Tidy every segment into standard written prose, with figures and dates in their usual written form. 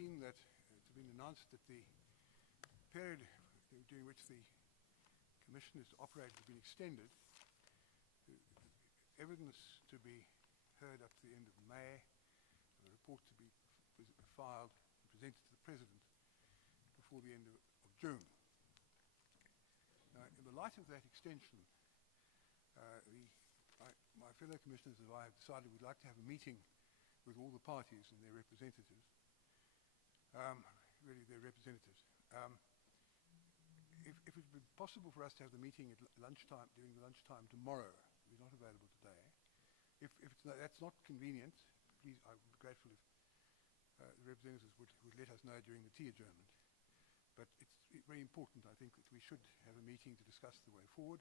seen that it's been announced that the period during which the Commission is to operate has been extended. Evidence to be heard up to the end of May, and a report to be filed and presented to the President before the end of June. Now, in the light of that extension, my fellow commissioners and I have decided we'd like to have a meeting with all the parties and their representatives, really their representatives. If it would be possible for us to have the meeting at lunchtime, during the lunchtime tomorrow, we're not available today. If that's not convenient, please, I would be grateful if the representatives would let us know during the tea adjournment. But it's very important, I think, that we should have a meeting to discuss the way forward,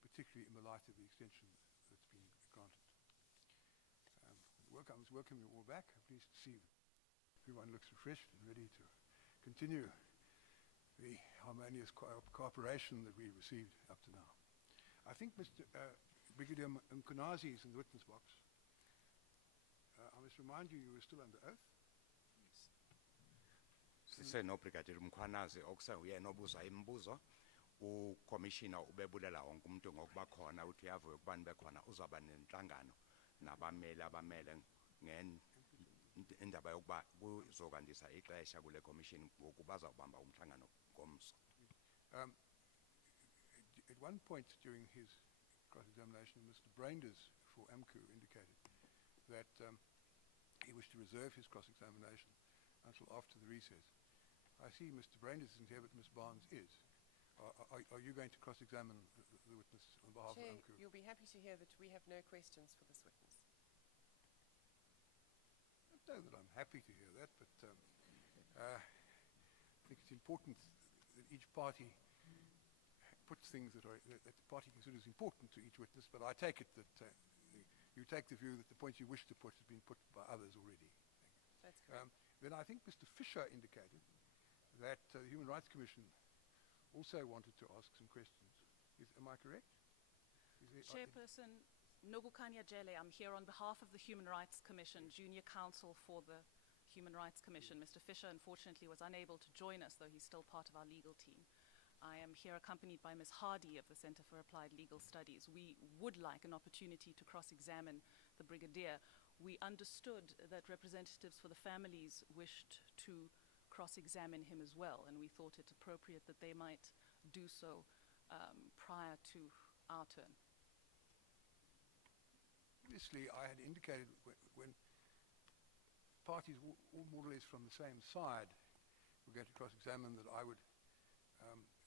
particularly in the light of the extension that's been granted. I was welcoming you all back. I'm pleased to see everyone looks refreshed and ready to continue the harmonious cooperation that we received up to now. I think Mr. Brigadier Mkunazi is in the witness box. I must remind you, you are still under oath. Yes. Siseno Brigadier Mkunazi okusa uyena obuza imibuzo uCommissioner ubebulela wonke umuntu ngokuba khona uthi uyavuya ukuba nibe khona uzaba nenhlangano nabamele indaba yokuba kuzokandisa ixesha kule commission ukuba bazawubamba umhlangano ngomso. At one point during his cross-examination, Mr. Brainders for AMCU indicated that he wished to reserve his cross-examination until after the recess. I see Mr. Brainders isn't here, but Ms. Barnes is. Are you going to cross-examine the witness on behalf Chair, of AMCU? you'll be happy to hear that we have no questions for this witness. I don't know that I'm happy to hear that, but I think it's important that each party puts things that the party considers important to each witness, but I take it that you take the view that the points you wish to put have been put by others already. That's correct. Then I think Mr. Fisher indicated that the Human Rights Commission also wanted to ask some questions. Am I correct? Chairperson Nobukanya Jele, I'm here on behalf of the Human Rights Commission, junior counsel for the Human Rights Commission. Mr. Fisher, unfortunately, was unable to join us, though he's still part of our legal team. I am here accompanied by Ms. Hardy of the Center for Applied Legal Studies. We would like an opportunity to cross-examine the Brigadier. We understood that representatives for the families wished to cross-examine him as well, and we thought it appropriate that they might do so prior to our turn. Obviously, I had indicated when parties all more or less from the same side were going to cross-examine that I would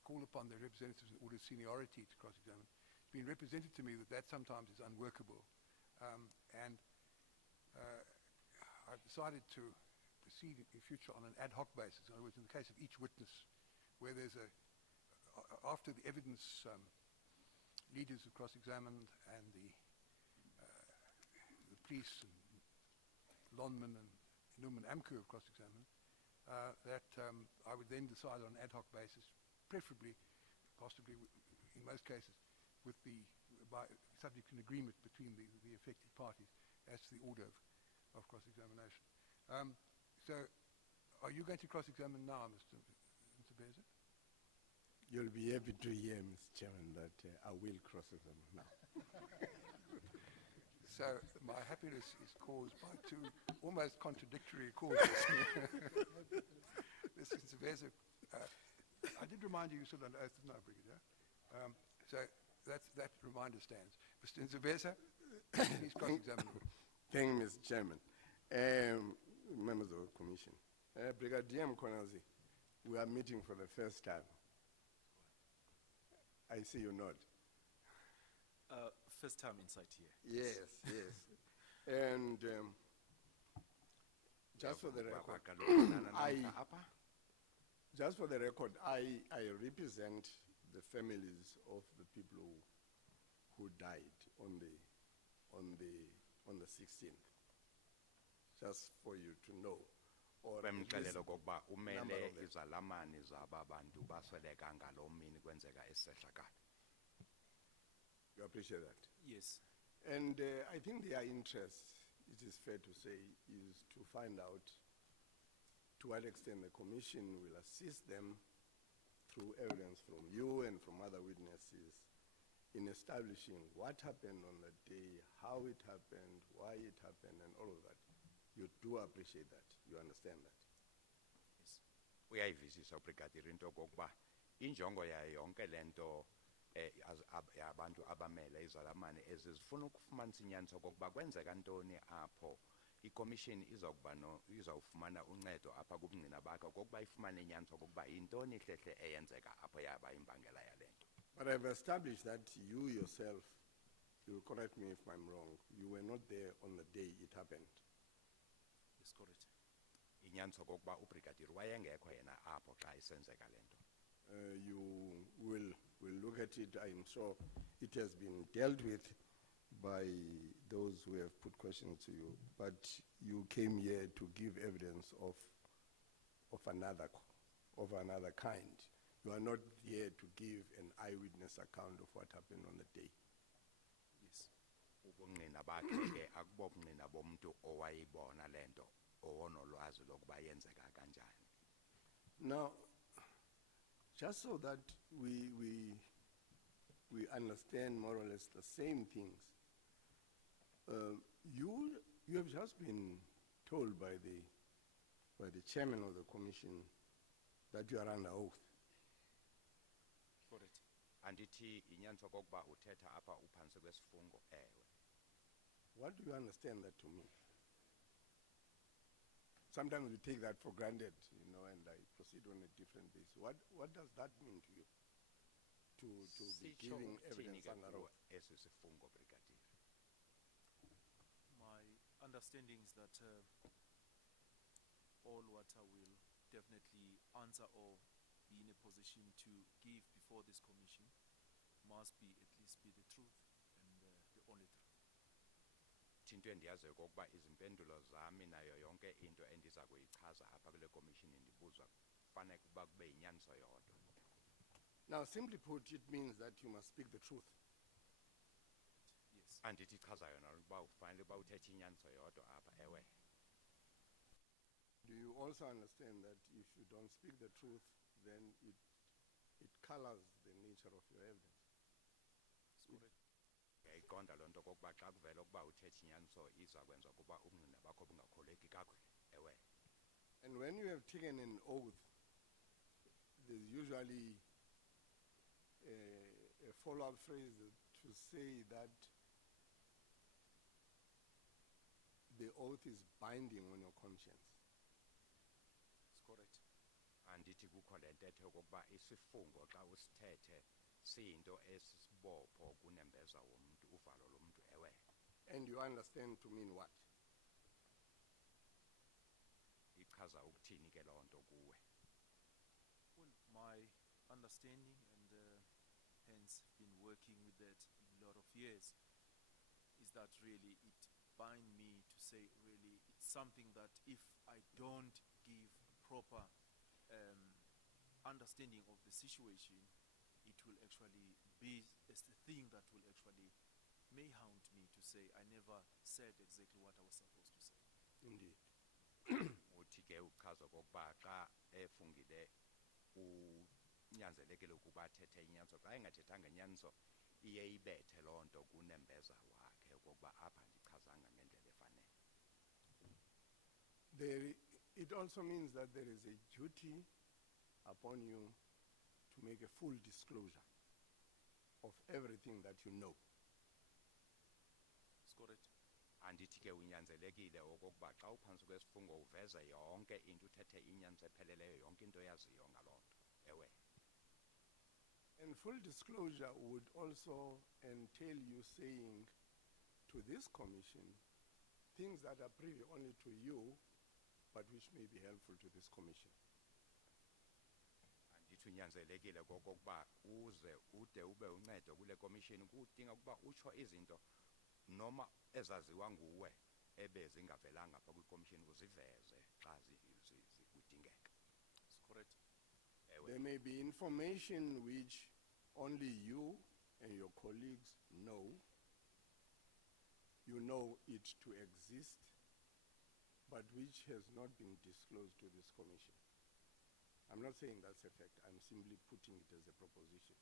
call upon their representatives in order of seniority to cross-examine. It's been represented to me that that sometimes is unworkable, and I've decided to proceed in future on an ad hoc basis. In other words, in the case of each witness, where there's after the evidence leaders have cross-examined and the police and Lonman and Newman AMCU have cross-examined, that I would then decide on an ad hoc basis, preferably, possibly, in most cases, with subject to an agreement between the affected parties as to the order of cross-examination. So, are you going to cross-examine now, Mr. Beza? You'll be happy to hear, Mr. Chairman, that I will cross-examine now. So my happiness is caused by two almost contradictory causes. Mr. Beza, I did remind you still under oath, no, Brigadier. So that reminder stands. Mr. Nzabeza, please cross-examine. Thank you, Mr. Chairman. Members of the Commission. Brigadier Mkunazi, we are meeting for the first time. I see you nod. First time inside here. Yes, yes. And just for the record, I represent the families of the people who died on the 16th. Just for you to know. Or bemxelela ukuba umele izalamane zaba bantu basweleka ngalomini kwenzeka isehlakalo. You appreciate that? Yes. And I think their interest, it is fair to say, is to find out to what extent the commission will assist them through evidence from you and from other witnesses in establishing what happened on the day, how it happened, why it happened, and all of that. You do appreciate that. You understand that. Uyayivisisa ubrigadier into kokuba injongo yayo yonke lento abantu abamele izalamane ezifuna ukufumanisa inyaniso kokuba kwenzeka ntoni apho iCommission izawufumana uncedo apha kubungqina bakhe kokuba ifumane inyaniso kokuba yintoni hlehle eyenzeka apho yaba imbangela yalento. But I've established that you yourself, you correct me if I'm wrong, you were not there on the day it happened. Yes, correct. Inyaniso kokuba ubrigadier wayengekho yena apho xa isenzeka lento. You will look at it. I'm sure it has been dealt with by those who have put questions to you, but you came here to give evidence of another kind. You are not here to give an eyewitness account of what happened on the day. Yes. Ubungqina bakhe ke akubobungqina bomuntu owayibona lento owonolwazi lokuba yenzeka kanjani. Now, just so that we understand more or less the same things, you have just been told by the chairman of the commission that you are under oath. Correct. Andithi inyaniso kokuba uthetha apha uphantsi kwesifungo ewe. What do you understand that to mean? Sometimes we take that for granted, and I proceed on a different basis. What does that mean to you? To be giving evidence under oath? Esi sifungo brigadier. My understanding is that all what I will definitely answer or be in a position to give before this commission must be at least be the truth and the only truth. Into endiyaziyo kokuba izimpendulo zami nayo yonke into endiza kuyichaza apha kule commission ndibuzwa kufanele ukuba kube yinyaniso yodwa. Now, simply put, it means that you must speak the truth. Yes. Andithi chaza yona ukuba ufanele ukuba uthethe inyaniso yodwa apha ewe. Do you also understand that if you don't speak the truth, then it colors the nature of your evidence? It's correct. Yayiqonda loo nto kokuba xa kuvela ukuba uthethe inyaniso iza kwenza ukuba ubungqina bakho bungakholeki kakuhle ewe. And when you have taken an oath, there's usually a follow-up phrase to say that the oath is binding on your conscience. It's correct. Andithi kukho le ntetho yokokuba isifungo xa usithethe siyinto esisibopho kunembeza womntu uvalo lomntu ewe. And you understand to mean what? Ichaza ukuthini ke loo nto kuwe? Well, my understanding and hence been working with that a lot of years is that really it bind me to say really it's something that if I don't give proper understanding of the situation, it will actually be as the thing that will actually may haunt me to say I never said exactly what I was supposed to say. Indeed. Uthi ke uchaza kokuba xa efungile unyanzelekile ukuba athethe inyaniso xa engathethanga inyaniso iye ibethe loo nto kunembeza wakhe okokuba apha ndichazanga ngendlela efanele. It also means that there is a duty upon you to make a full disclosure of everything that you know. It's correct. Andithi ke unyanzelekile okokuba xa uphantsi kwesifungo uveze yonke into uthethe inyaniso epheleleyo yonke into yaziyo ngaloo nto ewe. And full disclosure would also entail you saying to this commission things that are privy only to you, but which may be helpful to this commission. Andithi unyanzelekile kokokuba uze ude ube uncedo kule commission kudinga ukuba utsho izinto noma ezaziwa nguwe ebezingavelanga apha kwi-commission uziveze xa kudingeka. It's correct. There may be information which only you and your colleagues know. You know it to exist, but which has not been disclosed to this commission. I'm not saying that's a fact, I'm simply putting it as a proposition.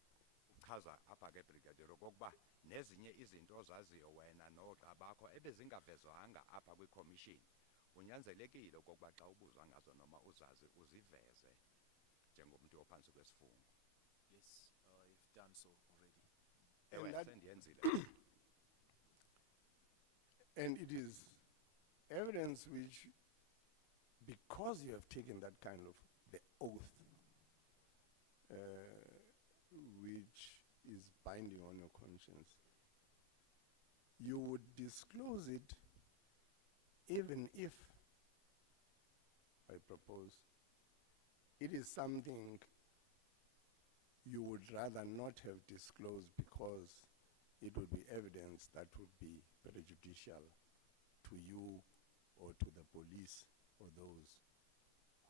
Chaza apha ke Brigadier okokuba nezinye izinto ozaziyo wena noxa bakho ebezingavezwanga apha kwi-commission unyanzelekile okokuba xa ubuzwa ngazo noma uzazi uziveze njengomntu ophantsi kwesifungo. Yes, I've done so already. Ewe that- sendiyenzile. And it is evidence which, because you have taken that kind of the oath, which is binding on your conscience, you would disclose it even if, I propose, it is something you would rather not have disclosed because it would be evidence that would be prejudicial to you or to the police or those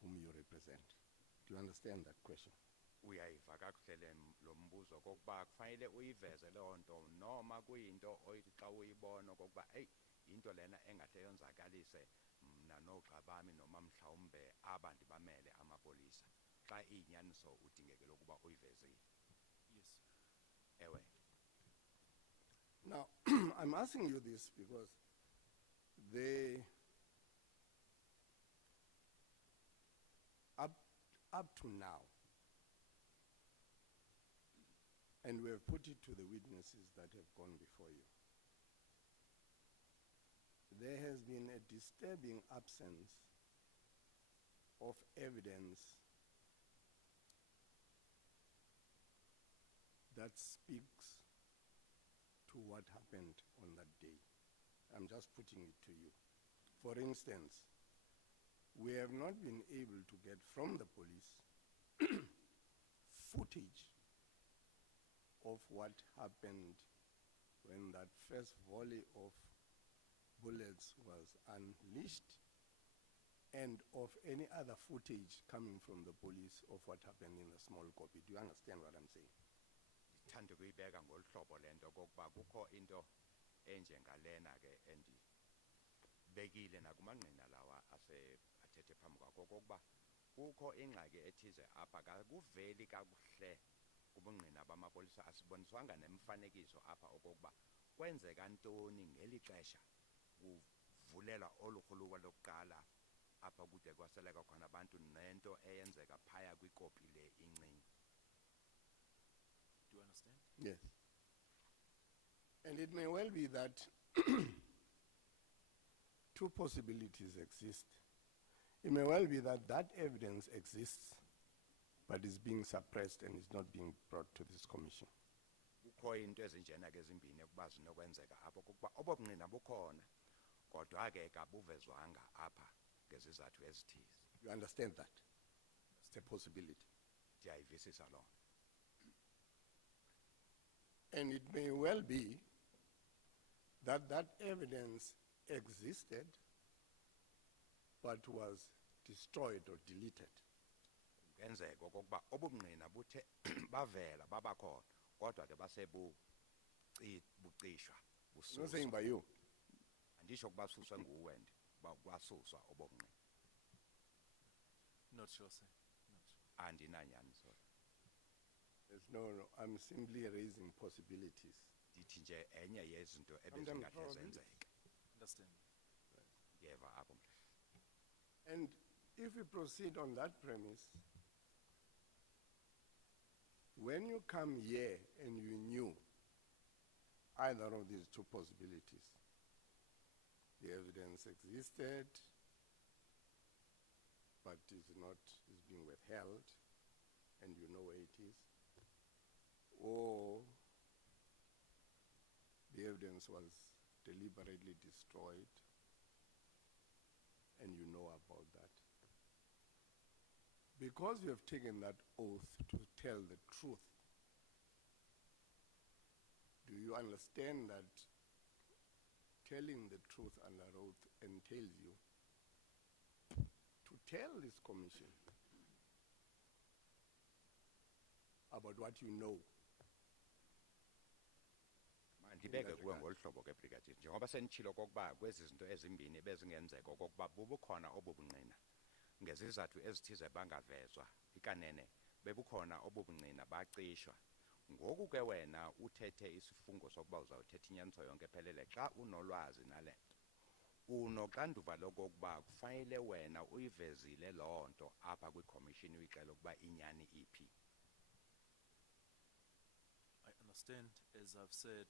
whom you represent. Do you understand that question? Uyayiva kakuhle lo mbuzo kokuba kufanele uyiveze leyo nto noma kuyinto oyithi xa uyibona okokuba eyi into lena engahle yonzakalise mna noogxa bami noma mhlawumbe aba ndibamele amapolisa xa iyinyaniso udingekile ukuba uyivezile. Yes. Ewe. Now, I'm asking you this because up to now, and we have put it to the witnesses that have gone before you, there has been a disturbing absence of evidence that speaks to what happened on that day. I'm just putting it to you. For instance, we have not been able to get from the police footage of what happened when that first volley of bullets was unleashed, and of any other footage coming from the police of what happened in the small copy. Do you understand what I'm saying? Ndithanda ukuyibeka ngolu hlobo le nto kokuba kukho into enjengalena ke endibekile nakumangqina lawa athethe phambi kwakho kokuba kukho ingxaki ethize apha kakuveli kakuhle kubungqina bamapolisa asiboniswanga nemfanekiso apha okokuba kwenzeka ntoni ngeli xesha kuvulela olu rhuluwa lokuqala apha kude kwaseleka khona abantu nento eyenzeka phaya kwikopi le incinci. Do you understand? Yes. And it may well be that two possibilities exist. It may well be that that evidence exists, but is being suppressed and is not being brought to this commission. Kukho into ezinjena ke ezimbini ukuba zinokwenzeka apho kokuba obobungqina bukhona kodwa ke kabuvezwanga apha ngezizathu ezithize. You understand that? It's a possibility. Ndiyayivisisa loo. And it may well be that that evidence existed, but was destroyed or deleted. Kungenzeka okokuba obungqina buthe bavela babakhona kodwa ke bucishwa I'm not saying bususwa. by you. Andisho ukuba bususwe nguwe basuswa obungqina. Not sure, sir. Not sure. Andinanyaniso. No, I'm simply raising possibilities. Ndithi nje enye yezinto Sometimes ebezingahle probably. zenzeka. Understand? Ngiyeva apho mhle. And if we proceed on that premise, when you come here and you knew either of these two possibilities, the evidence existed, but is being withheld, and you know where it is, or the evidence was deliberately destroyed, and you know about that. Because you have taken that oath to tell the truth, do you understand that telling the truth under oath entails you to tell this commission about what you know? mandibeke that kuwe regard. ngolu hlobo ke brigadier njengoba senitshilo kokuba kwezi zinto ezimbini bezingenzeka okokuba bubukhona obubungqina ngezizathu ezithize bangavezwa ikanene bebukhona obubungqina bacishwa ngoku ke wena uthethe isifungo sokuba uzawuthetha inyaniso yonke ephelele xa unolwazi nale nto unoxanduva lokokuba kufanele wena uyivezile loo nto apha kwikhomishini uyixela ukuba inyani iphi. I understand, as I've said,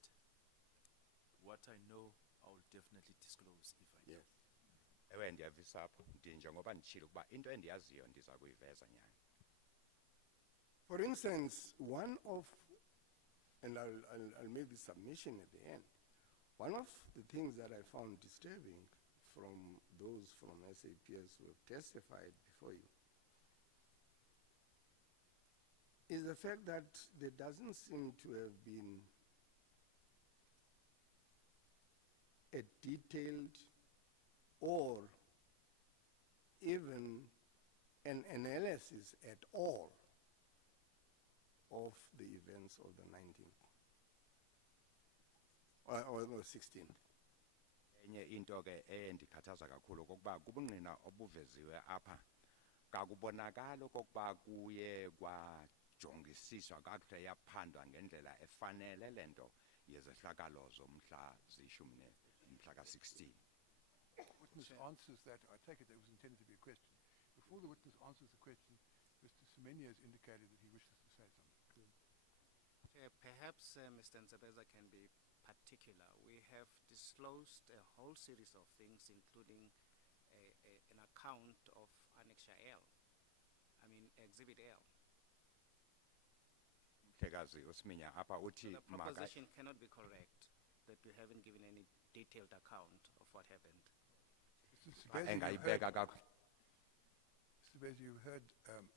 what I know, I will definitely disclose if I know. Yes. Ewe ndiyavisa apho njengoba nditshilo ukuba into endiyaziyo ndiza kuyiveza nyani. For instance, one of, and I'll make this submission at the end, one of the things that I found disturbing from those from SAPS who have testified before you is the fact that there doesn't seem to have been a detailed or even an analysis at all of the events of the 19th or the 16th. Enye into ke eyendikhathaza kakhulu kokuba kubungqina obuveziwe apha kakubonakala kokuba kuye kwajongisiswa kakuhle yaphandwa ngendlela efanele lento yezehlakalo zomhla zishumne mhla ka-16. Witness answers that. I take it that was intended to be a question. Before the witness answers the question, Mr. Semenya has indicated that he wishes to say something. Perhaps Mr. Nzabeza can be particular. We have disclosed a whole series of things, including an account of Annexure L, Exhibit L. Mhlekazi uSiminya apha So uthi the proposition cannot be correct that we haven't given any detailed account of what happened. Mr. Sibezi, engayibeka kakuhle. you heard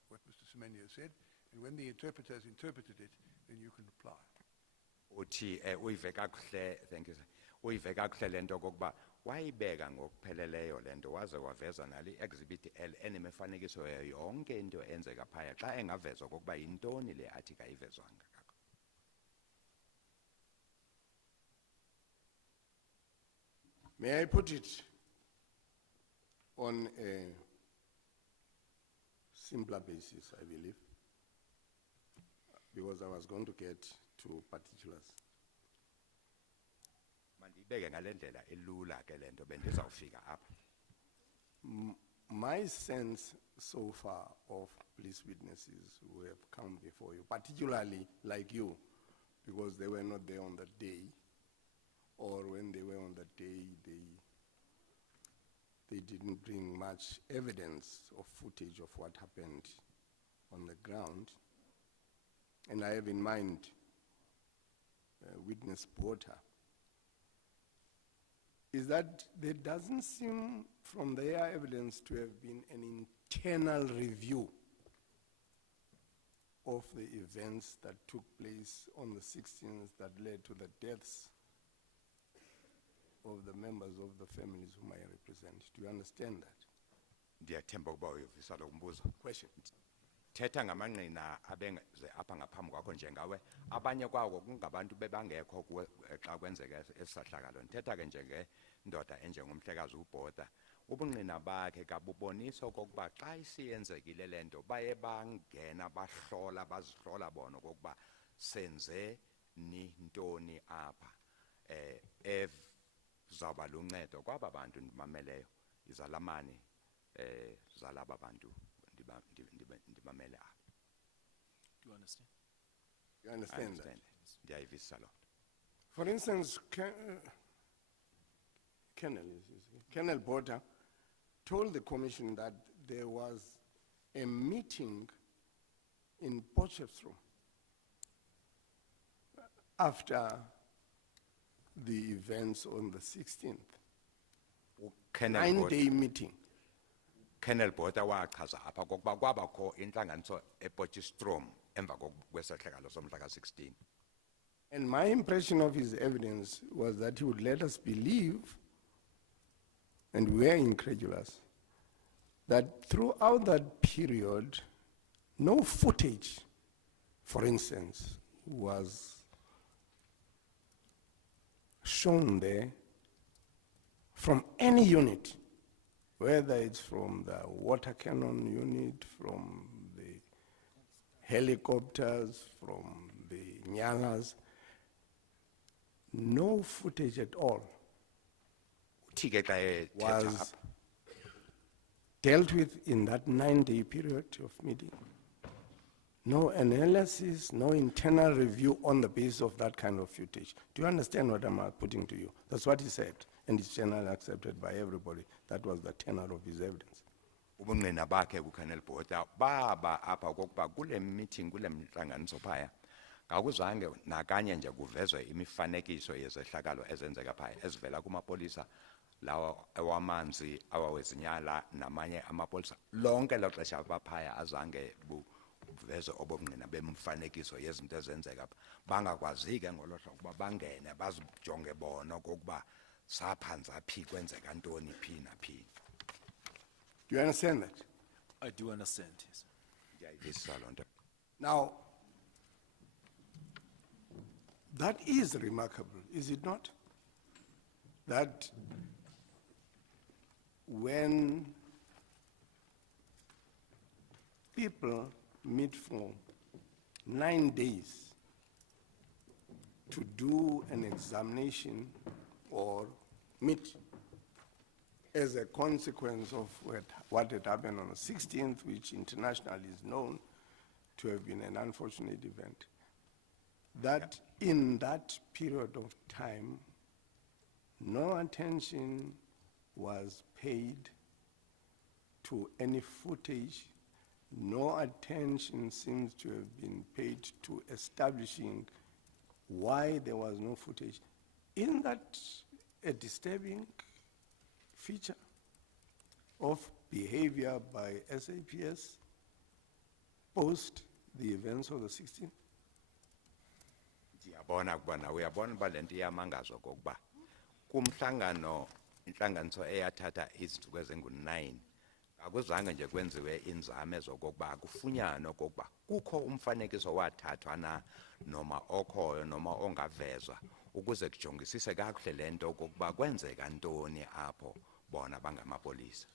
what Mr. Semenya said, and when the interpreter has interpreted it, then you can reply. Uthi uyive kakuhle, thank you sir. Uyive kakuhle lento kokuba wayibeka ngokupheleleyo lento waze waveza nali exhibit L enemifanekiso yayo yonke into enzeka phaya xa engavezwa kokuba yintoni le athi kayivezwanga. May I put it on a simpler basis, I believe, because I was going to get to particulars. Mandibeke ngalendlela elula ke lento bendizawufika apha. My sense so far of police witnesses who have come before you, particularly like you, because they were not there on the day, or when they were on the day, they didn't bring much evidence or footage of what happened on the ground. And I have in mind witness Porter, is that there doesn't seem from their evidence to have been an internal review of the events that took place on the 16th that led to the deaths of the members of the families whom I represent. Do you understand that? Ndiyathemba ukuba uyivisa lo mbuzo. Question. Thetha ngamangqina abengeze apha ngaphambi kwakho njengawe abanye kwawo kungabantu bebangekho xa kwenzeka esisahlakalo. Thetha ke njengendoda enjengomhlekazi uBhota ubungqina bakhe kabubonisa okokuba xa isiyenzekile lento baye bangena bahlola bazihlola bona okokuba senze ni ntoni apha zaba luncedo kwaba bantu ndimameleyo izalamane zalaba bantu ndibamele apha. Do you understand? You understand that? Ndiyayivisa lo. For instance, Colonel Porter told the commission that there was a meeting in Potchefstroom after the events on the 16th. Colonel 9-day meeting. Colonel Bota wachaza apha kokuba kwabakho intlanganiso ePotchefstroom emva kwesehlakalo somhla ka-16. And my impression of his evidence was that he would let us believe, and we were incredulous, that throughout that period, no footage, for instance, was shown there from any unit, whether it's from the water cannon unit, from the helicopters, from the nyalas, no footage at all Uthi ke xa ethetha was apha, dealt with in that 9-day period of meeting. No analysis, no internal review on the basis of that kind of footage. Do you understand what I'm putting to you? That's what he said, and it's generally accepted by everybody. That was the tenor of his evidence. ubungqina bakhe kuKhenel Botha baba apha kokuba kule meeting kule mhlanganiso phaya ngakuzange nakanye nje kuvezwe imifanekiso yezehlakalo ezenzeka phaya ezivela kumapolisa lawa ewamanzi awawezinyala namanye amapolisa lonke lo xesha baphaya azange buvezwe obungqina bemfanekiso yezinto ezenzeka apha bangakwazi ke ngolohla ukuba bangene bazijonge bona kokuba saphanza phi kwenzeka ntoni phi naphi. Do you understand that? I do understand, yes. Ndiyayivisisa loo nto. Now, that is remarkable, is it not? That when people meet for 9 days to do an examination or meet as a consequence of what had happened on the 16th, which internationally is known to have been an unfortunate event, that in that period of time, no attention was paid to any footage, no attention seems to have been paid to establishing why there was no footage. Isn't that a disturbing feature of behavior by SAPS post the events of the 16th? Ndiyabona kuba nawe uyabona uba le nto iyamangaza kokuba kumhlangano intlanganiso eyathatha izinsuku ezingu-9 akuzange nje kwenziwe inzame zokokuba kufunyanwe okokuba kukho umfanekiso wathathwa na noma okhoyo noma ongavezwa ukuze kujongisise kakuhle le nto okokuba kwenzeka ntoni apho bona bangamapolisa.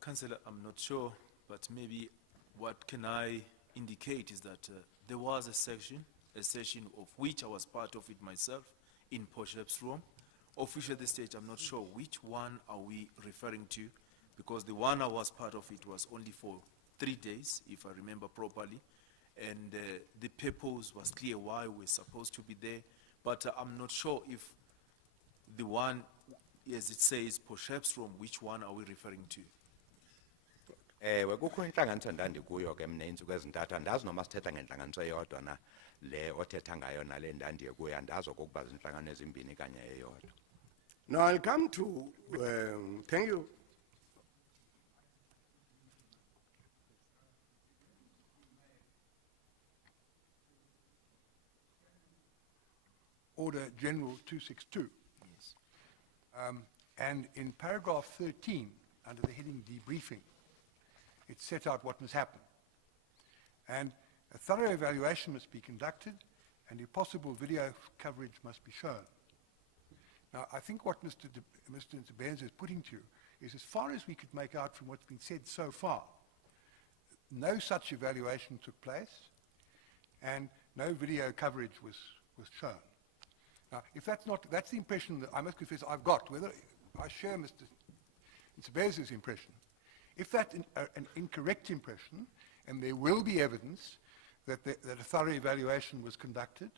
Councillor, I'm not sure, but maybe what can I indicate is that there was a session of which I was part of it myself in Poshep's room. Officially at this stage, I'm not sure which one are we referring to, because the one I was part of it was only for 3 days, if I remember properly, and the purpose was clear why we're supposed to be there, but I'm not sure if the one, as it says, Poshep's room, which one are we referring to? Ewe kukho intlanganiso ndandikuyo ke mna iintsuku ezintathu andazi noma sithetha ngentlanganiso eyodwa na le othetha ngayo nale ndandiye kuyo andazi okokuba zintlangano ezimbini kanye eyodwa. Now I'll come to, thank you. Order General 262. Yes. And in paragraph 13, under the heading debriefing, it set out what must happen. And a thorough evaluation must be conducted, and if possible, video coverage must be shown. Now, I think what Mr. Nsebenza is putting to you is, as far as we could make out from what's been said so far, no such evaluation took place, and no video coverage was shown. Now, if that's not, that's the impression that I must confess I've got, whether I share Mr. Nsebenza's impression. If that's an incorrect impression, and there will be evidence that a thorough evaluation was conducted,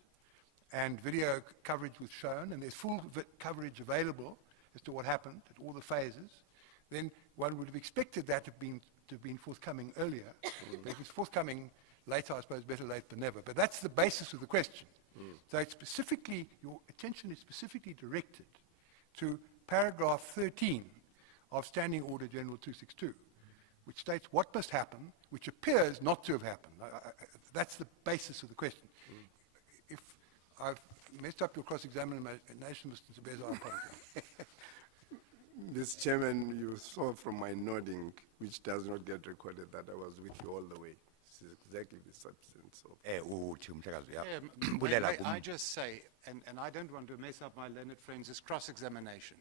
and video coverage was shown, and there's full coverage available as to what happened at all the phases, then one would have expected that to have been forthcoming earlier. But if it's forthcoming later, I suppose better late than never. But that's the basis of the question. So it's specifically, your attention is specifically directed to paragraph 13 of Standing Order General 262, which states what must happen, which appears not to have happened. That's the basis of the question. If I've messed up your cross-examination, Mr. Nsebenza, I apologize. Mr. Chairman, you saw from my nodding, which does not get recorded, that I was with you all the way. is exactly the substance of. uthi umhlekazi May I kum. just say, and I don't want to mess up my learned friends' cross-examination,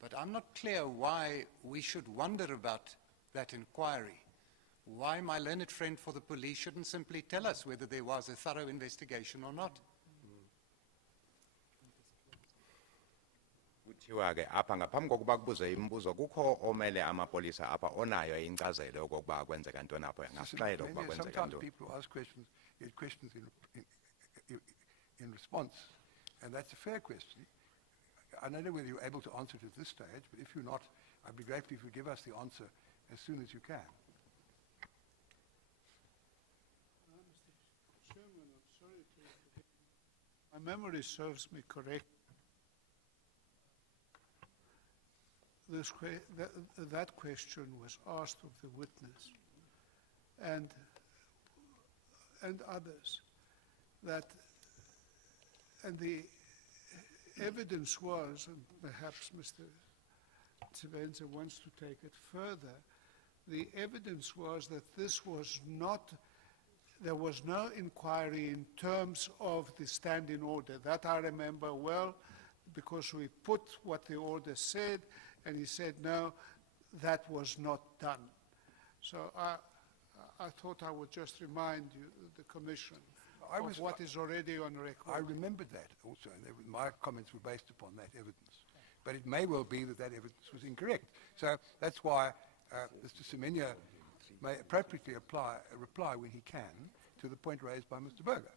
but I'm not clear why we should wonder about that inquiry. Why my learned friend for the police shouldn't simply tell us whether there was a thorough investigation or not. Kuthiwa ke apha ngaphambi kokuba kubuze imibuzo kukho omele amapolisa apha onayo incazelo yokokuba kwenzeka ntoni apho ngaxela ukuba kwenzeka Sometimes ntoni. people ask questions, get questions in response, and that's a fair question. I don't know whether you're able to answer it at this stage, but if you're not, I'd be grateful if you give us the answer as soon as you can. Mr. Chairman, I'm sorry to forget. My memory serves me correct. That question was asked of the witness and others, and the evidence was, and perhaps Mr. Tsebenza wants to take it further, the evidence was that this was not, there was no inquiry in terms of the standing order. That I remember well, because we put what the order said, and he said, no, that was not done. So I thought I would just remind you, the Commission, of what is already on record. I remembered that also, and my comments were based upon that evidence. But it may well be that that evidence was incorrect. So that's why Mr. Semenya may appropriately reply when he can to the point raised by Mr. Berger.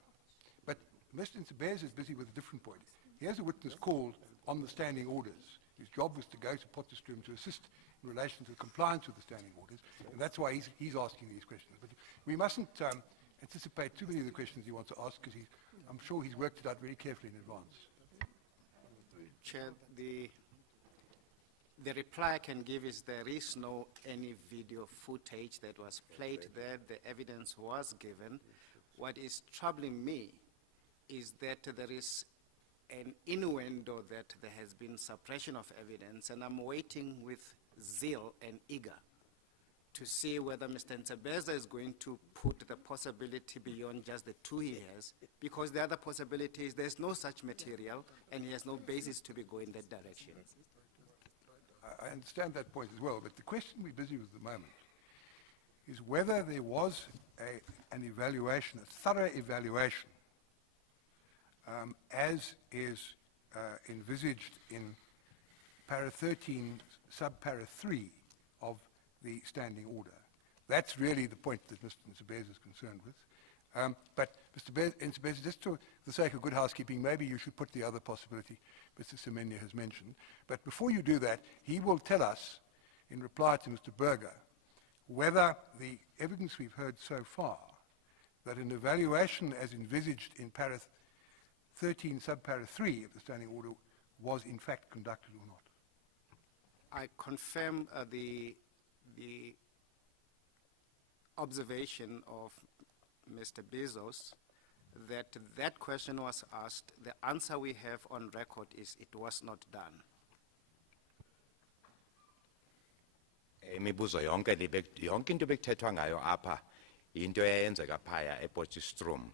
But Mr. Nsibeza is busy with a different point. He has a witness called on the standing orders. His job was to go to Potchefstroom to assist in relation to the compliance with the standing orders, and that's why he's asking these questions. But we mustn't anticipate too many of the questions he wants to ask, because I'm sure he's worked it out very carefully in advance. Chair, the reply I can give is there is no any video footage that was played there. The evidence was given. What is troubling me is that there is an innuendo that there has been suppression of evidence, and I'm waiting with zeal and eager to see whether Mr. Nsibeza is going to put the possibility beyond just the two he has, because the other possibility is there's no such material and he has no basis to be going that direction. I understand that point as well, but the question we're busy with at the moment is whether there was an evaluation, a thorough evaluation, as is envisaged in para 13, sub-para 3 of the standing order. That's really the point that Mr. Nsibeza is concerned with. But Mr. Nsibeza, just for the sake of good housekeeping, maybe you should put the other possibility Mr. Semenya has mentioned. But before you do that, he will tell us, in reply to Mr. Berger, whether the evidence we've heard so far, that an evaluation as envisaged in para 13, sub-para 3 of the standing order was in fact conducted or not. I confirm the observation of Mr. Bezos that that question was asked. The answer we have on record is it was not done. Imibuzo yonke into bekuthethwa ngayo apha into eyenzeka phaya ePotchefstroom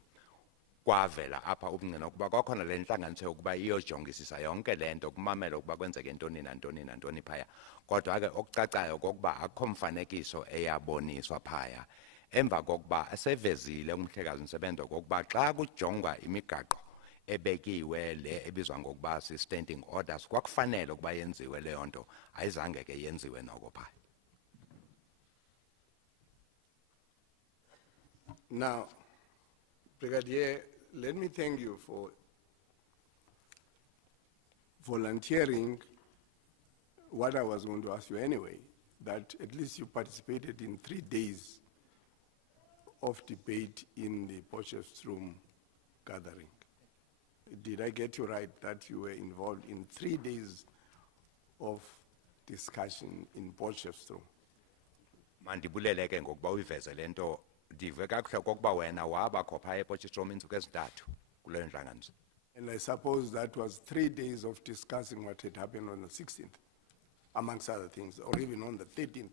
kwavela apha ubungqina ukuba kwakhona le ntlanganiso yokuba iyojongisisa yonke le nto kumamela ukuba kwenzeke ntoni nantoni nantoni phaya, kodwa ke okucacayo kokuba akho mfanekiso eyaboniswa phaya emva kokuba asevezile umhlekazi Nsebenzo kokuba xa kujongwa imigaqo ebekiwe le ebizwa ngokuba si-standing orders kwakufanele ukuba yenziwe leyo nto, ayizange ke yenziwe noko phaya. Now, Brigadier, let me thank you for volunteering what I was going to ask you anyway, that at least you participated in 3 days of debate in the Potchefstroom gathering. Did I get you right that you were involved in 3 days of discussion in Potchefstroom? Mandibulele ke ngokuba uyiveze le nto, ndive kakuhle kokuba wena wabakho phaya ePotchefstroom iintsuku ezintathu kuleyo ntlanganiso. And I suppose that was 3 days of discussing what had happened on the 16th, amongst other things, or even on the 13th.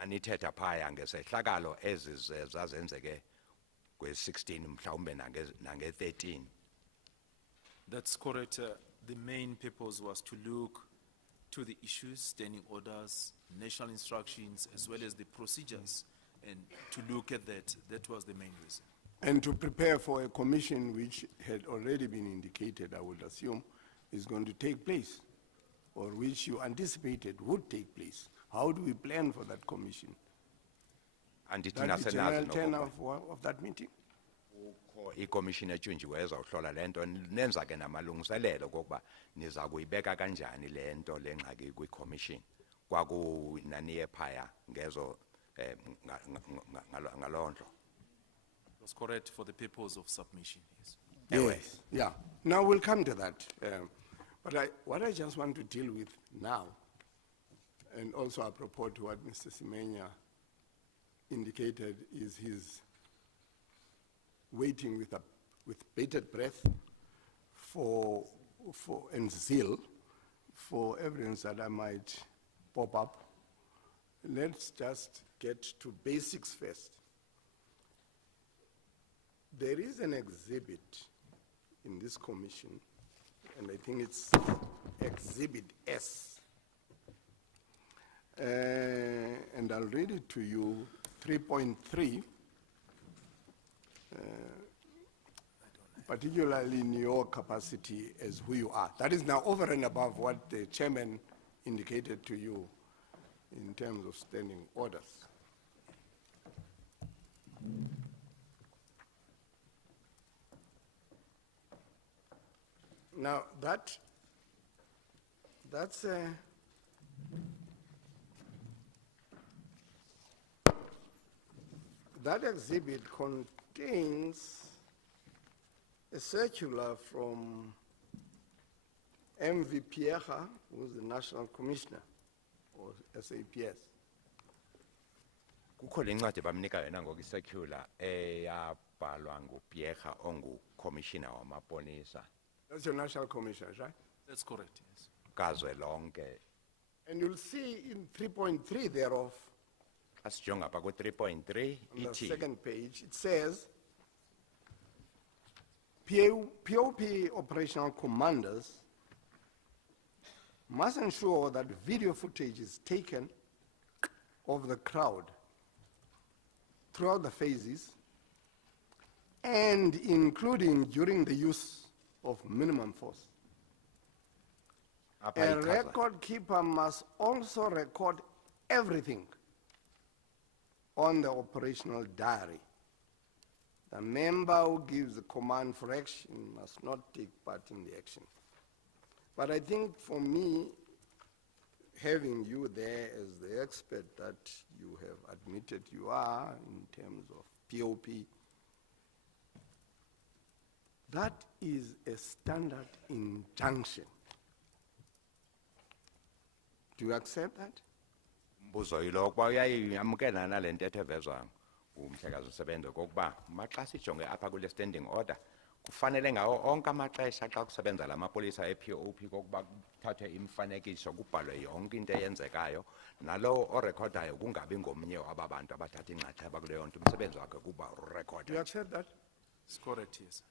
anithetha phaya ngesehlakalo ezazenzeke kwe-16 mhlawumbe nange-13. That's correct. The main purpose was to look to the issues, standing orders, national instructions, as well as the procedures, and to look at that. That was the main reason. And to prepare for a commission which had already been indicated, I would assume, is going to take place, or which you anticipated would take place. How do we plan for that commission? Andithi That the general nasenazi tenor nokuba of that meeting? kukho ikomishini etshunjiweyo ezawuhlola le nto, nenza ke namalungiselelo kokuba niza kuyibeka kanjani le nto le ngxaki kwikomishini. Kwakunaniye phaya ngezo ngaloo ndlo. It was correct for the purpose of submission, yes. Yes, yeah. Now we'll come to that. But what I just want to deal with now, and also apropos to what Mr. Semenya indicated, is his waiting with bated breath and zeal for evidence that I might pop up. Let's just get to basics first. There is an exhibit in this commission, and I think it's Exhibit S. And I'll read it to you, 3.3, particularly in your capacity as who you are. That is now over and above what the chairman indicated to you in terms of standing orders. Now, that exhibit contains a circular from MV Pierre, who is the National Commissioner, or SAPS. Kukho le ncwadi bamnika yona ngoku isecular eyabhalwa nguPierre ongu-commissioner wamapolisa. That's your National Commissioner, right? That's correct, yes. Kazwelonke. And you'll see in 3.3 thereof, Asijonga apha ku-3.3 on the ithi second page, it says, POP operational commanders must ensure that video footage is taken of the crowd throughout the phases and including during the use of minimum force. apha A ichaza. record keeper must also record everything on the operational diary. The member who gives the command for action must not take part in the action. But I think for me, having you there as the expert that you have admitted you are in terms of POP, that is a standard injunction. Do you accept that? Mbuzo yilo kuba uyayamkela nale ntetho evezwa ngumhlekazi usebenza kokuba maxa sijonge apha kule standing order kufanele ngawo onke amaxesha xa kusebenza la mapolisa e-POP kokuba kuthathwe imifanekiso kubhalwe yonke into eyenzekayo nalowo orekhodayo kungabi ngomnye wababantu abathatha inxaxheba kuleyo nto umsebenzi wakhe kuba Do you urekhoda. accept that? It's correct, yes.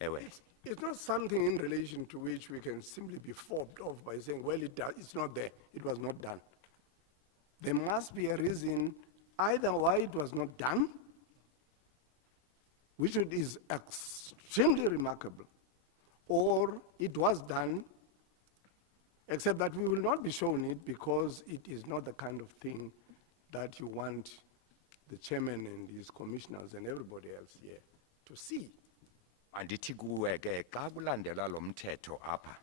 Ewe. It's not something in relation to which we can simply be fobbed off by saying, well, it's not there, it was not done. There must be a reason either why it was not done, which is extremely remarkable, or it was done, except that we will not be shown it because it is not the kind of thing that you want the chairman and his commissioners and everybody else here to see. Andithi kuwe ke xa kulandelwa lo mthetho apha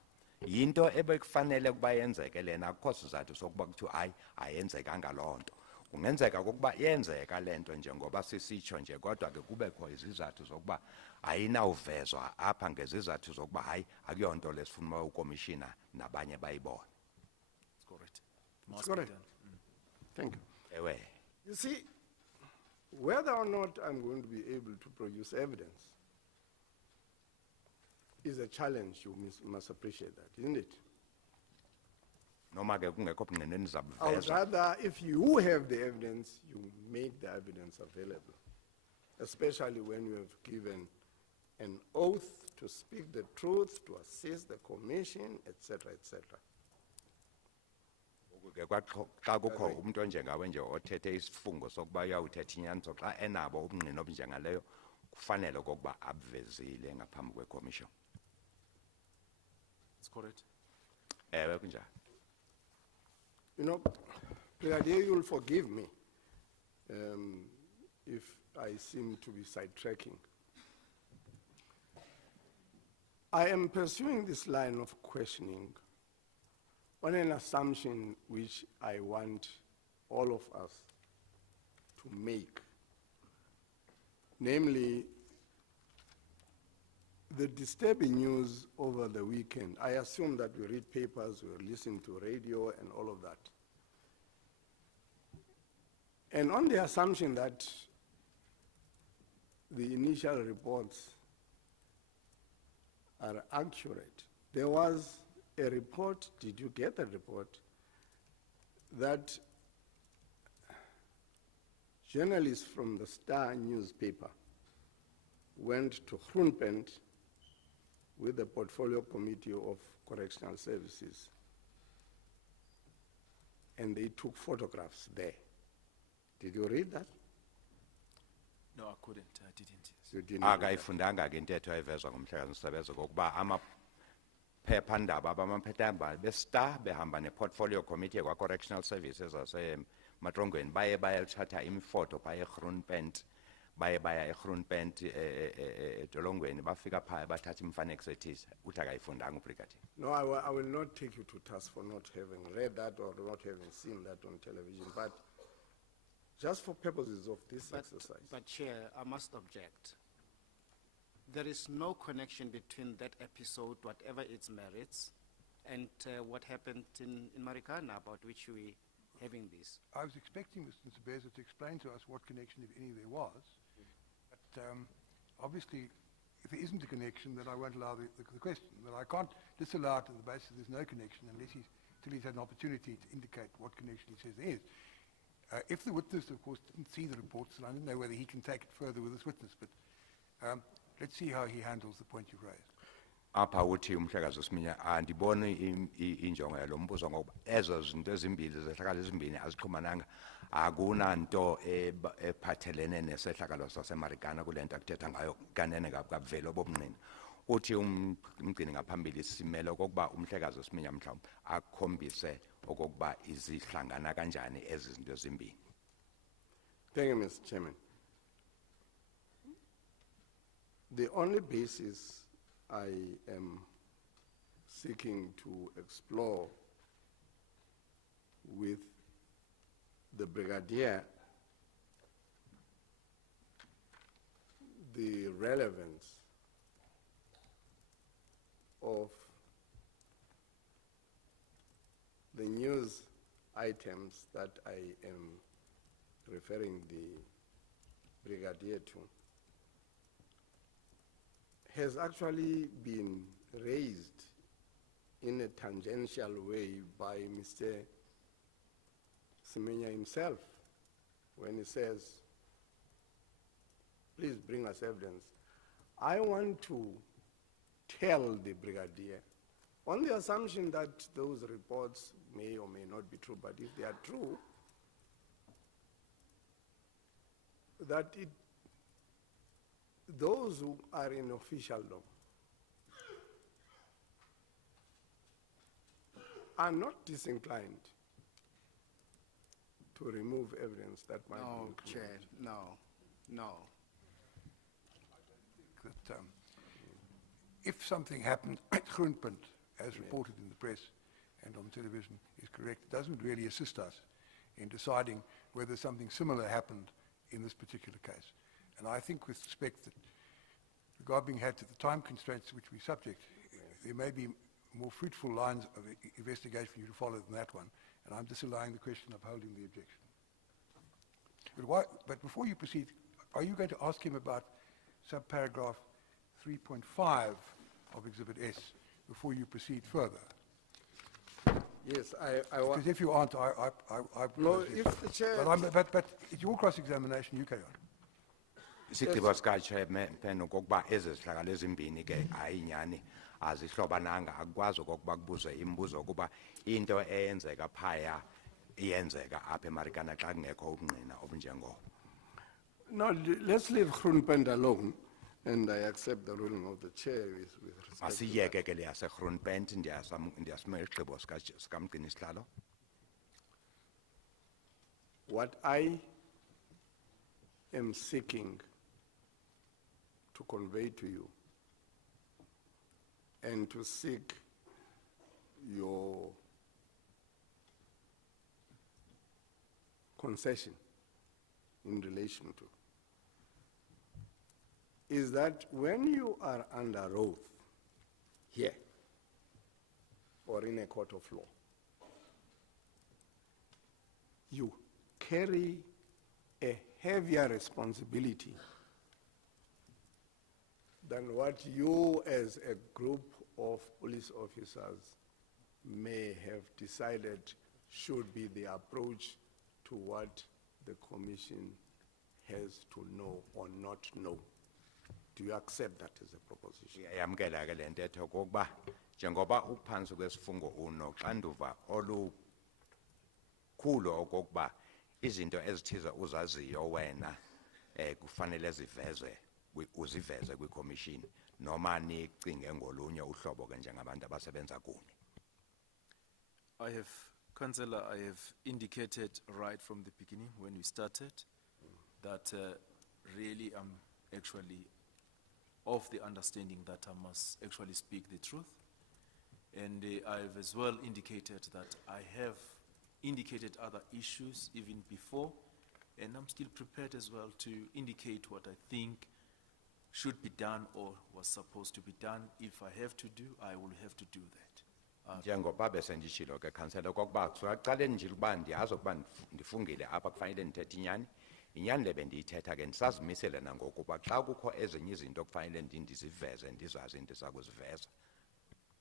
yinto ebekufanele kuba yenzeke lena akukho sizathu sokuba kuthiwa hayi ayenzekanga loo nto. Kungenzeka ukuba yenzeka le nto njengoba sisitsho nje kodwa ke kubekho izizathu zokuba ayinawuvezwa apha ngezizathu zokuba hayi akuyonto lesifuna ukomishina nabanye bayibone. It's correct. It It's must be correct. done. Thank you. Ewe. You see, whether or not I'm going to be able to produce evidence is a challenge. You must appreciate that, isn't it? Noma ke kungekho bungqina I would nizabuveza. rather, if you have the evidence, you make the evidence available, especially when you have given an oath to speak the truth, to assist the commission, etc., etc. Ke xa kukho umuntu onjengawe nje othethe isifungo sokuba uyawuthetha inyaniso xa enabo ubungqina obunjengaleyo kufanele okokuba abuvezile ngaphambi kwekomishoni. It's correct. Ewe kunjalo. You know, Brigadier, you'll forgive me if I seem to be sidetracking. I am pursuing this line of questioning on an assumption which I want all of us to make, namely the disturbing news over the weekend. I assume that we read papers, we listen to radio and all of that. And on the assumption that the initial reports are accurate, there was a report, did you get a report, that journalists from the Star newspaper went to Groenpunt with the Portfolio Committee of Correctional Services, and they took photographs there. Did you read that? No, I couldn't. I didn't. Yes. You didn't read that. Akayifundanga ke intetho evezwa ngumhlekazi Ntsebeza kokuba amaphephandaba abamaphephandaba beStar behamba ne-Portfolio Committee kwa-Correctional Services aseMatrongweni baye bayalithatha imifoto baye eGroenpunt baye baya eGroenpunt edolongweni bafika phaya bathatha imifanekiso ethize uthi akayifundanga ubrigadier. No, I will not take you to task for not having read that or not having seen that on television, but just for purposes of this exercise. But Chair, I must object. There is no connection between that episode, whatever its merits, and what happened in Marikana, about which we having this. I was expecting Mr. Ntsebeza to explain to us what connection, if any, there was. But obviously, if there isn't a connection, then I won't allow the question. But I can't disallow it on the basis there's no connection unless till he's had an opportunity to indicate what connection he says there is. If the witness, of course, didn't see the reports, then I don't know whether he can take it further with this witness. But let's see how he handles the point you've raised. Apha uthi umhlekazi uSiminya andiboni injongo yalo mbuzo ngoba ezo zinto ezimbili zehlakalo ezimbini azixhumananga akunanto ephathelene nesehlakalo saseMarikana kulento akuthetha ngayo kanene kabuvela obobungqina. Uthi umgcini ngaphambili simele okokuba umhlekazi uSiminya mhlawumbe akhombise okokuba izihlangana kanjani ezi zinto ezimbini. Thank you, Mr. Chairman. The only basis I am seeking to explore with the Brigadier the relevance of the news items that I am referring the Brigadier to has actually been raised in a tangential way by Mr. Semenya himself when he says, please bring us evidence. I want to tell the Brigadier, on the assumption that those reports may or may not be true, but if they are true, that those who are in officialdom are not disinclined to remove evidence that might be No, included. Chair, no. That if something happened at Groenpunt, as reported in the press and on television, is correct, it doesn't really assist us in deciding whether something similar happened in this particular case. And I think with respect that regard being had to the time constraints to which we subject, there may be more fruitful lines of investigation for you to follow than that one, and I'm disallowing the question of holding the objection. But before you proceed, are you going to ask him about subparagraph 3.5 of Exhibit S before you proceed further? Yes, I want, Because if you aren't, I no, propose yes. if the chair, But it's your cross-examination, you carry on. Isigqibo sika-chairman okokuba ezi zihlakalo ezimbini ke ayinyani azihlobananga akukwazi okokuba kubuzwe imibuzo ukuba into eyenzeka phaya iyenzeka apha eMarikana xa kungekho ubungqina obunjengobo. no, let's leave Groenpunt alone, and I accept the ruling of the chair with respect to that. Masiyeke ke le yaseGroenpunt ndiyasimela isigqibo sikamgcini sihlalo. What I am seeking to convey to you and to seek your concession in relation to is that when you are under oath here or in a court of law, you carry a heavier responsibility than what you as a group of police officers may have decided should be the approach to what the commission has to know or not know. Do you accept that as a proposition? Yamkela ke le ntetho kokuba njengoba uphansi kwesifungo unoxanduva olukhulu okokuba izinto ezithize uzaziyo wena kufanele zivezwe uziveze kwiCommission noma nicinge ngolunye uhlobo ke njengabantu abasebenza kunye. Councillor, I have indicated right from the beginning when we started that really I'm actually of the understanding that I must actually speak the truth. And I've as well indicated that I have indicated other issues even before, and I'm still prepared as well to indicate what I think should be done or was supposed to be done. If I have to do, I will have to do that. Njengoba bese ndishilo ke councillor kokuba kusaqaleni nje ukuba ndiyazi ukuba ndifungile apha kufanele ndithethe inyani. Inyani lebe ndiyithetha ke ndisazimisele nangokuba xa kukho ezinye izinto kufanele ndiziveze ndizazi ndizakuziveza.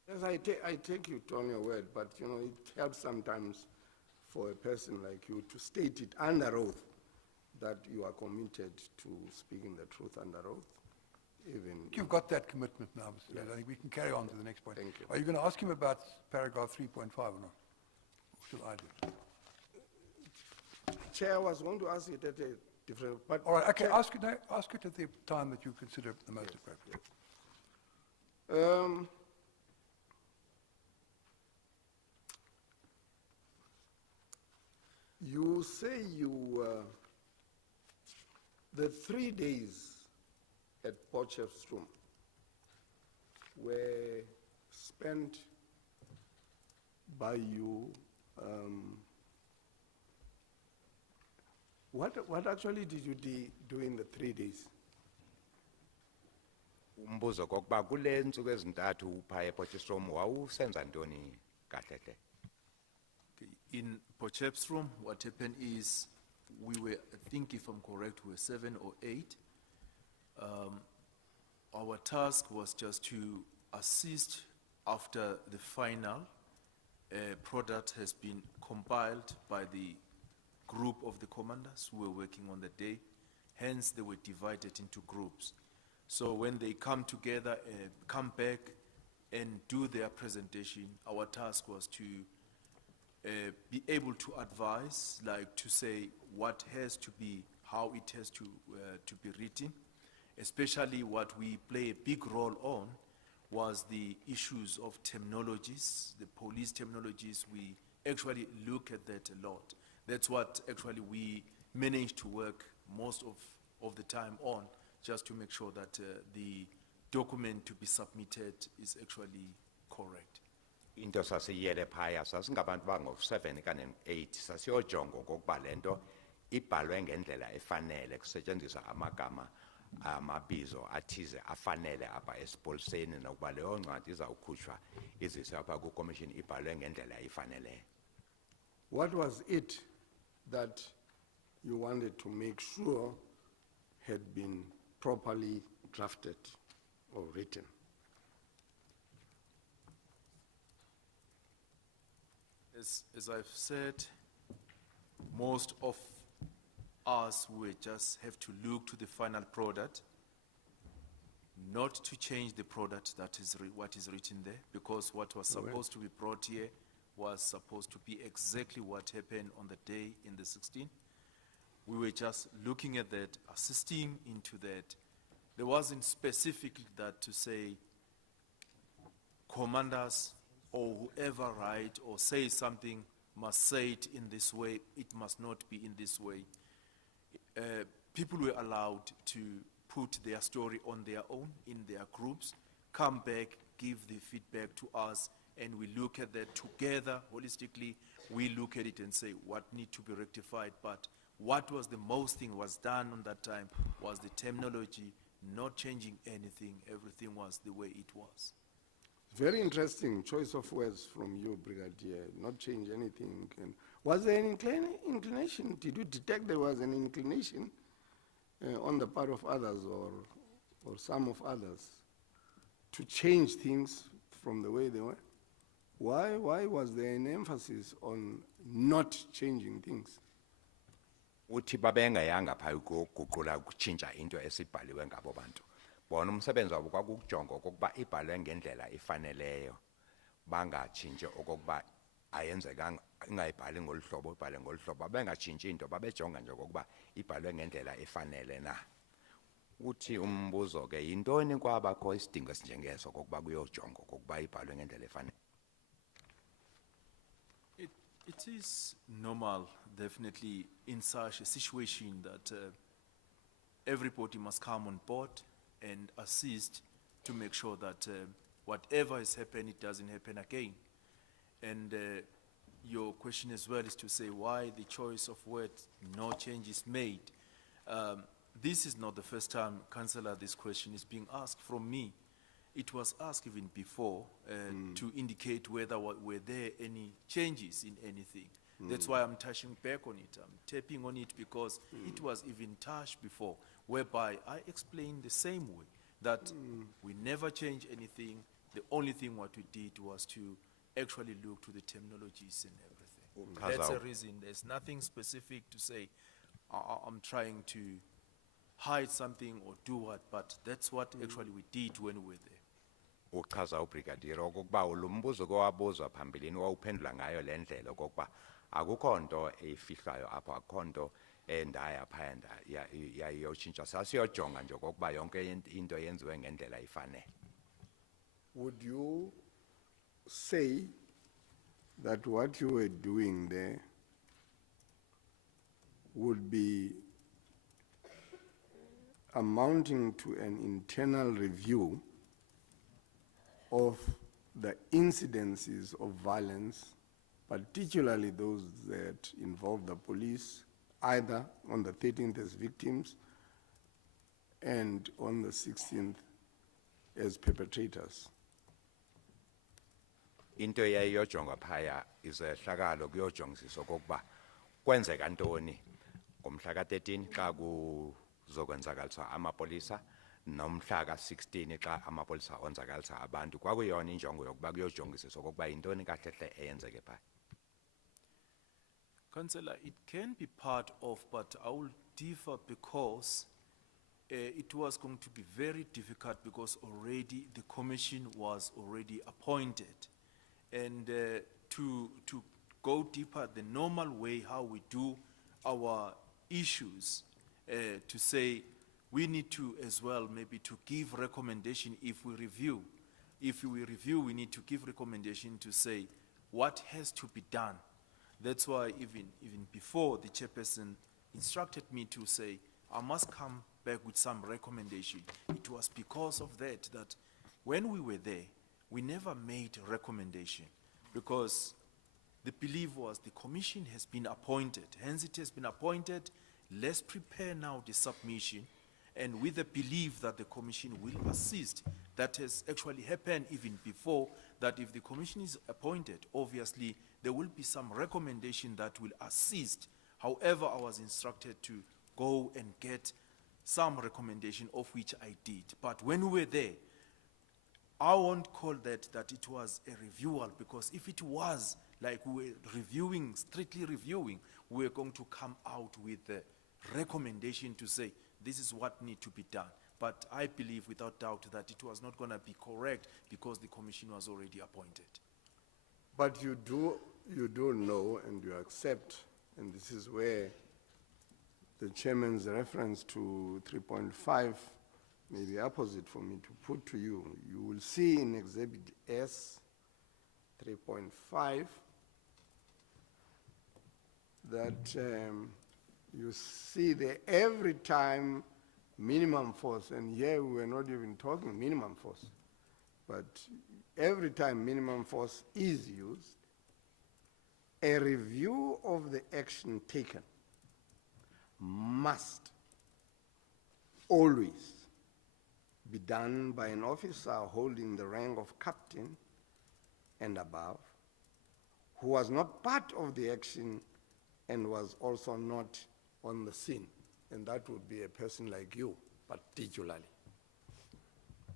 Yes, I take you on your word, but you know, it helps sometimes for a person like you to state it under oath that you are committed to speaking the truth under oath. Even You've got that commitment now, Mr. Led. I think we can carry on to the next point. Thank you. Are you going to ask him about paragraph 3.5 or not? Or should I do it? Chair, I was going to ask it at a different, but. All right, okay, Chair, ask it at the time that you consider the most appropriate. You say the 3 days at Potchefstroom were spent by you. What actually did you do in the 3 days? Umbuzo kokuba kule ntsuku ezintathu upha ePotchefstroom wawusenza ntoni kahle hle? In Potchefstroom, what happened is we were, I think if I'm correct, we were 7 or 8. Our task was just to assist after the final product has been compiled by the group of the commanders who were working on the day. Hence, they were divided into groups. So when they come together, come back and do their presentation, our task was to be able to advise, like to say what has to be, how it has to be written. Especially what we play a big role on was the issues of terminologies, the police terminologies. We actually look at that a lot. That's what actually we managed to work most of the time on, just to make sure that the document to be submitted is actually correct. Into sasiyele phaya sasingabantu bango-7 kanye 8 sasiyojonga okokuba le nto ibhalwe ngendlela efanele kusetyenziswa amagama amabizo athize afanele apha esipoliseni nokuba leyo ncwadi izawukhutshwa iziswe apha kwiCommission ibhalwe ngendlela efaneleyo. What was it that you wanted to make sure had been properly drafted or written? as I've said, most of us will just have to look to the final product, not to change the product that is what is written there, because what was supposed to be brought here was supposed to be exactly what happened on the day in the 16th. We were just looking at that, assisting into that. There wasn't specifically that to say commanders or whoever write or say something must say it in this way, it must not be in this way. People were allowed to put their story on their own, in their groups, come back, give the feedback to us, and we look at that together, holistically. We look at it and say what needs to be rectified, but what was the most thing was done on that time was the terminology, not changing anything, everything was the way it was. Very interesting choice of words from you, Brigadier, not change anything. And was there an inclination? Did you detect there was an inclination on the part of others or some of others to change things from the way they were? Why was there an emphasis on not changing things? Uthi babengayanga pha ukuguqula ukutshintsha into esibhaliwe ngabo bantu. Bona umsebenzi wabo kwakukujonga okokuba ibhalwe ngendlela efaneleyo. Bangatshintshe okokuba ayenzekanga ingayibhali ngolhlobo ibhale ngolhlobo. Bengatshintshi into babejonga nje okokuba ibhalwe ngendlela efanele na. Uthi umbuzo ke yintoni kwabakho isidingo esinjengeso okokuba kuyojonga okokuba ibhalwe ngendlela efanele. It is normal, definitely, in such a situation that everybody must come on board and assist to make sure that whatever has happened, it doesn't happen again. And your question as well is to say why the choice of words, no change is made. This is not the first time, Councillor, this question is being asked from me. It was asked even before to indicate whether were there any changes in anything. That's why I'm touching back on it. I'm tapping on it because it was even touched before, whereby I explained the same way that we never changed anything. The only thing what we did was to actually look to the terminologies and everything. That's the reason. There's nothing specific to say I'm trying to hide something or do what, but that's what actually we did when we were there. Uchaza ubrigadier okokuba ulumbuzo kwabuzwa phambilini wawuphendula ngayo lendlela okokuba akukho nto efihlayo apha akukho nto endaya phayanda yayiyotshintsha sasiyojonga nje okokuba yonke into yenziwe ngendlela ifanele. Would you say that what you were doing there would be amounting to an internal review of the incidences of violence, particularly those that involve the police, either on the 13th as victims and on the 16th as perpetrators? Into yayiyojonga phaya izehlakalo kuyojongisisa okokuba kwenzeka ntoni ngomhla ka-13 xa kuzokwenzakaliswa amapolisa nomhla ka-16 xa amapolisa onzakalisa abantu. Kwakuyona injongo yokuba kuyojongisisa okokuba yintoni kahle eyenzeke phaya. Councillor, it can be part of, but I will differ because it was going to be very difficult because already the commission was already appointed. And to go deeper, the normal way how we do our issues, to say we need to as well maybe to give recommendation if we review. If we review, we need to give recommendation to say what has to be done. That's why even before the chairperson instructed me to say, I must come back with some recommendation. It was because of that when we were there, we never made a recommendation because the belief was the commission has been appointed. Hence it has been appointed. Let's prepare now the submission and with the belief that the commission will assist. That has actually happened even before, that if the commission is appointed, obviously there will be some recommendation that will assist. However, I was instructed to go and get some recommendation, of which I did. But when we were there, I won't call that it was a reviewal, because if it was like we were reviewing, strictly reviewing, we were going to come out with a recommendation to say, this is what need to be done. But I believe without doubt that it was not going to be correct because the commission was already appointed. But you do know and you accept, and this is where the chairman's reference to 3.5 may be opposite for me to put to you. You will see in Exhibit S 3.5 that you see there every time minimum force, and here we were not even talking minimum force, but every time minimum force is used, a review of the action taken must always be done by an officer holding the rank of captain and above, who was not part of the action and was also not on the scene. And that would be a person like you, particularly.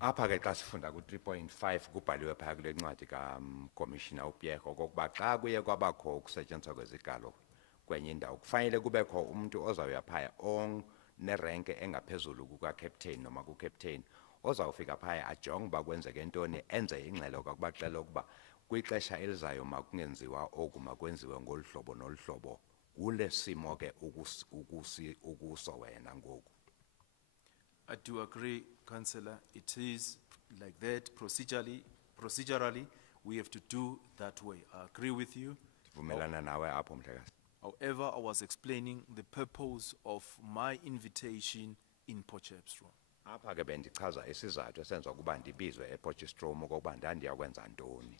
Apha ke xa sifunda ku 3.5 kubhaliwe phaya kule ncwadi kaCommissioner uPierre okokuba xa kuye kwabakho ukusetyenziswa kwezigalo kwenye indawo kufanele kubekho umuntu ozawuya phaya onerenke engaphezulu kuka-captain noma ku-captain ozawufika phaya ajonge uba kwenzeke ntoni enze ingxelo kwakubaxela ukuba kwixesha elizayo makungenziwa oku makwenziwe ngolu hlobo nolu hlobo ule simo ke ukuso wena ngoku. I do agree, Councillor. It is like that procedurally, we have to do that way. I agree with you. Ndivumelana nawe apho Mhlekazi. However, I was explaining the purpose of my invitation in Potchefstroom. Apha ke bendichaza isizathu esenza ukuba ndibizwe ePotchefstroom okokuba ndandiyakwenza ntoni.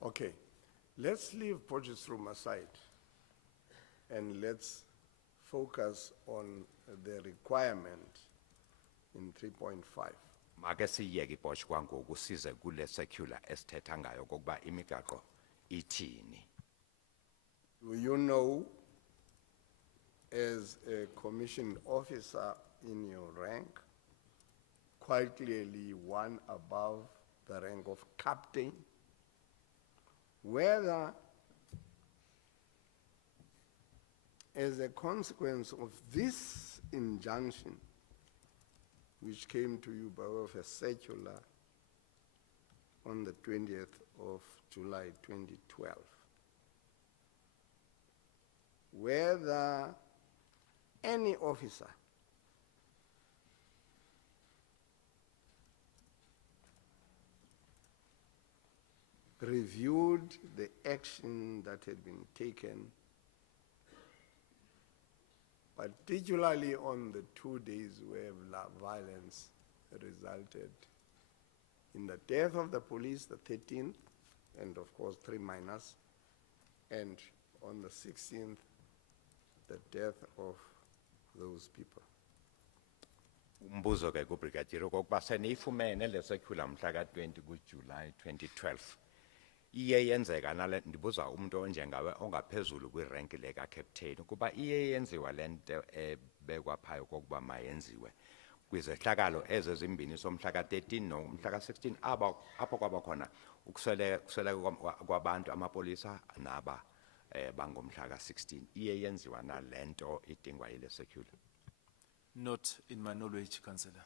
Okay, let's leave Potchefstroom aside and let's focus on the requirement in 3.5. Make siyeke iPotch kwangoku size kule circular esithetha ngayo okokuba imigaqo ithini. Do you know, as a commissioned officer in your rank, quite clearly one above the rank of captain, whether as a consequence of this injunction, which came to you by way of a circular on the 20th of July 2012, whether any officer reviewed the action that had been taken, particularly on the 2 days where violence resulted in the death of the police, the 13th, and of course 3 minors, and on the 16th, the death of those people. Umbuzo ke kubrigadier okokuba seniyifumene le circular mhla ka 20 kuJuly 2012. Iye yenzeka nale ndibuza umuntu onjengawe ongaphezulu kwirank leka captain kuba iye yenziwa lento ebekwa phaya okokuba mayenziwe kwizehlakalo ezimbini somhla ka 13 nomhla ka 16 apho kwaba khona ukusweleka kwabantu amapolisa naba bangomhla ka 16 iye yenziwa na lento idingwa ile circular. Not in my knowledge, Councillor.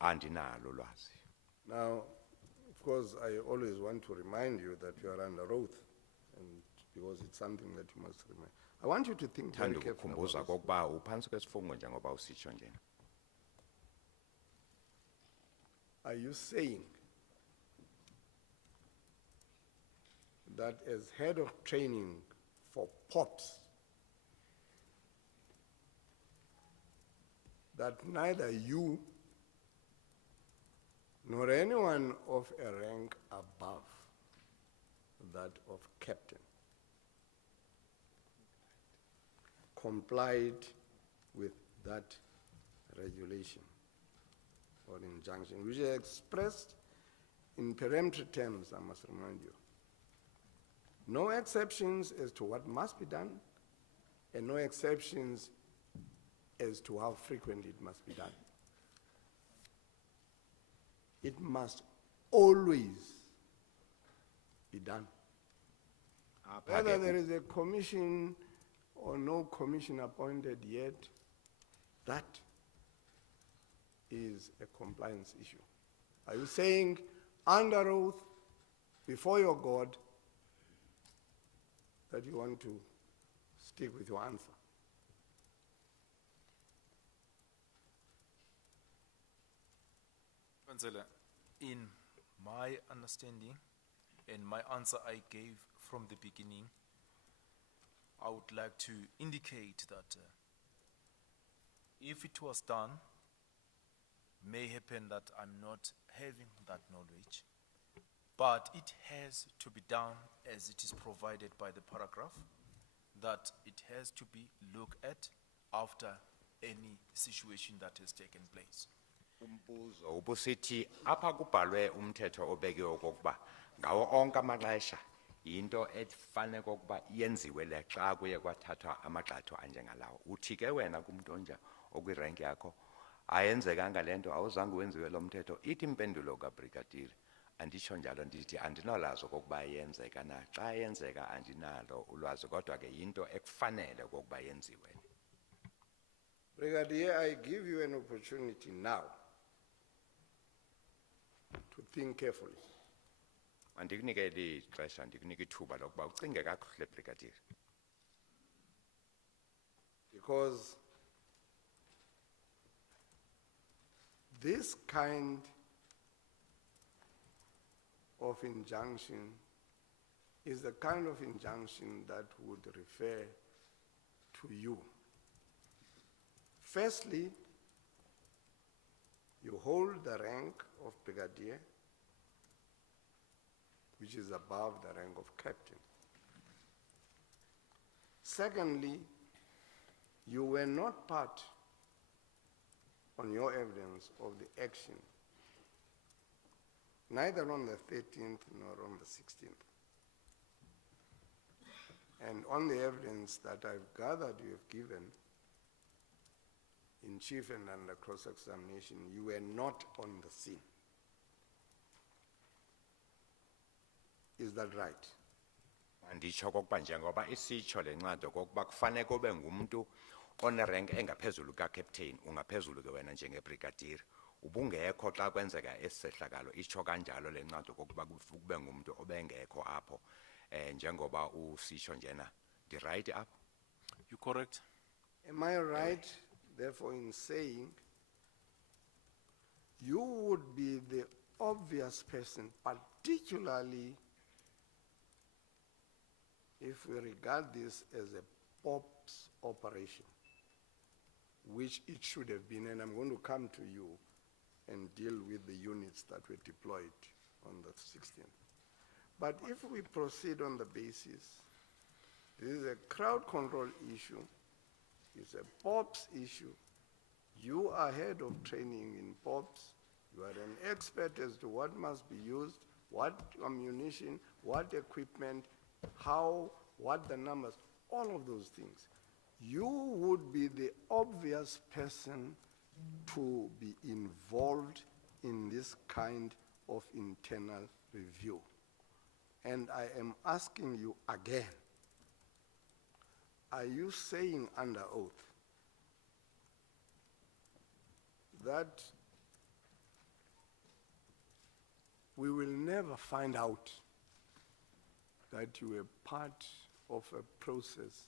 Andinalo lwazi. Now, of course, I always want to remind you that you are under oath, and because it's something that you must remind. I want you to think very Thanda carefully ukukhumbuza about this. kokuba uphantsi kwesifungo njengoba usitsho njena. Are you saying that as head of training for POPs, that neither you nor anyone of a rank above that of captain complied with that regulation or injunction, which is expressed in peremptory terms, I must remind you. No exceptions as to what must be done, and no exceptions as to how frequently it must be done. It must always be done. Apha Whether ke there is a commission or no commission appointed yet, that is a compliance issue. Are you saying under oath, before your God, that you want to stick with your answer? Councillor, in my understanding and my answer I gave from the beginning, I would like to indicate that if it was done, may happen that I'm not having that knowledge, but it has to be done as it is provided by the paragraph, that it has to be looked at after any situation that has taken place. umbuzo ubusithi apha kubhalwe umthetho obekiwe okokuba ngawo onke amaxesha into efanele kokuba yenziwe le xa kuye kwathathwa amagxatho anjengalawo. Uthi ke wena kumuntu onja okwirank yakho ayenzekanga lento awuzange wenziwe lo mthetho. Ithi impendulo kaBrigadier anditsho njalo, ndithi andinolazo kokuba yenzeka na. Xa yenzeka andinalo ulwazi, kodwa ke into ekufanele kokuba yenziwe. Brigadier, I give you an opportunity now to think carefully. Andikunike ixesha, ndikunike ithuba lokuba ucinge kakuhle Brigadier. Because this kind of injunction is the kind of injunction that would refer to you. Firstly, you hold the rank of brigadier, which is above the rank of captain. Secondly, you were not part on your evidence of the action, neither on the 13th nor on the 16th. And on the evidence that I've gathered you have given, in chief and under cross-examination, you were not on the scene. Is that right? Anditsho kokuba njengoba isitsho lencwadi kokuba kufanele kube ngumuntu onerank engaphezulu ka-captain, ungaphezulu ke wena njengebrigadier. Ubungekho xa kwenzeka esisehlakalo, itsho kanjalo lencwadi kokuba kube ngumuntu obengekho apho njengoba usitsho njena. Di right up? You correct? Am I right, therefore, in saying you would be the obvious person, particularly if we regard this as a POPs operation, which it should have been, and I'm going to come to you and deal with the units that were deployed on the 16th. But if we proceed on the basis, this is a crowd control issue, it's a POPs issue. You are head of training in POPs. You are an expert as to what must be used, what ammunition, what equipment, how, what the numbers, all of those things. You would be the obvious person to be involved in this kind of internal review. And I am asking you again, are you saying under oath that we will never find out that you were part of a process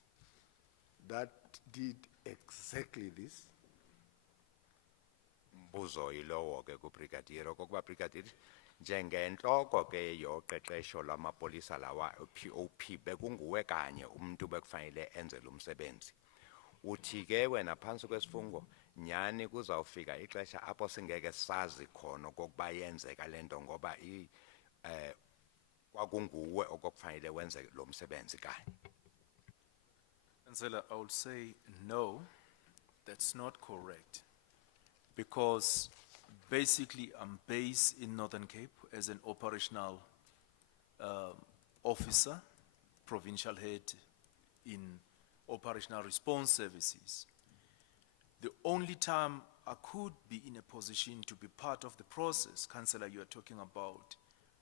that did exactly this? Mbuzo ilowo ke kubrigadier okokuba brigadier njengentloko ke yoqeqesho lwamapolisa lawa POP bekunguwe kanye umuntu bekufanele enze lo msebenzi. Uthi ke wena phansi kwesifungo nyani kuzawufika ixesha apho singeke sazi khona kokuba yenzeka lento ngoba kwakunguwe okufanele wenze lo msebenzi kanye. Councillor, I would say no, that's not correct. Because basically I'm based in Northern Cape as an operational officer, provincial head in operational response services. The only time I could be in a position to be part of the process, Councillor, you are talking about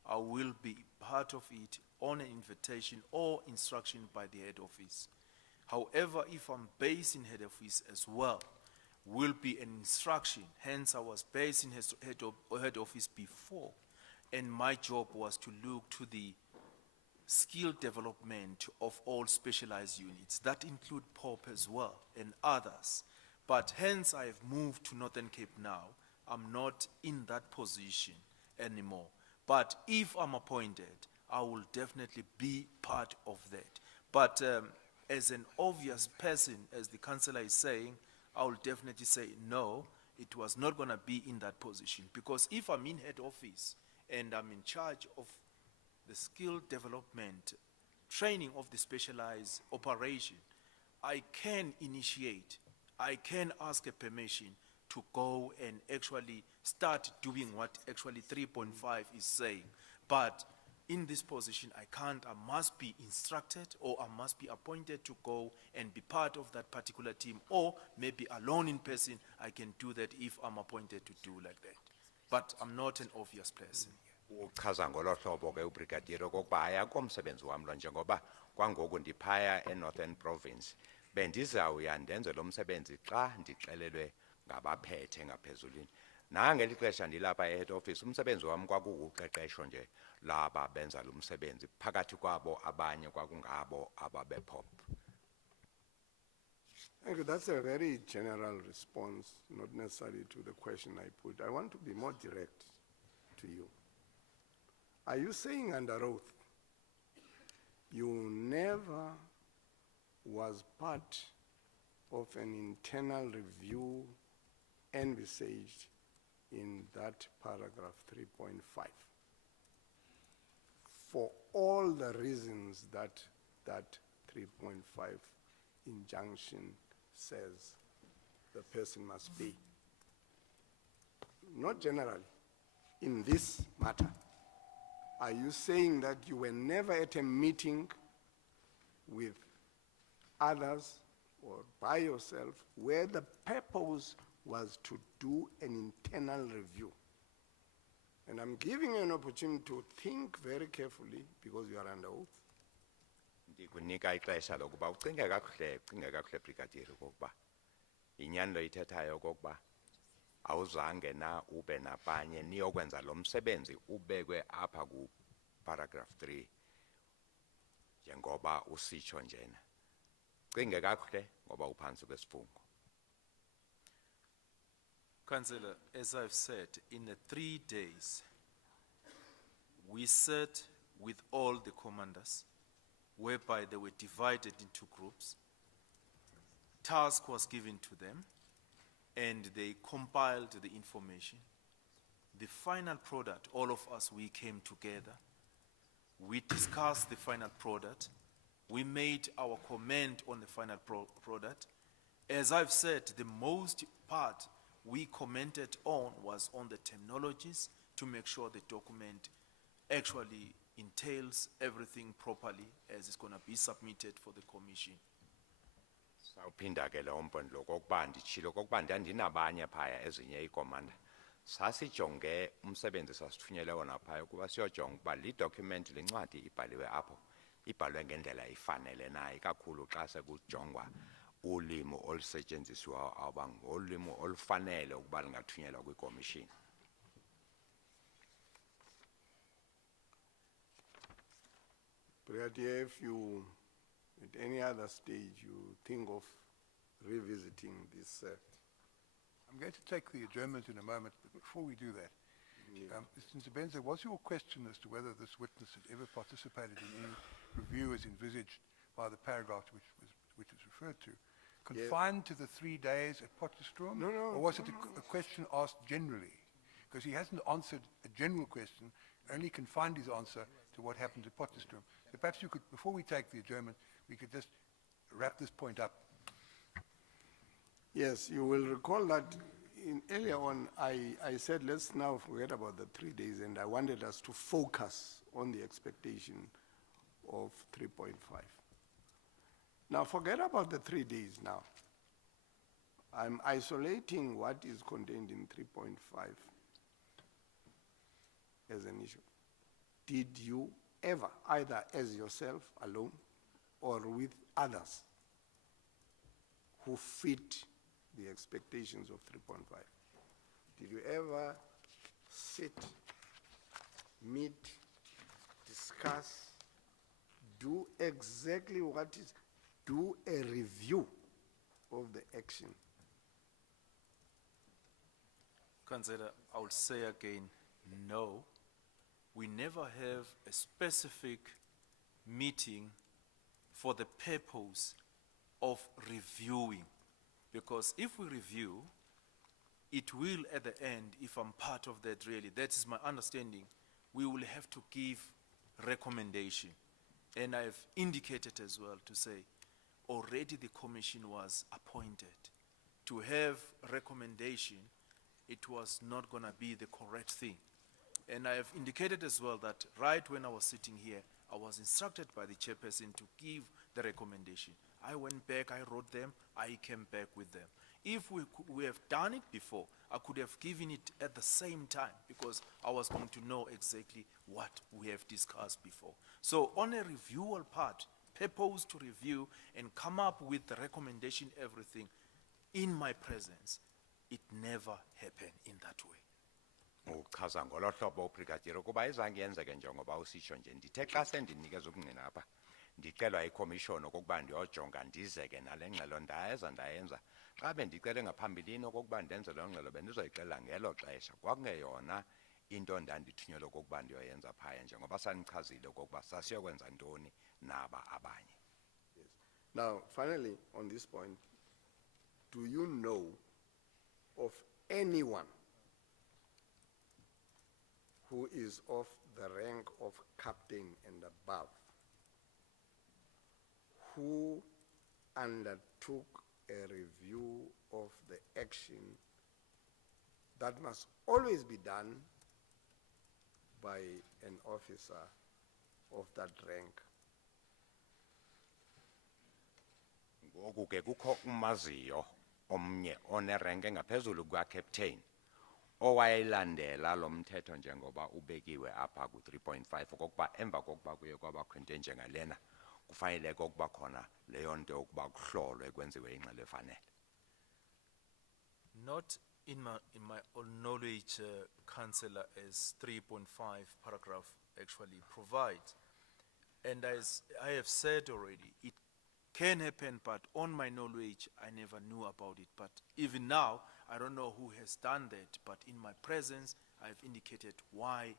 I will be part of it on an invitation or instruction by the head office. However, if I'm based in head office as well, will be an instruction. Hence, I was based in head office before, and my job was to look to the skill development of all specialized units. That include POP as well and others. But hence, I have moved to Northern Cape now. I'm not in that position anymore. But if I'm appointed, I will definitely be part of that. But as an obvious person, as the councillor is saying, I will definitely say no, it was not going to be in that position. Because if I'm in head office and I'm in charge of the skill development, training of the specialized operation, I can initiate, I can ask a permission to go and actually start doing what actually 3.5 is saying. But in this position, I can't, I must be instructed or I must be appointed to go and be part of that particular team, or maybe alone in person, I can do that if I'm appointed to do like that. But I'm not an obvious person. Uchaza ngolo hlobo ke ubrigadier okokuba ayakho umsebenzi wami lo njengoba kwangoku ndiphaya eNorthern Province bendizawuya ndenze lo msebenzi xa ndixelelwe ngabaphethe ngaphezulwini. Nangeli xesha ndilapha ehead office umsebenzi wami kwakuqeqesho nje laba benza lo msebenzi phakathi kwabo abanye kwakungabo ababepop. Thank you. That's a very general response, not necessarily to the question I put. I want to be more direct to you. Are you saying under oath you never was part of an internal review envisaged in that paragraph 3.5 for all the reasons that that 3.5 injunction says the person must be? Not generally, in this matter. Are you saying that you were never at a meeting with others or by yourself where the purpose was to do an internal review? And I'm giving you an opportunity to think very carefully because you are under oath. Ndikunika ixesha lokuba ucinge kakuhle brigadier okokuba inyani lo ithethayo okokuba awuzange na ube nabanye niyokwenza lo msebenzi ubekwe apha ku paragraph 3 njengoba usitsho njena. Cinge kakuhle ngoba uphansi kwesifungo. Councillor, as I've said, in the 3 days, we sat with all the commanders, whereby they were divided into groups. Task was given to them, and they compiled the information. The final product, all of us, we came together. We discussed the final product. We made our comment on the final product. As I've said, the most part we commented on was on the terminologies to make sure the document actually entails everything properly as it's going to be submitted for the commission. Sawuphinda ke lo mpondlo kokuba nditshilo kokuba ndandinabanye phaya ezinye ikomanda. Sasijonge umsebenzi sasithunyele wona phaya kuba siyojonga ukuba li document lencwadi ibhaliwe apho ibhalwe ngendlela ifanele na ikakhulu xa sekujongwa ulimo olusetshenziswa aba ngolimo olufanele ukuba lingathunyelwa kwikomishini. Brigadier, if you, at any other stage, you think of revisiting this. I'm going to take the adjournment in a moment, but before we do that, Mr. Nsebenza, was your question as to whether this witness had ever participated in any review as envisaged by the paragraph which was referred to, confined to the 3 days at Potchefstroom? No, no. Or was it a question asked generally? Because he hasn't answered a general question, only confined his answer to what happened at Potchefstroom. So perhaps you could, before we take the adjournment, we could just wrap this point up. Yes, you will recall that earlier on I said let's now forget about the 3 days, and I wanted us to focus on the expectation of 3.5. Now forget about the 3 days now. I'm isolating what is contained in 3.5 as an issue. did you ever, either as yourself alone or with others who fit the expectations of 3.5? Did you ever sit, meet, discuss, do exactly what is, do a review of the action? Councillor, I will say again, no. We never have a specific meeting for the purpose of reviewing. Because if we review, it will at the end, if I'm part of that really, that is my understanding, we will have to give recommendation. And I've indicated as well to say, already the commission was appointed. To have recommendation, it was not going to be the correct thing. And I have indicated as well that right when I was sitting here, I was instructed by the chairperson to give the recommendation. I went back, I wrote them, I came back with them. If we have done it before, I could have given it at the same time because I was going to know exactly what we have discussed before. So on a reviewal part, purpose to review and come up with the recommendation, everything, in my presence, it never happened in that way. Uchaza ngolo hlobo ubrigadier ukuba izange yenzeke njengoba usitsho nje ndithe xa sendinikeza ukungqina apha ndicelwa ikomishoni okokuba ndiyojonga ndizeke nale ngxelo ndayenza xa bendicele ngaphambilini okokuba ndenze loo ngxelo bendizoyixela ngelo xesha kwakungeyona into ndandithunyelwe okokuba ndiyoyenza phaya njengoba sanichazile okokuba sasiyokwenza ntoni naba abanye. Yes. Now, finally, on this point, do you know of anyone who is of the rank of captain and above who undertook a review of the action that must always be done by an officer of that rank? Ngoku ke kukho umaziyo omnye onerenke ngaphezulu kwa-captain owayelandela lo mthetho njengoba ubekiwe apha ku-3.5 okokuba emva kokuba kuye kwabakho into enjengalena kufanele kokuba khona leyo nto yokuba kuhlolwe kwenziwe ingxelo efanele. Not in my own knowledge, Councillor, as 3.5 paragraph actually provides. And as I have said already, it can happen, but on my knowledge, I never knew about it. But even now, I don't know who has done that, but in my presence, I've indicated why,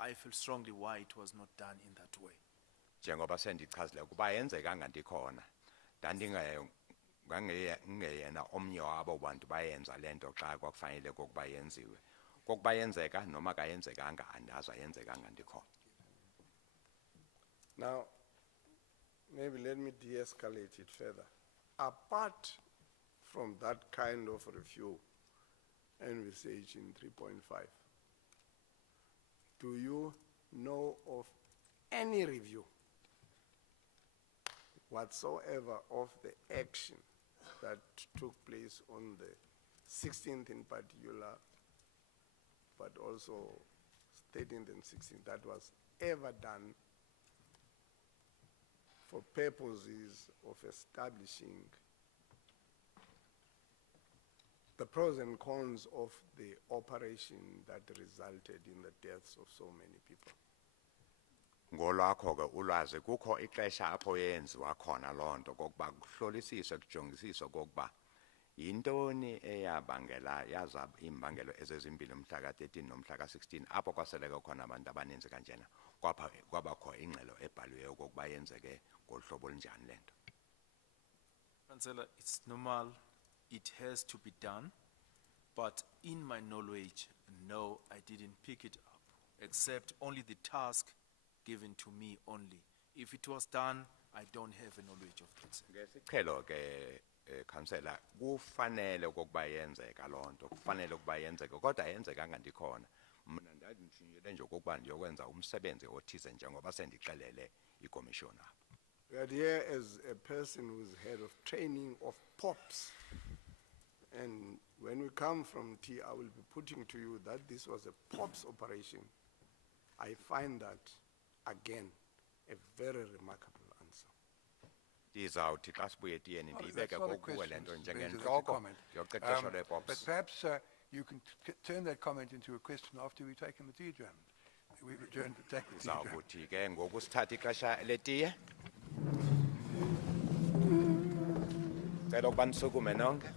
I feel strongly why it was not done in that way. Njengoba sendichazile ukuba yenzekanga ndikhona ngangeyena omnye wabo bantu bayenza lento xa kwakufanele kokuba yenziwe. Kokuba yenzeka noma kayenzekanga andazi ayenzekanga ndikhona. Now, maybe let me de-escalate it further. Apart from that kind of review envisaged in 3.5, do you know of any review whatsoever of the action that took place on the 16th in particular, but also 13th and 16th, that was ever done for purposes of establishing the pros and cons of the operation that resulted in the deaths of so many people? Ngolwakho ke ulwazi kukho ixesha apho yenziwa khona loo nto kokuba kuhlolisiswe kujongisiswe kokuba yintoni eyabangela yazaba imbangelo ezezimbili umhla ka-13 nomhla ka-16 apho kwaseleke khona abantu abaninzi kanjena kwabakho ingxelo ebhaliweyo kokuba yenzeke ngolhlobo olunjani le nto. Councillor, it's normal, it has to be done, but in my knowledge, no, I didn't pick it up, except only the task given to me only. If it was done, I don't have a knowledge of it. Ngesiqhelo ke councillor kufanele ukuba yenzeka loo nto kufanele ukuba yenzeke kodwa yenzekanga ndikhona mna ndandithunyelwe nje okokuba ndiyokwenza umsebenzi othize njengoba sendixelele ikomishoni apha. We are here as a person who's head of training of POPs. And when we come from T, I will be putting to you that this was a POPs operation I find that, again, a very remarkable answer. Ndizawuthi xa sibuye etiyeni Oh, ndiyibeke that's not a kuwe le question, nto Mr. Benzo, that's a njengentloko comment. yoqeqesho But lweepops. perhaps you can turn that comment into a question after we've taken the tea dram. We've adjourned to take the tea dram. Ndizawukuthi ke ngoku sithathe ixesha letiye. Cela ukuba nisukume nonke.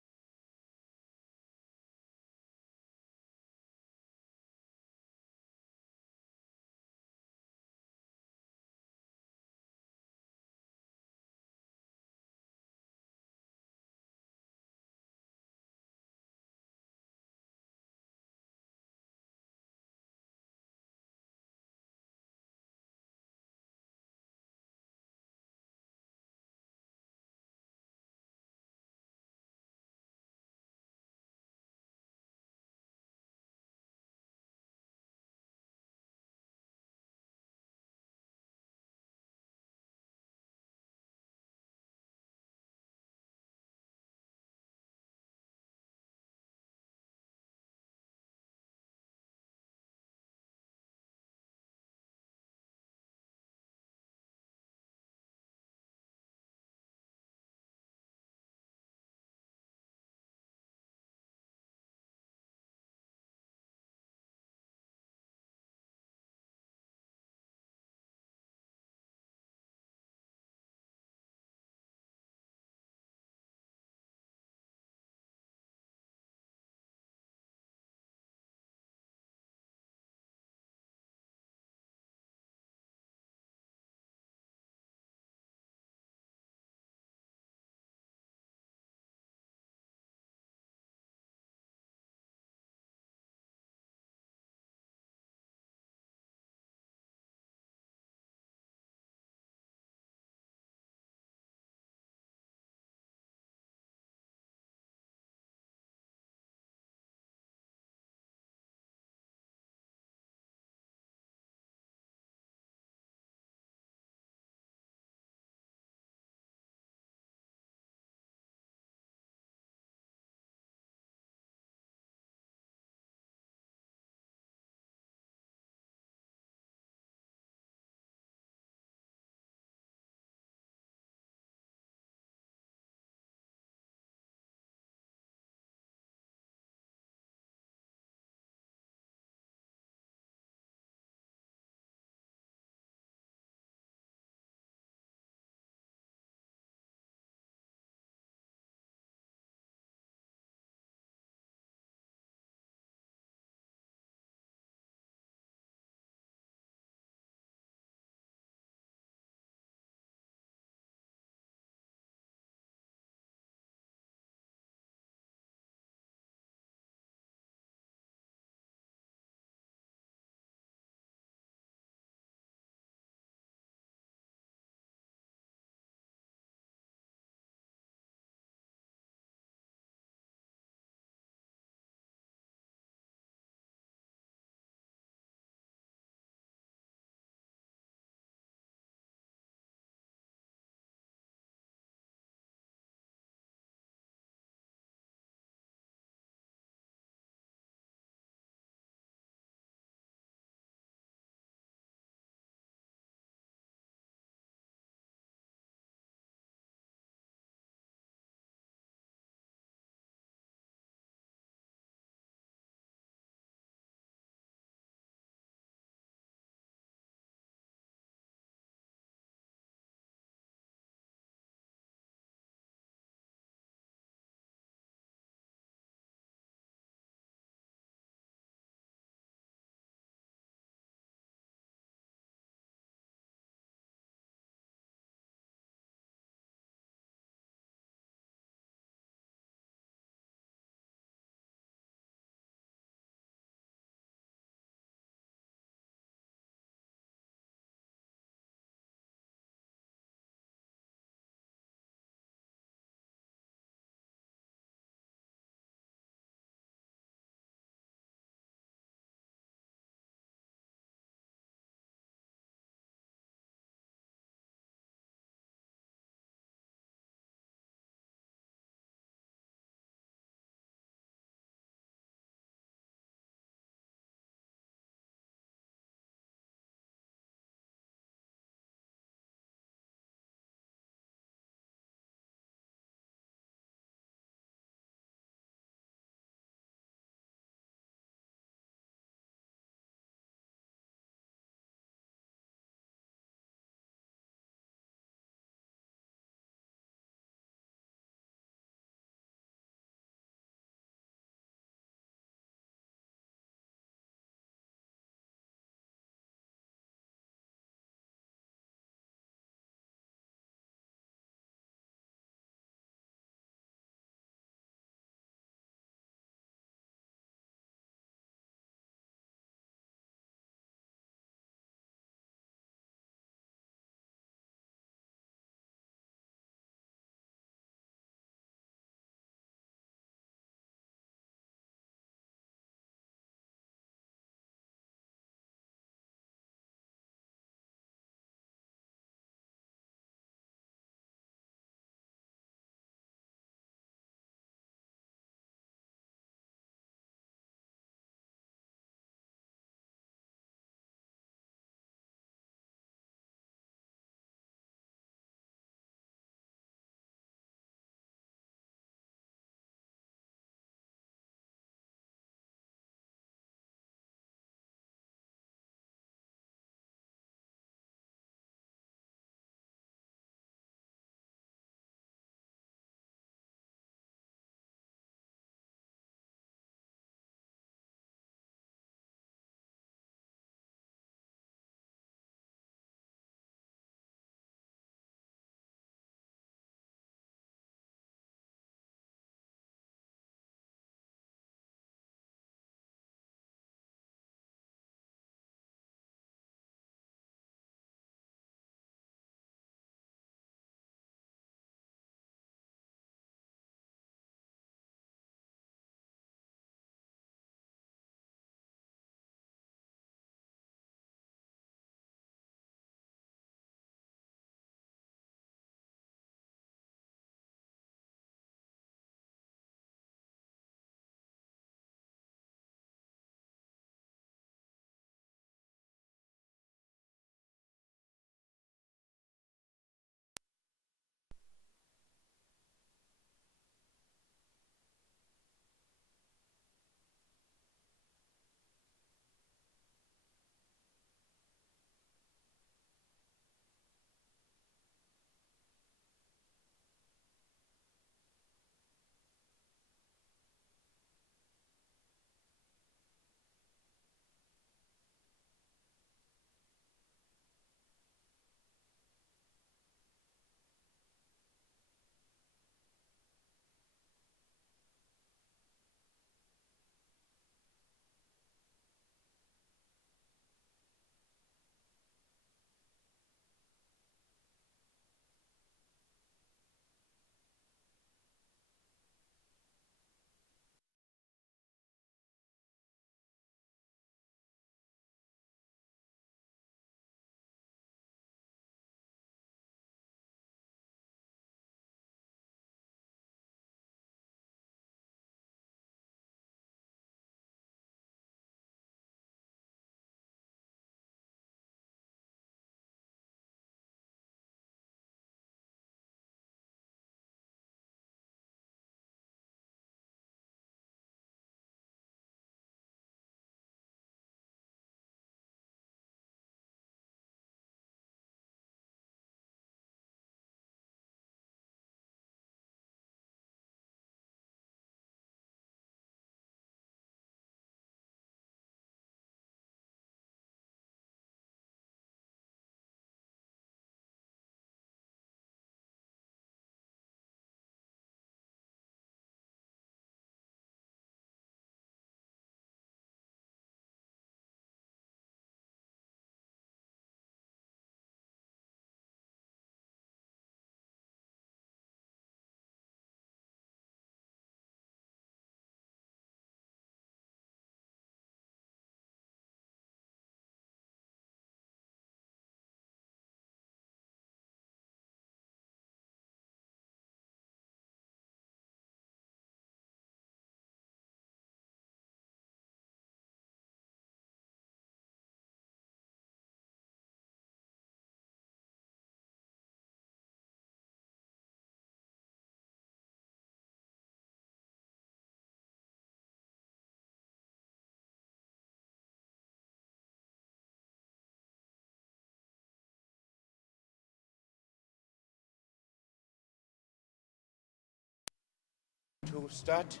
to start.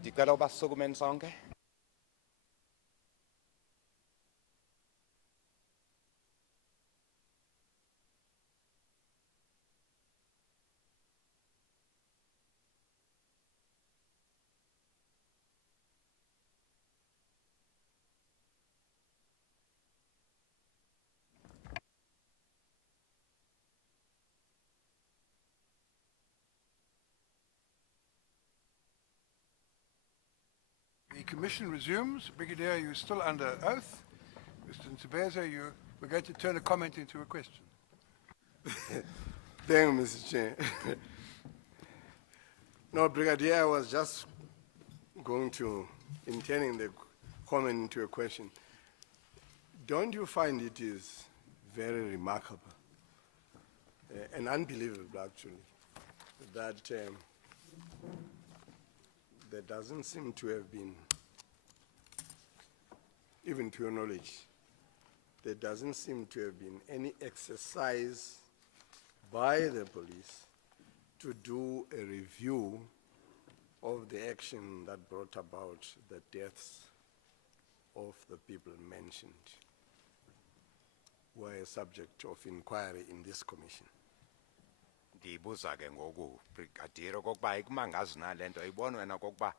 Ndicela uba sisukumeni sonke. The commission resumes. Brigadier, you're still under oath. Mr. Nsibeza, we're going to turn a comment into a question. Thank you, Mr. Chair. No, Brigadier, I was just intending the comment into a question. Don't you find it is very remarkable and unbelievable, actually, that there doesn't seem to have been, even to your knowledge, there doesn't seem to have been any exercise by the police to do a review of the action that brought about the deaths of the people mentioned, were a subject of inquiry in this commission. Ndibuza ke ngoku Brigadier okokuba ikumangazi na lento ayibona wena okokuba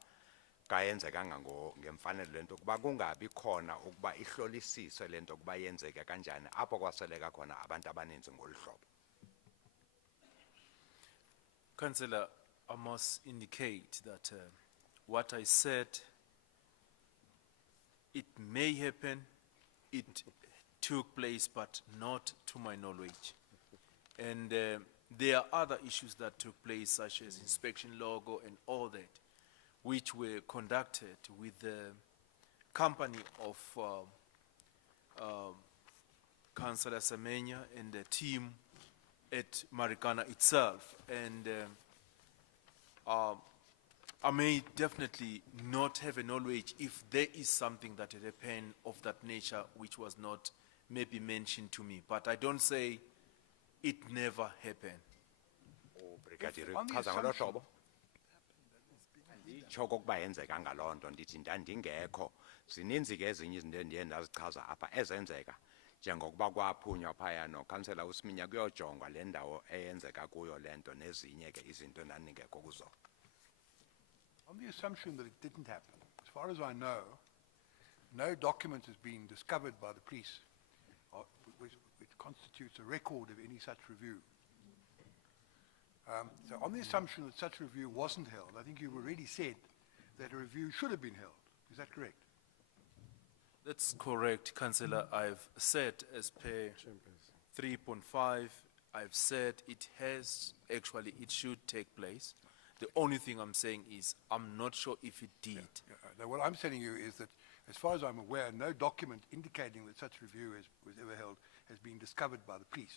kayenzekanga ngemfanelo lento kuba kungabi khona ukuba ihlolisiswe lento kuba yenzeke kanjani apho kwaseleka khona abantu abaninzi ngolhlobo. Councillor, I must indicate that what I said, it may happen, it took place, but not to my knowledge. And there are other issues that took place, such as inspection logo and all that, which were conducted with the company of Councillor Semenya and the team at Marikana itself. And I may definitely not have a knowledge if there is something that had happened of that nature which was not maybe mentioned to me. But I don't say it never happened. Brigadier uchaza ngolo hlobo. Anditsho okokuba yenzeka ngaloo nto ndithi ndandingekho. Zininzi ke ezinye izinto endiye ndazichaza apha ezenzeka njengokuba kwaphunywa phaya noKhansela uSiminya kuyojongwa le ndawo eyenzeka kuyo lento nezinye ke izinto ndandingekho kuzo. On the assumption that it didn't happen, as far as I know, no document has been discovered by the police which constitutes a record of any such review. So on the assumption that such review wasn't held, I think you've already said that a review should have been held. Is that correct? That's correct, Councillor. I've said as per 3.5, I've said it should take place. The only thing I'm saying is I'm not sure if it did. Now, what I'm telling you is that, as far as I'm aware, no document indicating that such review was ever held has been discovered by the police.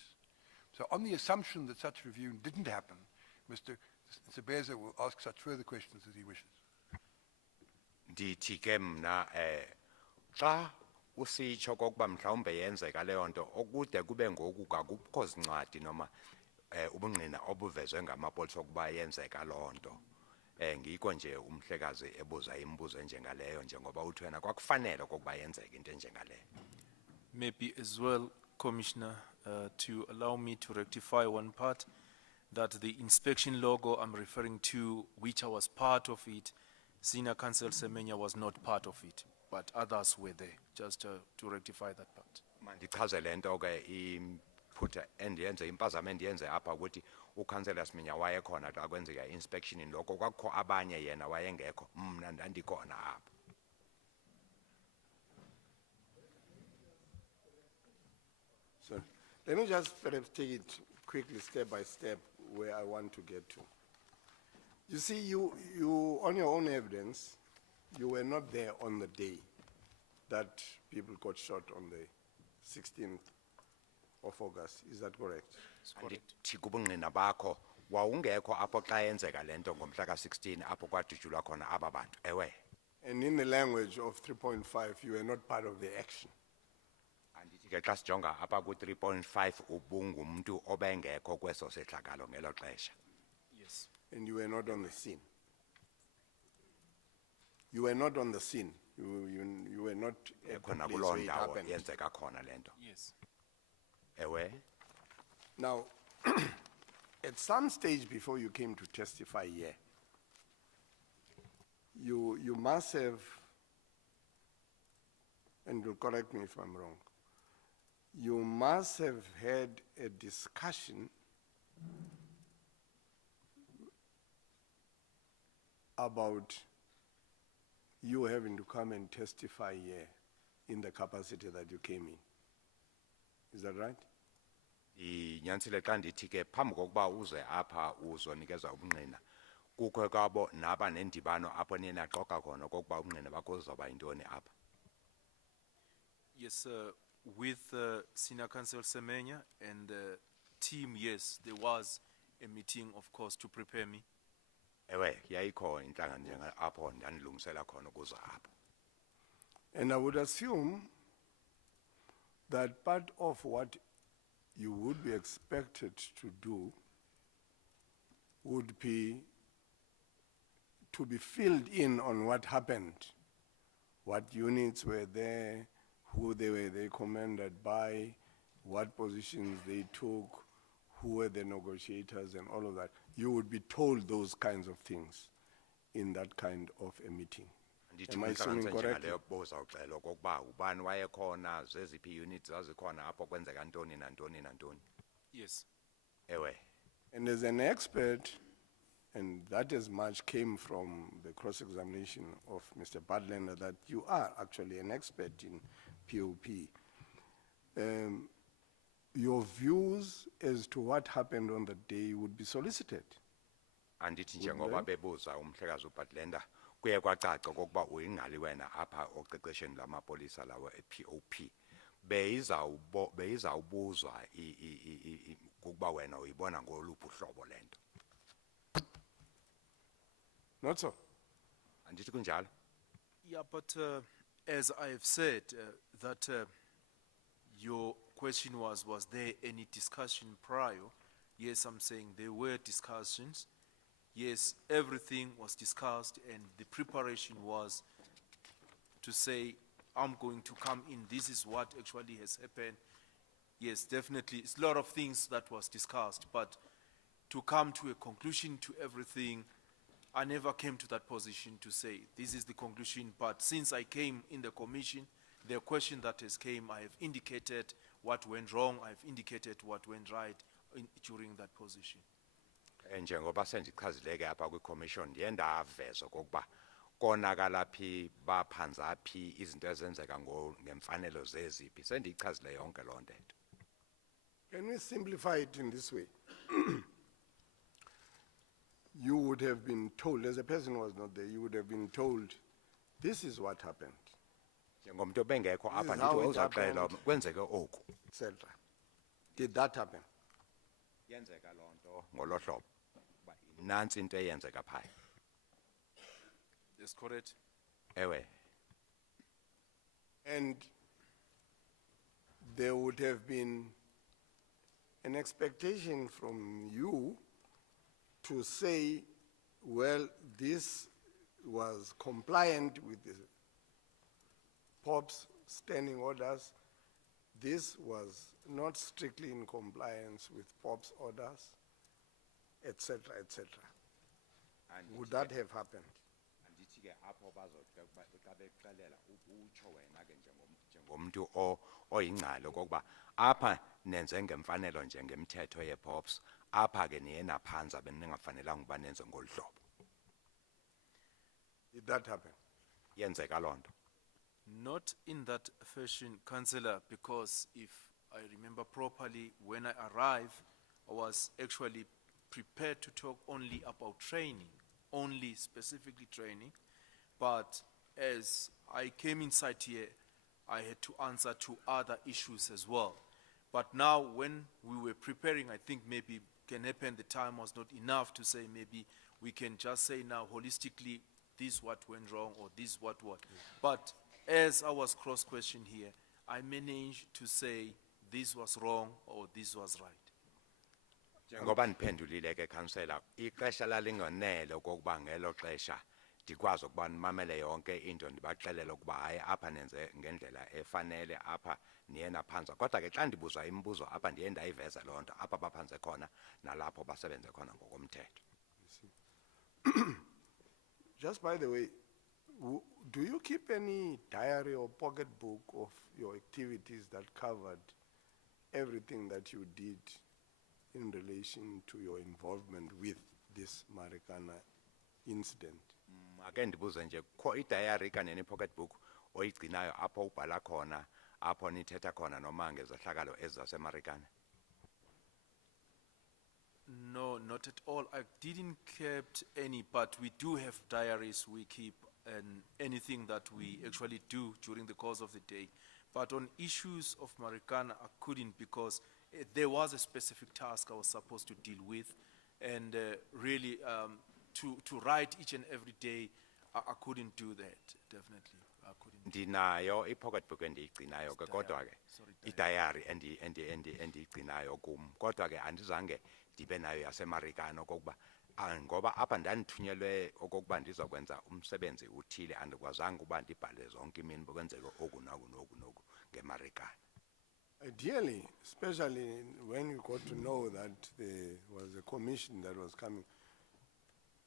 So on the assumption that such review didn't happen, Mr. Nsibeza will ask such further questions as he wishes. Ndithi ke mna xa usitsho kokuba mhlawumbe yenzeka leyo nto okude kube ngoku kakukho zincwadi noma ubungqina obuvezwe ngamapolisa ukuba yenzeka loo nto. Ngiko nje umhlekazi ebuza imibuzo enjengaleyo njengoba uthi wena kwakufanele okokuba yenzeke into enjengaleyo. Maybe as well, Commissioner, to allow me to rectify one part, that the inspection logo I'm referring to, which I was part of it, Senior Counsel Semenya was not part of it, but others were there, just to rectify that part. Mandichaze lento ke iphutha endiyenze impazamo endiyenze apha ukuthi uKhansela Semenya wayekhona xa kwenzeka inspection lokho kwakho abanye yena wayengekho mna ndandikhona apha. So let me just perhaps take it quickly, step by step, where I want to get to. You see, you on your own evidence, you were not there on the day that people got shot on the 16th of August. Is that correct? Andithi kubungqina bakho wawungekho apho xa yenzeka lento ngomhla ka16 apho kwadutshulwa khona aba bantu. Ewe. And in the language of 3.5, you were not part of the action. Andithi ke xa sijonga apha ku3.5 ubungumntu obengekho kweso sehlakalo ngelo xesha. Yes. And you were not on the scene. You were not on the scene. You were not at the khona place kuloo where it ndawo happened. yenzeka khona le nto. Yes. Ewe, Now, at some stage before you came to testify here, you must have, and you'll correct me if I'm wrong, you must have had a discussion about you having to come and testify here in the capacity that you came in. Is that right? inyanisile xa ndithi ke phambi kokuba uze apha uzonikeza ubungqina kukho kwabo naba nendibano apho niye naxoxa khona kokuba ubungqina bakho uzawuba yintoni apha. Yes, sir. With Senior Counsel Semenya and the team, yes, there was a meeting, of course, to prepare me. Ewe, yayikho inhlangano njenga apho ndanilungisela khona ukuza apha. And I would assume that part of what you would be expected to do would be to be filled in on what happened, what units were there, who they commanded by, what positions they took, who were the negotiators and all of that. You would be told those kinds of things in that kind of a meeting. Am I assuming correctly? Bozawuxela okokuba ubani wayekhona zeziphi units zazikhona apho kwenzeka ntoni nantoni nantoni. Yes. Ewe. And as an expert, and that as much came from the cross-examination of Mr. Badlander, that you are actually an expert in POP. Your views as to what happened on the day would be solicited. Andithi njengoba bebuza umhlekazi uBadlander kuye kwacaca kokuba uyingqali wena apha oqeqesheni lamapolisa lawo ePOP. Beyizawubuzwa ukuba wena uyibona ngoluphi uhlobo lento. Not so. Andithi kunjalo. Yeah, but as I have said, that your question was there any discussion prior? Yes, I'm saying there were discussions. Yes, everything was discussed, and the preparation was to say, I'm going to come in, this is what actually has happened. Yes, definitely, it's a lot of things that was discussed, but to come to a conclusion to everything, I never came to that position to say, this is the conclusion, but since I came in the commission, the question that has came, I have indicated what went wrong, I have indicated what went right during that position. Njengoba sendichazileke apha kwi-commission ndiye ndaveza okokuba konakala phi baphanza phi izinto ezenzeka ngemfanelo zeziphi sendiyichazile yonke loo nto. Can we simplify it in this way? You would have been told, as a person who was not there, you would have been told, this is what happened, Njengomntu bengekho apha This is how ndithi it uzawuxelela happened. kwenzeke oku. etc. Did that happen? Yenzeka loo nto ngolo hlobo. Uba nantsi into eyenzeka phaya. That's correct. Ewe. And there would have been an expectation from you to say, well, this was compliant with the POP's standing orders. This was not strictly in compliance with POP's orders, etc., etc. Would that have happened? Andithi ke apho bazothi xa bexelela utsho wena ke njengomntu oyingqali okokuba apha nenze ngemfanelo njengemthetho ye-POPs apha ke niye naphanza beningafanelanga uba nenze ngolu hlobo. Did that happen? Yenzeka loo nto. Not in that fashion, Councillor, because if I remember properly, when I arrived, I was actually prepared to talk only about training, only specifically training. But as I came inside here, I had to answer to other issues as well. But now when we were preparing, I think maybe can happen, the time was not enough to say maybe we can just say now holistically, this what went wrong or this what. But as I was cross-questioned here, I managed to say this was wrong or this was right. Njengoba niphendulile ke councillor, ixesha lalingonele okokuba ngelo xesha ndikwazi ukuba ndimamele yonke into ndibaxelele ukuba hayi apha nenze ngendlela efanele apha niye naphantsi kodwa ke xa ndibuzwa imibuzo apha ndiye ndayiveza loo nto apha baphantse khona nalapho basebenze khona ngokomthetho. Just by the way, do you keep any diary or pocketbook of your activities that covered everything that you did in relation to your involvement with this Marikana incident? Ake ndibuze nje kho idiary kanye ne-pocketbook oyigcinayo apho ubhala khona apho nithetha khona noma ngezehlakalo ezaseMarikana? No, not at all. I didn't kept any, but we do have diaries we keep and anything that we actually do during the course of the day. But on issues of Marikana, I couldn't because there was a specific task I was supposed to deal with, and really to write each and every day, I couldn't do that. Definitely, I couldn't. Ndinayo i-pocketbook endiyigcinayo ke kodwa ke Sorry, idiary endiyigcinayo kum kodwa ke andizange ndibe nayo yaseMarikana okokuba ngoba apha ndandithunyelwe okokuba ndizokwenza umsebenzi uthile andikwazanga uba ndibhale zonke imini bokwenzeka oku noku ngeMarikana. Ideally, especially when you got to know that there was a commission that was coming,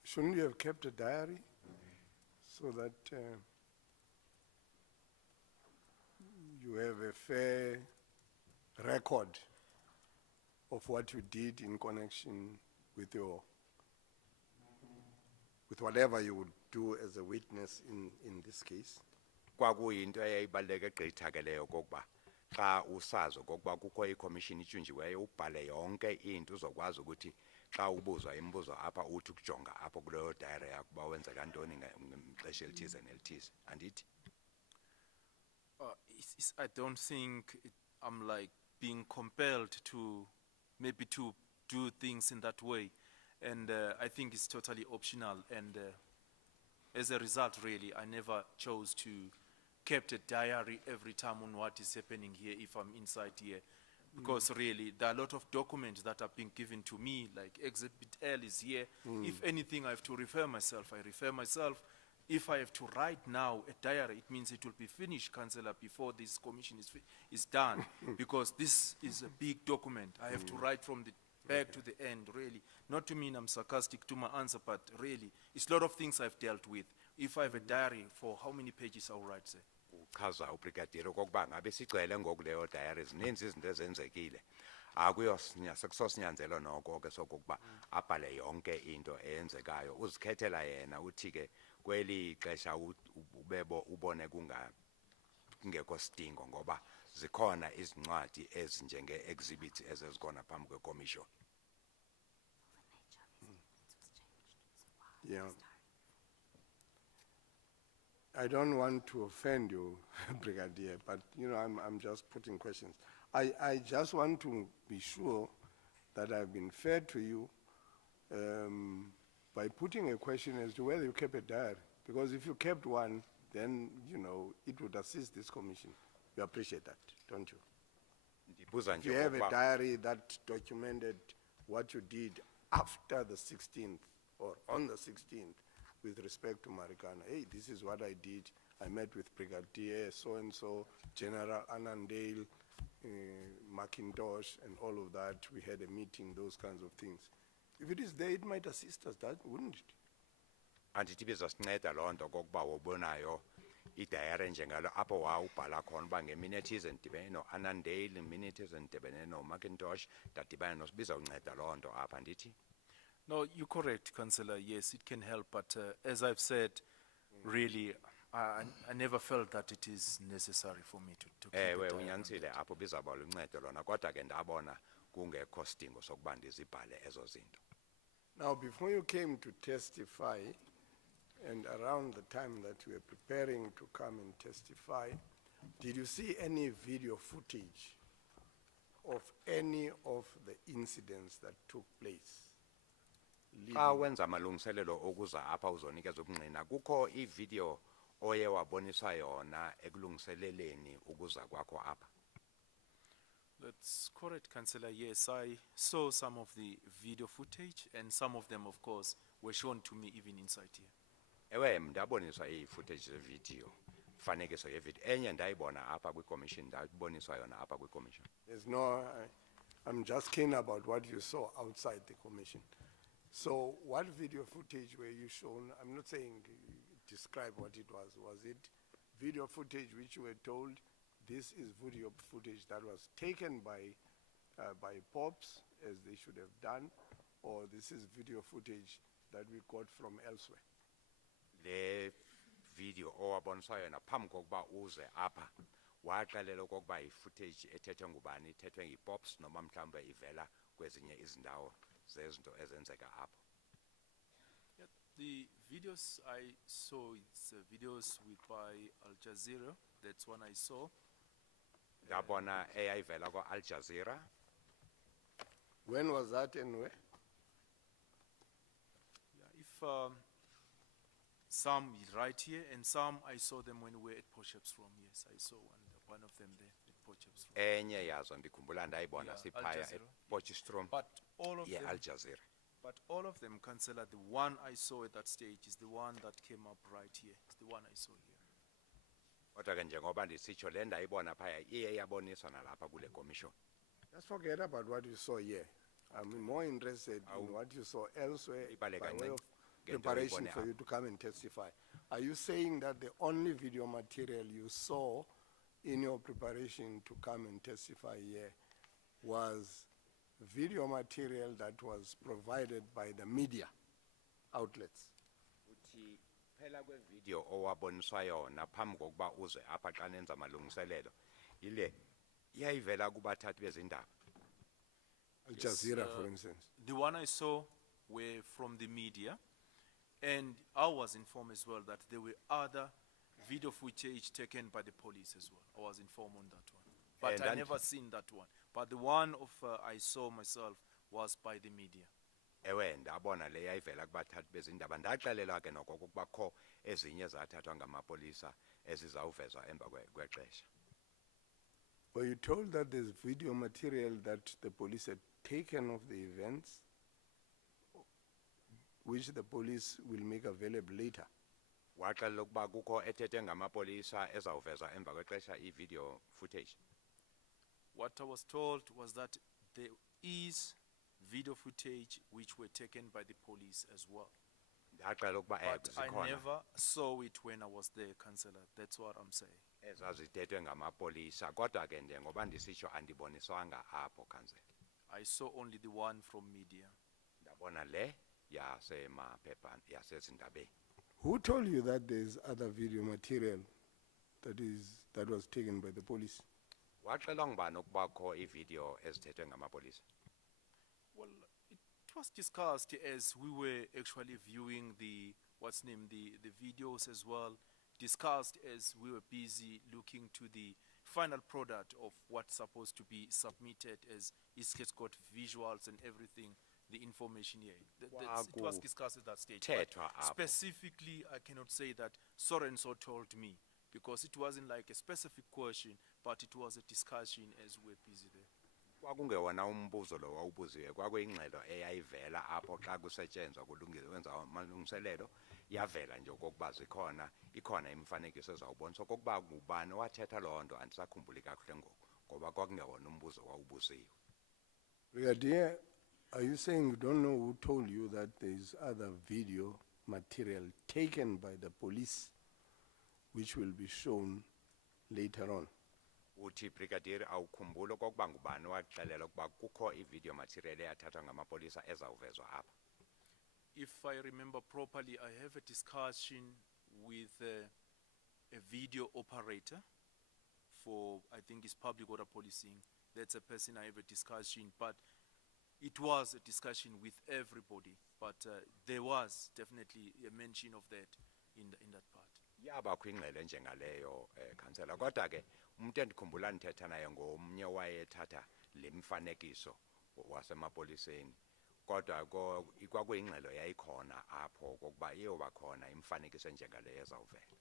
shouldn't you have kept a diary so that you have a fair record of what you did in connection with whatever you would do as a witness in this case? Kwakuyinto eyayibaluleke gqitha ke leyo kokuba xa usazi okokuba kukho ikomishini itshunjiweyo ubhale yonke into uzokwazi ukuthi xa ubuzwa imibuzo apha uthi ukujonga apho kuleyo diary yakho uba wenzeka ntoni ngexesha elithize nelithize andithi? I don't think I'm like being compelled to maybe to do things in that way, and I think it's totally optional, and as a result really I never chose to kept a diary every time on what is happening here if I'm inside here, because really there are a lot of documents that are being given to me, like Exhibit L is here. If anything I have to refer myself, I refer myself. If I have to write now a diary, it means it will be finished, Councillor, before this commission is done, because this is a big document. I have to write from the back to the end, really. Not to mean I'm sarcastic to my answer, but really, it's a lot of things I've dealt with. If I have a diary, for how many pages I'll write, sir? Uchaza ubrigadier okokuba ngabe sigcwele ngokuleyo diary zininzi izinto ezenzekile akusosinyanzelo noko ke sokokuba abhale yonke into eyenzekayo uzikhethela yena uthi ke kweli xesha ubone kungekho sidingo ngoba zikhona izincwadi ezinjenge exhibits ezikhona phambi kwekommission. Yeah. I don't want to offend you, Brigadier, but you know, I'm just putting questions. I just want to be sure that I've been fair to you by putting a question as to whether you kept a diary. Because if you kept one, then, you know, it would assist this commission. You appreciate that, don't you? If you have a diary that documented what you did after the 16th or on the 16th with respect to Marikana, hey, this is what I did. I met with Brigadier so-and-so, General Anandale, McIntosh, and all of that. We had a meeting, those kinds of things. If it is there, it might assist us, that wouldn't it? Andithi bizosinceda loo nto kokuba wobonayo idayari njengalo apho wawubhala khona uba ngemini ethize ndidibene no-Anandale, ngemini ethize ndidibene no-McIntosh, ndadibana bizawunceda loo nto apha ndithi? No, you're correct, Councillor. Yes, it can help, but as I've said, really, I never felt that it is necessary for me to keep a diary on unyanisile that. apho bizawuba luncedo lona kodwa ke ndabona kungekho sidingo sokuba ndizibhale ezo zinto. Now, before you came to testify, and around the time that you were preparing to come and testify, did you see any video footage of any of the incidents that took place? Xa wenza amalungiselelo okuza apha uzonikeza ubungqina kukho ivideo oye waboniswa yona ekulungiseleleni ukuza kwakho apha? That's correct, Councillor. Yes, I saw some of the video footage, and some of them, of course, were shown to me even inside here. Ewe ndaboniswa i-footage ze-video, fanekiso ye-video. Enye ndayibona apha kwi-commission, ndaboniswa yona apha kwi-commission. There's no, I'm just keen about what you saw outside the commission. So what video footage were you shown? I'm not saying describe what it was. Was it video footage which you were told this is video footage that was taken by POPs as they should have done, or this is video footage that we got from elsewhere? Le video owaboniswa yona phambi kokuba uze apha waxelela okokuba i-footage ethethwe ngubani ithethwe ngi-pops noma mhlawumbe ivela kwezinye izindawo zezinto ezenzeka apho. Yeah, the videos I saw, it's videos by Al Jazeera. That's one I saw. Ndabona eyayivela kwa-Al Jazeera. When was that and where? Yeah, if some right here and some I saw them when we were at Potchefstroom. Yes, I saw one of them there at Potchefstroom. Enye yazo ndikhumbula ndayibona Yeah, Al siphaya Jazeera. ePotchefstroom But all of them, ye-Al Jazeera. but all of them, Councillor, the one I saw at that stage is the one that came up right here. It's the one I saw here. Kodwa ke njengoba ndisitsho le ndayibona phaya iye yaboniswa nalapha kule commission. Just forget about what you saw here. I'm more interested in what you saw elsewhere by Ibale way kancane of ngento preparation oyibone for apha. you to come and testify. Are you saying that the only video material you saw in your preparation to come and testify here was video material that was provided by the media outlets? Uthi phela kwevideo owaboniswa yona phambi kokuba uze apha xa nenza amalungiselelo ile iyayivela kubathathi bezindaba. Al Jazeera, uh, for instance. The one I saw were from the media, and I was informed as well that there were other video footage taken by the police as well. I was informed on that one. But And I then- never seen that one. But the one of I saw myself was by the media. Ewe ndabona le yayivela kubathathi bezindaba ndaxelelwa ke noko ukuba kho ezinye zathathwa ngamapolisa ezizawuvezwa emva kwexesha. Were you told that there's video material that the police had taken of the events, which the police will make available later? Waxelela ukuba kukho ethethwe ngamapolisa ezawuvezwa emva kwexesha i-video footage. What I was told was that there is video footage which were taken by the police as well. Ndaxelela ukuba But I zikhona never saw it when I was there, Councillor. That's what I'm saying. ezazithethwe ngamapolisa kodwa ke njengoba ndisitsho andiboniswanga apho kansela. I saw only the one from media. Ndabona le yasemaphepha yasezindabeni. Who told you that there's other video material that was taken by the police? Waxelwa ngubani ukuba kho ivideo ezithethwe ngamapolisa? Well, it was discussed as we were actually viewing the videos as well, discussed as we were busy looking to the final product of what's supposed to be submitted as it's got visuals and everything, the information here. It was discussed at that stage. But Thethwa apho. specifically, I cannot say that so-and-so told me, because it wasn't like a specific question, but it was a discussion as we were busy there. Kwakungewona umbuzo lo wawubuziwe kwakuyingxelo eyayivela apho xa kusetshenzwa wenza amalungiselelo yavela nje okokuba ikhona imifanekiso ezawuboniswa okokuba ngubani wathetha loo nto andisakhumbuli kakuhle ngoku ngoba kwakungewona umbuzo wawubuziwe. Brigadier, are you saying you don't know who told you that there's other video material taken by the police which will be shown later on? Uthi brigadier awukhumbula okokuba ngubani waxelela ukuba kukho ivideo material eyathathwa ngamapolisa ezawuvezwa apha? If I remember properly, I have a discussion with a video operator for, I think it's public order policing. That's a person I have a discussion, but it was a discussion with everybody. But there was definitely a mention of that in that part. Yabakho ingxelo enjengaleyo kansela kodwa ke umuntu endikhumbula ndithetha naye ngomnye wayethatha le mifanekiso wasemapoliseni kodwa kwakuyingxelo yayikhona apho kokuba iyoba khona imifanekiso enjengaleyo ezawuvela.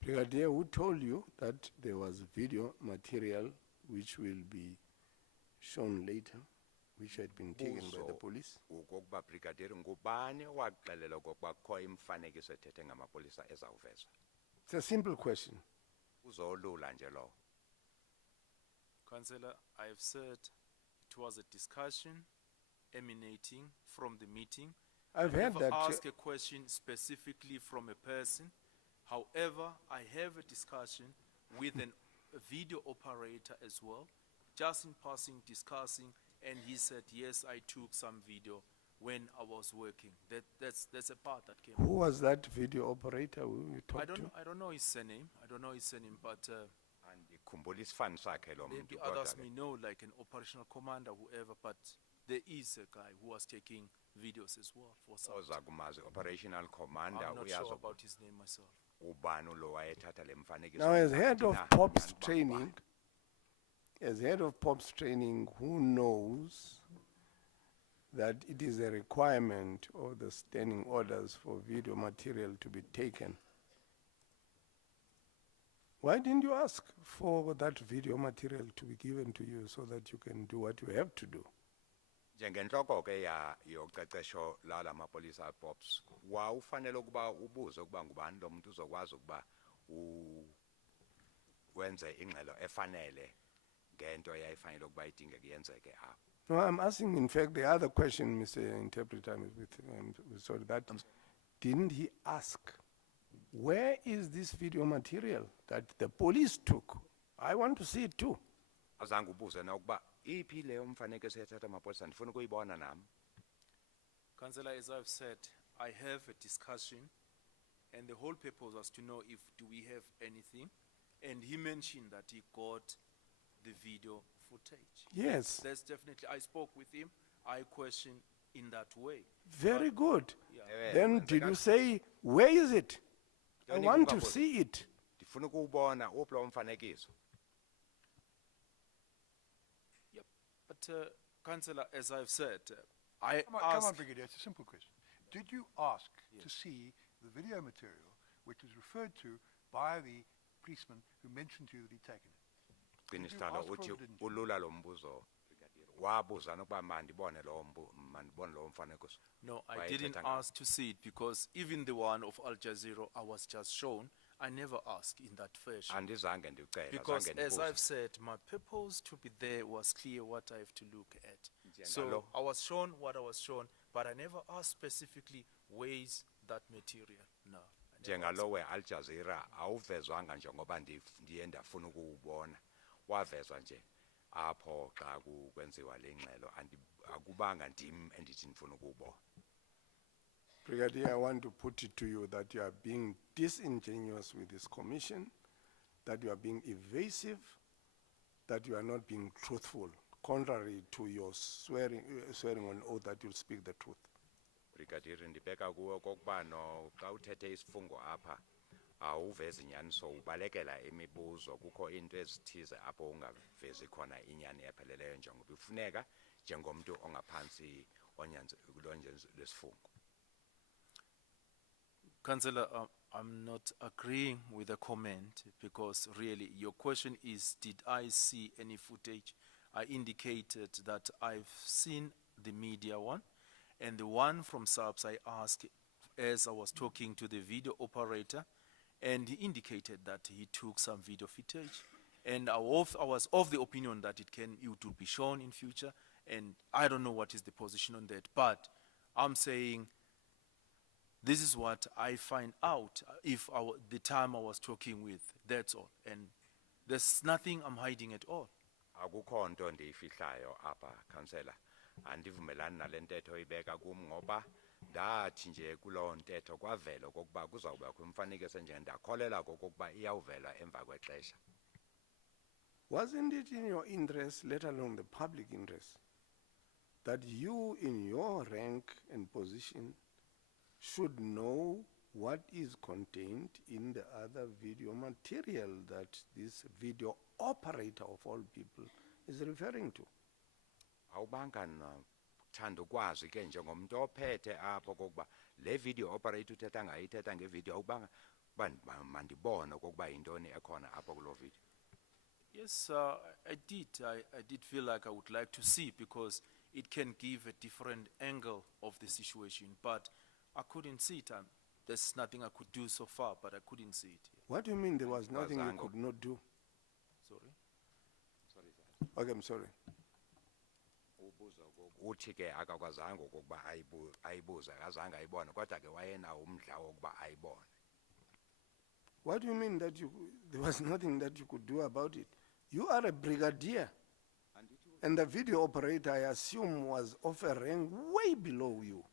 Brigadier, who told you that there was video material which will be shown later? which had been taken by the police? Ukokuba brigadier ngubani owaxelela okokuba kukho imifanekiso ethethe ngamapolisa ezawuvezwa. It's a simple question. Uzolula nje lo. Councillor, I have said it was a discussion emanating from the meeting. I've I heard never that. asked a question specifically from a person. However, I have a discussion with a video operator as well, just in passing discussing, and he said, yes, I took some video when I was working. That's a part that came. Who was that video operator who you talked to? I don't know his surname. I don't know his surname, but Andikhumbula isifani sakhe lo maybe muntu kodwa others ke. may know, like an operational commander, whoever, but there is a guy who was taking videos as well for some. Oza kumazi operational commander I'm not sure uyazi about his name myself. ubani lo wayethatha le mfanekiso. Now, as head of Na, POPs nyani training, as head of POPs training, who knows that it is a requirement of the standing orders for video material to be taken? Why didn't you ask for that video material to be given to you so that you can do what you have to do? Njengenhloko ke yocecesho lala mapolisa pops wawufanele ukuba ubuze ukuba ngubani lo muntu uzokwazi ukuba wenze ingxelo efanele ngento yayifanele ukuba idinge kuyenzeke apha. No, I'm asking, in fact, the other question, Mr. Interpreter, sorry, that didn't he ask, where is this video material that the police took? I want to see it too. Azange ubuze na ukuba iphi leyo mfanekiso ethatha amapolisa ndifuna ukuyibona nami. Councillor, as I've said, I have a discussion, and the whole purpose was to know if do we have anything, and he mentioned that he got the video footage. Yes. That's definitely, I spoke with him, I questioned in that way. Very good. Yeah. Then did you say, where is it? I want to see it. Ndifuna ukuwubona uphi lo mfanekiso. Yep. But, Councillor, as I've said, I Come asked... on, Brigadier, it's a simple question. Did you ask to see the video material which was referred to by the policeman who mentioned to you that he'd taken it? Qinisana ask for uthi it or didn't you? ulula lo mbuzo brigadier. Wabuza ukuba mandibone lo mfanekiso. No, I Why didn't ethetha ngawo. ask to see it because even the one of Al Jazeera I was just shown, I never asked in that fashion. Andizange ndicela Because zange as I've ndibuze. said, my purpose to be there was clear what I have to look at. Njengalo. So I was shown what I was shown, but I never asked specifically where's that material. No. I never asked. Njengalo we-Al Jazeera awuvezwanga nje ngoba ndiye ndafuna ukuwubona. Wavezwa nje apho xa kwenziwa le ngxelo akubanga ndim endithi ndifuna ukuwubona. Brigadier, I want to put it to you that you are being disingenuous with this commission, that you are being evasive, that you are not being truthful, contrary to your swearing on oath that you'll speak the truth. Brigadier ndibeka kuwe okokuba no xa uthethe isifungo apha awuvezi inyaniso ubalekela imibuzo kukho into ezithize apho ungavezi khona inyani epheleleyo njengoba ifuneka njengomuntu ongaphansi lesifungo. Councillor, I'm not agreeing with the comment because really your question is, did I see any footage? I indicated that I've seen the media one, and the one from SAPS I asked as I was talking to the video operator, and he indicated that he took some video footage, and I was of the opinion that it will be shown in future, and I don't know what is the position on that, but I'm saying this is what I find out if the time I was talking with, that's all, and there's nothing I'm hiding at all. Akukho nto ndiyifihlayo apha councillor. Andivumelani nale ntetho ibeka kum ngoba ndathi nje kuloo ntetho kwavela okokuba kuzawubakho imfanekiso nje ndakholela kokuba iyawuvela emva kwexesha. Wasn't it in your interest, let alone the public interest, that you in your rank and position should know what is contained in the other video material that this video operator of all people is referring to? Awubanga thanda ukwazi ke njengomuntu ophethe apho kokuba le video operator uthetha ngayithetha ngevideo awubanga mandibone kokuba yintoni ekhona apho kulo video. Yes, I did. I did feel like I would like to see because it can give a different angle of the situation. But I couldn't see it. There's nothing I could do so far, but I couldn't see it. What do you mean there was nothing you Wazango. could not do? Sorry. Okay, I'm sorry. Uthi ke akakwazanga ukuba ayibuze akazange ayibone kodwa ke wayenawo umdla wokuba ayibone. What do you mean that there was nothing that you could do about it? You are a brigadier, and the video operator, I assume, was of a rank way below you.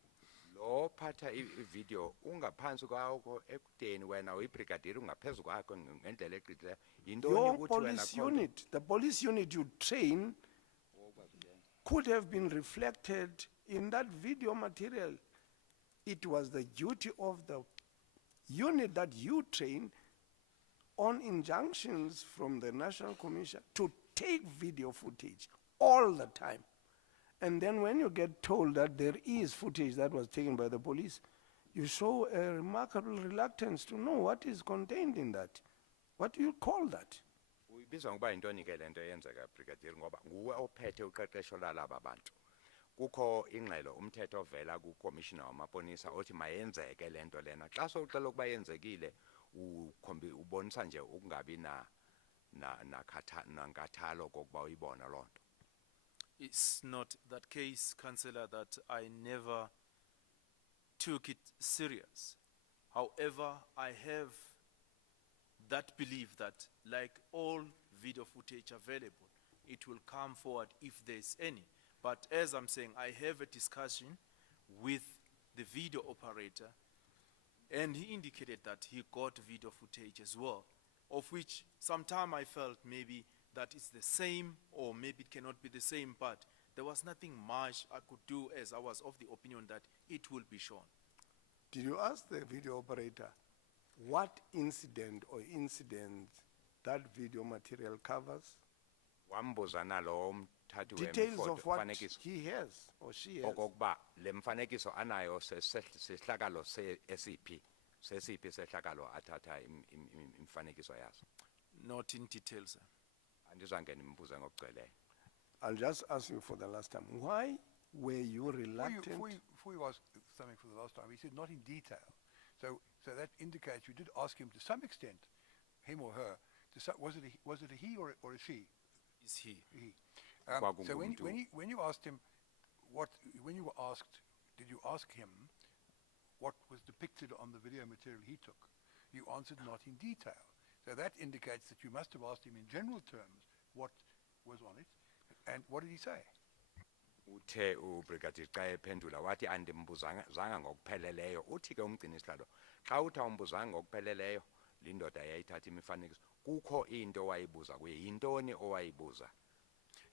Lo phatha ivideo ungaphansi kwakho ekudeni wena uyibrigadier ungaphezulu kwakho ngendlela eqiqileyo. Yintoni Your ukuthi wena police unit, the police unit you train, could have been reflected in that video material. It was the duty of the unit that you train on injunctions from the National Commission to take video footage all the time. And then when you get told that there is footage that was taken by the police, you show a remarkable reluctance to know what is contained in that. What do you call that? Uyibiza ngoba yintoni ke lento eyenzeka brigadier ngoba nguwe ophethe uqeqesho lalaba bantu. Kukho ingxelo umthetho ovela ku commissioner wamapolisa othi mayenzeke lento lena. Xa sowuxela ukuba yenzekile ubonisa nje ukungabi nankathalo kokuba uyibona lonto. It's not that case, Councillor, that I never took it serious. However, I have that belief that, like all video footage available, it will come forward if there's any. But as I'm saying, I have a discussion with the video operator, and he indicated that he got video footage as well, of which sometime I felt maybe that it's the same, or maybe it cannot be the same, but there was nothing much I could do, as I was of the opinion that it will be shown. Did you ask the video operator what incident or incidents that video material covers? Wambuza nalo umthathi Details of what wemfanekiso he has or she has. okokuba le mfanekiso anayo sehlakalo esiphi sesiphi sehlakalo athatha imfanekiso yaso. Not in detail, sir. Andizange nimbuze ngokugcweleyo. I'll just ask you for the last time. Why were you reluctant? Before you asked something for the last time, he said not in detail. So that indicates you did ask him to some extent, him or her. Was it a he or a she? Is he? He. So when you asked him, when you were asked, did you ask him what was depicted on the video material he took? You answered not in detail. So that indicates that you must have asked him in general terms what was on it, and what did he say? Uthe ubrigadier xa ephendula wathi andimbuzanga ngokupheleleyo. Uthi ke umgcini sihlalo xa uthi awumbuzanga ngokupheleleyo lindoda yayithatha imifanekiso kukho into wayibuza kuye yintoni owayibuza.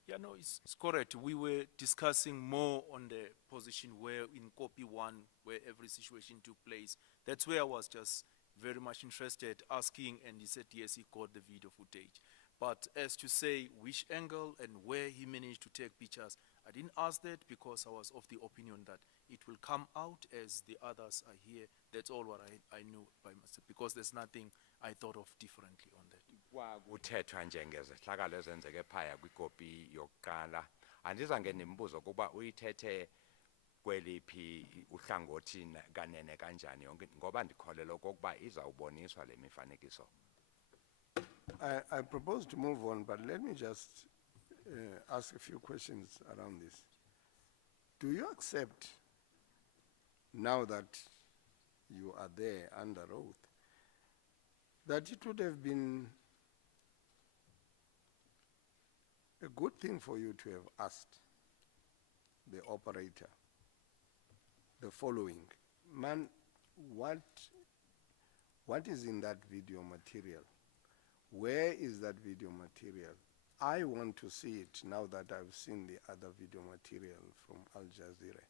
Yeah, no, it's correct. We were discussing more on the position where in copy 1, where every situation took place. That's where I was just very much interested, asking, and he said yes, he got the video footage. But as to say which angle and where he managed to take pictures, I didn't ask that because I was of the opinion that it will come out as the others are here. That's all what I knew by myself, because there's nothing I thought of differently on that. Kwakuthethwa njengezehlakalo ezenzeke phaya kwikopi yokuqala. Andizange nimbuzo kuba uyithethe kweliphi uhlangothi kanene kanjani yonke ngoba ndikholelwa kokuba izawuboniswa le mifanekiso. I propose to move on, but let me just ask a few questions around this. Do you accept, now that you are there under oath, that it would have been a good thing for you to have asked the operator the following: man, what is in that video material? Where is that video material? I want to see it now that I've seen the other video material from Al Jazeera.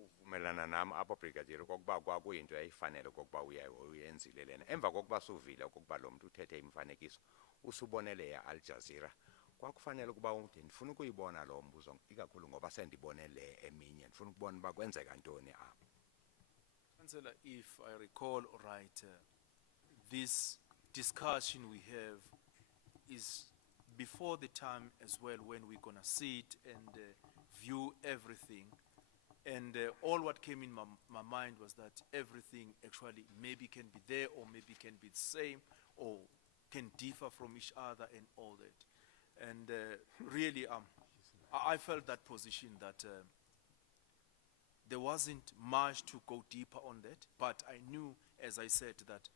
Uvumelana nami apho brigadier kokuba kwakuyinto eyifanele kokuba uyenzile lena. Emva kokuba suvile kokuba lo muntu uthethe imifanekiso usubonele ya Al Jazeera. Kwakufanele ukuba ndifuna ukuyibona lo mbuzo ikakhulu ngoba sendibonele eminye ndifuna ukubona ba kwenzeka ntoni apho. Councillor, if I recall right, this discussion we have is before the time as well when we're gonna see it and view everything. And all what came in my mind was that everything actually maybe can be there or maybe can be the same or can differ from each other and all that. And really, I felt that position that there wasn't much to go deeper on that, but I knew, as I said, that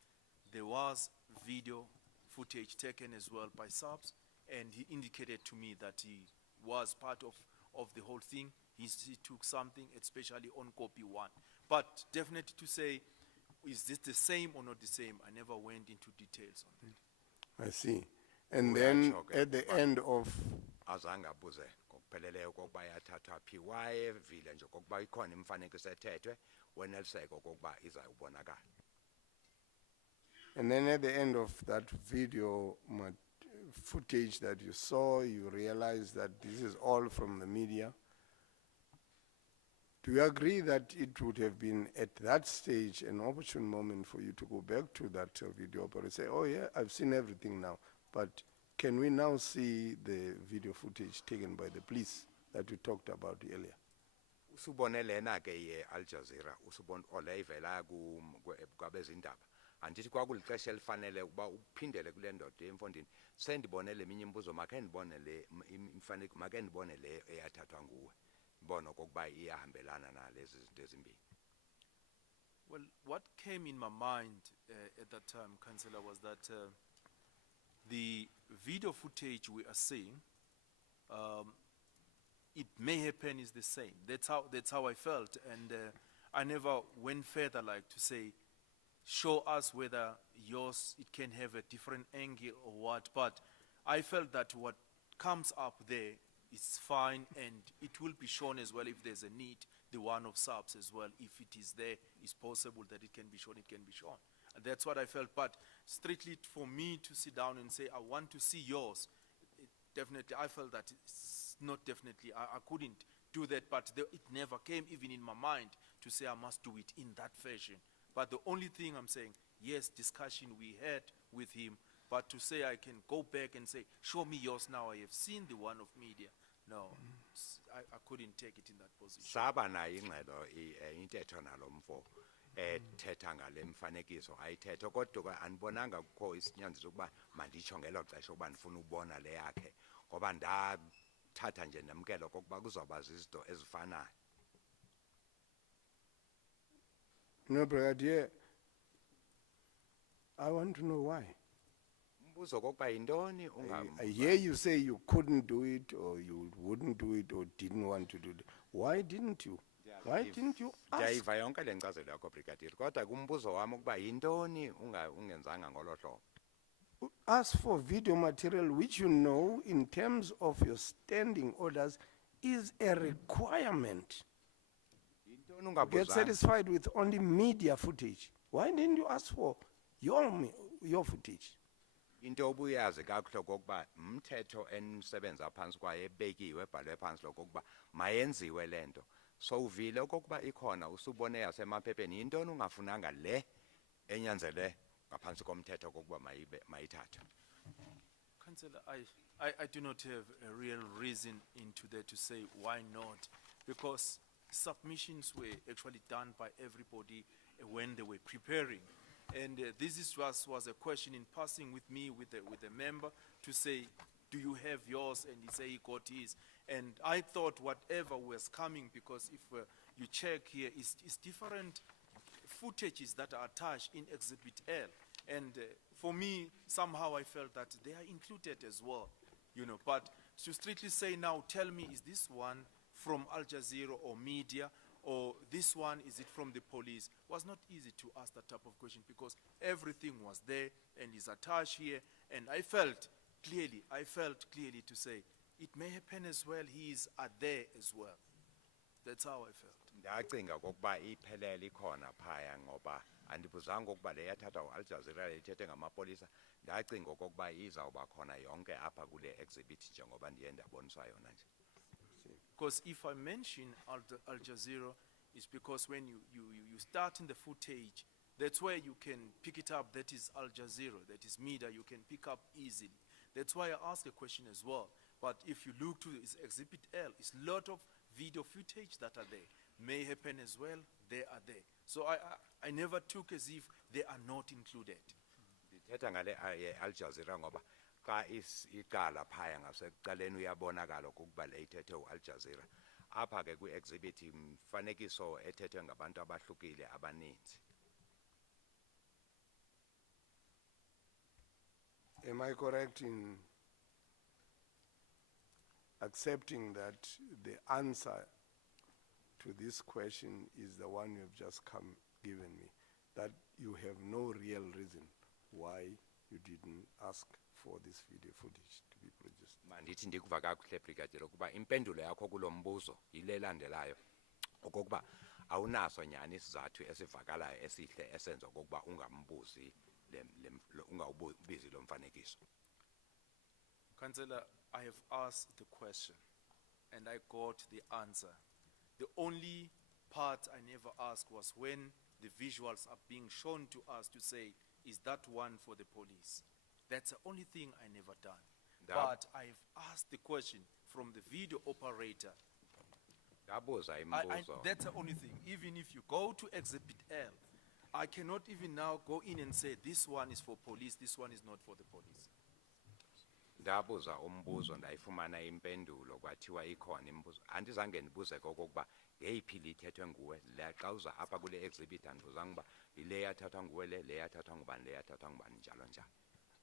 there was video footage taken as well by subs, and he indicated to me that he was part of the whole thing. He took something, especially on copy 1. But definitely to say, is this the same or not the same, I never went into details on that. I see. And then at the end of, azange abuze ngokupheleleyo kokuba yathathwa phi wayevile nje kokuba ikhona imfanekiso ethethwe weneliseko kokuba izayubonakala. and then at the end of that video footage that you saw, you realized that this is all from the media. Do you agree that it would have been at that stage an opportune moment for you to go back to that video operator and say, oh yeah, I've seen everything now, but can we now see the video footage taken by the police that we talked about earlier? Usubone lena ke ye Al Jazeera usubone olevela kwabezindaba andithi kwakulixesha elifanele ukuba uphindele kule ndoda emfondini sendibone leminye imibuzo make ndibone le imfaneko make ndibone le eyathathwa nguwe ibona kokuba iyahambelana nalezi zinto ezimbini. Well, what came in my mind at that time, Councillor, was that the video footage we are seeing, it may happen is the same. That's how I felt, and I never went further, like to say, show us whether yours it can have a different angle or what. But I felt that what comes up there is fine, and it will be shown as well if there's a need. The one of subs as well, if it is there, it's possible that it can be shown. It can be shown. And that's what I felt. But strictly for me to sit down and say I want to see yours, definitely I felt that it's not definitely. I couldn't do that. But it never came even in my mind to say I must do it in that fashion. But the only thing I'm saying, yes, discussion we had with him. But to say I can go back and say, show me yours now, I have seen the one of media. No, I couldn't take it in that position. Saba na ingxelo intetho nalomfo ethetha ngale mfanekiso ayithetho kodwa anibonanga kukho isinyanziso ukuba manditsho ngelo xesha ukuba ndifuna ubona le yakhe ngoba ndathatha nje nemkelo kokuba kuzawuba zizinto ezifanayo. No, Brigadier, I want to know why. I hear you say you couldn't do it, or you wouldn't do it, or didn't want to do it. Why didn't you? Why didn't you ask? Ndiyayiva yonke le nkcazelo yakho Brigadier kodwa kumbuzo wami ukuba yintoni ungenzanga ngolo hlobo. Ask for video material which you know in terms of your standing orders is a requirement. Get satisfied with only media footage. Why didn't you ask for your footage? Into obuyazi kakuhle kokuba umthetho enisebenza phansi kwaye ebekiwe ebhalwe phansi lokuba mayenziwe lento so uvile okokuba ikhona usubone yasemaphepheni intoni ungafunanga le enyanzele ngaphansi komthetho kokuba mayithathe. Councillor, I do not have a real reason into that to say why not, because submissions were actually done by everybody when they were preparing. And this was a question in passing with me, with the member, to say, do you have yours? And he said he got his. And I thought whatever was coming, because if you check here, it's different footages that are attached in Exhibit L. And for me, somehow I felt that they are included as well. But to strictly say now, tell me, is this one from Al Jazeera or media? Or this one, is it from the police? Was not easy to ask that type of question because everything was there and is attached here. And I felt clearly to say, it may happen as well, he is there as well. That's how I felt. Ndacinga kokuba iphelele ikhona phaya ngoba andibuzanga ukuba le yathatha uAl Jazeera ithethe ngamapolisa ndacinga kokuba izawuba khona yonke apha kule exhibit njengoba ndiye ndaboniswa yona nje. Because if I mention Al Jazeera, it's because when you start in the footage, that's where you can pick it up. That is Al Jazeera, that is media, you can pick up easily. That's why I asked a question as well. But if you look to its Exhibit L, it's a lot of video footage that are there. May happen as well, they are there. So I never took as if they are not included. Ndithetha ngale Al Jazeera ngoba xa iqala phaya ngasekuqaleni uyabonakala ukuba le ithethe uAl Jazeera. Apha ke kwi-exhibit mfanekiso ethethwe ngabantu abahlukile abaninzi. Am I correct in accepting that the answer to this question is the one you have just given me, that you have no real reason why you didn't ask for this video footage to be produced? Mandithi ndikuva kakuhle Brigadier ukuba impendulo yakho kulo mbuzo yile landelayo okokuba awunaso nyani isizathu esivakalayo esihle esenza okokuba ungambuzi ungawubizi lo mfanekiso. Councillor, I have asked the question and I got the answer. The only part I never asked was when the visuals are being shown to us to say, is that one for the police? That's the only thing I never done. But I have asked the question from the video operator. That's the only thing. Even if you go to Exhibit L, I cannot even now go in and say this one is for police, this one is not for the police. Ndabuza umbuzo ndayifumana impendulo kwathiwa ikhona imbuzo andizange ndibuze kokuba yeyiphi lithethwe nguwe la xa uza apha kule exhibit andibuzanga uba ile yathathwa nguwe le yathathwa ngubani le yathathwa ngubani njalo njalo.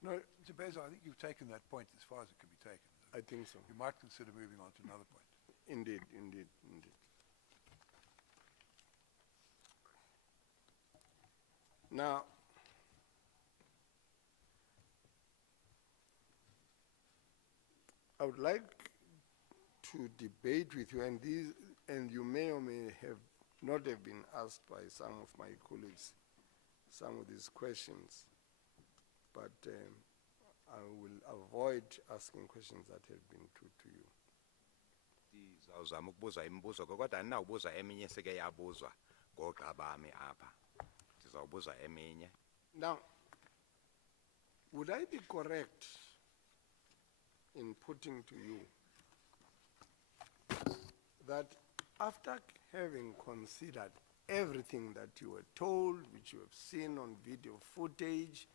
No, Mr. I think you've taken that point as far as it can be taken. I think so. You might consider moving on to another point. Indeed, indeed, indeed. Now, I would like to debate with you, and you may or may have not have been asked by some of my colleagues some of these questions, but I will avoid asking questions that have been put to you. Ndizawuzama ukubuza imibuzo kodwa andinawubuza eminye seke yabuzwa ngoogxa bami apha. Ndizawubuza eminye. Now, would I be correct in putting to you that after having considered everything that you were told, which you have seen on video footage,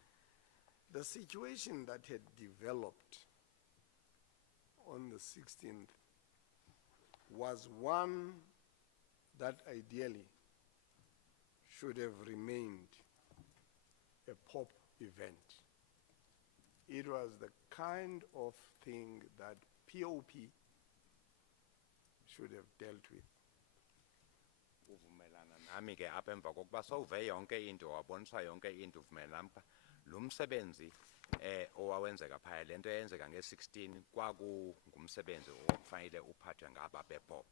the situation that had developed on the 16th was one that ideally should have remained a pop event? It was the kind of thing that POP should have dealt with. Uvumelana nami ke apha emva kokuba sowuve yonke into waboniswa yonke into uvumelana lo msebenzi owawenzeka phaya lento eyenzeka nge-16 kwakungumsebenzi okufanele uphathwe ngaba bepop.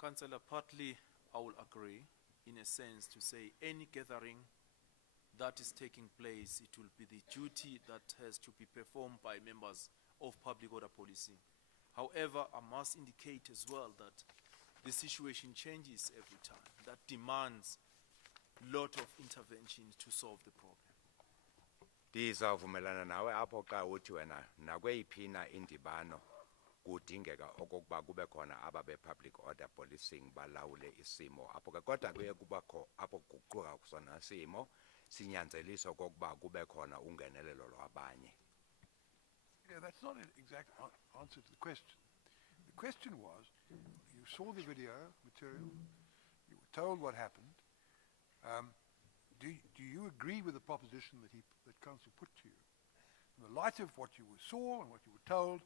Councillor, partly I will agree in a sense to say any gathering that is taking place, it will be the duty that has to be performed by members of public order policing. However, I must indicate as well that the situation changes every time. That demands a lot of intervention to solve the problem. Ndizawuvumelana nawe apho xa uthi wena nakweyiphina indibano kudingeka okokuba kube khona aba be-public order policing balawule isimo apho ke kodwa kuye kubakho apho kuquka kusona simo sinyanzelisa okokuba kube khona ungenelelo lwabanye. Yeah, that's not an exact answer to the question. The question was, you saw the video material, you were told what happened. Do you agree with the proposition that Council put to you? In the light of what you saw and what you were told,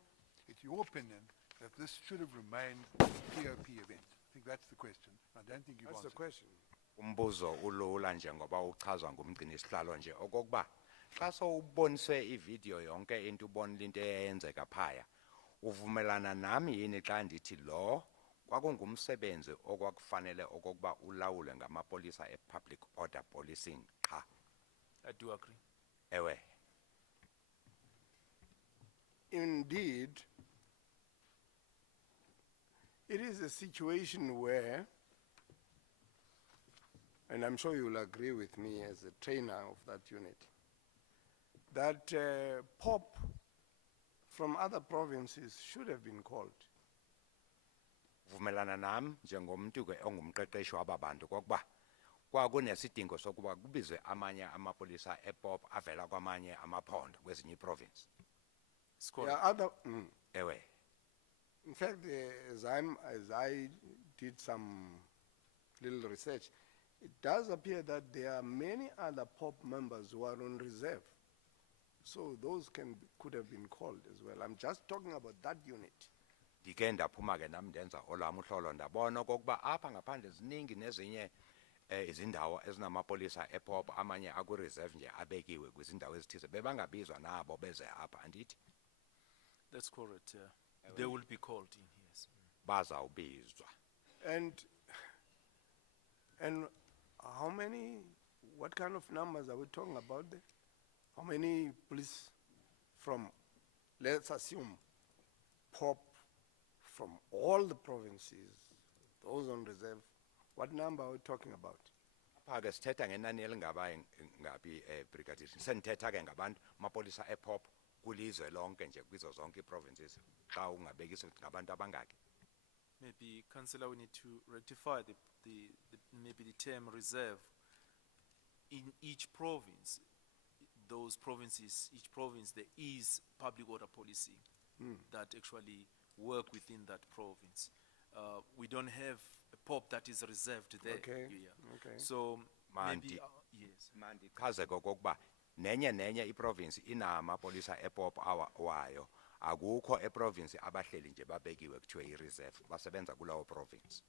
it's your opinion that this should have remained a POP event. I think that's the question. I don't think you've answered. That's the question. Umbuzo ulula njengoba uchazwa ngumgcini sihlalo nje okokuba xa sowuboniswe ivideo yonke into ubonile into eyenzeka phaya uvumelana nami yini xa ndithi lo kwakungumsebenzi okwakufanele okokuba ulawule ngamapolisa e-public order policing qha? I do agree. Ewe. Indeed, it is a situation where, and I'm sure you'll agree with me as a trainer of that unit, that POP from other provinces should have been called. Vumelana nami njengomuntu ke ongumqeqeshi wababantu kokuba kwakunesidingo sokuba kubizwe amanye amapolisa ePop avela kwamanye amaphondo kwezinye iprovince. Yeah, other, Ewe. in fact, as I did some little research, it does appear that there are many other POP members who are on reserve. So those could have been called as well. I'm just talking about that unit. Ndike ndaphuma ke nami ndenza olwami uhlolo ndabona okokuba apha ngaphandle ziningi nezinye izindawo ezinamapolisa ePop amanye aku reserve nje abekiwe kwizindawo ezithize bebangabizwa nabo beze apha andithi. That's correct. They will be called in here. Yes. Bazawubizwa. And how many, what kind of numbers are we talking about there? How many police from, let's assume, POP from all the provinces, those on reserve, what number are we talking about? Phake sithetha ngenani elingaba ngapi brigadier. Senithetha ke ngabantu mapolisa ePop kulizwe lonke nje kwizo zonke iprovinces xa ungabekisa ngabantu abangaki. Maybe, Councillor, we need to rectify maybe the term reserve. In each province, each province, there is public order policy that actually work within that province. We don't have a POP that is reserved there. Okay, Yeah. okay. So maybe, Mandi. yes. Mandi chaze kokuba nenye iprovince inamapolisa ePop wayo. Akukho eprovince abahleli nje babekiwe kuthiwe ireserve basebenza kulawo province.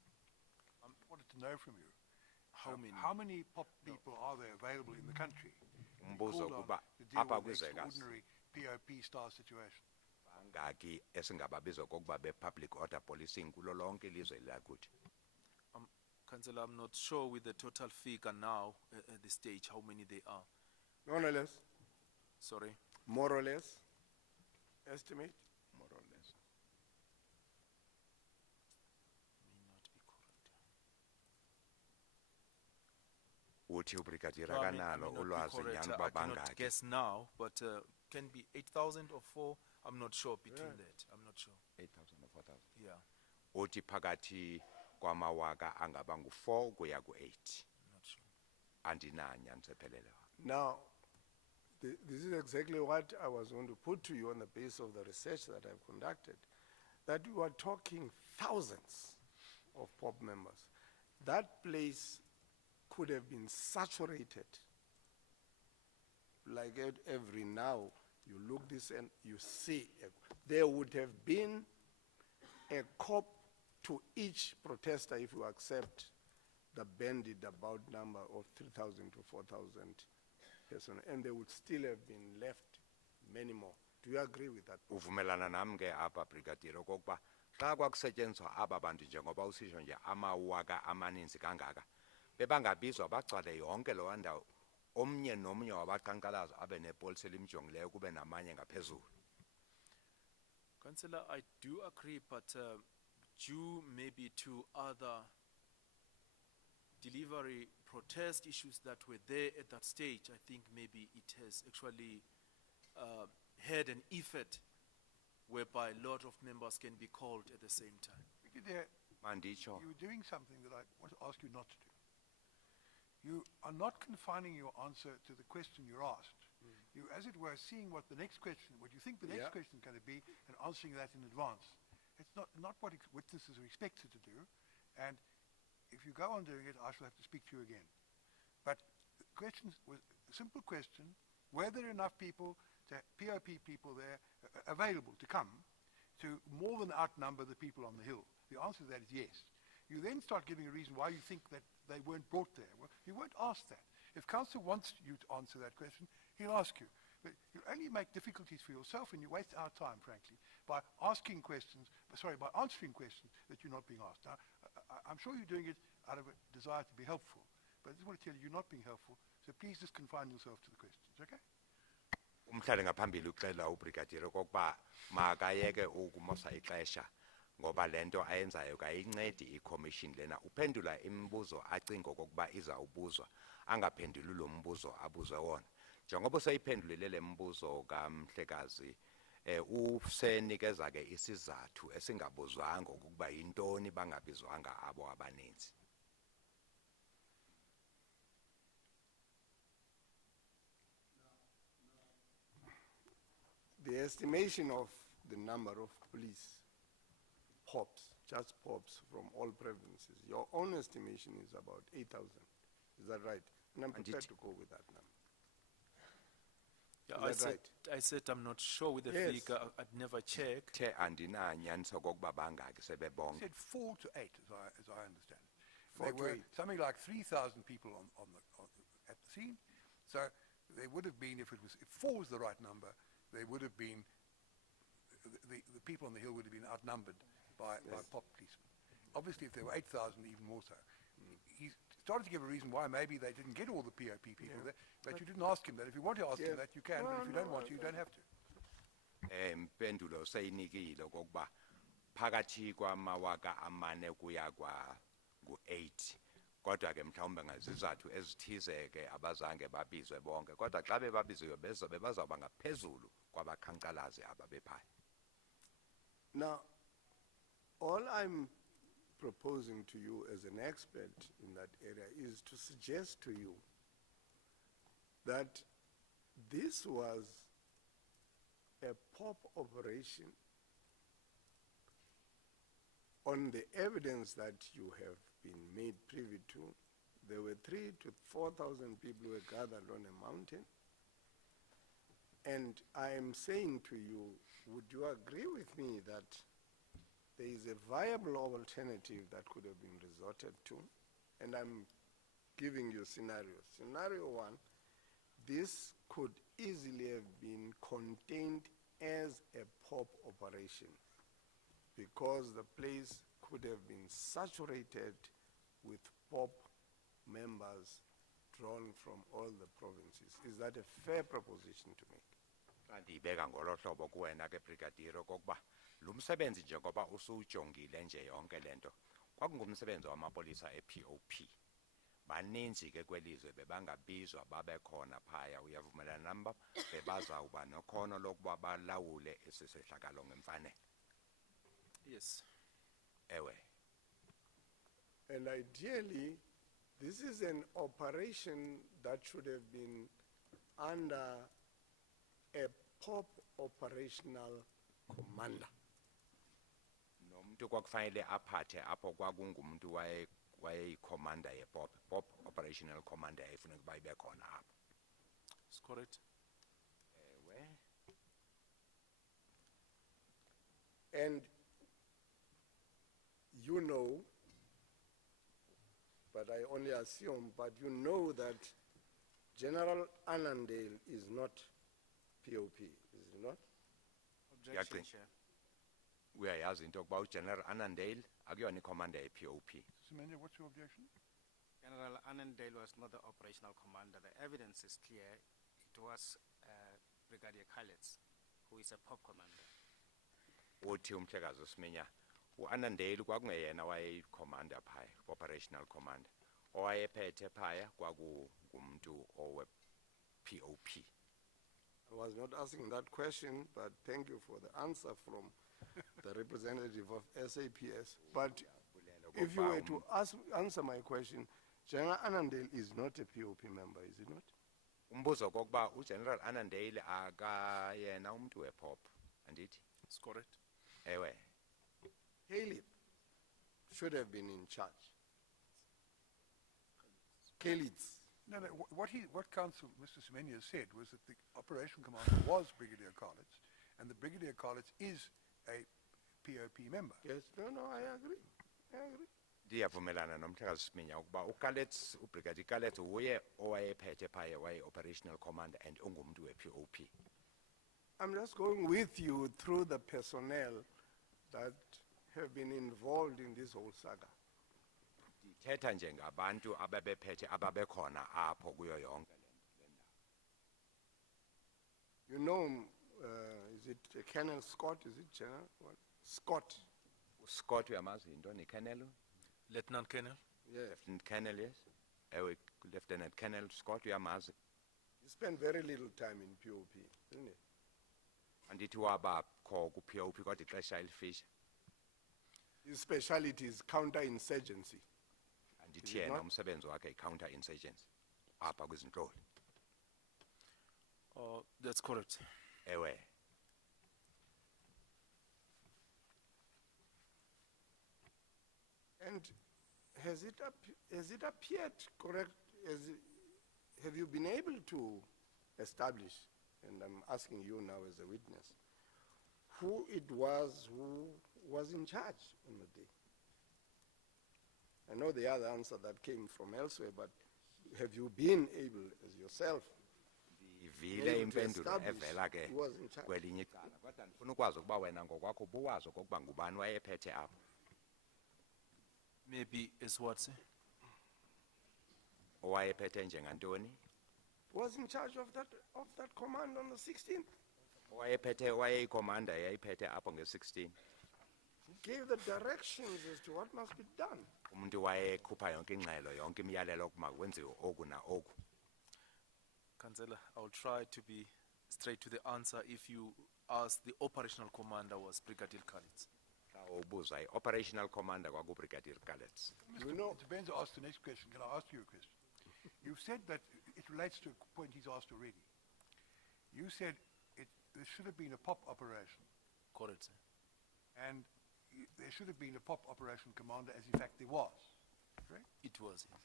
I wanted to know from you, How many? how many POP people are there available in the country? Umbuzo Called on kuba to deal apha with the kwizwekazi extraordinary POP style situation. bangaki esingababiza kokuba be-public order policing kulo lonke ilizwe lakuthi. Councillor, I'm not sure with the total figure now at this stage how many they are. More or less, Sorry. more or less, estimate? More or less. May not be correct. Uthi ubrigadier No, I may akanalo not be ulwazi correct. nyani I cannot babangaki. guess now, but can be 8,000 or 4. I'm not sure between that. I'm not sure. 8,000 or 4,000. Yeah, Uthi phakathi kwamawaka angaba ngu4 kuya ku8. I'm not sure. Andinanya nisephelele. Now, this is exactly what I was going to put to you on the basis of the research that I've conducted, that we were talking thousands of POP members. That place could have been saturated. Like every now, you look this and you see, there would have been a cop to each protester if you accept the banded about number of 3,000 to 4,000 persons, and they would still have been left many more. Do you agree with that? Uvumelana nami ke apha brigadier okokuba xa kwakusetyenziswa aba bantu njengoba usisho nje amawaka amaninzi kangaka bebangabizwa bagcwale yonke lo ndawo omnye nomnye wabaqhankqalazo abe nepolisi elimjongileyo kube namanye ngaphezulu. Councillor, I do agree, but due maybe to other delivery protest issues that were there at that stage, I think maybe it has actually had an effect whereby a lot of members can be called at the same time. Brigadier, Manditsho you're doing something that I want to ask you not to do. You are not confining your answer to the question you're asked. You, as it were, seeing what the next question, what you think the next Yeah. question is going to be, and answering that in advance. It's not what witnesses are expected to do. And if you go on doing it, I shall have to speak to you again. But the question was a simple question: were there enough people, POP people there, available to come to more than outnumber the people on the hill? The answer to that is yes. You then start giving a reason why you think that they weren't brought there. Well, you won't ask that. If counsel wants you to answer that question, he'll ask you. But you only make difficulties for yourself, and you waste our time, frankly, by answering questions that you're not being asked. Now, I'm sure you're doing it out of a desire to be helpful, but I just want to tell you you're not being helpful, so please just confine yourself to the questions, okay? umhlali ngaphambili uxela ubrigadier okokuba makayeke ukumosa ixesha ngoba lento ayenzayo kayincedi iCommission lena uphendula imibuzo acinga okokuba izawubuzwa angaphenduli lo mbuzo abuzwe wona Njengoba useyiphendulile le mbuzo kaMhlekazi, usenikeza ke isizathu esingabuzwanga ukuba yintoni bangabizwanga abo abaninzi. The estimation of the number of police POPs, just POPs from all provinces, your own estimation is about 8,000. Is that right? And I'm prepared to go with that number. Yeah, Is that right? I said I'm not sure with the Yes. figure. I'd never checked. The andinanyaniso kokuba bangaki He sebebonke. said 4 to 8, as I understand it. 4 There to were 8. something like 3,000 people at the scene. So there would have been, if 4 was the right number, there would have been, the people on the hill would have been outnumbered by POP policemen. Obviously, if there were 8,000, even more so. He started to give a reason why maybe they didn't get all the POP people there, but you didn't ask him that. If you want to ask him that, you can, but if you don't want to, you don't have to. Impendulo seyinikile kokuba phakathi kwamawaka amane kuya ku-8 kodwa ke mhlawumbe ngazizathu ezithize ke abazange babizwe bonke kodwa xa bebabiziwe bezobe bazawuba ngaphezulu kwabakhankalazi ababephaya. Now, all I'm proposing to you as an expert in that area is to suggest to you that this was a POP operation on the evidence that you have been made privy to. There were 3,000 to 4,000 people who were gathered on a mountain. And I am saying to you, would you agree with me that there is a viable alternative that could have been resorted to? And I'm giving you scenarios. Scenario 1, this could easily have been contained as a POP operation because the place could have been saturated with POP members drawn from all the provinces. Is that a fair proposition to make? Ndibeka ngolo hlobo kuwena ke Brigadier kokuba lo msebenzi njengoba usujongile nje yonke lento kwakungumsebenzi wamapolisa ePOP. Baninzi ke kwelizwe bebangabizwa babe khona phaya uyavumelana nami bebazawuba nokhono lokuba balawule esisehlakalo ngemfanelo. Yes. Ewe. And ideally, this is an operation that should have been under a POP operational commander. Nomuntu kwakufanele aphathe apho kwakungumuntu wayeyikhomanda yePOP, POP operational commander efuneka ukuba ibe khona apho. That's correct. Ewe. And you know, but I only assume, but you know that General Annandale is not POP, is he not? Objection, Yaci. Chair. Uyayazi into yokuba uGeneral Annandale akuyona icommander yePOP. Semenya, what's your objection? General Annandale was not the operational commander. The evidence is clear. It was Brigadier Khalets, who is a POP commander. Uthi umhlekazi Semenya uAnnandale kwakungeyena wayeyikhomanda phaya, operational commander. Owayephethe phaya kwakungumuntu owe-POP. I was not asking that question, but thank you for the answer from the representative of SAPS. But if you were to answer my question, General Annandale is not a POP member, is he not? Umbuzo kokuba uGeneral Annandale akayena umuntu wePOP, andithi? That's correct. Ewe. Caleb should have been in charge. Khalid's. No, what Council Mr. Semenya said was that the operation commander was Brigadier Khalets, and the Brigadier Khalets is a POP member. Yes, no, I agree. I agree. Ndiyavumelana nomhlekazi Semenya ukuba uKhalets, uBrigadier Khalets uye owayephethe phaya operational commander and ungumuntu wePOP. I'm just going with you through the personnel that have been involved in this whole saga. Thetha nje ngabantu ababephethe ababekhona apho kuyo yonke le ndawo. You know, is it Colonel Scott? Is it General? What? Scott. Scott uyamazi yintoni Colonel? Lieutenant Colonel. Yes. Lieutenant Colonel, yes. Ewe Lieutenant Colonel Scott uyamazi. You spend very little time in POP, isn't it? Andithi wabakho ku-POP kodwa ixesha elifisha. His speciality is counterinsurgency. Andithi yena not? umsebenzi wakhe i-counter insurgency apha kwizintloli. That's correct. Ewe. And has it appeared correct, have you been able to establish, and I'm asking you now as a witness, who it was who was in charge on the day? I know the other answer that came from elsewhere, but have you been able, as yourself, Ndivile able to impendulo establish evela ke who was in charge? kwelinye icala kodwa ndifuna ukwazi ukuba wena ngokwakho ubuwazi okokuba ngubani wayephethe apho. Maybe as what, sir? Owayephethe njengantoni? Was in charge of that command on the 16th? Owayephethe wayeyikomanda yayiphethe apho nge-16. Who gave the directions as to what must be done? Umuntu wayekhupha yonke ingxelo yonke imiyalelo okuma kwenziwe oku na oku. Councillor, I'll try to be straight to the answer. If you ask, the operational commander was Brigadier Khalid. Ubuza i-operational commander kwaku-Brigadier Khalid. You know- Mr. Benza asked the next question. Can I ask you a question? You've said that it relates to a point he's asked already. You said there should have been a POP operation, Correct, sir. and there should have been a POP operation commander, as in fact there was. Correct? It was, yes.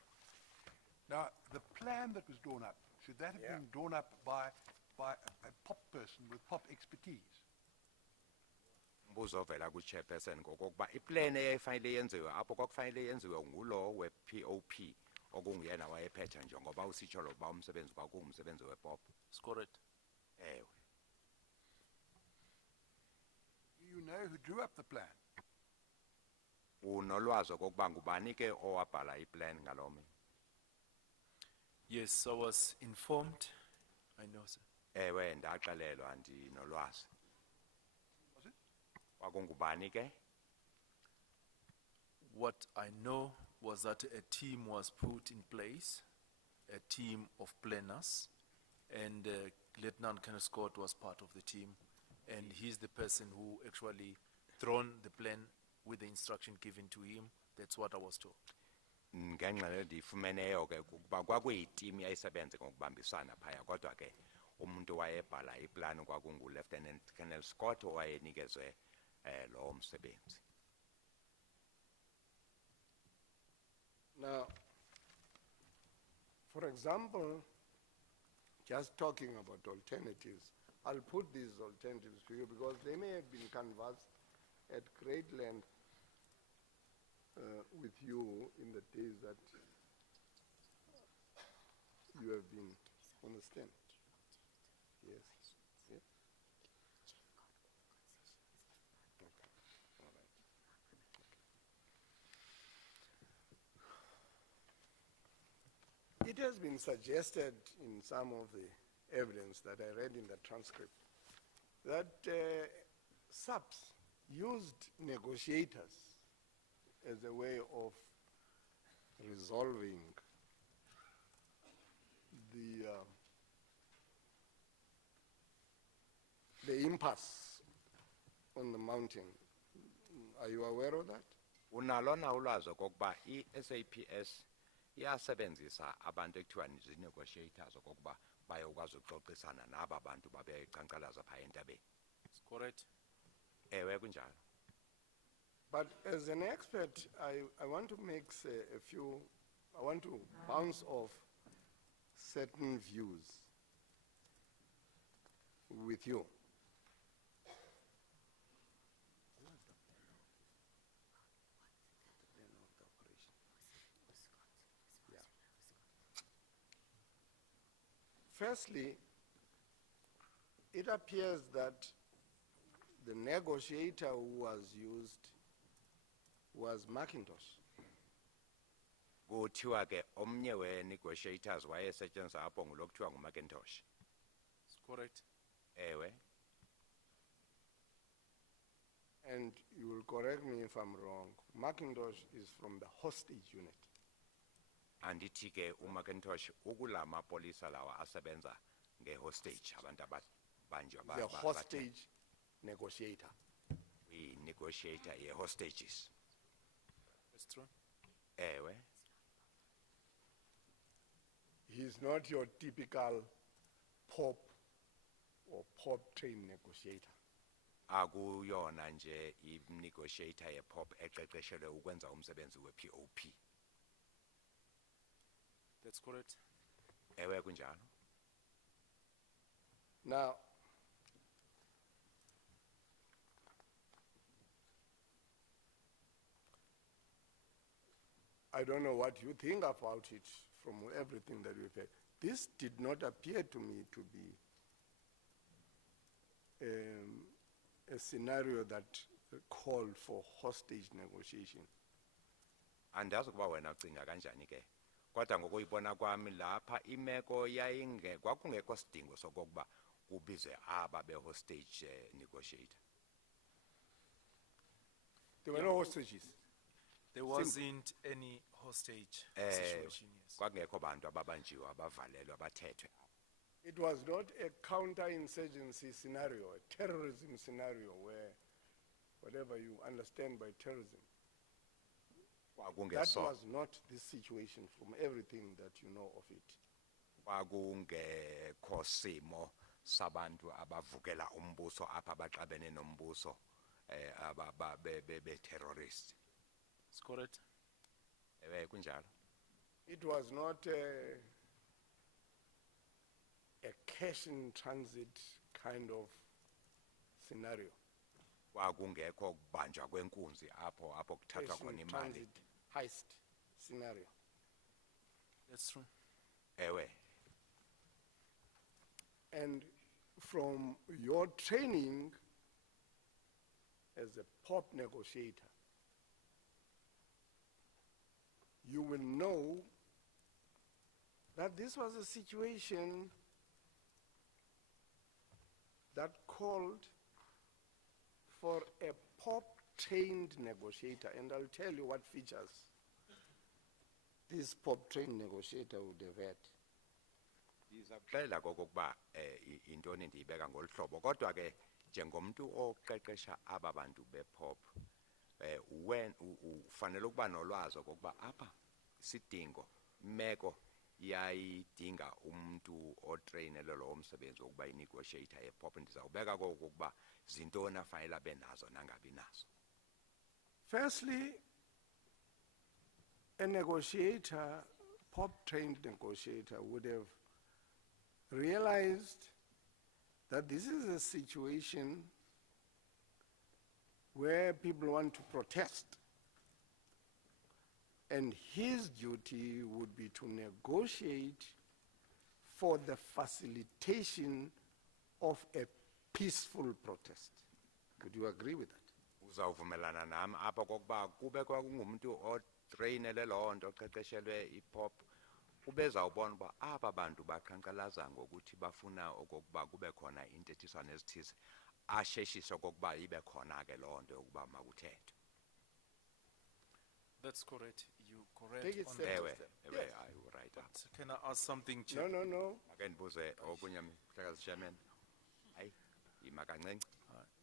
Now, the plan that was drawn up, should that have been drawn up by a POP person with POP expertise? Umbuzo ovela ku-chairperson ngokokuba iplan eyayifanele yenziwe apho kwakufanele yenziwe ngulo we-POP okunguyena wayephethe njengoba usitsho lo uba umsebenzi kwakungumsebenzi we-POP. It's correct. Ewe. Do you know who drew up the plan? Unolwazi okokuba ngubani ke owabhala iplan ngaloo mini? Yes, I was informed. I know, sir. Ewe ndaxelelwa ndinolwazi. Was it? Kwakungubani ke? What I know was that a team was put in place, a team of planners, and Lieutenant Kenneth Scott was part of the team, and he's the person who actually drawn the plan with the instruction given to him. That's what I was told. Ngengxelo ndiyifumeneyo ke kuba kwakuyitimu yayisebenze ngokubambisana phaya kodwa ke umuntu wayebhala iplan kwakungu-Lieutenant Colonel Scott owayenikezwe lo msebenzi. Now, for example, just talking about alternatives, I'll put these alternatives to you because they may have been canvassed at great length with you in the days that you have been on the stand. Yes. Yes. Okay. All right. It has been suggested in some of the evidence that I read in the transcript that SAPS used negotiators as a way of resolving the impasse on the mountain. Are you aware of that? Unalo na ulwazi okokuba i-SAPS iyasebenzisa abantu ekuthiwa zi-negotiators okokuba bayokwazi ukuxoxisana naba bantu babeqhankqalaza phaya entabeni. It's correct. Ewe kunjalo. But as an expert, I want to make I want to bounce off certain views with you. Firstly, it appears that the negotiator who was used was Macintosh. Kuthiwa ke omnye we-negotiators wayesetshenziswa apho ngulo kuthiwa nguMacintosh. It's correct. Ewe. And you will correct me if I'm wrong. Macintosh is from the hostage unit. Andithi ke uMcIntosh ukulama polisa lawa asebenza nge-hostage abantu abanjwa The hostage negotiator. negotiator ye-hostages. That's true. Ewe, He's not your typical pop or pop train negotiator. akuyona nje i-negotiator ye-pop eqeqeshelwe ukwenza umsebenzi we-POP. That's correct. Ewe kunjalo. Now, I don't know what you think about it from everything that we've heard. This did not appear to me to be a scenario that called for hostage negotiation. Andazi kuba wena ucinga kanjani ke. Kodwa ngokuyibona kwami lapha imeko kwakungekho sidingo sokokuba kubizwe aba be-hostage negotiator. There were no hostages. There wasn't any hostage situation, yes. Kwakungekho bantu ababanjiwe abavalelwe abathethwe. It was not a counterinsurgency scenario, a terrorism scenario where whatever you understand by terrorism. That Kwakungeso was not this situation from everything that you know of it. kwakungekho simo sabantu abavukela umbuso apha baxabene nombuso be-terrorist. That's correct. Ewe kunjalo. It was not a cash in transit kind of scenario. Kwakungekho kubanjwa kwenkunzi apho kuthathwa Cash khona in imali. transit heist scenario. That's true. Ewe. And from your training as a pop negotiator, you will know that this was a situation that called for a pop-trained negotiator, and I'll tell you what features this pop-trained negotiator would have had. Ndizakuxelela kokokuba intoni ndiyibeka ngolu hlobo kodwa ke njengomuntu oqeqesha aba bantu be-pop ufanele ukuba nolwazi okokuba apha sidingo imeko yayidinga umuntu otrainele lo umsebenzi wokuba i-negotiator ye-pop. Ndizawubeka kokokuba zintoni afanele abe nazo nangabi nazo. Firstly, a negotiator, pop-trained negotiator, would have realized that this is a situation where people want to protest, and his duty would be to negotiate for the facilitation of a peaceful protest. Would you agree with that? Uzawuvumelana nami apha kokuba kube kwakungumuntu otrainele loo nto oqeqeshelwe i-pop ubezawubona uba aba bantu baqhankqalaza ngokuthi bafuna okokuba kube khona intethiswana ezithize asheshise okokuba ibe khona ke loo nto yokuba makuthethwe. That's correct. You correct Take it on step that. by Ewe, step. ewe, Yes. ayi right up. But can I ask something, Chair? No. Ake ndibuze okunye Mhlekazi Chairman. Hayi, yima kancinci.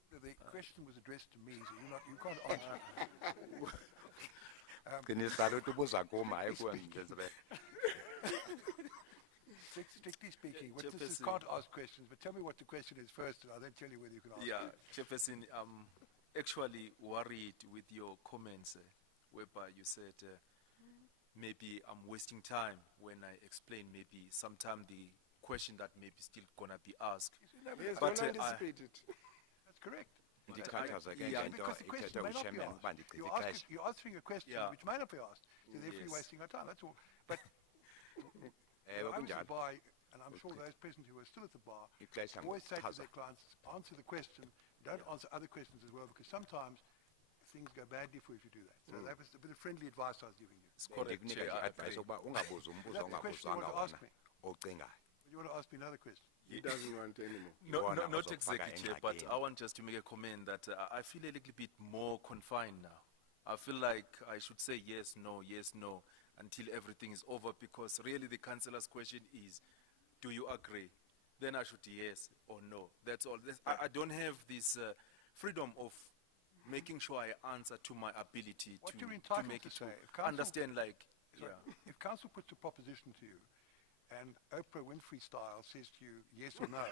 The question was addressed to me, so you can't answer it. Qinisala ukuthi ubuza kum hayi kuwe Mjezebe. Strictly speaking, witnesses Chairperson. can't ask questions, but tell me what the question is first, and I'll then tell you whether you can answer Yeah, it. Chairperson, I'm actually worried with your comments whereby you said maybe I'm wasting time when I explain maybe sometime the question that may be still gonna be asked. Yes, But, don't I- anticipate it. That's correct. Ndikhathaza ke Yeah, ngento Because the question ithethwe may not be uChairman asked. ukuba ndichithe You're ixesha. you're answering a question Yeah. which may not be asked, so therefore you're Yes. wasting our time, that's all. But Ewe I was at the kunjalo. bar, and I'm sure those present who are still at the bar Ixesha always say to ngokuchaza. their clients, answer the question, don't answer other questions as well, because sometimes things go badly for you if you do that. So that was a bit of friendly advice I was giving you. It's correct, Ndikunika Chair, nje I advice agree. ukuba ungabuza umbuzo Is that the question you ongabuzwanga want to wona ask me? ocingayo. But you want to ask me another question? He doesn't want any more. No, Iwona not ozofaka exactly, Chair, but engxakini. I want just to make a comment that I feel a little bit more confined now. I feel like I should say yes, no, until everything is over, because really the councillor's question is, do you agree? Then I should yes or no. That's all. I don't have this freedom of making sure I answer to my ability What you're to entitled make to it say, to if council- understand, like, So yeah. if council puts a proposition to you, and Oprah Winfrey style says to you, yes or no,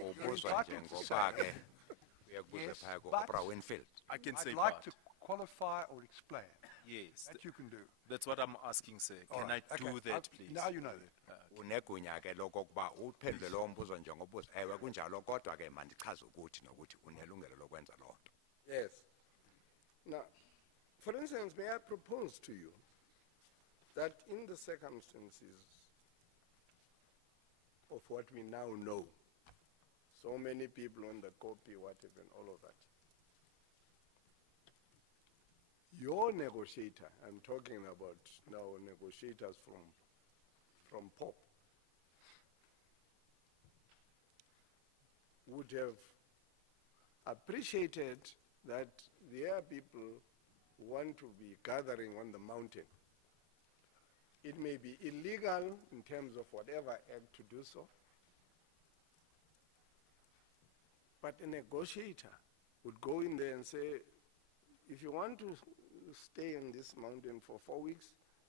ubuzwa entitled to njengoba say ke uyakubuza yes, phaya but- ku-Oprah Winfield. I can say I'd like but. to qualify or explain. Yes, That you can do. that's what I'm asking, sir. All Can right, I do okay, that, please? Now you know that. Unegunya ke lokokuba uphendule lowo mbuzo njengobuza ewe kunjalo kodwa ke mandichaze ukuthi nokuthi unelungelo lokwenza loo nto. Yes. Now, for instance, may I propose to you that in the circumstances of what we now know, so many people on the copy, whatever, and all of that, your negotiator, I'm talking about now negotiators from POP, would have appreciated that their people want to be gathering on the mountain. It may be illegal in terms of whatever act to do so, but a negotiator would go in there and say, if you want to stay on this mountain for 4 weeks,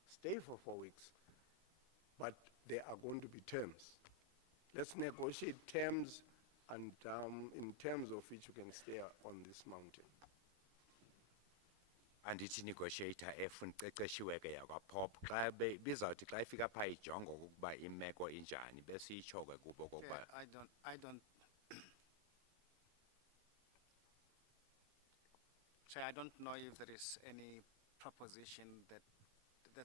stay for 4 weeks, but there are going to be terms. Let's negotiate terms, and in terms of which you can stay on this mountain. Andithi negotiator eqeqeshiwe ke yakwa-POP xa bizawuthi xa ifika phaa ijonga okokuba imeko injani besiyitsho ke kubo okokuba Chair, I don't. Chair, I don't know if there is any proposition that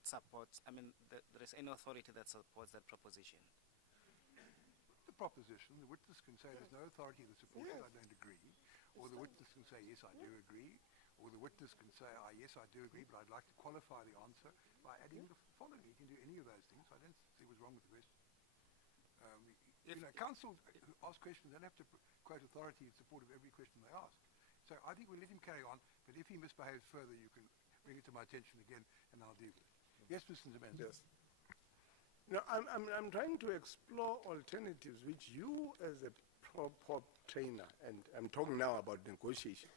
supports. I mean, there is any authority that supports that proposition. The proposition, the witness can say there's no authority that supports it, I don't agree. Or the witness can say, yes, I do agree. Or the witness can say, yes, I do agree, but I'd like to qualify the answer by adding the following. You can do any of those things. I don't see what's wrong with the question. Council ask questions, they don't have to quote authority in support of every question they ask. So I think we'll let him carry on, but if he misbehaves further, you can bring it to my attention again, and I'll deal with it. Yes, Mr. Nzebenza. Yes. Now, I'm trying to explore alternatives which you as a POP trainer, and I'm talking now about negotiation.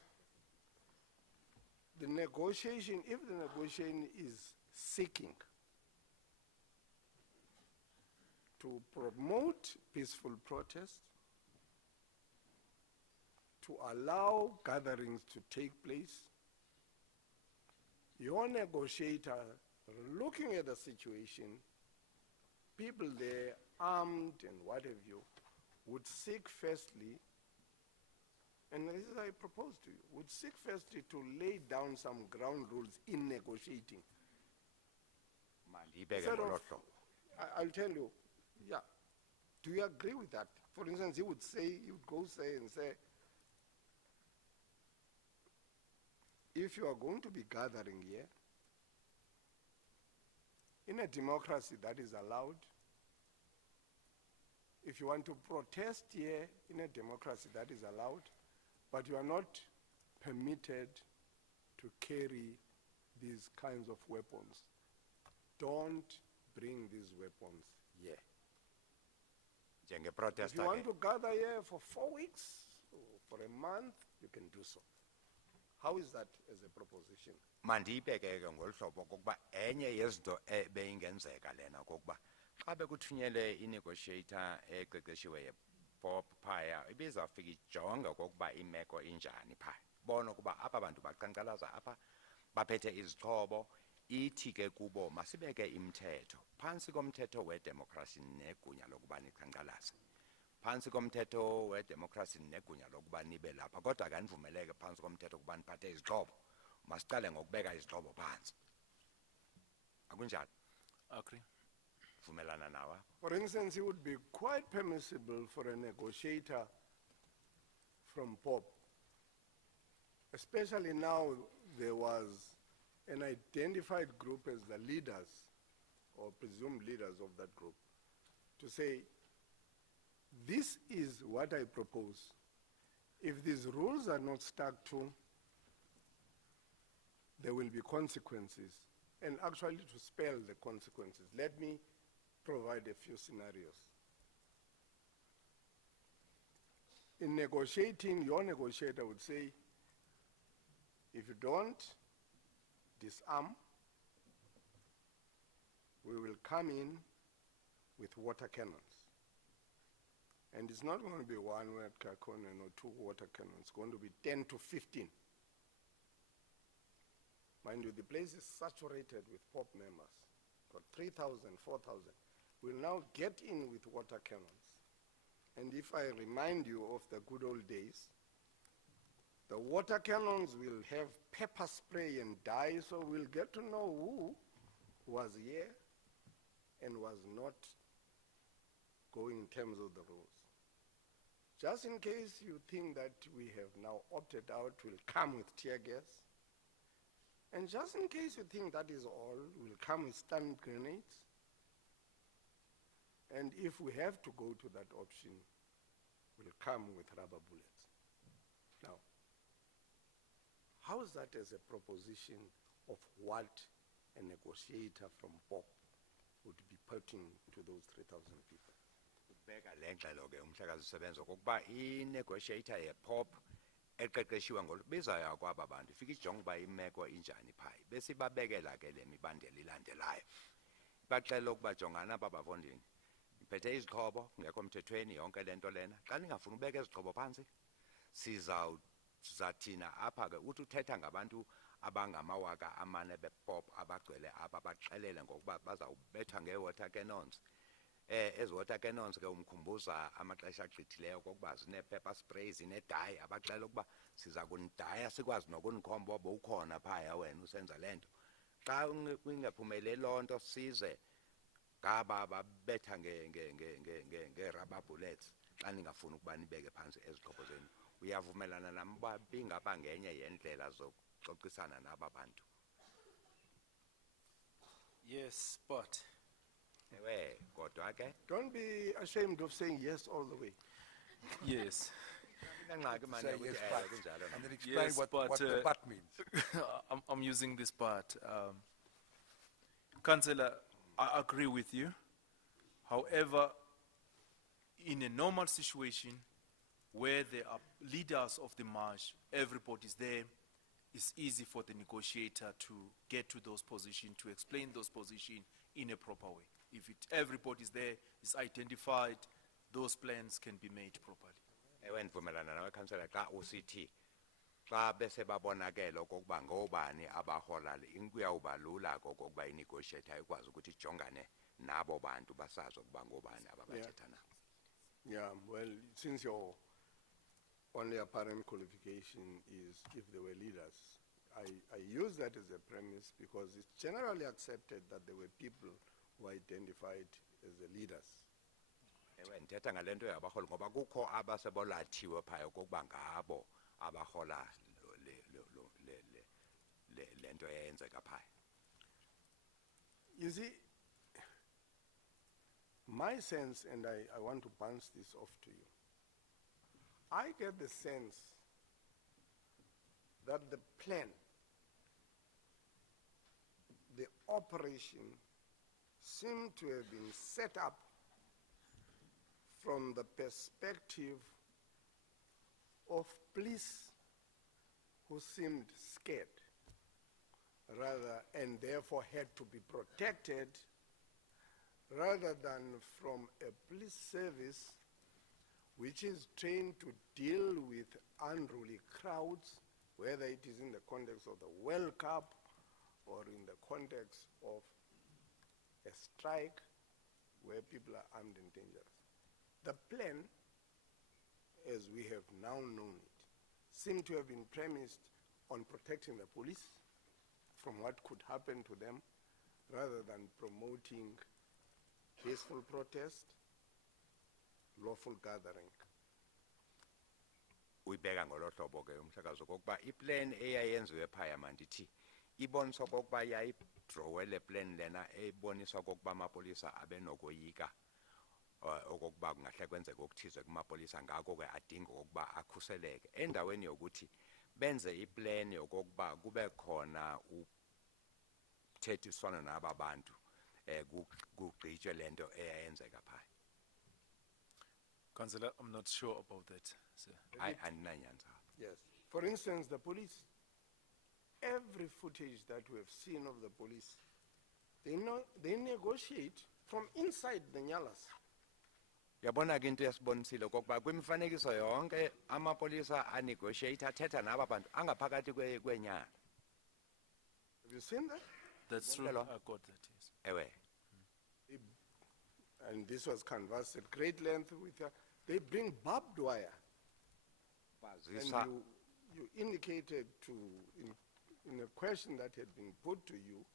The negotiation, if the negotiation is seeking to promote peaceful protest, to allow gatherings to take place, your negotiator, looking at the situation, people there, armed and what have you, would seek firstly, and this is I propose to you, would seek firstly to lay down some ground rules in negotiating. mandiyibeke Instead ngolo of- hlobo. I'll tell you, yeah. Do you agree with that? For instance, he would go and say, if you are going to be gathering here, in a democracy that is allowed, if you want to protest here in a democracy that is allowed, but you are not permitted to carry these kinds of weapons, don't bring these weapons here. If Njengeprotesta you want ke to gather here for 4 weeks or for a month, you can do so. How is that as a proposition? mandiyibeke ke ngolu hlobo kokuba enye yezinto ebeyingenzeka lena kokuba xa bekuthunyelwe inegotiator eqeqeshiwe ye-POP phaya ibizawufika ijonge kokuba imeko injani phaya bona ukuba apha bantu baqhankqalaza apha baphethe izixhobo ithi ke kubo masibeke imithetho phantsi komthetho wedemokhrasi negunya lokuba niqhankqalaze phantsi komthetho wedemokhrasi negunya lokuba nibe lapha kodwa kanivumeleke phantsi komthetho ukuba niphathe izixhobo masiqale ngokubeka izixhobo phantsi akunjalo Agree. vumelana nawe For instance, it would be quite permissible for a negotiator from POP, especially now there was an identified group as the leaders or presumed leaders of that group, to say, this is what I propose. If these rules are not stuck to, there will be consequences. and actually to spell the consequences. Let me provide a few scenarios. In negotiating, your negotiator would say, if you don't disarm, we will come in with water cannons. And it's not going to be one water cannon or two water cannons. It's going to be 10 to 15. Mind you, the place is saturated with POP members. Got 3,000, 4,000. We'll now get in with water cannons. And if I remind you of the good old days, the water cannons will have pepper spray and dye, so we'll get to know who was here and was not going in terms of the rules. Just in case you think that we have now opted out, we'll come with tear gas. And just in case you think that is all, we'll come with stun grenades. And if we have to go to that option, we'll come with rubber bullets. Now, how is that as a proposition of what a negotiator from POP would be putting to those 3,000 people? Beka lengxelo ke umhlakazi usebenza kokuba i-negotiator ye-POP eqeqeshiwe ngolubizayo kwaba bantu ifika ijonge uba imeko injani phayi bese ibabekela ke le mibandela ilandelayo baxela ukuba jongana apha bafondini iphethe izixhobo ngekho mthethweni yonke le nto lena xa ningafuni ubeka izixhobo phantsi sizathina apha ke uthi uthetha ngabantu abangama4,000 be-POP abagcwele apha baxelele ngokuba bazawubethwa ngee-water cannons. Ezi-water cannons ke umkhumbuza amaxesha agqithileyo kokuba zine-pepper spray, zine-dye, abaxela ukuba siza kunidaya sikwazi nokunikhomba uba ukhona phaya wena usenza le nto. Xa ingaphumeleli loo nto size ngaba babetha nge-rubber bullets xa ningafuni ukuba nibeke phantsi ezixhobo zenu. Uyavumelana nam uba bingaba ngenye yendlela zokuxoxisana naba bantu? Yes, but Don't be ashamed of saying yes all the way. yes, Say yes, but, and then explain Yes, what but, the but means. I'm using this part. Councillor, I agree with you. However, in a normal situation where there are leaders of the march, everybody's there, it's easy for the negotiator to get to those positions, to explain those positions in a proper way. If everybody's there, is identified, those plans can be made properly. Ewe ndivumelana nawe councillor xa usithi xa bese babonakela okokuba ngobani abahola kuyawuba lula kokuba i-negotiator ikwazi ukuthi ijongane nabo bantu basazi ukuba ngobani ababathetha nabo. Yeah, well, since your only apparent qualification is if they were leaders, I use that as a premise because it's generally accepted that there were people who identified as the leaders. Ewe ndithetha ngale nto yabahola ngoba kukho abasebalathiwe phaya okokuba ngabo abahola le nto eyenzeka phaya. You see, my sense, and I want to bounce this off to you, I get the sense that the plan, the operation, seemed to have been set up from the perspective of police who seemed scared rather and therefore had to be protected rather than from a police service which is trained to deal with unruly crowds, whether it is in the context of the World Cup or in the context of a strike where people are armed and dangerous. The plan, as we have now known it, seemed to have been premised on protecting the police from what could happen to them rather than promoting peaceful protest, lawful gathering. Uyibeka ngolo hlobo ke umhlakazi okokuba iplan eyayenziwe phaya mandithi ibonisa okokuba yayidrowe le plan lena ebonisa okokuba amapolisa abenokoyika okokuba kungahle kwenzeka okuthize kumapolisa ngako ke adinga okokuba akhuseleke endaweni yokuthi benze iplan yokokuba kube khona kuthethiswana naba bantu kugqitshwe lento eyenzeka phaya. Councillor, I'm not sure about that, sir. Andinanyanza. Yes. For instance, the police, every footage that we have seen of the police, they negotiate from inside the nyalas. Yabona ke into yasibonisile okokuba kwimifanekiso yonke amapolisa anegotiate athetha naba bantu angaphakathi kwenyala. Have you seen that? That's true. Hello. I got that, yes. Ewe. And this was canvassed at great length with, they bring barbed wire. And Bazisa you indicated in a question that had been put to you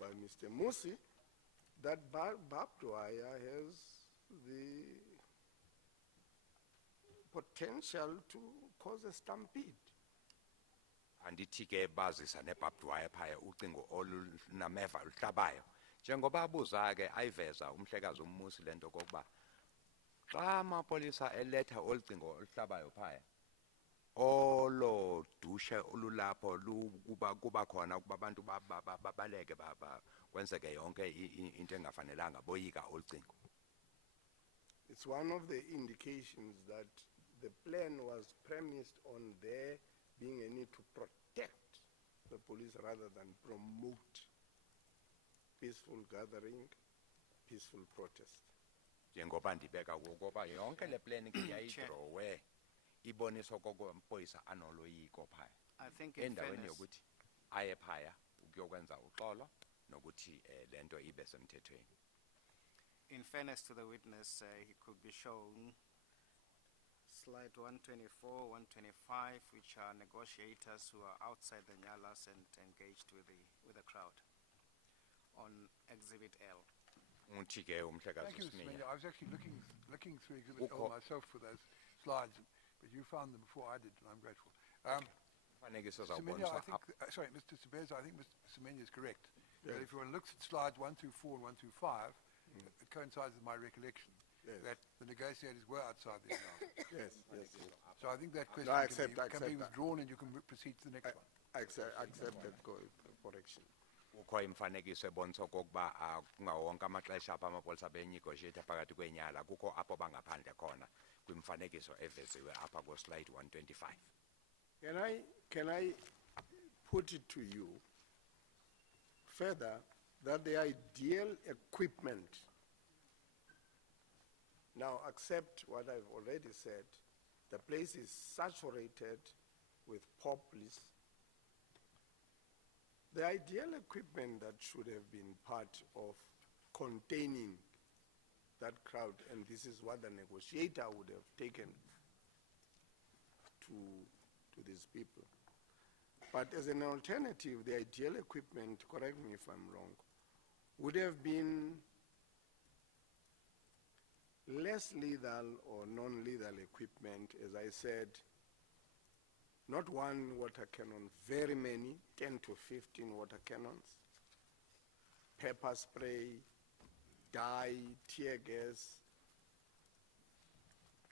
by Mr. Musi, that barbed wire has the potential to cause a stampede. andithi ke bazisa nebarbed wire phaya ucingo olunameva luhlabayo. Njengoba abuza ke ayiveza umhlekazi uMusi lento kokuba xa amapolisa eletha olcingo oluhlabayo phaya olo dushe olulapho kuba khona ukuba abantu babaleke kwenzeke yonke into engafanelanga boyika olcingo. It's one of the indications that the plan was premised on there being a need to protect the police rather than promote peaceful gathering, peaceful protest. Njengoba ndibeka ukuba yonke le plan ke yayidrowe ibonisa okokupolisa anoloyiko phaya. I think in Endaweni fairness, yokuthi aye phaya ukuyokwenza uxolo nokuthi lento ibe semthethweni. in fairness to the witness, he could be shown slide 124, 125, which are negotiators who are outside the nyalas and engaged with the crowd on Exhibit L. Uthi ke umhlekazi Thank you, Mr. uSiminya. Mayor. I was actually looking through Exhibit L Ukho- myself for those slides, but you found them before I did, and I'm grateful. Fanekiso Semenya, I zawuboniswa think, sorry, Mr. Sibeza, I think Mr. Semenya is correct. That Yes. if one looks at slides 1 through 4 and 1 through 5, it coincides with my recollection Yes. that the negotiators were outside there now. Yes, yes, yes. So I think that question I can accept be that. withdrawn and you can proceed to the next one. I accept that correction. kukho imfanekiso ebonisa okokuba kungawonke amaxesha apha amapolisa benegotiate phakathi kwenyala kukho apho bangaphandle khona kwimfanekiso eveziwe apha slide 125. Can I put it to you further that the ideal equipment, now accept what I've already said, the place is saturated with populace. The ideal equipment that should have been part of containing that crowd, and this is what the negotiator would have taken to these people. But as an alternative, the ideal equipment, correct me if I'm wrong, would have been less lethal or non-lethal equipment, as I said, not one water cannon, very many, 10 to 15 water cannons, pepper spray, dye, tear gas,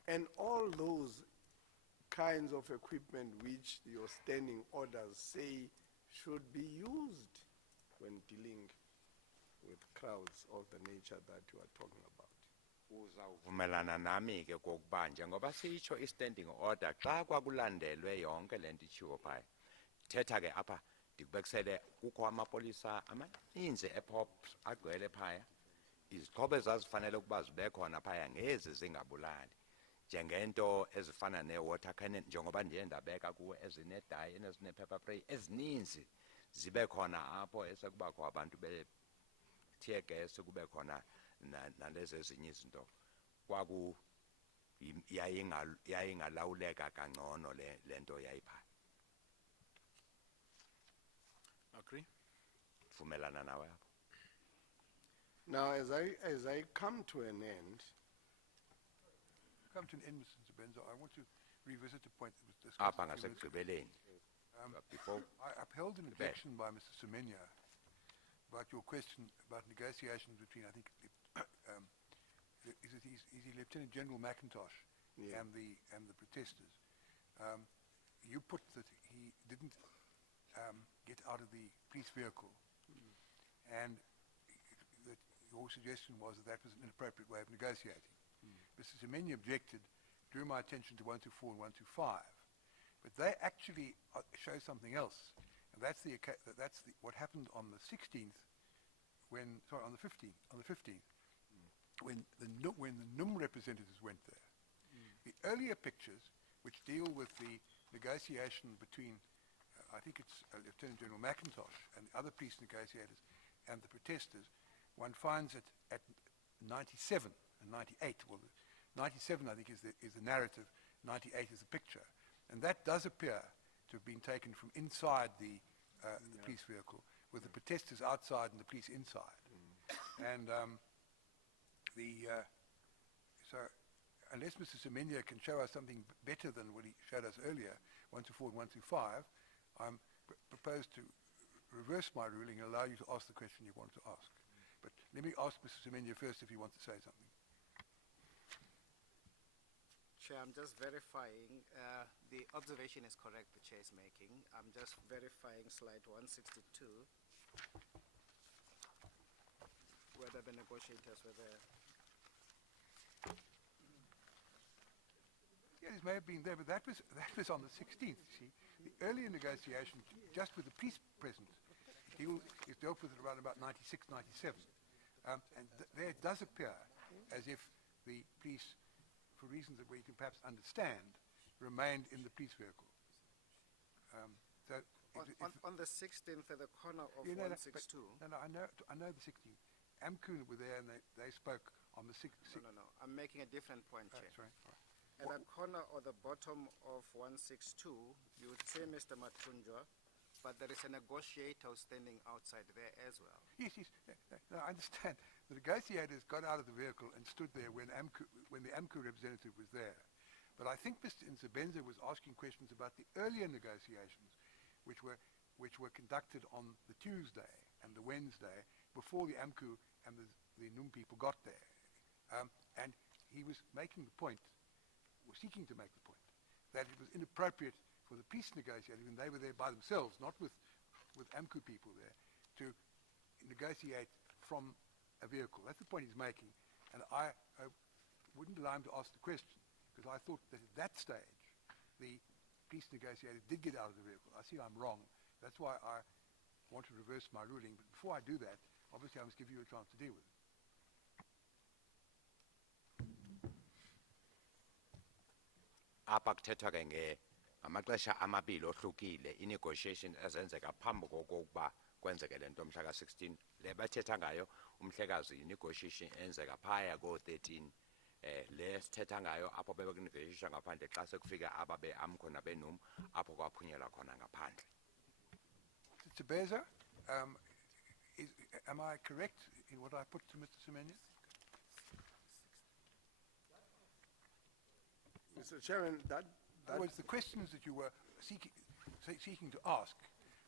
and all those kinds of equipment which your standing orders say should be used when dealing with crowds of the nature that you are talking about. Uzawuvumelana nami ke kokuba njengoba sitsho i-standing order xa kwakulandelwe yonke lento itshiwo phaya thetha ke apha ndikubekisele kukho amapolisa amaninzi ePops agcwele phaya izixhobo ezazifanele ukuba zibe khona phaya ngezi zingabulali njengento ezifana ne-water cannon njengoba ndiye ndabeka kuwe ezinedayi ezinepepper spray ezininzi zibe khona apho esekubakho abantu be-tear gas kube khona nalezi ezinye izinto kwaku yayingalawuleka kangcono lento yayiphaya. Agree? Vumelana nawe apho. Now, as I come to an end, Come to an end, Mr. Sebenza. I want to revisit a point that was discussed. Apha a few minutes ago. ngasekugqibeleni. Before I upheld an objection by Mr. Semenya about your question about negotiations between, I think, is he Lieutenant General McIntosh Yeah. and the protesters. You put that he didn't get out of the police vehicle and that your suggestion was that that was an inappropriate way of negotiating. Mr. Semenya objected, drew my attention to 124 and 125, but they actually show something else, and that's what happened on the 16th, on the 15th, when the NUM representatives went there. The earlier pictures, which deal with the negotiation between, I think it's Lieutenant General McIntosh and the other peace negotiators and the protesters, one finds it at 97 and 98. Well, 97, I think, is the narrative. 98 is the picture. And that does appear to have been taken from inside the police vehicle, with the protesters outside and the police inside. And so unless Mr. Semenya can show us something better than what he showed us earlier, 124 and 125, I'm proposed to reverse my ruling and allow you to ask the question you want to ask. But let me ask Mr. Semenya first if he wants to say something. Chair, I'm just verifying, the observation is correct the Chair is making. I'm just verifying slide 162, whether the negotiators were there. Yeah, it may have been there, but that was on the 16th, you see. The earlier negotiation, just with the police present, is dealt with it around about 96, 97. And there it does appear as if the police, for reasons that we can perhaps understand, remained in the police vehicle. On the 16th, at the corner of Yeah, 162. No, I know the 16th. AMCU were there and they spoke on the 16th. No. I'm making a different point, Chair. Sorry. All right. At the corner or the bottom of 162, you would say Mr. Matunjwa, but there is a negotiator standing outside there as well. Yes. No, I understand. The negotiators got out of the vehicle and stood there when the AMCU representative was there. But I think Mr. Nsebenza was asking questions about the earlier negotiations, which were conducted on the Tuesday and the Wednesday before the AMCU and the NUM people got there. And he was making the point, or seeking to make the point, that it was inappropriate for the peace negotiators, when they were there by themselves, not with AMCU people there, to negotiate from a vehicle. That's the point he's making. And I wouldn't allow him to ask the question, because I thought that at that stage, the peace negotiators did get out of the vehicle. I see I'm wrong. That's why I want to reverse my ruling. But before I do that, obviously I must give you a chance to deal with it. Apha kuthethwa ke ngamaxesha amabili ohlukile i-negotiation ezenzeka phambi kokuba kwenzeke le nto mhla ka-16 le bathetha ngayo umhlekazi i-negotiation enzeka phaya ko-13 le sithetha ngayo apho bebekunegoshisha ngaphandle xa sekufika aba be-AMCO nabenum apho kwaphunyelwa khona ngaphandle. Mr. Beza, am I correct in what I put to Mr. Semenya? Mr. Chairman, In other words, the questions that you were seeking to ask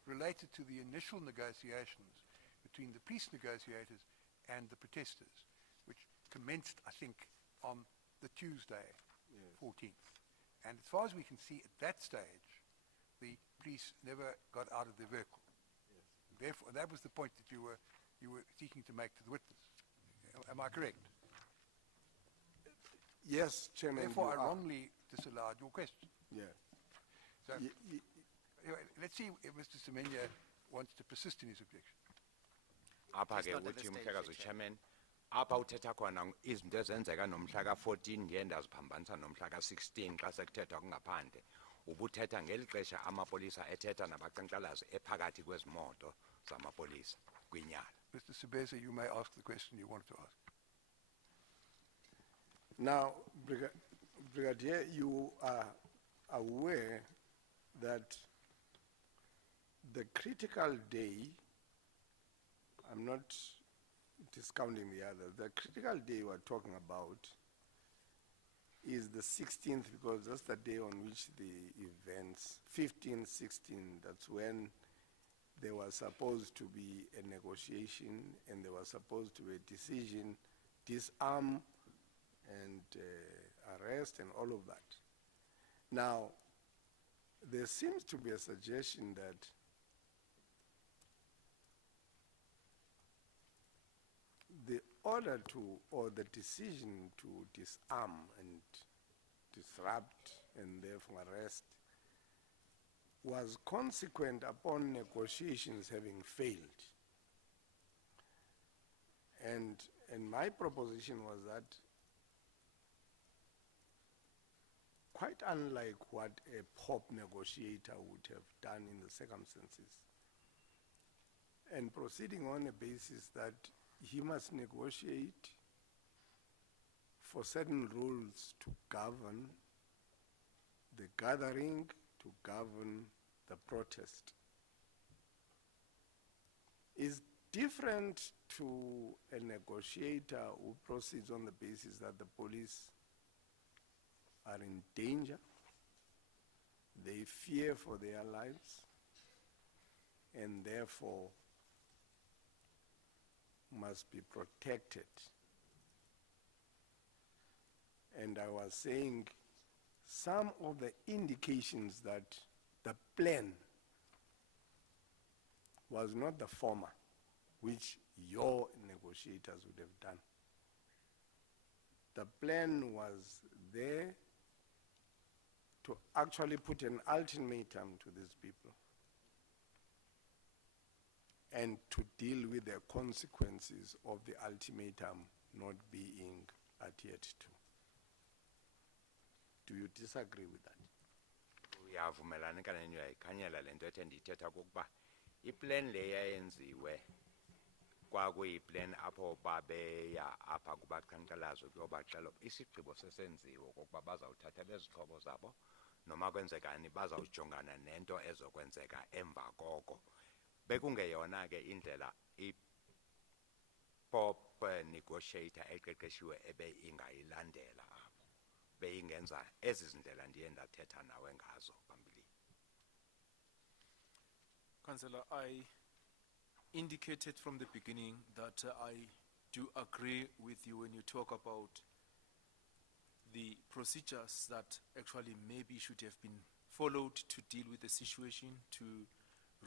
related to the initial negotiations between the peace negotiators and the protesters, which commenced, I think, on the Tuesday, 14th. And as far as we can see at that stage, the police never got out of their vehicle. Therefore, that was the point that you were seeking to make to the witness. Am I correct? yes, Chairman. Therefore, I you are. wrongly disallowed your question. Yeah. So, anyway, let's see if Mr. Semenya wants to persist in his objection. Apha It's ke not at uthi this umhlekazi stage, chairman apha uthetha khona izinto ezenzeka nomhla ka-14 ndiye ndaziphambanisa nomhla ka-16 xa sekuthethwa kungaphandle ubuthetha ngeli xesha amapolisa ethetha nabacankcalazi ephakathi kwezimoto zamapolisa kwinyala. Mr. Sibeza, you may ask the question you wanted to ask. Now, Brigadier, you are aware that the critical day, I'm not discounting the other, the critical day we're talking about is the 16th, because that's the day on which the events, 15, 16, that's when there was supposed to be a negotiation and there was supposed to be a decision, disarm and arrest and all of that. Now, there seems to be a suggestion that order to, or the decision to disarm and disrupt and therefore arrest was consequent upon negotiations having failed. And my proposition was that, quite unlike what a pop negotiator would have done in the circumstances, and proceeding on a basis that he must negotiate for certain rules to govern the gathering, to govern the protest, is different to a negotiator who proceeds on the basis that the police are in danger, they fear for their lives, and therefore must be protected. And I was saying some of the indications that the plan was not the former, which your negotiators would have done. The plan was there to actually put an ultimatum to these people and to deal with the consequences of the ultimatum not being adhered to. Do you disagree with that? Uyavumelana kanene uyayikhanyela lento ethi ndithetha kokuba iplan le yayenziwe kwakuyiplan apho babeya apha kubaqhankqalazo kuyobaxela isigqibo sesenziwe kokuba bazawuthatha bezixhobo zabo noma kwenzekani bazawujongana nento ezokwenzeka emva koko. Bekungeyona ke indlela i-pop negotiator eqeqeshiwe ebe ingayilandela apho beyingenza ezi zindlela ndiye ndathetha nawe ngazo phambili. Councillor, I indicated from the beginning that I do agree with you when you talk about the procedures that actually maybe should have been followed to deal with the situation, to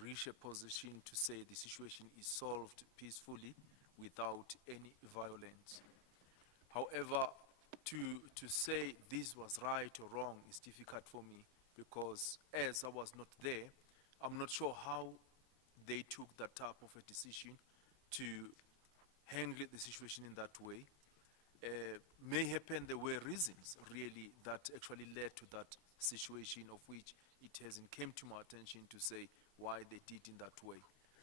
reach a position to say the situation is solved peacefully without any violence. However, to say this was right or wrong is difficult for me, because as I was not there, I'm not sure how they took that type of a decision to handle the situation in that way. May happen there were reasons really that actually led to that situation, of which it hasn't came to my attention to say why they did in that way.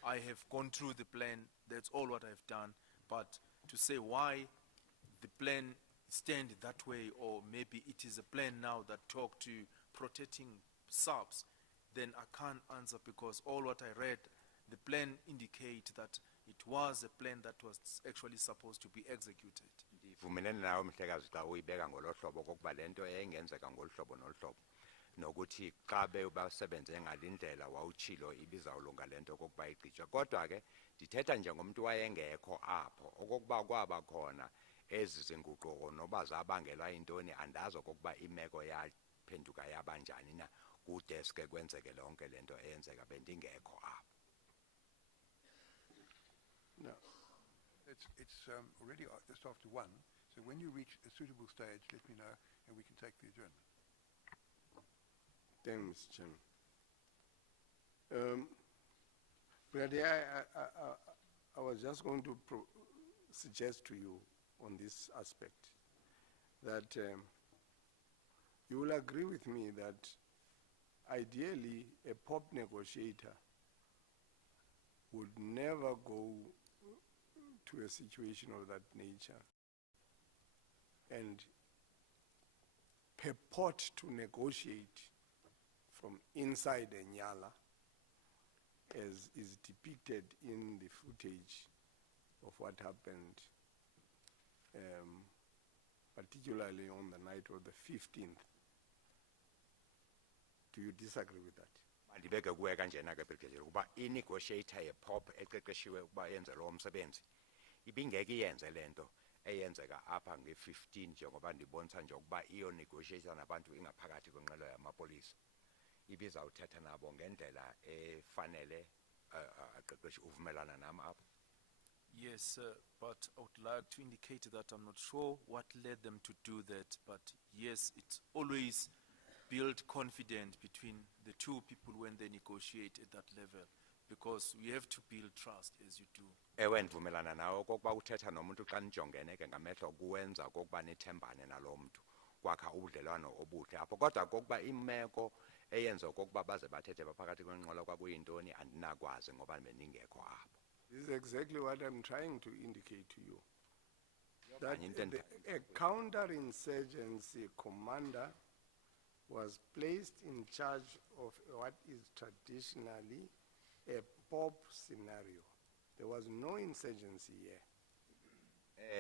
I have gone through the plan, that's all what I've done, but to say why the plan stand that way, or maybe it is a plan now that talk to protecting subs, then I can't answer, because all what I read, the plan indicate that it was a plan that was actually supposed to be executed. Ndivumelene nawe mhlekazi xa uyibeka ngolo hlobo kokuba lento eyayingenzeka ngolu hlobo nolu hlobo nokuthi xa bebasebenze ngalindlela wawutshilo ibizawulunga lento kokuba igqitshwe. Kodwa ke ndithetha njengomntu wayengekho apho okokuba kwaba khona ezi zinguquko noba zabangelwa yintoni andazi okokuba imeko yaphenduka yabanjani na kudeske kwenzeke lonke lento eyenzeka bendingekho apho. No. It's already just after 1, so when you reach a suitable stage, let me know and we can take the adjournment. Thank you, Mr. Chairman. Brady, I was just going to suggest to you on this aspect that you will agree with me that ideally a pop negotiator would never go to a situation of that nature and purport to negotiate from inside a Nyala, as is depicted in the footage of what happened, particularly on the night of the 15th. Do you disagree with that? Mandibeke kuwe kanjena ke Brigadier ukuba i-negotiator ye-pop eqeqeshiwe ukuba yenze lo msebenzi ibingeke iyenze lento eyenzeka apha nge-15 njengoba ndibonisa nje ukuba iyo-negotiator nabantu ingaphakathi kwenqwelo yamapolisa ibizawuthetha nabo ngendlela efanele aqeqeshi uvumelana nami apha. Yes, but I would like to indicate that I'm not sure what led them to do that, but yes, it's always build confidence between the two people when they negotiate at that level, because we have to build trust as you do. Ewe ndivumelana nawe kokuba uthetha nomuntu xa nijongene ke ngamehlo kuwenza kokuba nithembane nalo mntu kwakha ubudlelwano obuhle apho kodwa kokuba imeko eyenza kokuba baze bathethe baphakathi kwenqola kwakuyintoni andinakwazi ngoba beningekho apho. This is exactly what I'm trying to indicate to you. That Intended. a counterinsurgency commander was placed in charge of what is traditionally a POP scenario. There was no insurgency here.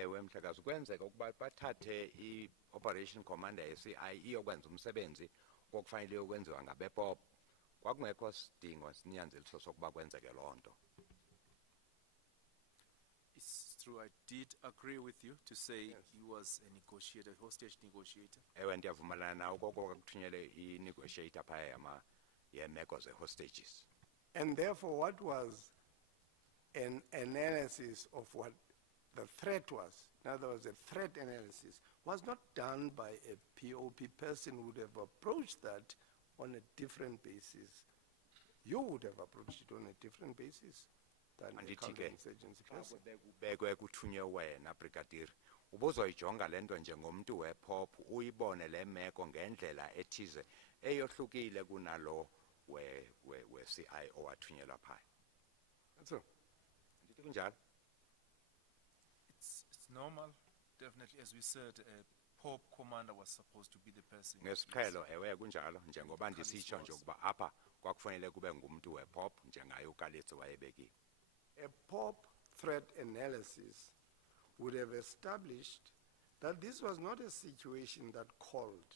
Ewe mhlekazi kwenzeka ukuba bathathe i-operation commander ye-CI iyokwenza umsebenzi kokufanele ukwenziwa ngabe-POP kwakungekho sidingo sinyanzeliso sokuba kwenzeke loo nto. It's true, I did agree with you to say he was a negotiator, hostage negotiator. Ewe ndiyavumelana nawe kokuba kuthunyelwe i-negotiator phaya yemeko ze-hostages. And therefore, what was an analysis of what the threat was, in other words, a threat analysis, was not done by a POP person who would have approached that on a different basis. You would have approached it on a different basis than a counterinsurgency person. Bekwe kuthunywe wena brigadier ubuzoyijonga lento njengomntu we-POP uyibone le meko ngendlela ethize eyohlukile kunalo we-CI owathunyelwa phaya. That's all. Ndithi kunjalo. It's normal, definitely, as we said, a POP commander was supposed to be the person. Ngesiqhelo ewe kunjalo njengoba ndisitsho nje ukuba apha kwakufanele kube ngumuntu we-POP njengaye uKalitsi wayebekiwe. A POP threat analysis would have established that this was not a situation that called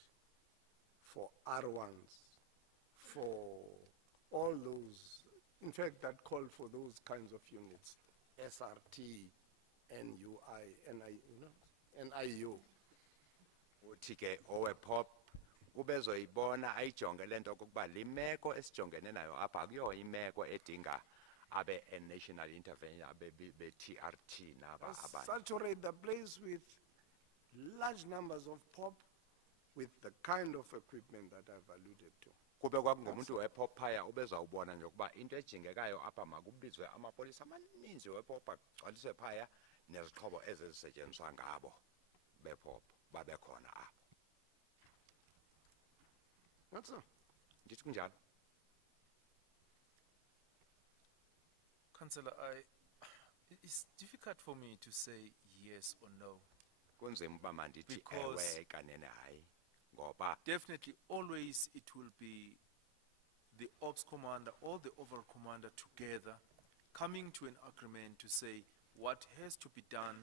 for R1s, for all those, in fact, that called for those kinds of units, SRT, NUI, NIU. Uthi ke owe-POP ubezoyibona ayijonge lento kokuba limeko esijongene nayo apha akuyo imeko edinga abe a national intervention abe be-TRT naba abanye. Saturate the place with large numbers of POP with the kind of equipment that I've alluded to. Kube kwakungumuntu we-POP phaya ubezawubona nje ukuba into ejingekayo apha makubizwe amapolisa amaninzi we-POP agcwaliswe phaya nezixhobo ezisetshenziswa ngabo be-POP babe khona apho. That's all. Ndithi kunjalo. Councillor, it's difficult for me to say yes or no. Kunzima uba mandithi Because ewe kanene hayi ngoba definitely always it will be the ops commander or the overall commander together coming to an agreement to say what has to be done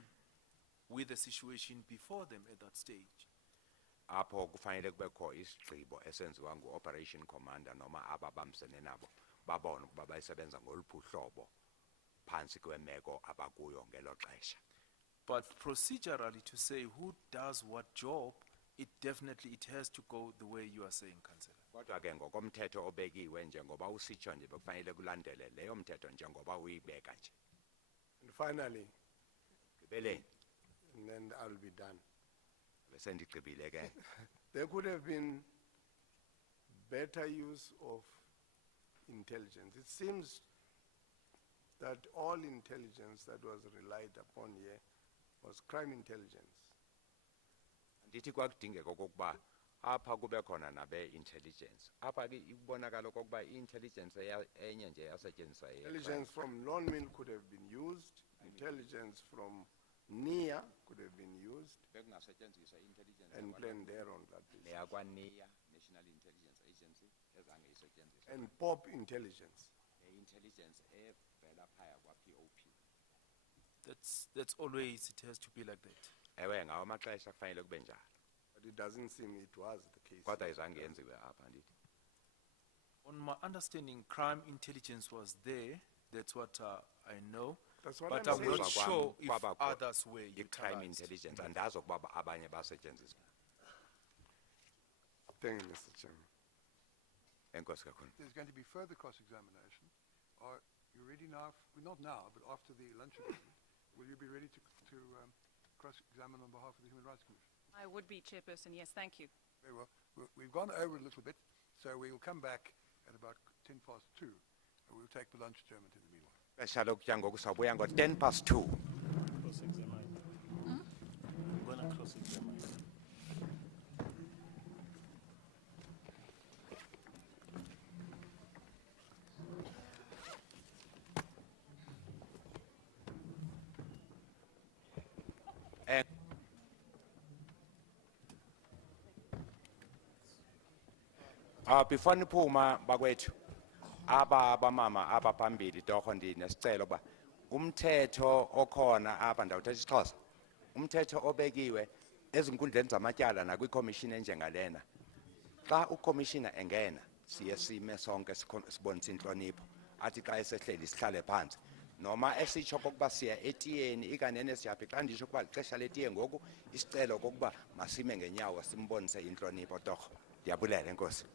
with the situation before them at that stage. apho kufanele kubekho isigqibo esenziwa ngu-operation commander noma ababambisene nabo babone ukuba bayisebenza ngoluphi uhlobo phansi kwemeko abakuyo ngelo xesha. But procedurally to say who does what job, it definitely it has to go the way you are saying, Councillor. Kodwa ke ngokomthetho obekiwe njengoba usitsho nje bekufanele kulandele leyo mthetho njengoba uyibeka nje. And finally, Gqibeleni and then I'll be done. bese ndigqibile ke. There could have been better use of intelligence. It seems that all intelligence that was relied upon here was crime intelligence. Ndithi kwakudingeka okokuba apha kube khona nabe-intelligence apha ke ikubonakala okokuba i-intelligence enye nje yasetyenziswa Intelligence from Longmill could have been used. Intelligence from NIA could have been used bekungasetyenziswa i-intelligence and planned there on that basis. neyakwa-NIA, National Intelligence Agency, ezange isetyenziswe And POP intelligence. ne-intelligence evela phaya kwa-POP. That's always, it has to be like that. Ewe ngawo amaxesha kufanele kube njalo But it doesn't seem it was the case. kodwa izange yenziwe apha ndithi. On my understanding, crime intelligence was there. That's what I know. That's what But I'm I'm saying. not sure if Kwabakho others were i-crime utilized. intelligence andazi ukuba abanye basetyenziswa. Thank you, Mr. Chairman. Enkosi kakhulu. There's going to be further cross-examination. Are you ready now? Well, not now, but after the lunch agreement. will you be ready to cross-examine on behalf of the Human Rights Commission? I would be, Chairperson, yes, thank you. Very well. We've gone over a little bit, so we will come back at about 2:10, and we'll take the lunch adjournment in the meanwhile. Ixesha lokutya ngoku sawubuya ngo-2:10. Cross-examine. I'm going to cross-examine. Before niphuma bakwethu aba bamama aba phambili torho ndinesicelo ba umthetho okhona apha ndawuthetha isiXhosa umthetho obekiwe ezinkundleni zamatyala nakwikomishini enjengalena xa ukomishina engena siye sime sonke sibonisa inhlonipho athi xa esehleli sihlale phansi noma esitsho kokuba siya etiyeni ikanene siyaphi xa ndisho ukuba lixesha letiye ngoku isicelo kokuba masime ngenyawo simbonise inhlonipho torho ndiyabulela enkosi.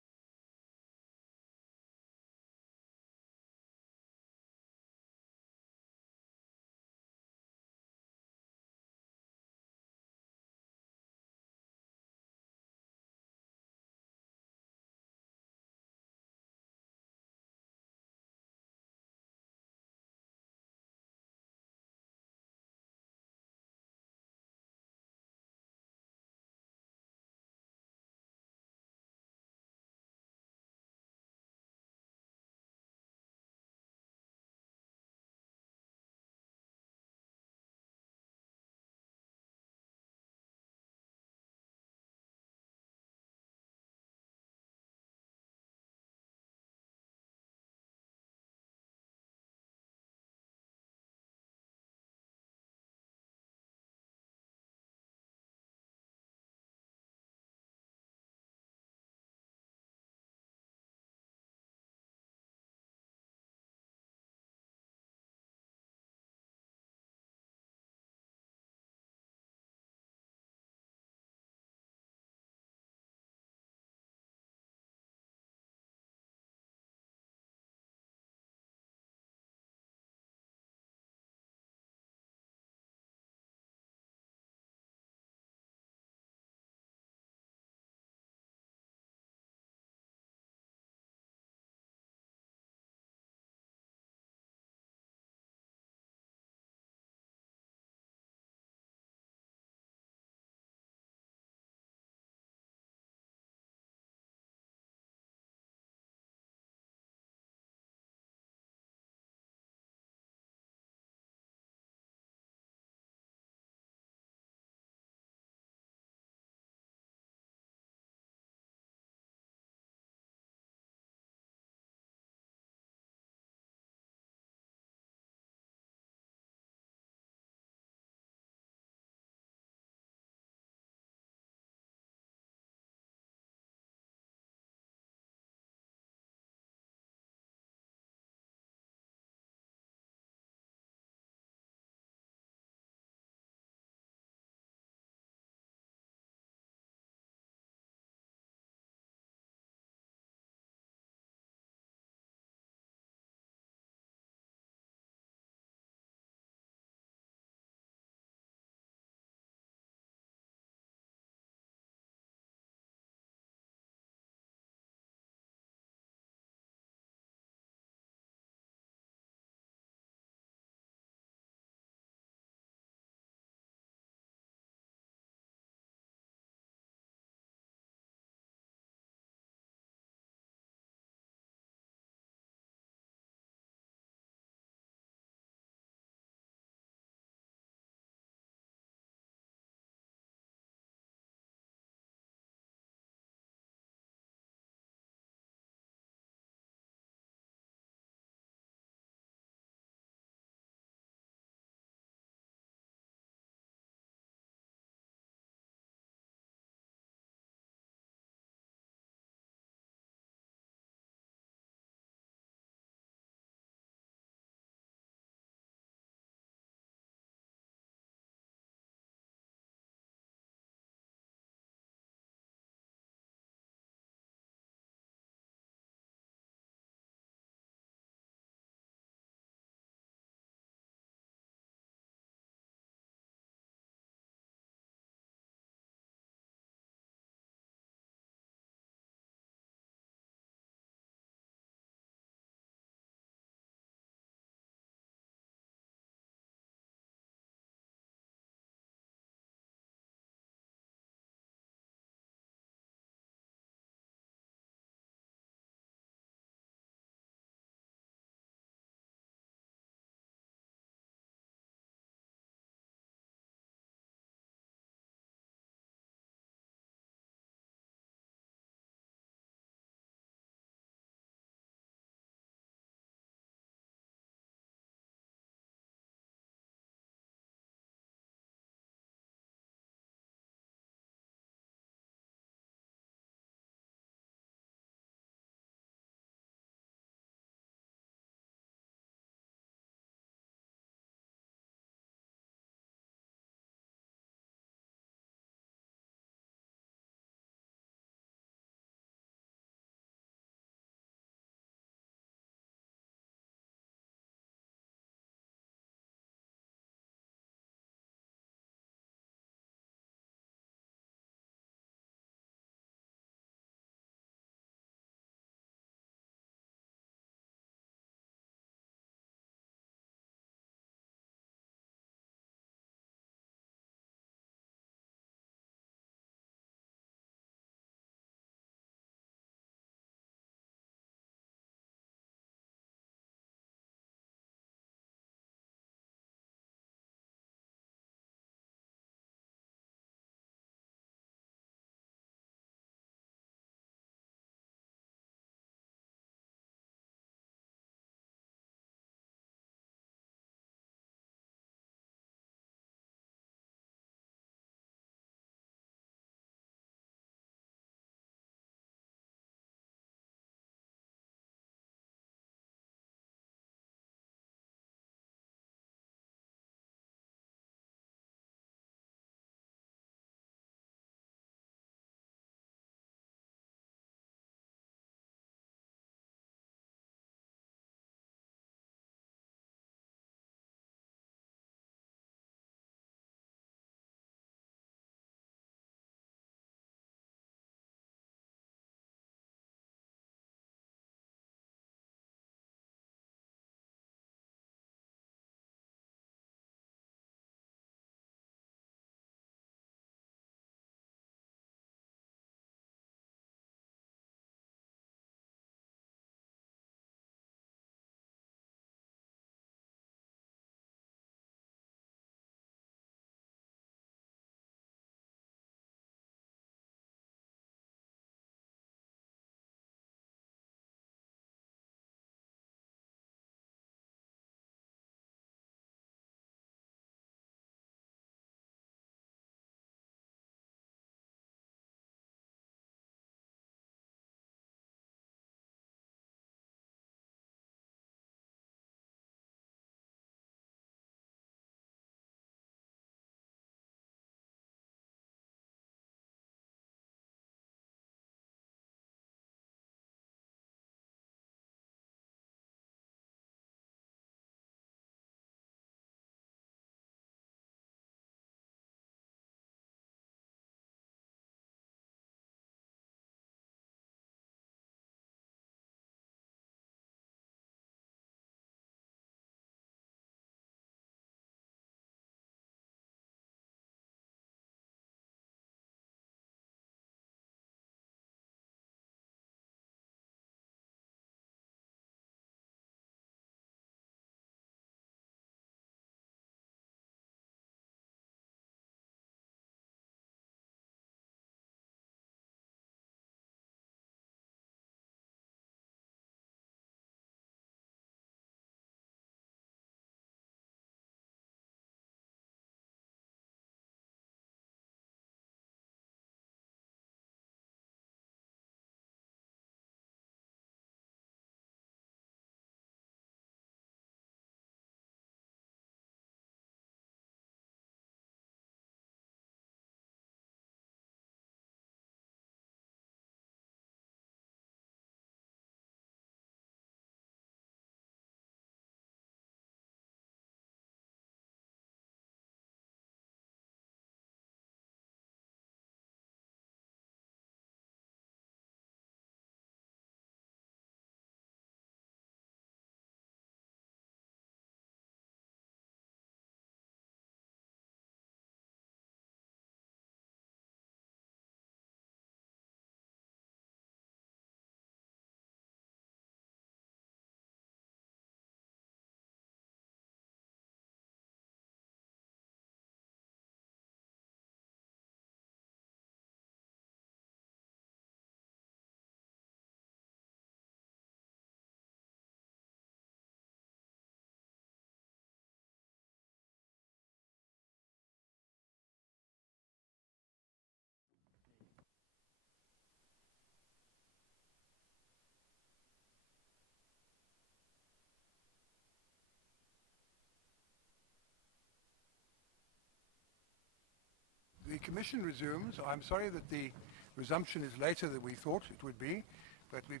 commission resumes. I'm sorry that the resumption is later than we thought it would be, but we've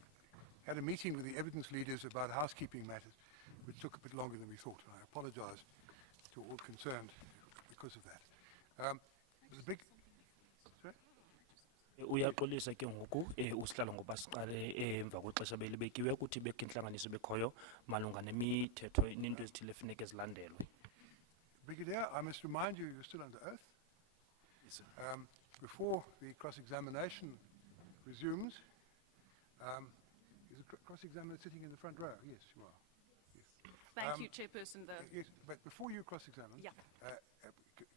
had a meeting with the evidence leaders about housekeeping matters, which took a bit longer than we thought. And I apologize to all concerned because of that. There's a big... Sorry? Uyaxolisa ke ngoku usihlalo ngoba siqale emva kwexesha belibekiwe ukuthi bekho intlanganiso bekhoyo malunga nemithetho into ezithile efuneka zilandelwe. Brigadier, I must remind you, you're still under oath. Yes, sir. Before the cross-examination resumes, is the cross-examiner sitting in the front row? Yes, you are. Yes. Thank you, Chairperson. Yes, but before you cross-examine, Yeah.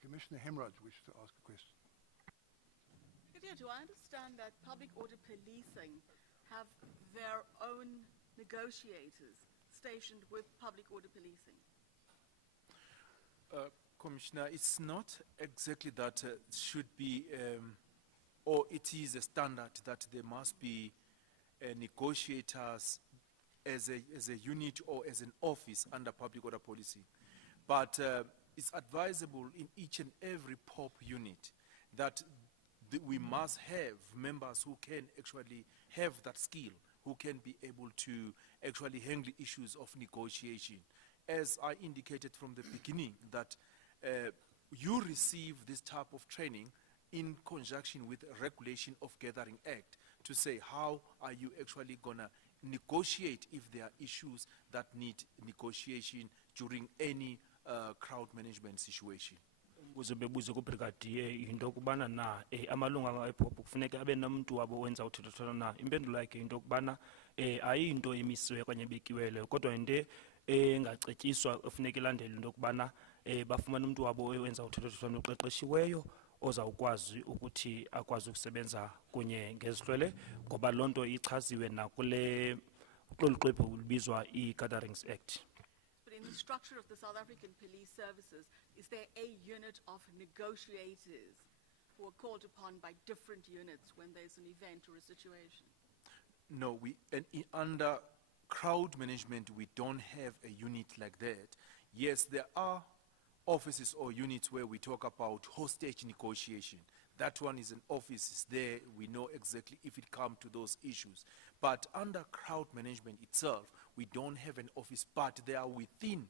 Commissioner Hemraj wishes to ask a question. Brigadier, do I understand that public order policing have their own negotiators stationed with public order policing? Commissioner, it's not exactly that should be, or it is a standard that there must be negotiators as a unit or as an office under public order policing. But it's advisable in each and every POP unit that we must have members who can actually have that skill, who can be able to actually handle issues of negotiation. As I indicated from the beginning, that you receive this type of training in conjunction with Regulation of Gathering Act to say how are you actually gonna negotiate if there are issues that need negotiation during any crowd management situation. Uze bebuze kubrigadier into kubana na amalunga ePOP kufuneka abe namuntu wabo wenza uthethathana na impendulo yakhe into kubana ayinto emisiwe kanye bekiwele kodwa into engacetyiswa efuneka ilandele into kubana bafumana umuntu wabo wenza uthethathana uqeqeshiweyo ozawukwazi ukuthi akwazi ukusebenza kunye ngezihlwele ngoba lonto ichaziwe na kule xwebhu libizwa i-Gatherings Act. But in the structure of the South African Police Services, is there a unit of negotiators who are called upon by different units when there's an event or a situation? No, under crowd management, we don't have a unit like that. Yes, there are offices or units where we talk about hostage negotiation. That one is an office, is there, we know exactly if it comes to those issues. But under crowd management itself, we don't have an office, but they are within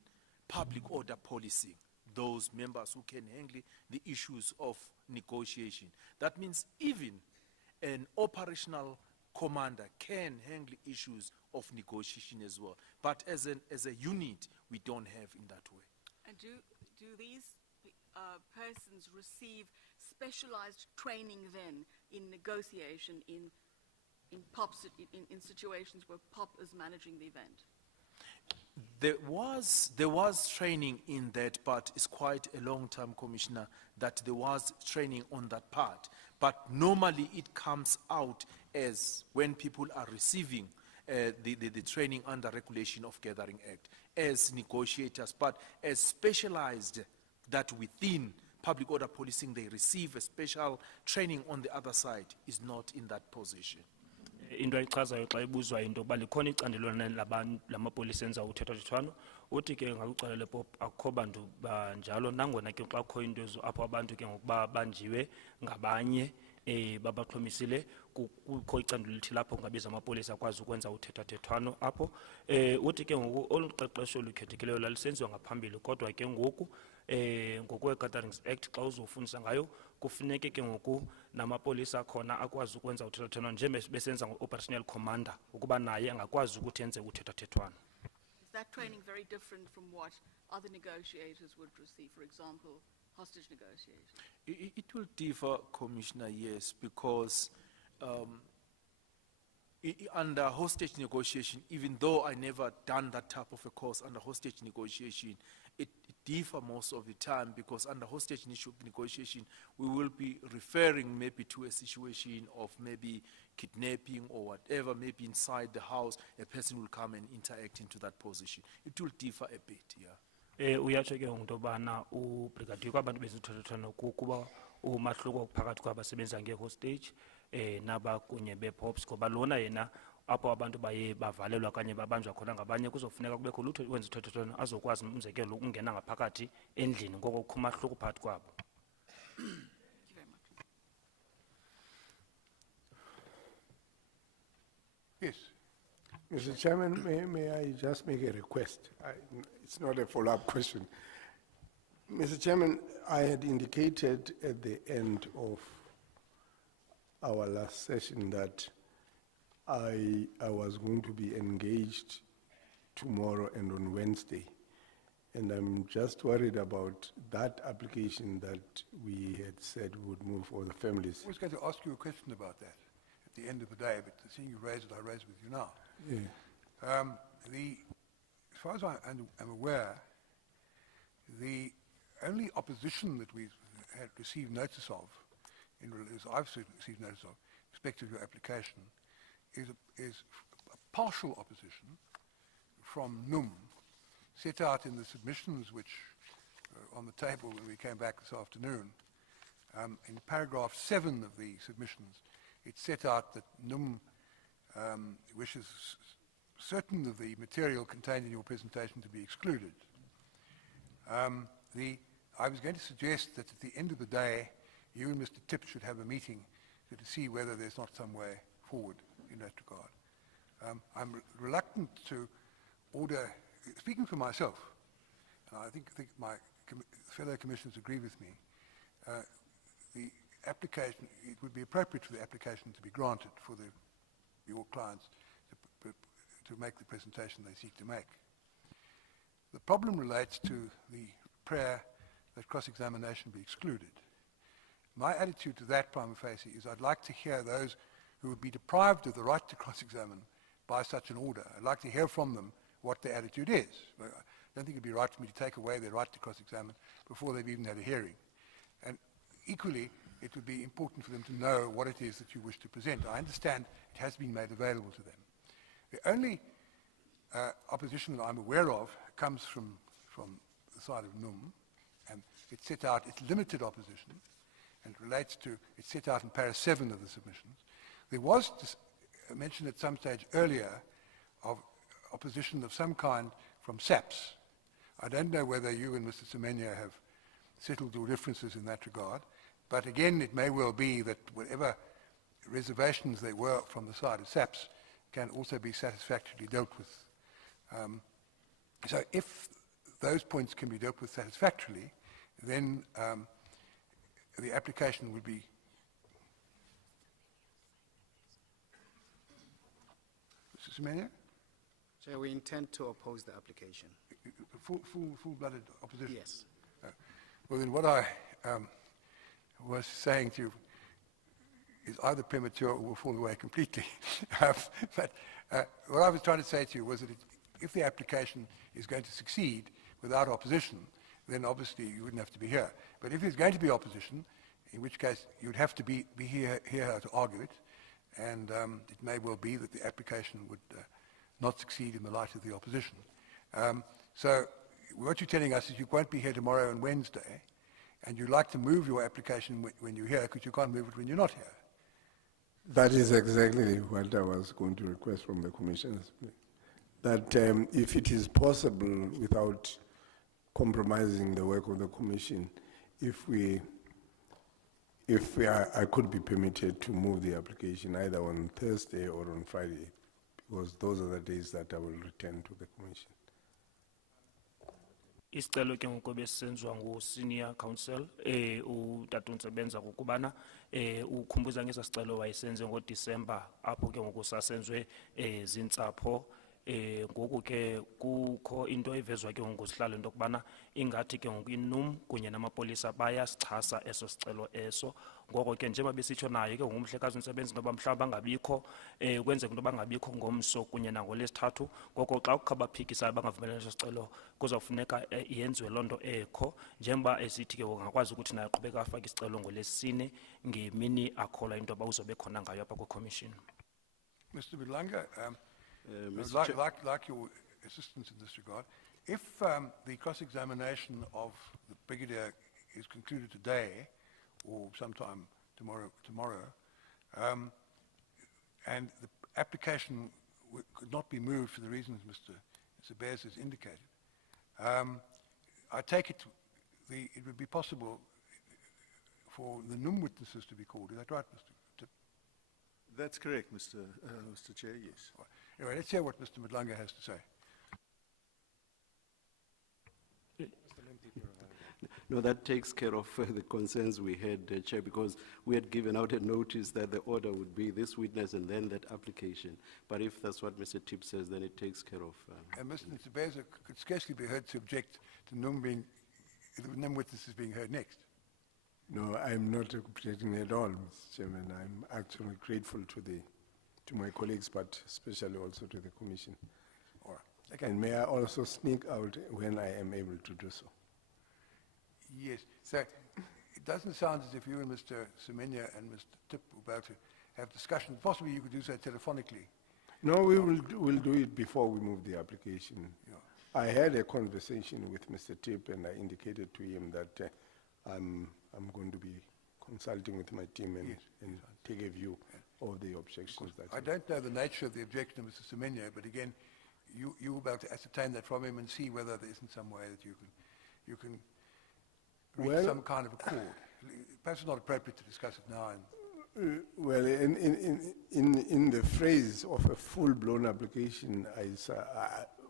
public order policing, those members who can handle the issues of negotiation. That means even an operational commander can handle issues of negotiation as well. But as a unit, we don't have in that way. And do these persons receive specialized training then in negotiation in POPs, in situations where POP is managing the event? There was training in that, but it's quite a long time, Commissioner, that there was training on that part. But normally it comes out as when people are receiving the training under Regulation of Gathering Act as negotiators, but as specialized that within public order policing they receive a special training on the other side is not in that position. Into ayichazayo xa ibuzwa into yokuba likhona icandelo lamapolisa enza uthethathethwano uthi ke ngakwicala lePOP akukho bantu banjalo nangona ke xa kukho into apho abantu ke ngokuba banjiwe ngabanye babaxhomisile kukho icandelo lithi lapho kungabiza amapolisa akwazi ukwenza uthethathethwano apho uthi ke ngoku olu qeqesho lukhethekileyo lalisenziwa ngaphambili kodwa ke ngoku ngokwe-Gatherings Act xa uzofundisa ngayo kufuneke ke ngoku namapolisa akhona akwazi ukwenza uthethathethwano nje besenza ngo-operational commander ukuba naye angakwazi ukuthi enze uthethathethwano. Is that training very different from what other negotiators would receive, for example, hostage negotiation? It will differ, Commissioner, yes, because under hostage negotiation, even though I never done that type of a course under hostage negotiation, it differ most of the time because under hostage negotiation, we will be referring maybe to a situation of maybe kidnapping or whatever, maybe inside the house, a person will come and interact into that position. It will differ a bit, yeah. Uyatsho ke into bana ubrigadier kwabantu bezithethathana kuba umahluko phakathi kwabasebenza nge-hostage naba kunye be-POPs ngoba lona yena apho abantu baye bavalelwa kanye babanjwa khona ngabanye kuzofuneka kubekho lutho wenza uthethathethwano azokwazi umzekelo ukungena ngaphakathi endlini ngoko kukho umahluko phakathi kwabo. Thank you very much. Yes. Mr. Chairman, may I just make a request? It's not a follow-up question. Mr. Chairman, I had indicated at the end of our last session that I was going to be engaged tomorrow and on Wednesday. And I'm just worried about that application that we had said we would move for the families. I was going to ask you a question about that at the end of the day, but seeing you raise it, I raise it with you now. Yeah. As far as I'm aware, the only opposition that we've had received notice of, I've received notice of, in respect of your application, is a partial opposition from NUM, set out in the submissions which on the table when we came back this afternoon. In paragraph 7 of the submissions, it's set out that NUM wishes certain of the material contained in your presentation to be excluded. I was going to suggest that at the end of the day, you and Mr. Tipp should have a meeting to see whether there's not some way forward in that regard. I'm reluctant to order, speaking for myself, and I think my fellow commissioners agree with me, the application, it would be appropriate for the application to be granted for your clients to make the presentation they seek to make. The problem relates to the prayer that cross-examination be excluded. My attitude to that, prima facie, is I'd like to hear those who would be deprived of the right to cross-examine by such an order. I'd like to hear from them what their attitude is. I don't think it'd be right for me to take away their right to cross-examine before they've even had a hearing. And equally, it would be important for them to know what it is that you wish to present. I understand it has been made available to them. The only opposition that I'm aware of comes from the side of NUM, and it's set out, it's limited opposition, and it relates to, it's set out in para 7 of the submissions. There was mention at some stage earlier of opposition of some kind from SAPS. I don't know whether you and Mr. Semenya have settled your differences in that regard, but again, it may well be that whatever reservations there were from the side of SAPS can also be satisfactorily dealt with. So if those points can be dealt with satisfactorily, then the application would be Mr. Semenya? Chair, we intend to oppose the application. Full-blooded opposition? Yes. Well, then what I was saying to you is either premature or will fall away completely. But what I was trying to say to you was that if the application is going to succeed without opposition, then obviously you wouldn't have to be here. But if there's going to be opposition, in which case you'd have to be here to argue it, and it may well be that the application would not succeed in the light of the opposition. So what you're telling us is you won't be here tomorrow and Wednesday, and you'd like to move your application when you're here, because you can't move it when you're not here. That is exactly what I was going to request from the commissioners. That if it is possible, without compromising the work of the commission, I could be permitted to move the application either on Thursday or on Friday, because those are the days that I will return to the commission. Isicelo ke ngoku besenziwa ngu-senior counsel uTata Ntsebenza ukubana ukhumbuza ngesa sicelo wayesenze ngoDisemba apho ke ngoku sasenzwe zintsapho ngoku ke kukho into evezwa ke ngoku sihlalo into kubana ingathi ke ngoku iNUM kunye namapolisa bayasichasa eso sicelo eso ngoko ke njengoba besitsho naye ke ngumhlekazi Ntsebenza noba mhlawumbi bangabikho kwenzeka into bangabikho ngomso kunye nangoLwesithathu ngoko xa kukho abaphikisayo bangavumelani eso sicelo kuzawufuneka yenziwe loo nto ekho njengoba esithi ke ngakwazi ukuthi naye aqhubeka afake isicelo ngoLwesine ngemini akholwa into yoba uzobe khona ngayo apha kwiCommission. Mr. Bilanga, Mr. like your assistance in this regard, if the cross-examination of the Brigadier is concluded today or sometime tomorrow, and the application could not be moved for the reasons Mr. Sebez has indicated, I take it it would be possible for the NUM witnesses to be called. Is that right, Mr. Tipp? That's correct, Mr. Chair, yes. Anyway, let's hear what Mr. Madlanga has to say. No, that takes care of the concerns we had, Chair, because we had given out a notice that the order would be this witness and then that application. But if that's what Mr. Tip says, then it takes care of... And Mr. Nsibeza could scarcely be heard to object to the NUM witnesses being heard next. No, I'm not objecting at all, Mr. Chairman. I'm actually grateful to my colleagues, but especially also to the Commission. All right. Okay. And may I also sneak out when I am able to do so? Yes. So it doesn't sound as if you and Mr. Semenya and Mr. Tip were about to have discussions. Possibly you could do so telephonically. No, we'll do it before we move the application. Yeah. I had a conversation with Mr. Tip, and I indicated to him that I'm going to be consulting with my team and, Yes. and take a view of the objections. That I don't know the nature of the objection of Mr. Semenya, but again, you will be able to ascertain that from him and see whether there isn't some way that you can reach Well- some kind of accord. Perhaps it's not appropriate to discuss it now. Well, in the phrase of a full-blown application,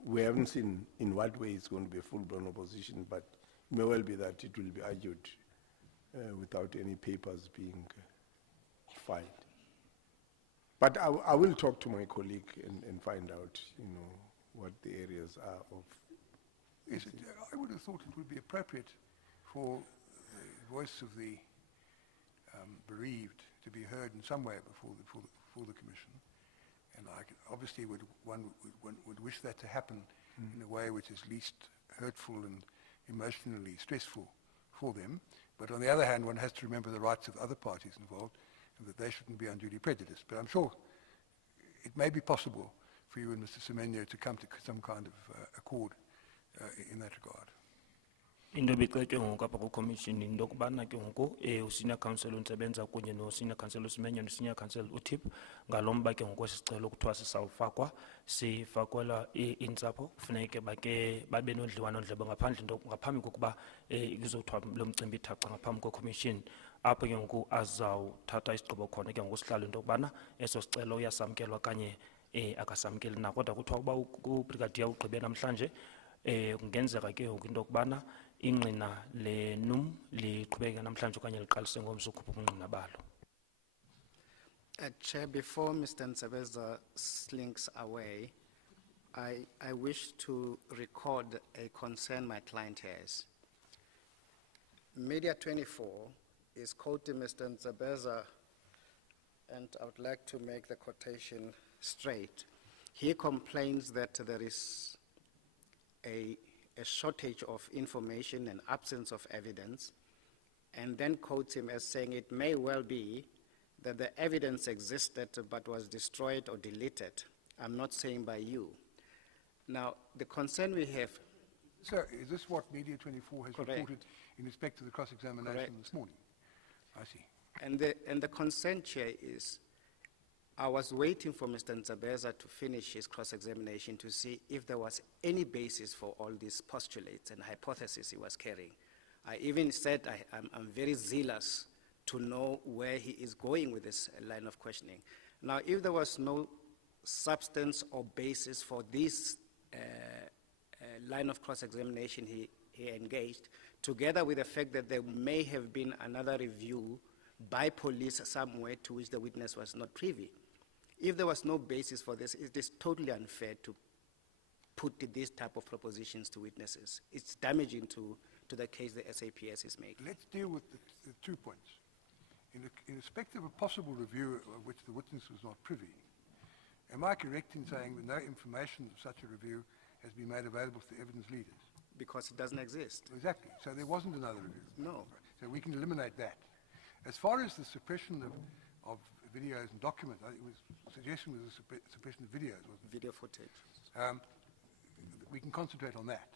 we haven't seen in what way it's going to be a full-blown opposition, but it may well be that it will be argued without any papers being filed. But I will talk to my colleague and find out, what the areas are of. Yes, I would have thought it would be appropriate for the voice of the bereaved to be heard in some way before the Commission. And obviously one would wish that to happen in a way which is least hurtful and emotionally stressful for them. But on the other hand, one has to remember the rights of other parties involved and that they shouldn't be unduly prejudiced. But I'm sure it may be possible for you and Mr. Semenya to come to some kind of accord in that regard. Into bixeke ngoku apha ku-commission into yokubana ke ngoku usenior counsel uNtsebenza kunye no-senior counsel uSimenya no-senior counsel uTip ngalo mba ke ngoku sicelo kuthiwa sifakwela iintsapho kufuneke bake babe nodliwano-ndlebe ngaphambi kokuba kuzothiwa lo mcimbi ithaca ngaphambi kwe-commission apho ke ngoku azawuthatha isigqibo khona ke ngoku sihlalo into yokubana eso sicelo uyasamkelwa kanye akasamkeli na kodwa kuthiwa uba ubrigadier ugqibe namhlanje kungenzeka ke ngoku into yokubana ingqina le NUM liqhubeke namhlanje okanye liqalise ngomso ukhupha ubungqina balo. Chair, before Mr. Nsebeza slinks away, I wish to record a concern my client has. Media 24 is quoting Mr. Nsebeza, and I would like to make the quotation straight. He complains that there is a shortage of information and absence of evidence, and then quotes him as saying it may well be that the evidence existed but was destroyed or deleted. I'm not saying by you. Now, the concern we have... Sir, is this what Media 24 has Correct. reported in respect to the cross-examination Correct. this morning? I see. And the concern, Chair, is I was waiting for Mr. Nsebeza to finish his cross-examination to see if there was any basis for all these postulates and hypotheses he was carrying. I even said I'm very zealous to know where he is going with this line of questioning. Now, if there was no substance or basis for this line of cross-examination he engaged, together with the fact that there may have been another review by police somewhere to which the witness was not privy. If there was no basis for this, it is totally unfair to put these type of propositions to witnesses. It's damaging to the case the SAPS is making. Let's deal with the 2 points. In respect of a possible review of which the witness was not privy, am I correct in saying that no information of such a review has been made available to the evidence leaders? Because it doesn't exist. Exactly. So there wasn't another review. No. So we can eliminate that. As far as the suppression of videos and documents, I think it was suggestion was a suppression of videos, wasn't it? Video footage. We can concentrate on that.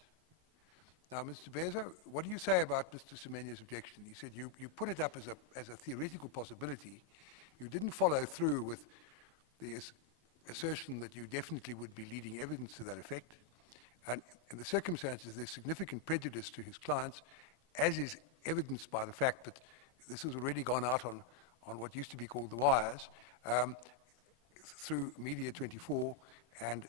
Now, Mr. Bezo, what do you say about Mr. Semenya's objection? He said you put it up as a theoretical possibility. You didn't follow through with the assertion that you definitely would be leading evidence to that effect. And in the circumstances, there's significant prejudice to his clients, as is evidenced by the fact that this has already gone out on what used to be called the wires. through Media 24, and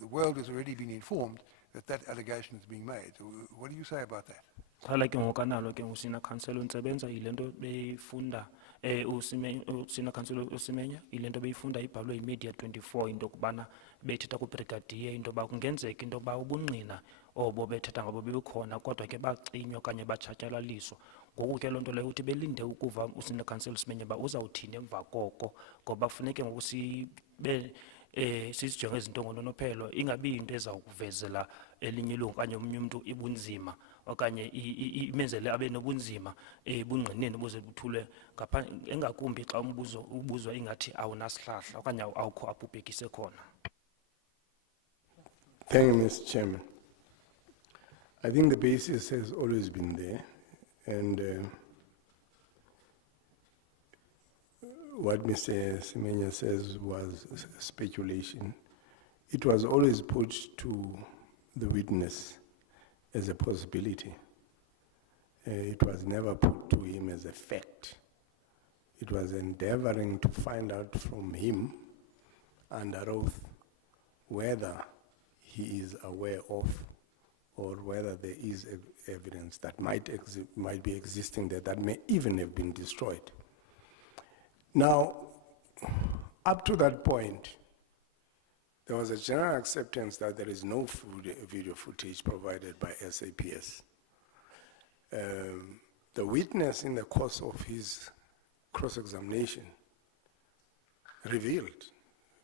the world has already been informed that that allegation is being made. What do you say about that? Qhala ke ngokanalo ke usina council unsebenza ilento beyifunda usina council usimenya ilento beyifunda ibhalwe imedia 24 into kubana bethetha ku brigadier into ba kungenzeka into ba ubungqina obo bethetha ngabo bebekhona kodwa ke bacinywa kanye batshatyalaliswa ngoku ke lonto leyo uthi belinde ukuva usina council usimenya ba uzawuthini emva koko ngoba kufuneke ngokusibe sizijonge izinto ngononophelo ingabi into ezawukuvezela elinye ilungu kanye omnye umuntu ibunzima okanye imenzele abe nobunzima ebungqineni buze buthule engakumbi xa umbuzo ubuzwa ingathi awunasihlahla okanye awukho apubhekise khona. Thank you, Mr. Chairman. I think the basis has always been there, and what Mr. Semenya says was speculation. It was always put to the witness as a possibility. It was never put to him as a fact. It was endeavoring to find out from him under oath whether he is aware of or whether there is evidence that might be existing there that may even have been destroyed. Now, up to that point, there was a general acceptance that there is no video footage provided by SAPS. The witness, in the course of his cross-examination, revealed,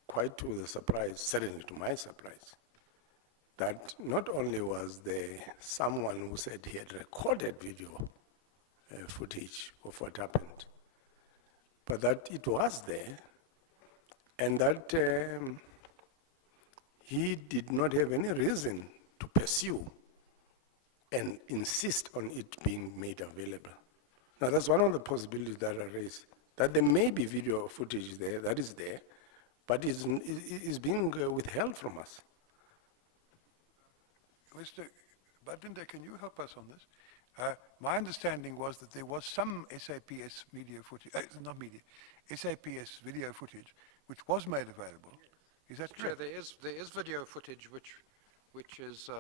quite to the surprise, certainly to my surprise, that not only was there someone who said he had recorded video footage of what happened, but that it was there, and that he did not have any reason to pursue and insist on it being made available. Now, that's one of the possibilities that are raised, that there may be video footage there, that is there, but is being withheld from us. Mr. Badinda, can you help us on this? My understanding was that there was some SAPS media footage, SAPS video footage, which was made available. Is that correct? Chair, there is video footage which is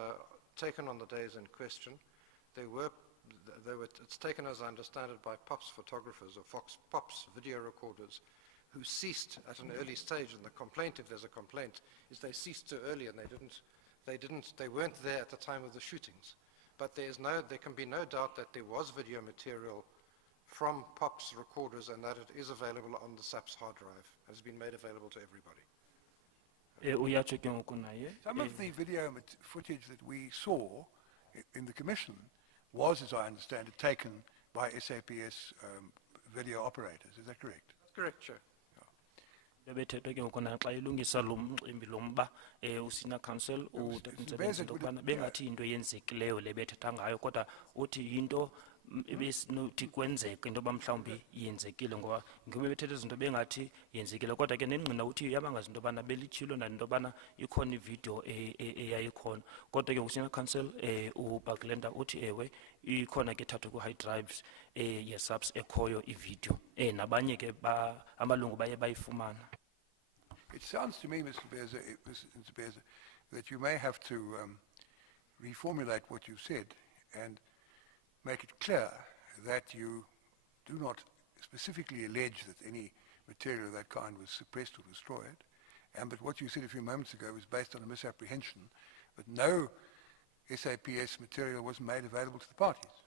taken on the days in question. It's taken, as I understand it, by POPs photographers or POPs video recorders who ceased at an early stage. And the complaint, if there's a complaint, is they ceased too early and they weren't there at the time of the shootings. But there can be no doubt that there was video material from POPs recorders and that it is available on the SAPS hard drive. It has been made available to everybody. Some of the video footage that we saw in the commission was, as I understand it, taken by SAPS video operators. Is that correct? That's correct, Chair. Bebethethwe ke ngokona xa ilungisa lo mcimbi lo mba usina council usebenza into kubana bengathi into yenzekileyo lebethetha ngayo kodwa uthi into ebesinothi kwenzeka into bamhlawumbi yenzekile ngoba ngube bethethe izinto bengathi yenzekile kodwa ke nengqina uthi yabangazi into bana belitshilo na into bana ikhona ivideo eyayikhona kodwa ke usina council uBaglenda uthi ewe ikhona ke thathwe ku high drives yesubs ekhoyo ivideo nabanye ke amalungu baye bayifumana. It sounds to me, Mr. Beza, that you may have to reformulate what you said and make it clear that you do not specifically allege that any material of that kind was suppressed or destroyed, but what you said a few moments ago was based on a misapprehension that no SAPS material was made available to the parties.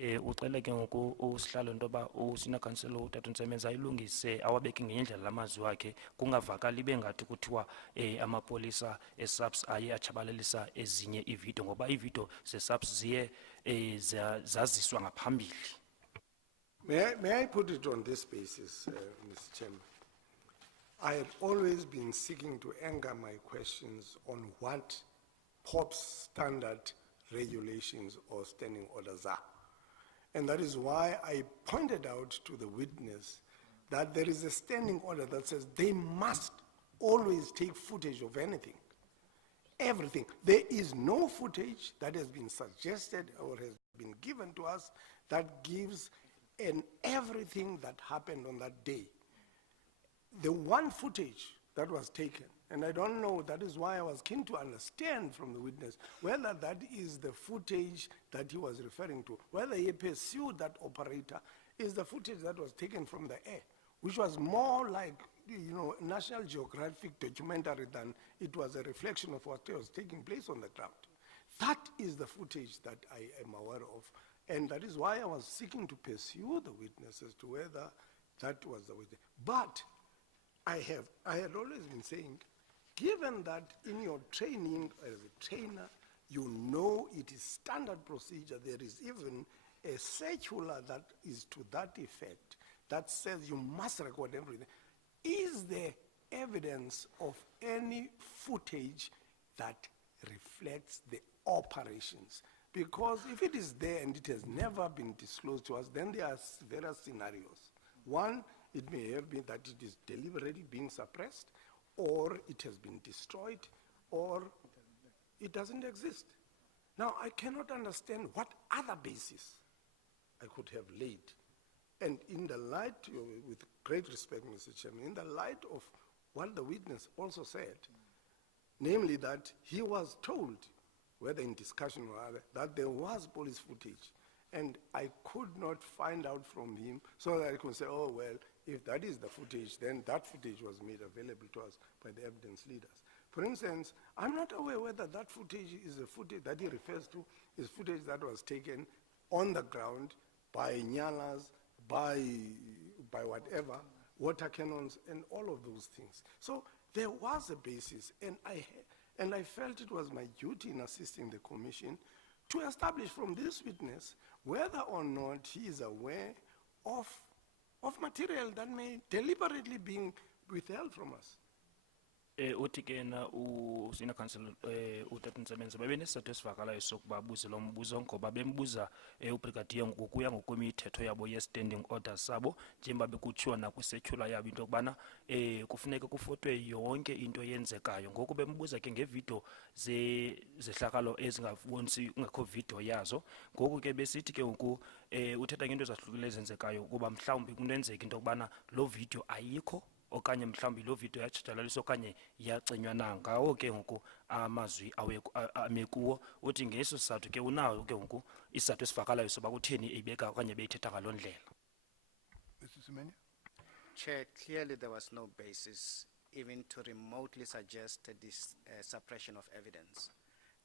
Ucela ke ngoku usihlalo into ba usina council uTata Nsemenza ayilungise awabeke ngendlela lamazwi wakhe kungavakali bengathi kuthiwa amapolisa eSAPS aye achabalelisa ezinye ivideo ngoba ivideo zeSAPS ziye zaziswa ngaphambili. May I put it on this basis, Mr. Chairman? I have always been seeking to anchor my questions on what POP's standard regulations or standing orders are. And that is why I pointed out to the witness that there is a standing order that says they must always take footage of anything, everything. There is no footage that has been suggested or has been given to us that gives everything that happened on that day. the one footage that was taken, and I don't know, that is why I was keen to understand from the witness whether that is the footage that he was referring to, whether he pursued that operator, is the footage that was taken from the air, which was more like, you know, National Geographic documentary than it was a reflection of what was taking place on the ground. That is the footage that I am aware of, and that is why I was seeking to pursue the witness as to whether that was the witness. But I had always been saying, given that in your training as a trainer, you know it is standard procedure, there is even a circular that is to that effect, that says you must record everything. Is there evidence of any footage that reflects the operations? Because if it is there and it has never been disclosed to us, then there are various scenarios. One, it may have been that it is deliberately being suppressed, or it has been destroyed, or it doesn't exist. Now, I cannot understand what other basis I could have laid. And in the light, with great respect, Mr. Chairman, in the light of what the witness also said, namely that he was told, whether in discussion or other, that there was police footage, and I could not find out from him so that I could say, oh, well, if that is the footage, then that footage was made available to us by the evidence leaders. For instance, I'm not aware whether that footage is a footage that he refers to, is footage that was taken on the ground by nyalas, by whatever, water cannons, and all of those things. So there was a basis, and I felt it was my duty in assisting the commission to establish from this witness whether or not he is aware of material that may deliberately be withheld from us. Uthi ke na usina council utata Nsebenza babenesizathu esivakalayo sokuba abuze lo mbuzo ngoba bembuza ubrigadier ngokuya ngokwemithetho yabo ye-standing orders sabo njengoba bekutshiwo nakwi-circular yabo into yokubana kufuneka kufotwe yonke into eyenzekayo. Ngoku bembuza ke ngevidiyo zehlakalo ezingabonisi ungekho video yazo. Ngoku ke besithi ke ngoku uthetha ngento ezahlukileyo ezenzekayo kuba mhlawumbi kunenzeka into yokubana lo video ayikho, okanye mhlawumbi lo video yatshatyalaliswa okanye yacinywa na. Ngawo ke ngoku amazwi ame kuwo. Uthi ngeso sizathu ke unawo ke ngoku isizathu esivakalayo soba kutheni ibeka okanye beyithetha ngaloo ndlela. Mr. Semenya? Chair, clearly there was no basis even to remotely suggest this suppression of evidence.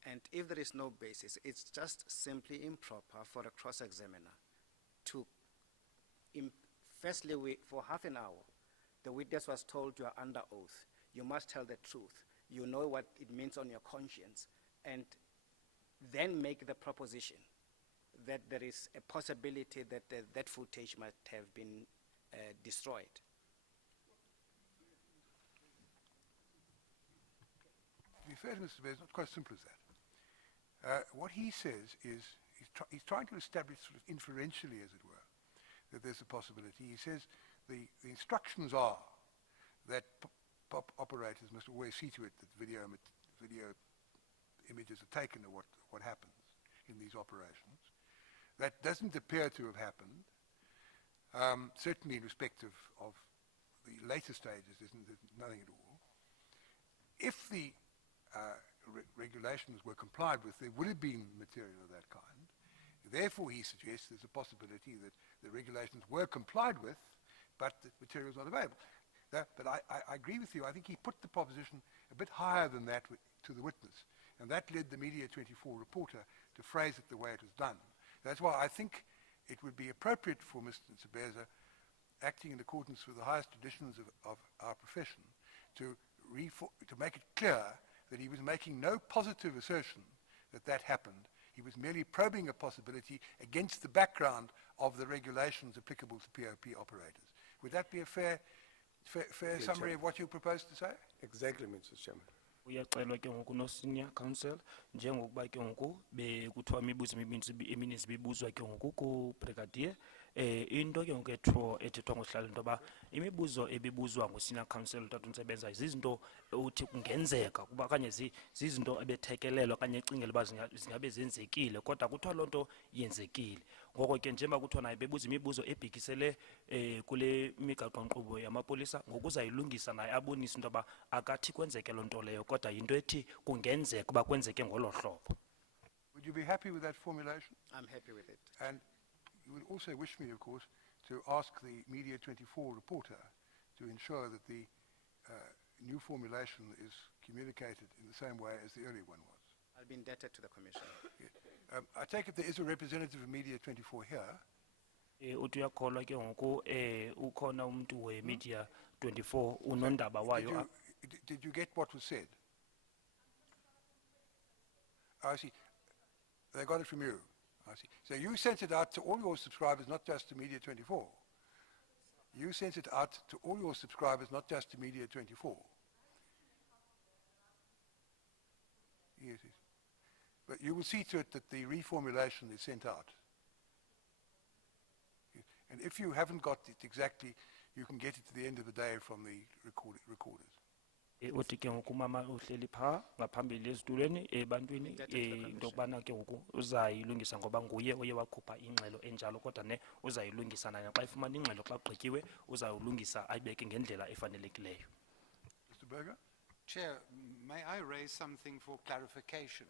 And if there is no basis, it's just simply improper for a cross-examiner to, firstly, for half an hour, the witness was told you are under oath. You must tell the truth. You know what it means on your conscience. And then make the proposition that there is a possibility that that footage might have been destroyed. To be fair to Mr. Bear, it's not quite as simple as that. What he says is he's trying to establish sort of inferentially, as it were, that there's a possibility. He says the instructions are that pop operators must always see to it that video images are taken of what happens in these operations. That doesn't appear to have happened. Certainly in respect of the later stages, there's nothing at all. If the regulations were complied with, there would have been material of that kind. Therefore, he suggests there's a possibility that the regulations were complied with, but the material is not available. But I agree with you. I think he put the proposition a bit higher than that to the witness, and that led the Media 24 reporter to phrase it the way it was done. That's why I think it would be appropriate for Mr. Ntsebeza, acting in accordance with the highest traditions of our profession, to make it clear that he was making no positive assertion that happened. He was merely probing a possibility against the background of the regulations applicable to POP operators. Would that be a fair summary of what you propose to say? Exactly, Mr. Chairman. Uyacelwa ke ngoku no senior counsel njengokuba ke ngoku bekuthiwa imibuzo emininzi bibuzwa ke ngoku ku brigadier into ke ngoku ethethwa ngokuhlala into yoba imibuzo ebibuzwa ngusenior counsel uTata uNtsebenza zizinto uthi kungenzeka kuba okanye zizinto ebethekelelwa okanye ecingela uba zingabe zenzekile kodwa kuthiwa loo nto yenzekile. Ngoko ke njengoba kuthiwa naye bebuza imibuzo ebhekisele kule migaqonkqubo yamapolisa ngokuzayilungisa naye abonise into yoba akathi kwenzeke loo nto leyo kodwa yinto ethi kungenzeka uba kwenzeke ngolo hlobo. Would you be happy with that formulation? I'm happy with it. And you would also wish me, of course, to ask the Media 24 reporter to ensure that the new formulation is communicated in the same way as the earlier one was. I'll be indebted to the Commission. Yes. I take it there is a representative of Media 24 here. Uthi uyakholwa ke ngoku ukhona umuntu we-Media 24 unondaba wayo. Did you get what was said? I see. They got it from you. I see. So you sent it out to all your subscribers, not just to Media 24. You sent it out to all your subscribers, not just to Media 24. Yes, yes. But you will see to it that the reformulation is sent out. Yes. And if you haven't got it exactly, you can get it to the end of the day from the recorders. Uthi ke ngoku umama uhleli phaa ngaphambili ezitulweni ebantwini into yokubana ke ngoku uzayilungisa ngoba nguye oye wakhupha ingxelo enjalo kodwa ne uzayilungisa naye xa ifumana ingxelo xa kugqityiwe uzayilungisa ayibeke ngendlela efanelekileyo. Mr. Berger? Chair, may I raise something for clarification?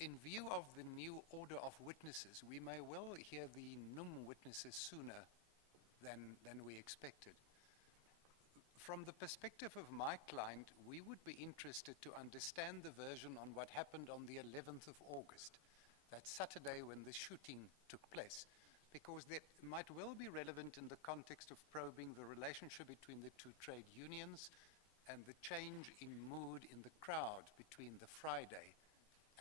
In view of the new order of witnesses, we may well hear the NUM witnesses sooner than we expected. From the perspective of my client, we would be interested to understand the version on what happened on the 11th of August, that Saturday when the shooting took place, because that might well be relevant in the context of probing the relationship between the two trade unions and the change in mood in the crowd between the Friday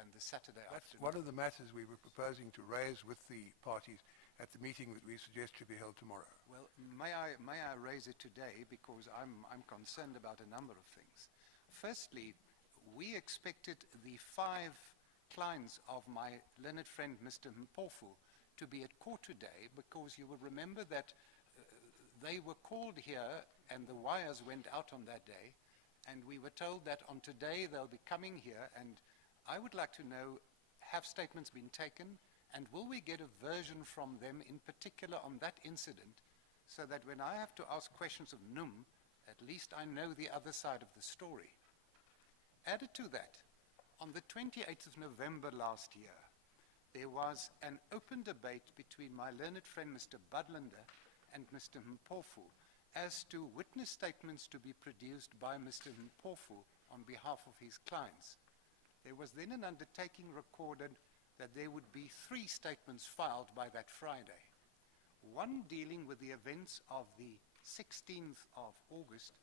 and the Saturday That's afternoon. one of the matters we were proposing to raise with the parties at the meeting that we suggest should be held tomorrow. Well, may I raise it today because I'm concerned about a number of things. Firstly, we expected the 5 clients of my learned friend Mr. Mpofu to be at court today because you will remember that they were called here and the wires went out on that day and we were told that on today they'll be coming here, and I would like to know, have statements been taken? And will we get a version from them in particular on that incident so that when I have to ask questions of NUM, at least I know the other side of the story? Added to that, on the 28th of November last year, there was an open debate between my learned friend Mr. Budlander and Mr. Mpofu as to witness statements to be produced by Mr. Mpofu on behalf of his clients. There was then an undertaking recorded that there would be 3 statements filed by that Friday. One dealing with the events of the 16th of August,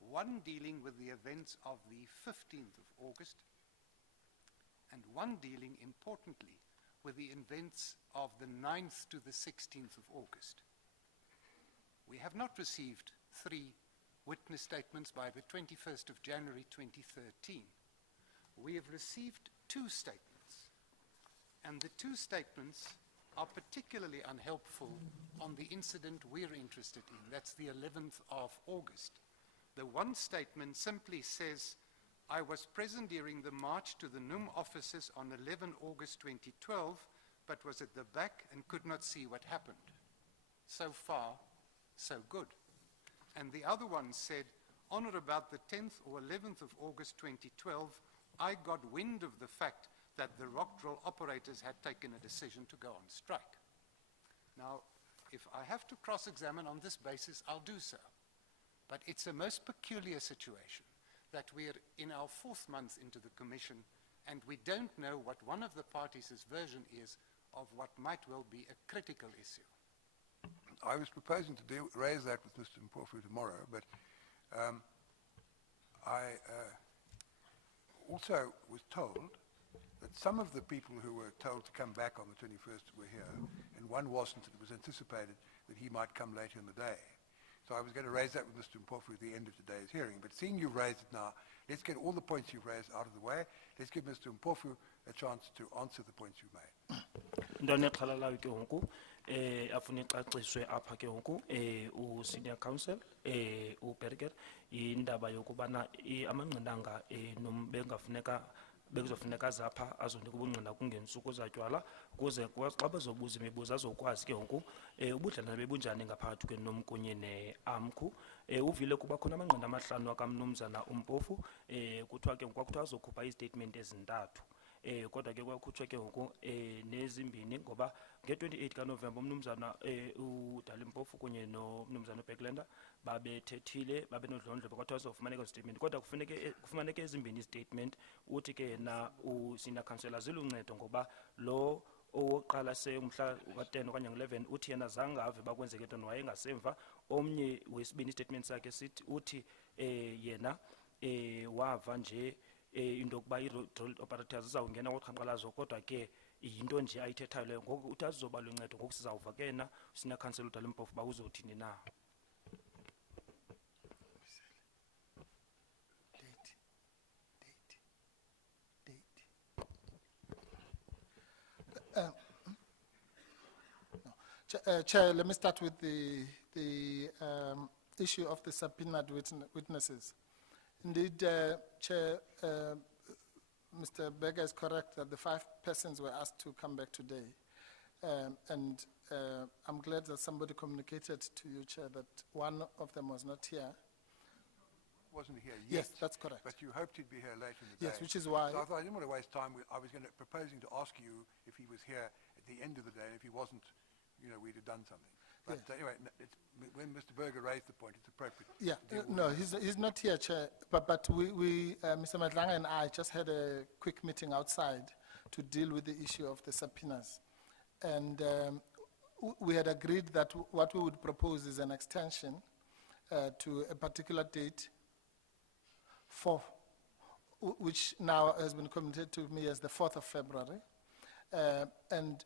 one dealing with the events of the 15th of August, and one dealing, importantly, with the events of the 9th to the 16th of August. We have not received 3 witness statements by the 21st of January 2013. We have received 2 statements. And the 2 statements are particularly unhelpful on the incident we're interested in. That's the 11th of August. The one statement simply says, I was present during the march to the NUM offices on 11 August 2012, but was at the back and could not see what happened. So far, so good. And the other one said, on or about the 10th or 11th of August 2012, I got wind of the fact that the rock drill operators had taken a decision to go on strike. Now, if I have to cross-examine on this basis, I'll do so. But it's a most peculiar situation that we're in our 4th month into the Commission and we don't know what one of the parties' version is of what might well be a critical issue. I was proposing to raise that with Mr. Mpofu tomorrow, but I also was told that some of the people who were told to come back on the 21st were here, and one wasn't, and it was anticipated that he might come later in the day. So I was going to raise that with Mr. Mpofu at the end of today's hearing. But seeing you've raised it now, let's get all the points you've raised out of the way. Let's give Mr. Mpofu a chance to answer the points you've made. Into enexhala layo ke ngoku afuna icaciswe apha ke ngoku u-senior counsel uBerger indaba yokubana amangqinanga bengafuneka bekuzofuneka zapha azonika ubungqina kungensuku zatywala ukuze xa bezobuza imibuzo azokwazi ke ngoku ubudlelwane bebunjani ngaphakathi kwenom kunye ne-AMCU. Uvile kuba khona amangqina amahlanu akamnumzana uMpofu kuthiwa ke kwakuthiwa azokhupha istatement ezintathu kodwa ke kwakhutshwe ke ngoku nezimbini ngoba nge-28 kaNovemba umnumzana uDalimpofu kunye nomnumzana uBacklander babethethile babenodlondlebe kwathiwa azofumaneka statement kodwa kufuneke ezimbini statement uthi ke na u-senior counsel ziluncedo ngoba lo owoqala umhla ka-10 okanye ngo-11 uthi yena zange ave bakwenzeke nto wayengasemva. Omnye wesibini statement sakhe sithi uthi yena wava nje into yokuba i-drone operators zizawungena koqhankqalazo kodwa ke yinto nje ayithethayo leyo ngoku uthi azizoba luncedo ngoku sizawuva ke na senior counsel uDalimpofu uba uzothini na. Chair, let me start with the issue of the subpoenaed witnesses. Indeed, Chair, Mr. Berger is correct that the 5 persons were asked to come back today. And I'm glad that somebody communicated to you, Chair, that one of them was not here. Wasn't here yet. Yes, that's correct. But you hoped he'd be here later in the day. Yes, which is why. So I thought I didn't want to waste time. I was proposing to ask you if he was here at the end of the day, and if he wasn't, we'd have done something. But anyway, when Mr. Berger raised the point, it's appropriate. Yeah, no, he's not here, Chair. But we Mr. Madlanga and I just had a quick meeting outside to deal with the issue of the subpoenas. And we had agreed that what we would propose is an extension to a particular date, which now has been communicated to me as the 4th of February. And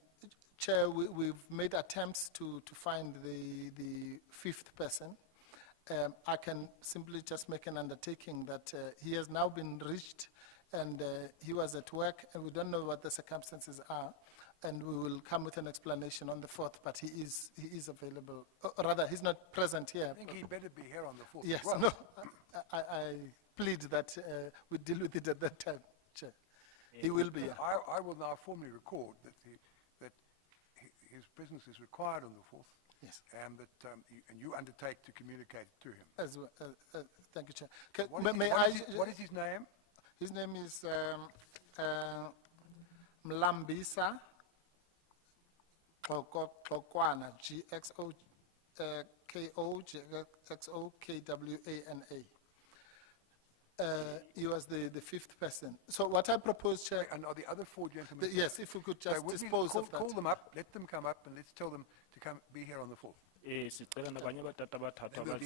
Chair, we've made attempts to find the 5th person. I can simply just make an undertaking that he has now been reached and he was at work and we don't know what the circumstances are, and we will come with an explanation on the 4th, but he is available. Rather, he's not present here. I think he better be here on the 4th. Yes, as well. no, I plead that we deal with it at that time, Chair. He will be here. I will now formally record that his presence is required on the 4th. Yes. And that and you undertake to communicate to him. As well, thank you, Chair. What is his name? His name is Mlambisa Xokwana, G-X-O-K-W-A-N-A. He was the 5th person. So what I propose, Chair... And are the other 4 gentlemen... yes, if we could just dispose of that. Call them up, let them come up, and let's tell them to come be here on the 4th.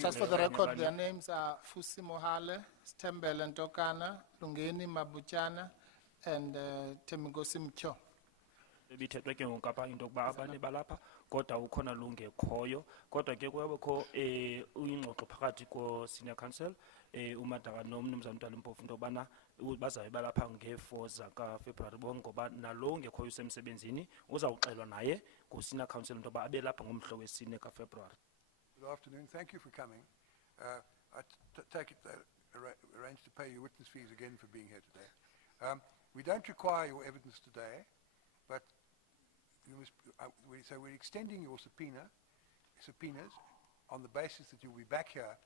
Just for the record, their names are Fusi Mohale, Stembele Ntokana, Lungeni Mabuchana, and Temigosi Mkyo. Bithethwe ke ngoku apha into yokuba abanye balapha kodwa ukhona lungekhoyo kodwa ke kwabekho uyingxoxo phakathi ko-senior counsel uMadaka nomnumzana uDalimpofu into yobana bazabe balapha nge-4 zakaFebruwari bonke ngoba nalo ungekhoyo usemsebenzini uzawuxelwa naye ngu-senior counsel into yoba abe lapha ngomhla wesine kaFebruwari. Good afternoon. Thank you for coming. I take it arranged to pay your witness fees again for being here today. We don't require your evidence today, but you must, so we're extending your subpoenas on the basis that you'll be back here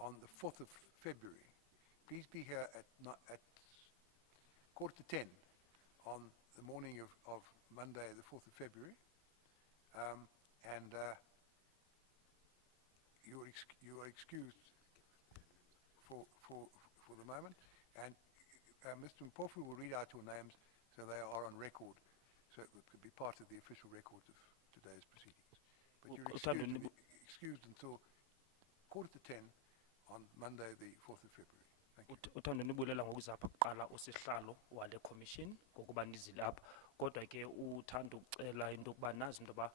on the 4th of February. Please be here at 10:15 on the morning of Monday, the 4th of February. You are excused for the moment. And Mr. Mpofu will read out your names so they are on record, so it could be part of the official records of today's proceedings. But you're excused until 10:15 on Monday, the 4th of February. Thank you. Uthando nibulela ngokuzapha kuqala usihlalo wale commission ngokuba nizile apha kodwa ke uthanda ukucela into yokuba nazi into yoba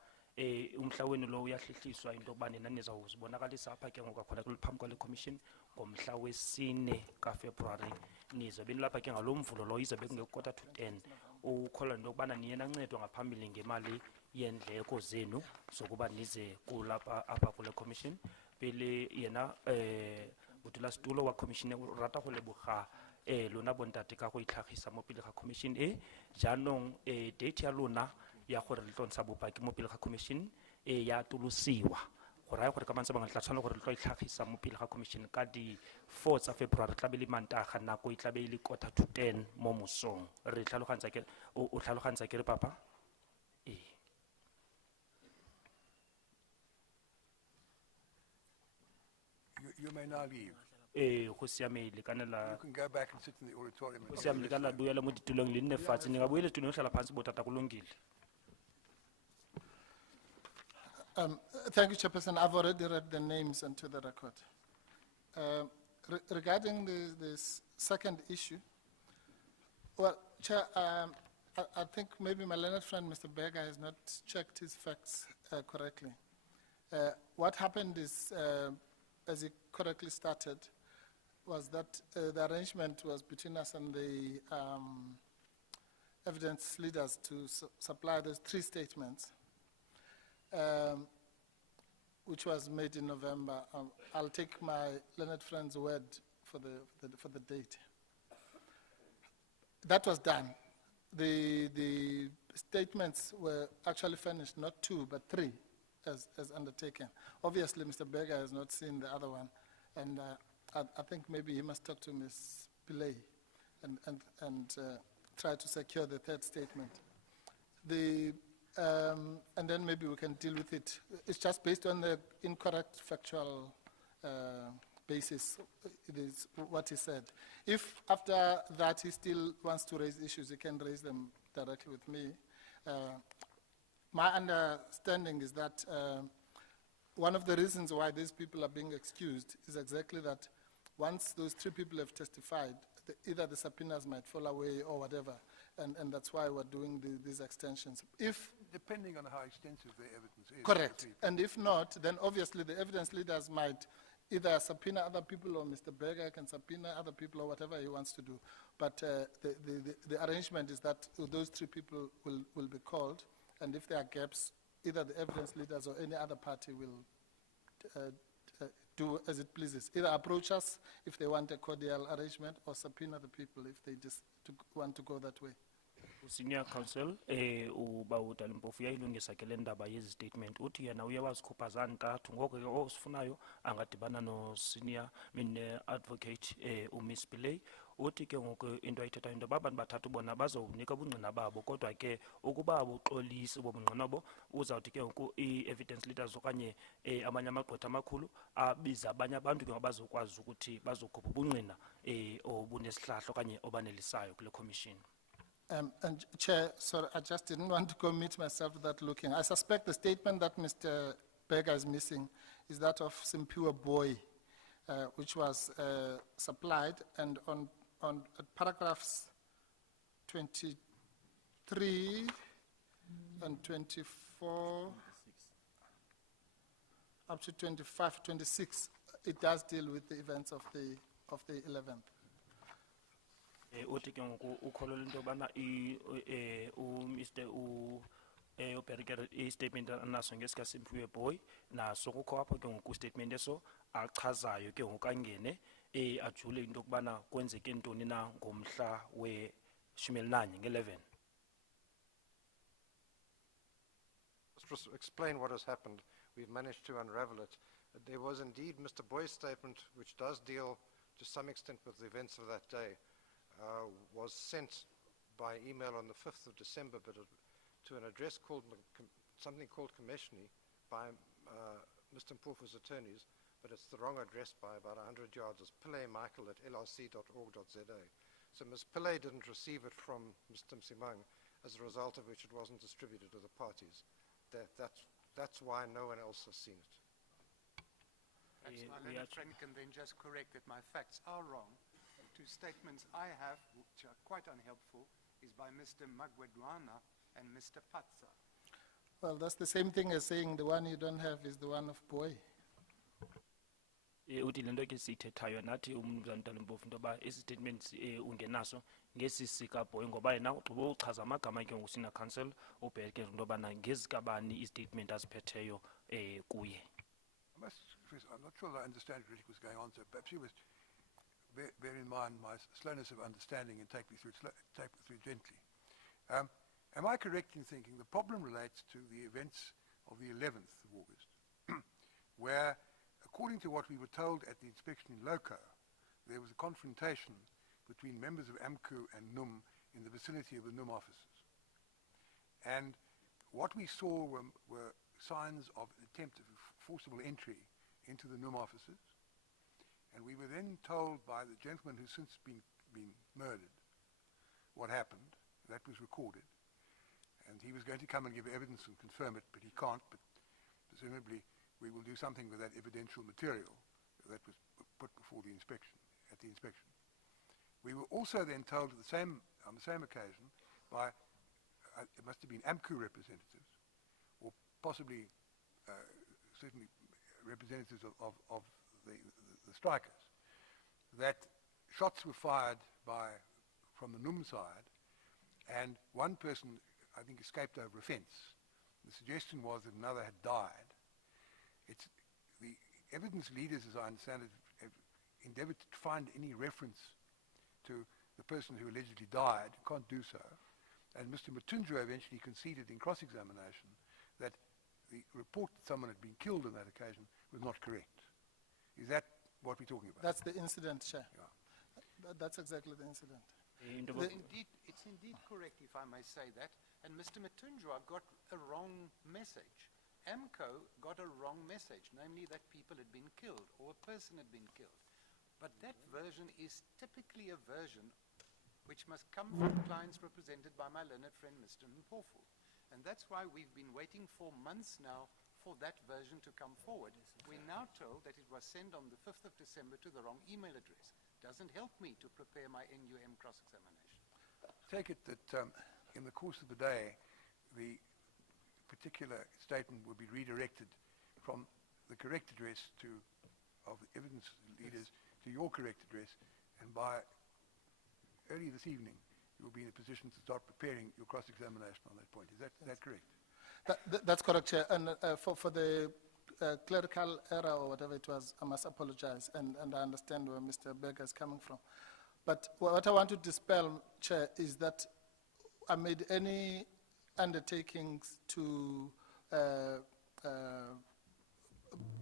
umhla wenu lo uyahlehliswa into yokuba nina nizawuzibonakalisa apha ke ngoku akhona phambi kwale commission ngomhla wesine kaFebruwari nizobe nilapha ke ngalo mvulo lo izobe kunge-10:15 ukholwa into yokubana niye nancedwa ngaphambili ngemali yendleko zenu zokuba nize kulapha apha kule commission pele yena modulasetulo wa commission o rata go leboga lona bontate ka go itlhagisa mo pele ga commission jaanong date ya lona ya gore le tlo ntsha bopaki mo pele ga commission ya atolosiwa go raya gore ka mantse bangwe le tla tshwana gore le tlo itlhagisa mo pele ga commission ka di 4 tsa February tla be le mantaga nako e tla be le 9:45 mo mosong re tlhalogantsa ke o tlhalogantsa ke re papa You may now leave. go siame le kanela You can go back and sit in the auditorium. go siame le kana boela mo ditulong le nne fatshe ne ga boele tulong hlala phansi botata go longile. Thank you, Chairperson. I've already read the names into the record. Regarding this second issue, well, Chair, I think maybe my learned friend, Mr. Berger, has not checked his facts correctly. What happened is, as he correctly started, was that the arrangement was between us and the evidence leaders to supply those 3 statements. Which was made in November. I'll take my learned friend's word for the date. That was done. The statements were actually finished, not 2, but 3, as undertaken. Obviously, Mr. Berger has not seen the other one, and I think maybe he must talk to Ms. Pillay and try to secure the 3rd statement. And then maybe we can deal with it. It's just based on the incorrect factual basis, it is what he said. If after that he still wants to raise issues, he can raise them directly with me. My understanding is that one of the reasons why these people are being excused is exactly that once those 3 people have testified, either the subpoenas might fall away or whatever, and that's why we're doing these extensions. Depending on how extensive the evidence is. Correct. And if not, then obviously the evidence leaders might either subpoena other people, or Mr. Berger can subpoena other people, or whatever he wants to do. But the arrangement is that those 3 people will be called, and if there are gaps, either the evidence leaders or any other party will do as it pleases. Either approach us if they want a cordial arrangement, or subpoena the people if they just want to go that way. Senior counsel uba udalimpofu yayilungisa ke le ndaba yezi statement uthi yena uye wazikhupha zantathu ngoko ke osifunayo angadibana no senior advocate uMiss Pillay uthi ke ngoku into ayithetha into abantu bathathu bona bazowunika ubungqina babo kodwa ke ukuba ubuxolisi bobungqina uzawuthi ke ngoku i-evidence leaders okanye amanye amagqwetha amakhulu abiza abanye abantu ke bazokwazi ukuthi bazokhupha ubungqina obunesihlahla okanye obanelisayo kule commission. And Chair, sorry, I just didn't want to commit myself to that looking. I suspect the statement that Mr. Berger is missing is that of Simpiwe Boy, which was supplied, and on paragraphs 23 and 24, up to 25, 26, it does deal with the events of the 11th. Uthi ke ngoku ukholwa into bana Mr. Berger statement anaso ngesika Simpiwe Boy naso kukho apho ke ngoku statement eso achazayo ke ngoku angene ajule into kubana kwenzeke ntoni na ngomhla we-11 nge-11. Just to explain what has happened, we've managed to unravel it. There was indeed Mr. Boy's statement, which does deal to some extent with the events of that day. Was sent by email on the 5th of December, but to an address called something called Commissioner by Mr. Mpofu's attorneys, but it's the wrong address by about 100 yards. It's pillay@lrc.org.za. So Ms. Pillay didn't receive it from Mr. Msimang, as a result of which it wasn't distributed to the parties. That's why no one else has seen it. Perhaps my learned friend can then just correct that my facts are wrong. The 2 statements I have, which are quite unhelpful, is by Mr. Magwedwana and Mr. Patsa. Well, that's the same thing as saying the one you don't have is the one of Boy. Uthi lento ke sithethayo nathi umzantana mpofu into ba isi statements ungenaso ngesi sikaBoy ngoba yena ugqiba uchaza amagama ke ngusina council ubheke into yobana ngezikabani istatement aziphetheyo kuye. I'm not sure that I understand really what's going on, so perhaps you must bear in mind my slowness of understanding and take me through gently. Am I correct in thinking the problem relates to the events of the 11th of August, where, according to what we were told at the inspection in Loco, there was a confrontation between members of AMCU and NUM in the vicinity of the NUM offices. And what we saw were signs of an attempt of forcible entry into the NUM offices. And we were then told by the gentleman who's since been murdered what happened. That was recorded. And he was going to come and give evidence and confirm it, but he can't. But presumably we will do something with that evidential material that was put before the inspection, at the inspection. We were also then told on the same occasion by, it must have been AMCU representatives, or possibly certainly representatives of the strikers, that shots were fired from the NUM side, and one person, I think, escaped over a fence. The suggestion was that another had died. The evidence leaders, as I understand it, have endeavored to find any reference to the person who allegedly died, can't do so. And Mr. Matunjo eventually conceded in cross-examination that the report that someone had been killed on that occasion was not correct. Is that what we're talking about? That's the incident, Chair. Yeah. That's exactly the incident. It's indeed correct, if I may say that. And Mr. Matunjwa got a wrong message. AMCO got a wrong message, namely that people had been killed or a person had been killed. But that version is typically a version which must come from clients represented by my learned friend, Mr. Mpofu. And that's why we've been waiting for months now for that version to come forward. We're now told that it was sent on the 5th of December to the wrong email address. Doesn't help me to prepare my NUM cross-examination. Take it that in the course of the day, the particular statement will be redirected from the correct address of the evidence leaders to your correct address, and by early this evening, you will be in a position to start preparing your cross-examination on that point. Is that correct? That's correct, Chair. And for the clerical error or whatever it was, I must apologize, and I understand where Mr. Berger is coming from. But what I want to dispel, Chair, is that I made any undertakings to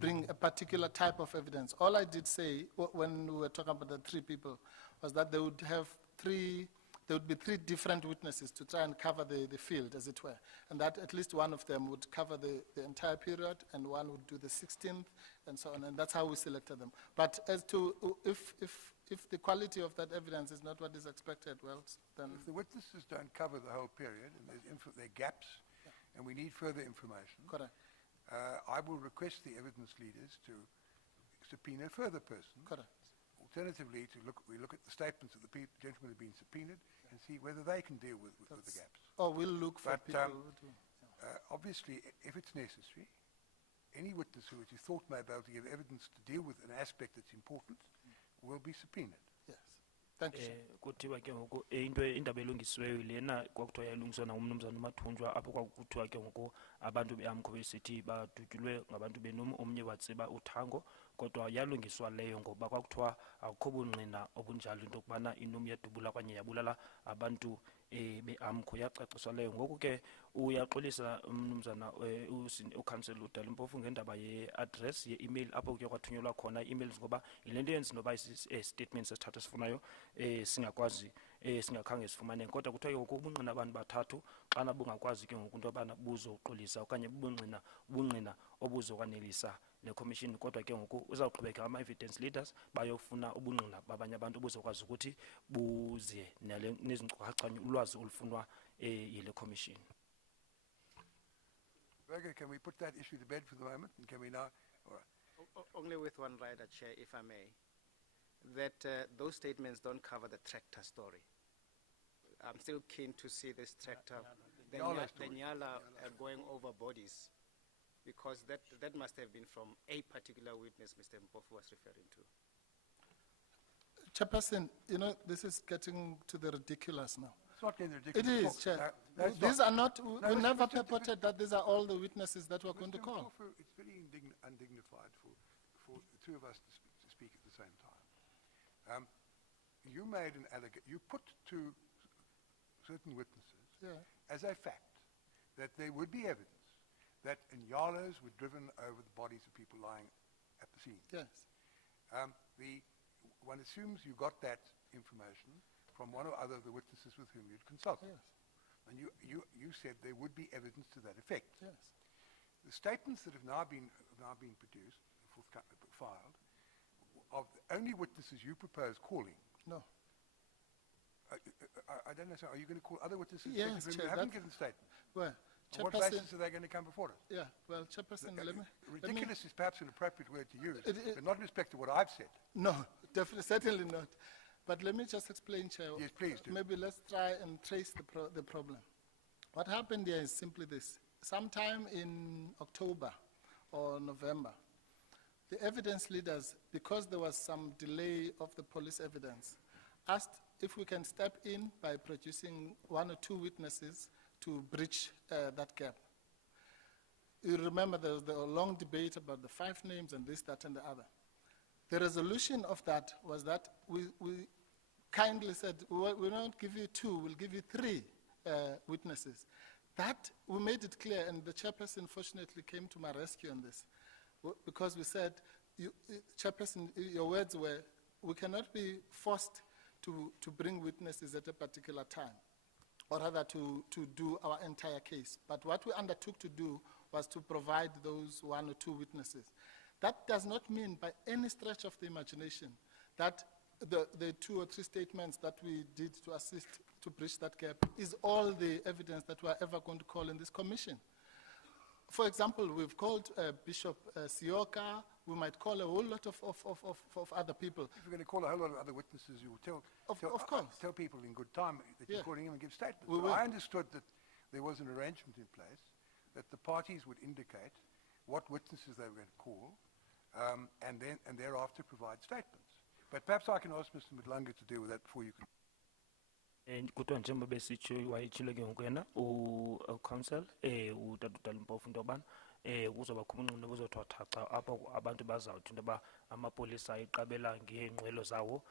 bring a particular type of evidence. All I did say when we were talking about the 3 people was that there would be 3 different witnesses to try and cover the field, as it were, and that at least one of them would cover the entire period, and one would do the 16th, and so on, and that's how we selected them. But as to if the quality of that evidence is not what is expected, well, then... If the witnesses don't cover the whole period, and there are gaps, and we need further information, correct. I will request the evidence leaders to subpoena a further person. Correct. Alternatively, we look at the statements of the gentlemen who have been subpoenaed and see whether they can deal with the gaps. Oh, we'll look for people who do. Obviously, if it's necessary, any witness who is thought may be able to give evidence to deal with an aspect that's important will be subpoenaed. Yes. Thank you. Kuthiwa ke ngoku indaba elungisiweyo lena kwakuthiwa yalungiswa nangumnumzana uMathunjwa apho kwakuthiwa ke ngoku abantu beAMCO besithi badutyulwe ngabantu benum omnye watsiba uthango, kodwa yalungiswa leyo ngoba kwakuthiwa akukho bungqina obunjalo into yokubana inum yadubula kwanye yabulala abantu beAMCO. Yacaciswa leyo. Ngoku ke uyaxolisa umnumzana uCouncillor uDali Mpofu ngendaba ye-address ye-email apho kuye kwathunyelwa khona i-emails, ngoba yile nto yenza noba statements esithathu esifunayo singakwazi singakhange sifumaneke, kodwa kuthiwa ke ngoku ubungqina abantu bathathu xana bungakwazi ke ngoku into yobana buzoxolisa okanye ubungqina obuzokwanelisa le commission, kodwa ke ngoku uzawuqhubeka ama-evidence leaders bayofuna ubungqina babanye abantu buzokwazi ukuthi buze nezi nkcukacha ulwazi olufunwa yile commission. Berger, can we put that issue to bed for the moment, and can we now... All right. Only with one rider, Chair, if I may, that those statements don't cover the tractor story. I'm still keen to see this tractor, the Nyala going over bodies, because that must have been from a particular witness Mr. Mpofu was referring to. Chairperson, you know, this is getting to the ridiculous now. It's not getting It ridiculous. is, Chair. No, it's These not. are not, No, we Mr. never Mr. purported that these are all the witnesses that we're going to Mr. call. Mpofu, it's very undignified for the two of us to speak at the same time. You made you put to certain witnesses Yeah. as a fact that there would be evidence that Nyalas were driven over the bodies of people lying at the scene. Yes. One assumes you got that information from one or other of the witnesses with whom you'd consulted. Yes. And you said there would be evidence to that effect. Yes. The statements that have now been produced, filed, of the only witnesses you propose calling. No. I don't know, so are you going to call other witnesses? Yes, You Chair, haven't that- given statements. Well, On what Chairperson, basis are they going to come before us? yeah, well, Chairperson, let me. Ridiculous is perhaps an appropriate word to use, It- but not in respect to what I've said. No, definitely, certainly not. But let me just explain, Chair. Yes, please do. Maybe let's try and trace the problem. What happened here is simply this. Sometime in October or November, the evidence leaders, because there was some delay of the police evidence, asked if we can step in by producing one or two witnesses to bridge that gap. You remember there was a long debate about the 5 names and this, that, and the other. The resolution of that was that we kindly said, we won't give you 2, we'll give you 3 witnesses. That, we made it clear, and the chairperson fortunately came to my rescue on this, because we said, Chairperson, your words were, we cannot be forced to bring witnesses at a particular time, or rather to do our entire case. But what we undertook to do was to provide those 1 or 2 witnesses. That does not mean by any stretch of the imagination that the 2 or 3 statements that we did to assist to bridge that gap is all the evidence that we're ever going to call in this commission. For example, we've called Bishop Sioka. We might call a whole lot of other people. If you're going to call a whole lot of other witnesses, you will tell people in good time that you're calling them and give statements. We But will. I understood that there was an arrangement in place that the parties would indicate what witnesses they were going to call, and thereafter provide statements. But perhaps I can ask Mr. Mdlanga to deal with that before you can. Kuthiwa njengoba besitsho wayitshilo ke ngokwena council utata Mpofu into yobana kuzoba khona unqina buzothwa thaca apho abantu bazawuthi into yoba amapolisa ayiqabela ngeenqwelo zawo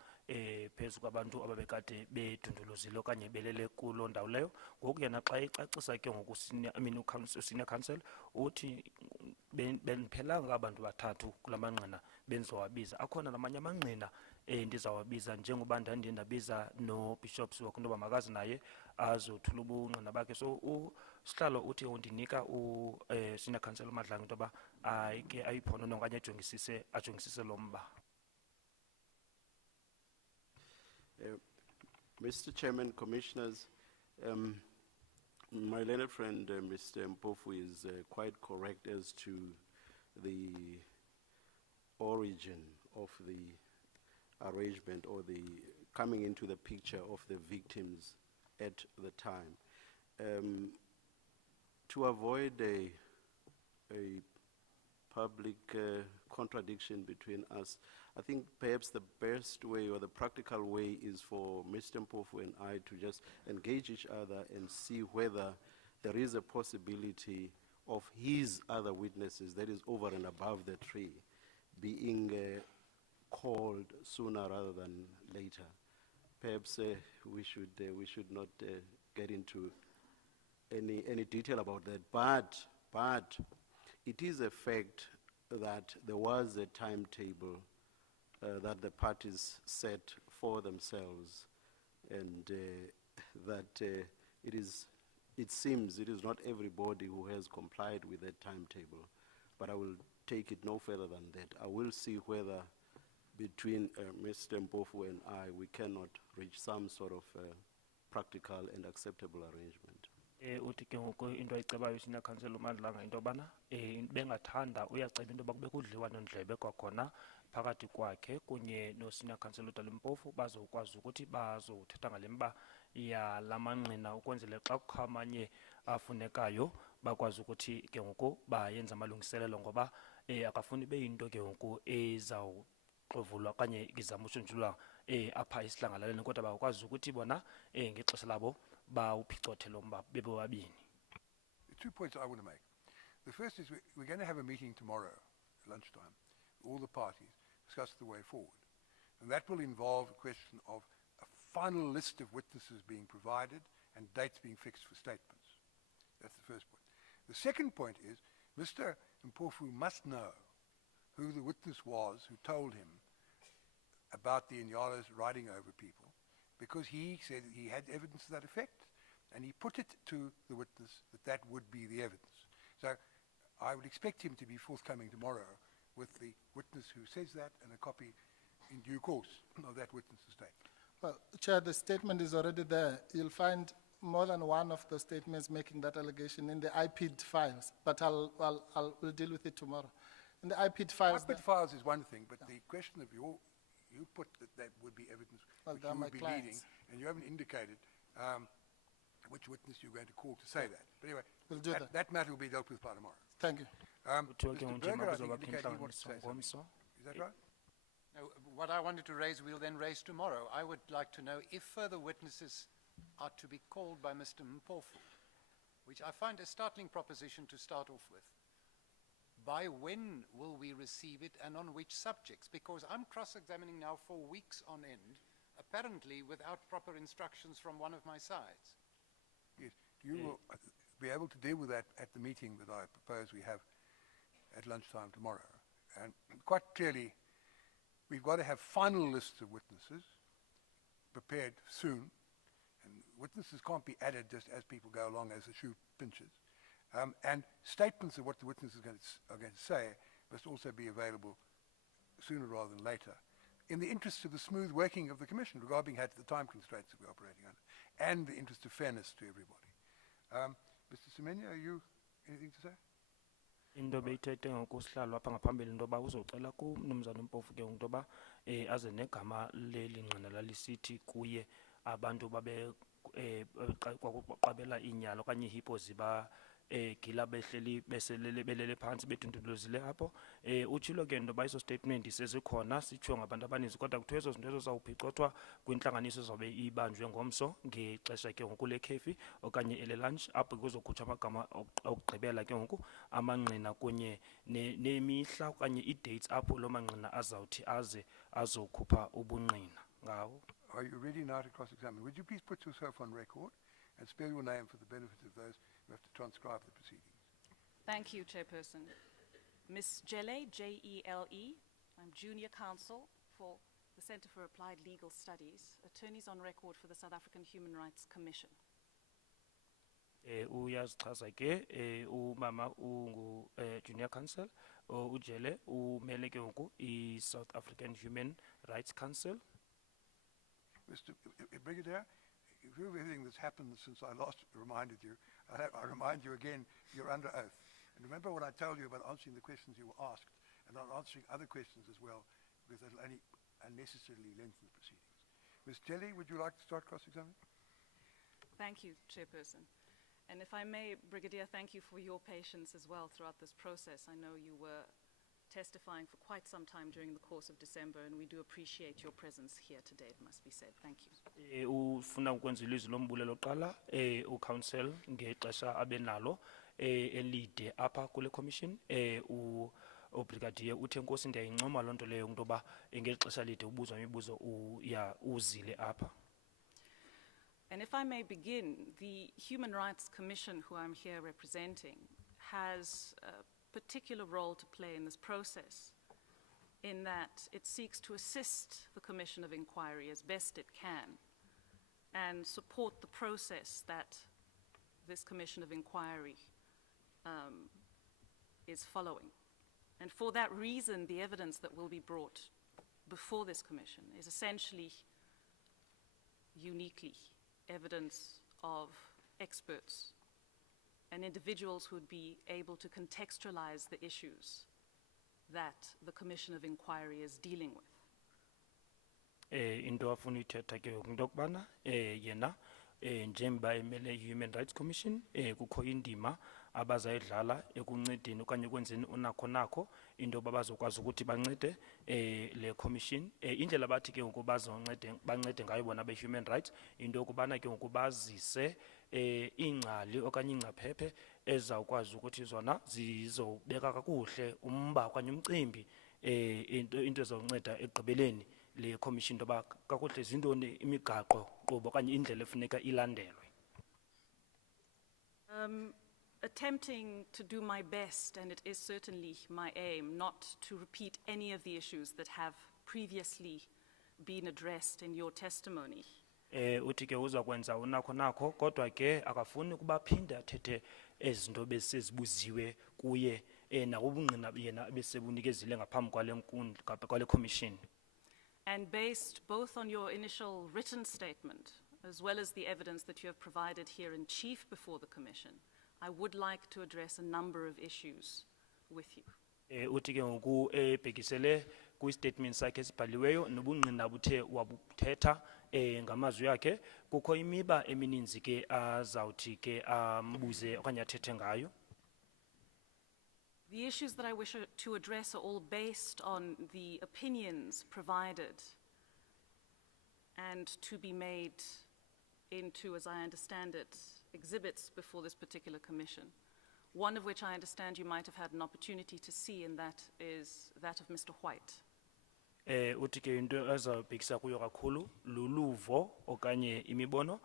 phezu kwabantu ababekade bedunduluzile okanye belele kuloo ndawo leyo. Ngoku yena xa ecacisa ke ngoku senior council uthi beniphelanga abantu bathathu kula manqina bendizowabiza. Akhona namanye amanqina ndizawabiza njengoba ndandiye ndabiza no-bishops wakho into yoba makazi naye azothula ubungqina bakhe. So usihlalo uthi undinika senior council uMadlanga into yoba ayike ayiphonononge okanye ajongisise lo mba. Mr. Chairman, Commissioners, my learned friend, Mr. Mpofu, is quite correct as to the origin of the arrangement or the coming into the picture of the victims at the time. To avoid a public contradiction between us, I think perhaps the best way or the practical way is for Mr. Mpofu and I to just engage each other and see whether there is a possibility of his other witnesses, that is over and above the tree, being called sooner rather than later. Perhaps we should not get into any detail about that, but it is a fact that there was a timetable that the parties set for themselves, and that it seems it is not everybody who has complied with that timetable. But I will take it no further than that. I will see whether between Mr. Mpofu and I, we cannot reach some sort of practical and acceptable arrangement. Uthi ke ngoku into ayicebayo senior council uMadlanga into yobana bengathanda uyaceba into yoba kube kudliwanondlebe kwakhona phakathi kwakhe kunye no-senior council uDala Mpofu bazokwazi ukuthi bazothetha ngale mba yala manqina ukwenzele xa kukho amanye afunekayo bakwazi ukuthi ke ngoku bayenza amalungiselelo ngoba akafuni ibe yinto ke ngoku ovulwa kanye ngizama ushunjulwa apha isihlangalaleni kodwa bakwazi ukuthi bona ngexesha labo bawuphicothe lo mba bebobabini. The 2 points I want to make. The first is we're going to have a meeting tomorrow at lunchtime, all the parties, discuss the way forward. And that will involve a question of a final list of witnesses being provided and dates being fixed for statements. That's the first point. The second point is Mr. Mpofu must know who the witness was who told him about the Inyalas riding over people, because he said that he had evidence to that effect, and he put it to the witness that that would be the evidence. So I would expect him to be forthcoming tomorrow with the witness who says that and a copy in due course of that witness's statement. Well, Chair, the statement is already there. You'll find more than one of the statements making that allegation in the IPID files, but we'll deal with it tomorrow. In the IPID files... IPID files is one thing, but the question of you put that would be evidence which they're you my would be leading, clients. and you haven't indicated which witness you're going to call to say that. But anyway, We'll do that. that matter will be dealt with by tomorrow. Thank you. Mr. Berger, I think, indicated he wanted to say something. Is that right? No, what I wanted to raise, we'll then raise tomorrow. I would like to know if further witnesses are to be called by Mr. Mpofu, which I find a startling proposition to start off with. By when will we receive it and on which subjects? Because I'm cross-examining now for weeks on end, apparently without proper instructions from one of my sides. Yes. You will be able to deal with that at the meeting that I propose we have at lunchtime tomorrow. And quite clearly, we've got to have final lists of witnesses prepared soon. And witnesses can't be added just as people go along as the shoe pinches. And statements of what the witnesses are going to say must also be available sooner rather than later, in the interest of the smooth working of the Commission, regarding the time constraints that we're operating under, and the interest of fairness to everybody. Mr. Semenya, anything to say? Into beyithethe ngokusihlalo apha ngaphambili into yoba uzocela kumnumzana uMpofu ke into yoba aze negama leli nqina lalisithi kuye abantu babe kwakuqabela inyala okanye ihippo ziba gila behleli belele phansi bedunduluzile apho utshilo ke into yoba iso statement sezikhona sitshiwo ngabantu abaninzi kodwa kuthiwa ezo zinto ezizawuphicothwa kwintlanganiso ezawube ibanjwe ngomso ngexesha ke ngoku lekhefi okanye ele lunch apho kuzokhutshwa amagama okugqibela ke ngoku amangqina kunye nemihla okanye ii-dates apho loo mangqina azawuthi aze azokhupha ubungqina ngawo. Are you ready now to cross-examine? Would you please put yourself on record and spell your name for the benefit of those who have to transcribe the proceedings? Thank you, Chairperson. Ms. Jele, J-E-L-E. I'm Junior Counsel for the Center for Applied Legal Studies, attorneys on record for the South African Human Rights Commission. Uyazichaza ke umama ungu Junior Counsel, ujele umele ke ngoku i-South African Human Rights Council. Mr. Brigadier, if you have everything that's happened since I last reminded you, I remind you again, you're under oath. And remember what I told you about answering the questions you were asked, and not answering other questions as well, because that'll only unnecessarily lengthen the proceedings. Ms. Jelly, would you like to start cross-examining? Thank you, Chairperson. And if I may, Brigadier, thank you for your patience as well throughout this process. I know you were testifying for quite some time during the course of December, and we do appreciate your presence here today, it must be said. Thank you. Ufuna ukwenza ilizwi lombulelo qala ucounsel ngexesha abenalo elide apha kule commission ubrigadier uthe nkosi ndiyayincoma loo nto leyo into yoba ngexesha lide ubuzwa imibuzo uzile apha. And if I may begin, the Human Rights Commission, who I'm here representing, has a particular role to play in this process, in that it seeks to assist the Commission of Enquiry as best it can and support the process that this Commission of Enquiry is following. And for that reason, the evidence that will be brought before this Commission is essentially, uniquely, evidence of experts and individuals who would be able to contextualize the issues that the Commission of Enquiry is dealing with. Into afuna uyithetha ke into yokubana yena njengoba emele Human Rights Commission kukho indima abazayidlala ekuncedeni okanye ekwenzeni unakho into yoba bazokwazi ukuthi bancede le commission. Indlela bathi ke ngoku bancede ngayo bona be-human rights into yokubana ke ngoku bazise iingcali okanye iingcaphephe ezawukwazi ukuthi zona zizobeka kakuhle umba okanye umcimbi into ezawunceda ekugqibeleni le commission into yoba kakuhle zintoni imigaqo nkqubo okanye indlela efuneka ilandelwe. Attempting to do my best, and it is certainly my aim, not to repeat any of the issues that have previously been addressed in your testimony. Uthi ke uzakwenza unakho kodwa ke akafuni ukuba phinde athethe ezinto besezibuziwe kuye nakubungqina yena besebunikezile ngaphambi kwale commission. And based both on your initial written statement as well as the evidence that you have provided here in chief before the commission, I would like to address a number of issues with you. Uthi ke ngoku ebhekisele kwi-statement sakhe esibhaliweyo nobungqina buthe wabuthetha ngamazwi yakhe kukho imiba emininzi ke azawuthi ke ambuze okanye athethe ngayo. The issues that I wish to address are all based on the opinions provided and to be made into, as I understand it, exhibits before this particular commission. One of which I understand you might have had an opportunity to see, and that is that of Mr. White. Uthi ke into azawubhekisa kuyo kakhulu luluvo okanye imibono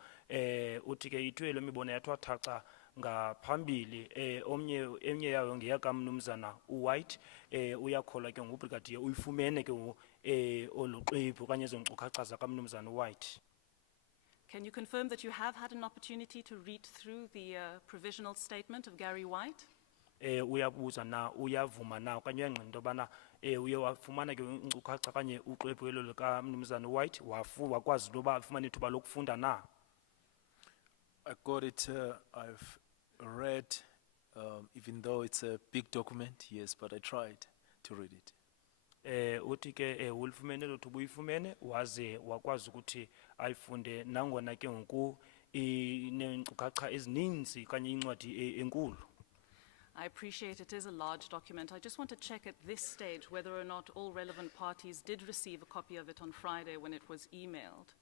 uthi ke ithwe lo mibono yathwa thaca ngaphambili emnye yayo ngeyakamnumzana uWhite uyakholwa ke ngobrigadier uyifumene ke oluxwebhu okanye ezonkcukacha zakamnumzana uWhite. Can you confirm that you have had an opportunity to read through the provisional statement of Gary White? Uyabuza na uyavuma na okanye uyangqina into yobana uye wafumana ke inkcukacha okanye uxwebhu elo lukamnumzana uWhite wakwazi into yoba afumane ithuba lokufunda na? I got it, I've read, even though it's a big document, yes, but I tried to read it. Uthi ke ulifumene lo thuba uyifumene waze wakwazi ukuthi ayifunde nangona ke ngoku inenkcukacha ezininzi kanye incwadi enkulu. I appreciate it is a large document. I just want to check at this stage whether or not all relevant parties did receive a copy of it on Friday when it was emailed,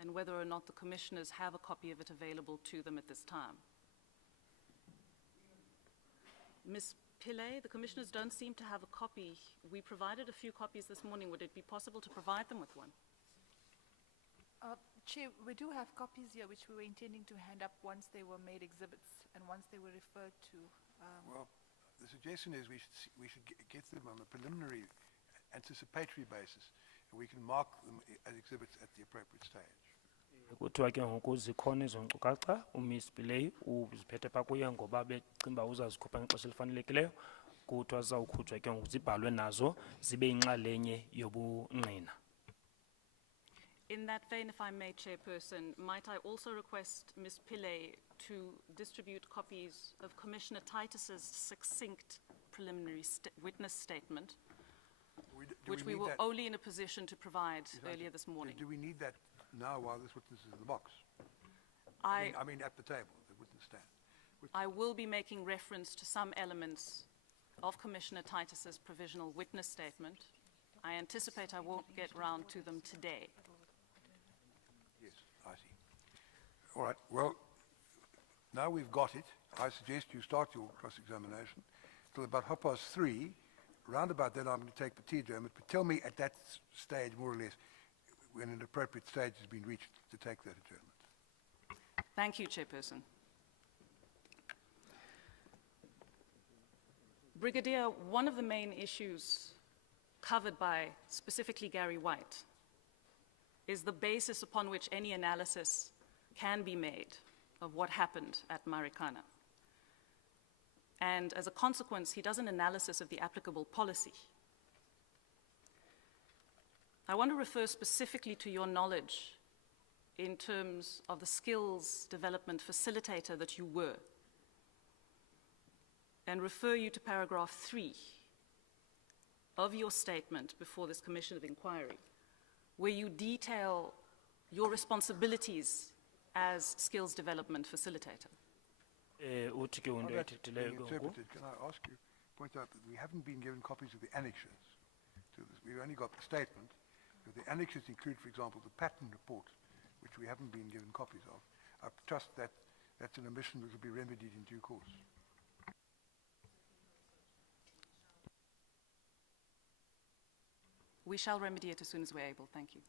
and whether or not the commissioners have a copy of it available to them at this time. Ms. Pillay, the commissioners don't seem to have a copy. We provided a few copies this morning. Would it be possible to provide them with one? Chair, we do have copies here which we were intending to hand up once they were made exhibits and once they were referred to. Well, the suggestion is we should get them on a preliminary, anticipatory basis, and we can mark them as exhibits at the appropriate stage. Kuthiwa ke ngoku zikhona ezo nkcukacha uMiss Pillay uziphethe phaa kuye ngoba becinga uzazikhupha ngexesha elifanelekileyo kuthiwa zizawukhutshwa ke ngoku zibhalwe nazo zibe yinxalenye yobungqina. In that vein, if I may, Chairperson, might I also request Ms. Pillay to distribute copies of Commissioner Titus's succinct preliminary witness statement, which we were only in a position to provide earlier this morning. Do we need that now while this witness is in the box? I mean at the table, the witness stand. I will be making reference to some elements of Commissioner Titus's provisional witness statement. I anticipate I won't get round to them today. Yes, I see. All right, well, now we've got it. I suggest you start your cross-examination till about 3:30. Round about then I'm going to take the tea adjournment, but tell me at that stage, more or less, when an appropriate stage has been reached to take that adjournment. Thank you, Chairperson. Brigadier, one of the main issues covered by specifically Gary White is the basis upon which any analysis can be made of what happened at Marikana. And as a consequence, he does an analysis of the applicable policy. I want to refer specifically to your knowledge in terms of the skills development facilitator that you were, and refer you to paragraph 3 of your statement before this Commission of Enquiry, where you detail your responsibilities as skills development facilitator. Uthi ke How into that's ethethileyo being ke ngoku. interpreted, can I ask you, point out that we haven't been given copies of the annexures to this. We've only got the statement. But the annexures include, for example, the pattern report, which we haven't been given copies of. I trust that that's an omission that will be remedied in due course. We shall remedy it as soon as we're able. Thank you.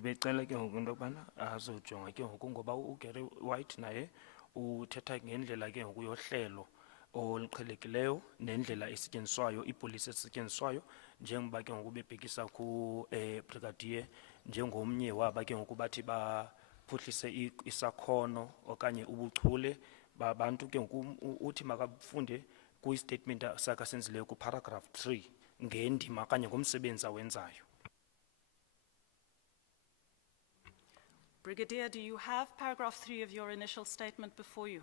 Becela ke ngoku into yokubana azojonga ke ngoku ngoba uGary White naye uthetha ngendlela ke ngoku yohlelo oluqhelekileyo nendlela esetyenziswayo ipolisi esetyenziswayo njengoba ke ngoku bebhekisa ku brigadier njengomnye waba ke ngoku bathi baphuhlise isakhono okanye ubuchule babantu ke ngoku uthi makafunde kwi-statement sakhe asenzileyo ku paragraph 3 ngendima okanye ngomsebenzi awenzayo. Brigadier, do you have paragraph 3 of your initial statement before you?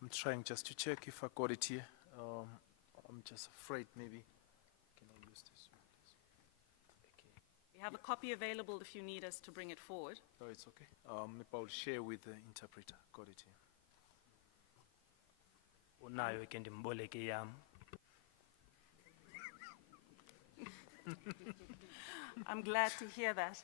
I'm trying just to check if I got it here. I'm just afraid maybe. Can I use this one, please? We have a copy available if you need us to bring it forward. No, it's okay. Maybe I'll share with the interpreter. Got it here. Unayo ke ndimboleke yam. I'm glad to hear that.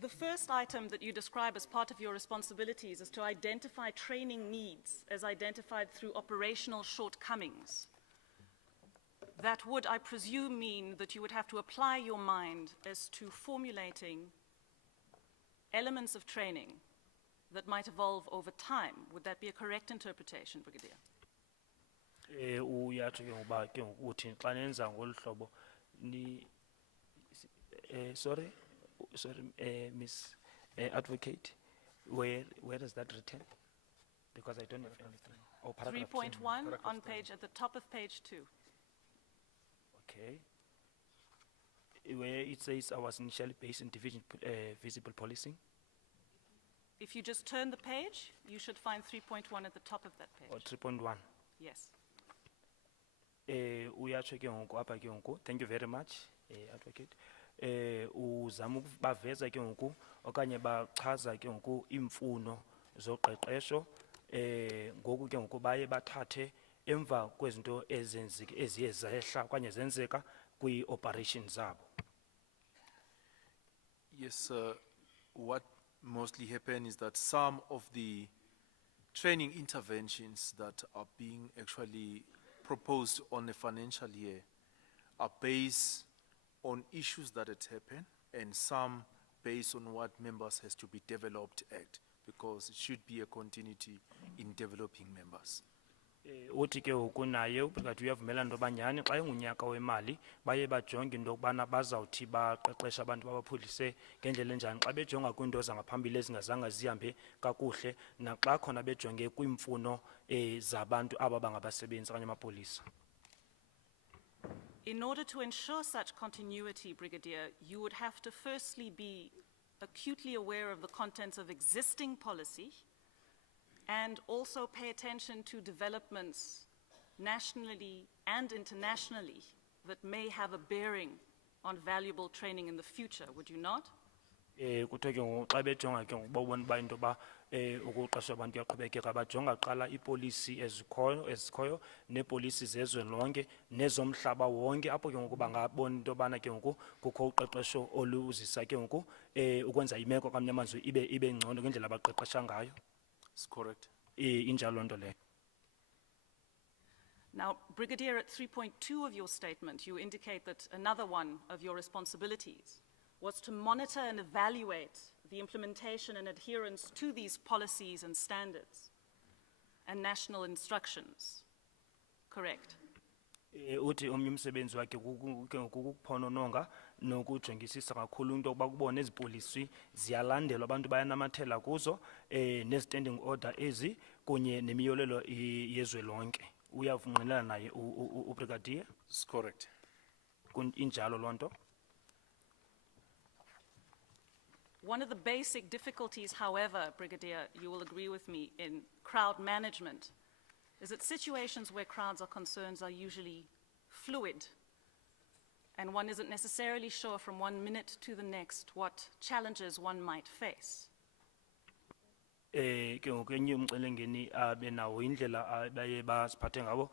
The first item that you describe as part of your responsibilities is to identify training needs as identified through operational shortcomings. That would, I presume, mean that you would have to apply your mind as to formulating elements of training that might evolve over time. Would that be a correct interpretation, Brigadier? Uyathi ke ngoba ke ngokuthi xa nenza ngolu hlobo ni sorry Miss Advocate, where is that written? Because I don't have anything. Oh, paragraph 3.1 on page, at the top of page 2. Okay. Where it says I was initially based in division visible policing. If you just turn the page, you should find 3.1 at the top of that page. Or 3.1. Yes. Uyatsho ke ngoku apha ke ngoku. Thank you very much, Advocate. Uzama ukubaveza ke ngoku okanye bachaza ke ngoku imfuno zoqeqesho ngoku ke ngoku baye bathathe emva kwezinto ezenzike eziye zehla okanye zenzeka kwi operations zabo. Yes, what mostly happen is that some of the training interventions that are being actually proposed on a financial year are based on issues that had happened and some based on what members has to be developed at, because it should be a continuity in developing members. Uthi ke ngoku naye ubrigadier uyavumelana into yoba nyhani xa ingunyaka wemali baye bajonge into yokubana bazawuthi baqeqesha abantu babaphuhlise ngendlela enjani xa bejonga kwiinto zangaphambili ezingazange zihambe kakuhle naxa khona bejonge kwiimfuno zabantu aba bangabasebenzi okanye amapolisa. In order to ensure such continuity, Brigadier, you would have to firstly be acutely aware of the contents of existing policy and also pay attention to developments nationally and internationally that may have a bearing on valuable training in the future, would you not? Kuthiwa ke ngoku xa bejonga ke ngoku babona uba into yoba ukuqesha abantu kuyaqhubekeka bajonga kuqala ipolisi ezikhoyo neepolisi zezwe lonke nezomhlaba wonke apho ke ngoku bangabona into yobana ke ngoku kukho uqeqesho oluzisa ke ngoku ukwenza imeko kamnye amazwi ibe ngcono ngendlela abaqeqesha ngayo. It's correct. Injalo nto leyo. Now, Brigadier, at 3.2 of your statement, you indicate that another one of your responsibilities was to monitor and evaluate the implementation and adherence to these policies and standards and national instructions. Correct? Uthi omnye umsebenzi wakhe kukuphonononga nokujongisisa kakhulu into yokuba kubona ezi polisi ziyalandelwa abantu bayanamathela kuzo ne-standing order ezi kunye nemiyolelo yezwe lonke. Uyavungqelana naye ubrigadier? It's correct. Injalo loo nto. One of the basic difficulties, however, Brigadier, you will agree with me, in crowd management is that situations where crowds are concerned are usually fluid, and one isn't necessarily sure from one minute to the next what challenges one might face. Ke ngokenye umcelengeni abe nawo indlela abaye basiphathe ngabo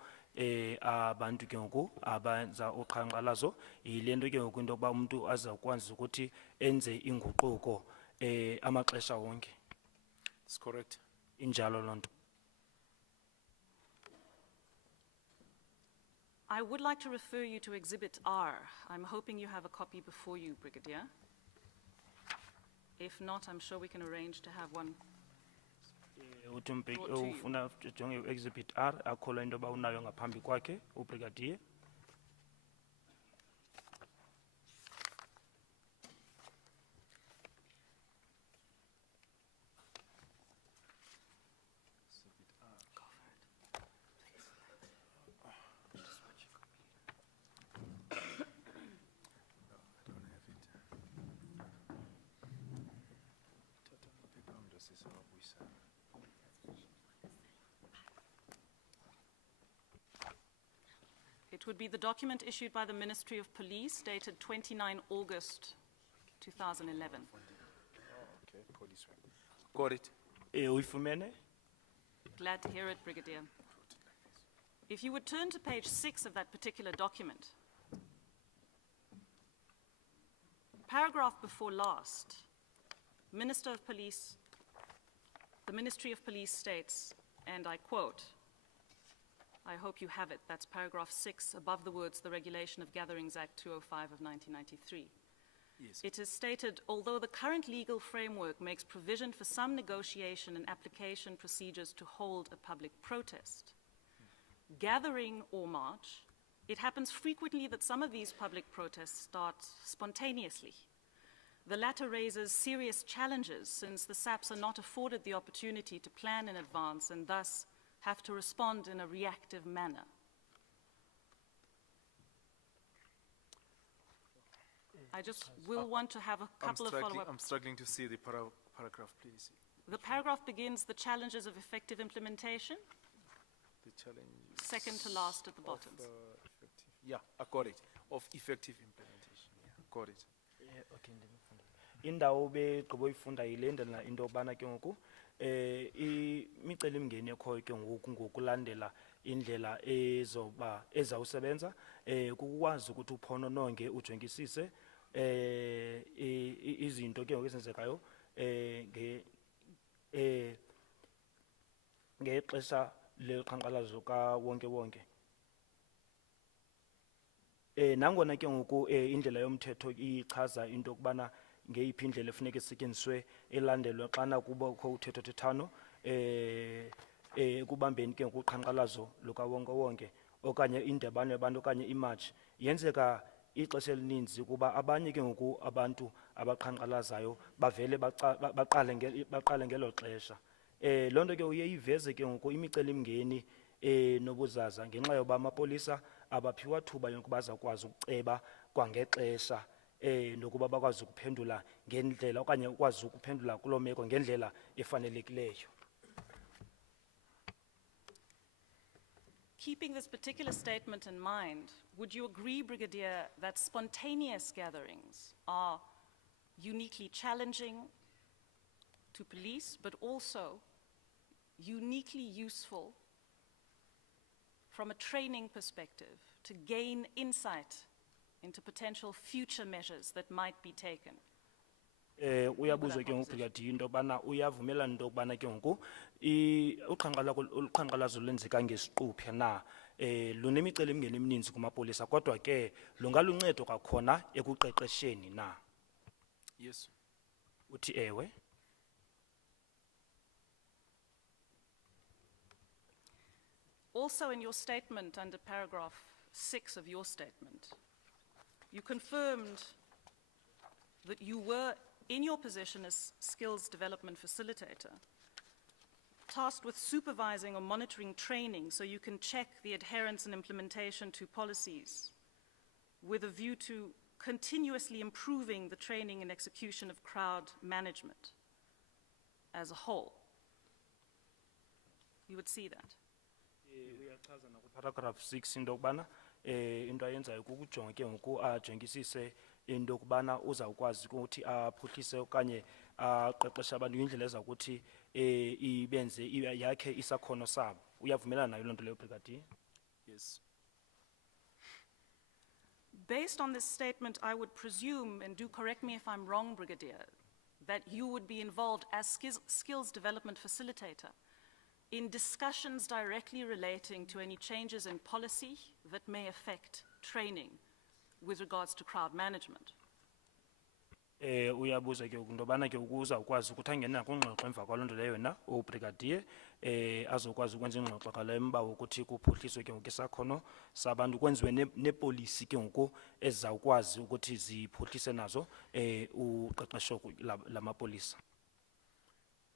abantu ke ngoku abenza uqhankqalazo yilento ke ngoku into yokuba umuntu azawukwazi ukuthi enze inguquko amaxesha wonke. It's correct. Injalo loo nto. I would like to refer you to Exhibit R. I'm hoping you have a copy before you, Brigadier. If not, I'm sure we can arrange to have one. Brought to you. Ufuna jonge exhibit R akholwa into yoba unayo ngaphambi kwakhe ubrigadier. It would be the document issued by the Ministry of Police dated 29 August 2011. Okay, police. Got it. Uyifumene? Glad to hear it, Brigadier. If you would turn to page 6 of that particular document, paragraph before last, Minister of Police, the Ministry of Police states, and I quote, I hope you have it, that's paragraph 6, above the words, the Regulation of Gatherings Act 205 of 1993. Yes. It is stated, although the current legal framework makes provision for some negotiation and application procedures to hold a public protest, gathering or march, it happens frequently that some of these public protests start spontaneously. The latter raises serious challenges since the SAPs are not afforded the opportunity to plan in advance and thus have to respond in a reactive manner. I just will want to have a couple of follow-up. I'm struggling to see the paragraph, please. The paragraph begins, the challenges of effective implementation. The challenge. Second to last at the bottom. Yeah, I got it. Of effective implementation. Yeah, got it. Okay, indawo begqiboyifunda yilendela into yokubana ke ngoku imicelimngeni ekhoyo ke ngoku ngokulandela indlela ezawusebenza kukwazi ukuthi uphonononge ujongisise izinto ke ngoku ezenzekayo ngexesha leqhankqalazo kawonke-wonke. Nangona ke ngoku indlela yomthetho ichaza into yokubana ngeyiphi indlela efuneka isetyenziswe elandelwe xana kubakho uthethothethano ekubambeni ke ngokuqhankqalazo lukawonke-wonke okanye indibano yabantu okanye imatshi yenzeka ixesha elininzi kuba abanye ke ngoku abantu abaqhankqalazayo bavele baqale ngelo xesha. Loo nto ke uye iveze ke ngoku imicelimngeni nobuzaza ngenxa yoba amapolisa abaphiwa thuba yokuba bazawukwazi ukuceba kwangexesha nokuba bakwazi ukuphendula ngendlela okanye ukwazi ukuphendula kuloo meko ngendlela efanelekileyo. Keeping this particular statement in mind, would you agree, Brigadier, that spontaneous gatherings are uniquely challenging to police, but also uniquely useful from a training perspective to gain insight into potential future measures that might be taken? Uyabuzwa ke ngoku brigadier into yobana uyavumelana into yokubana ke ngoku uqhankqalazo lwenzeka ngesiquphe na lunemicelimngeni emininzi kumapolisa kodwa ke lungaluncedo kwakhona ekuqeqesheni na? Yes. Uthi ewe. Also in your statement under paragraph 6 of your statement, you confirmed that you were, in your position as skills development facilitator, tasked with supervising or monitoring training so you can check the adherence and implementation to policies with a view to continuously improving the training and execution of crowd management as a whole. You would see that. Uyachaza na paragraph 6 into yokubana into ayenzayo kukujonga ke ngoku ajongisise into yokubana uzawukwazi ukuthi aphuhlise okanye aqeqeshe abantu ngendlela ezakuthi ibenze yakhe isakhono sabo. Uyavumelana nayo lonto leyo Brigadier? Yes. Based on this statement, I would presume, and do correct me if I'm wrong, Brigadier, that you would be involved as skills development facilitator in discussions directly relating to any changes in policy that may affect training with regards to crowd management. Uyabuza ke ukundobana ke ukuza ukwazi ukuthi angena kungxoxo emva kwalonto leyo na ubrigadier azokwazi ukwenza ingxoxo ngale mba ukuthi kuphuhliswe ke ngokisakhono sabantu kwenziwe nepolicy ke ngoku ezawukwazi ukuthi ziphuhlise nazo uqeqesho lamapolisa.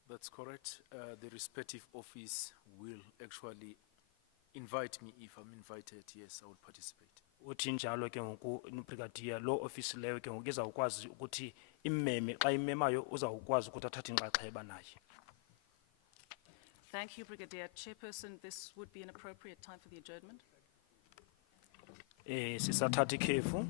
That's correct. The respective office will actually invite me. If I'm invited, yes, I will participate. Uthi njalo ke ngoku ubrigadier lo office leyo ke ngoku izawukwazi ukuthi imeme xa imemayo uzawukwazi ukuthi athathe inxaxheba naye. Thank you, Brigadier. Chairperson, this would be an appropriate time for the adjournment. Sisathatha ikhefu.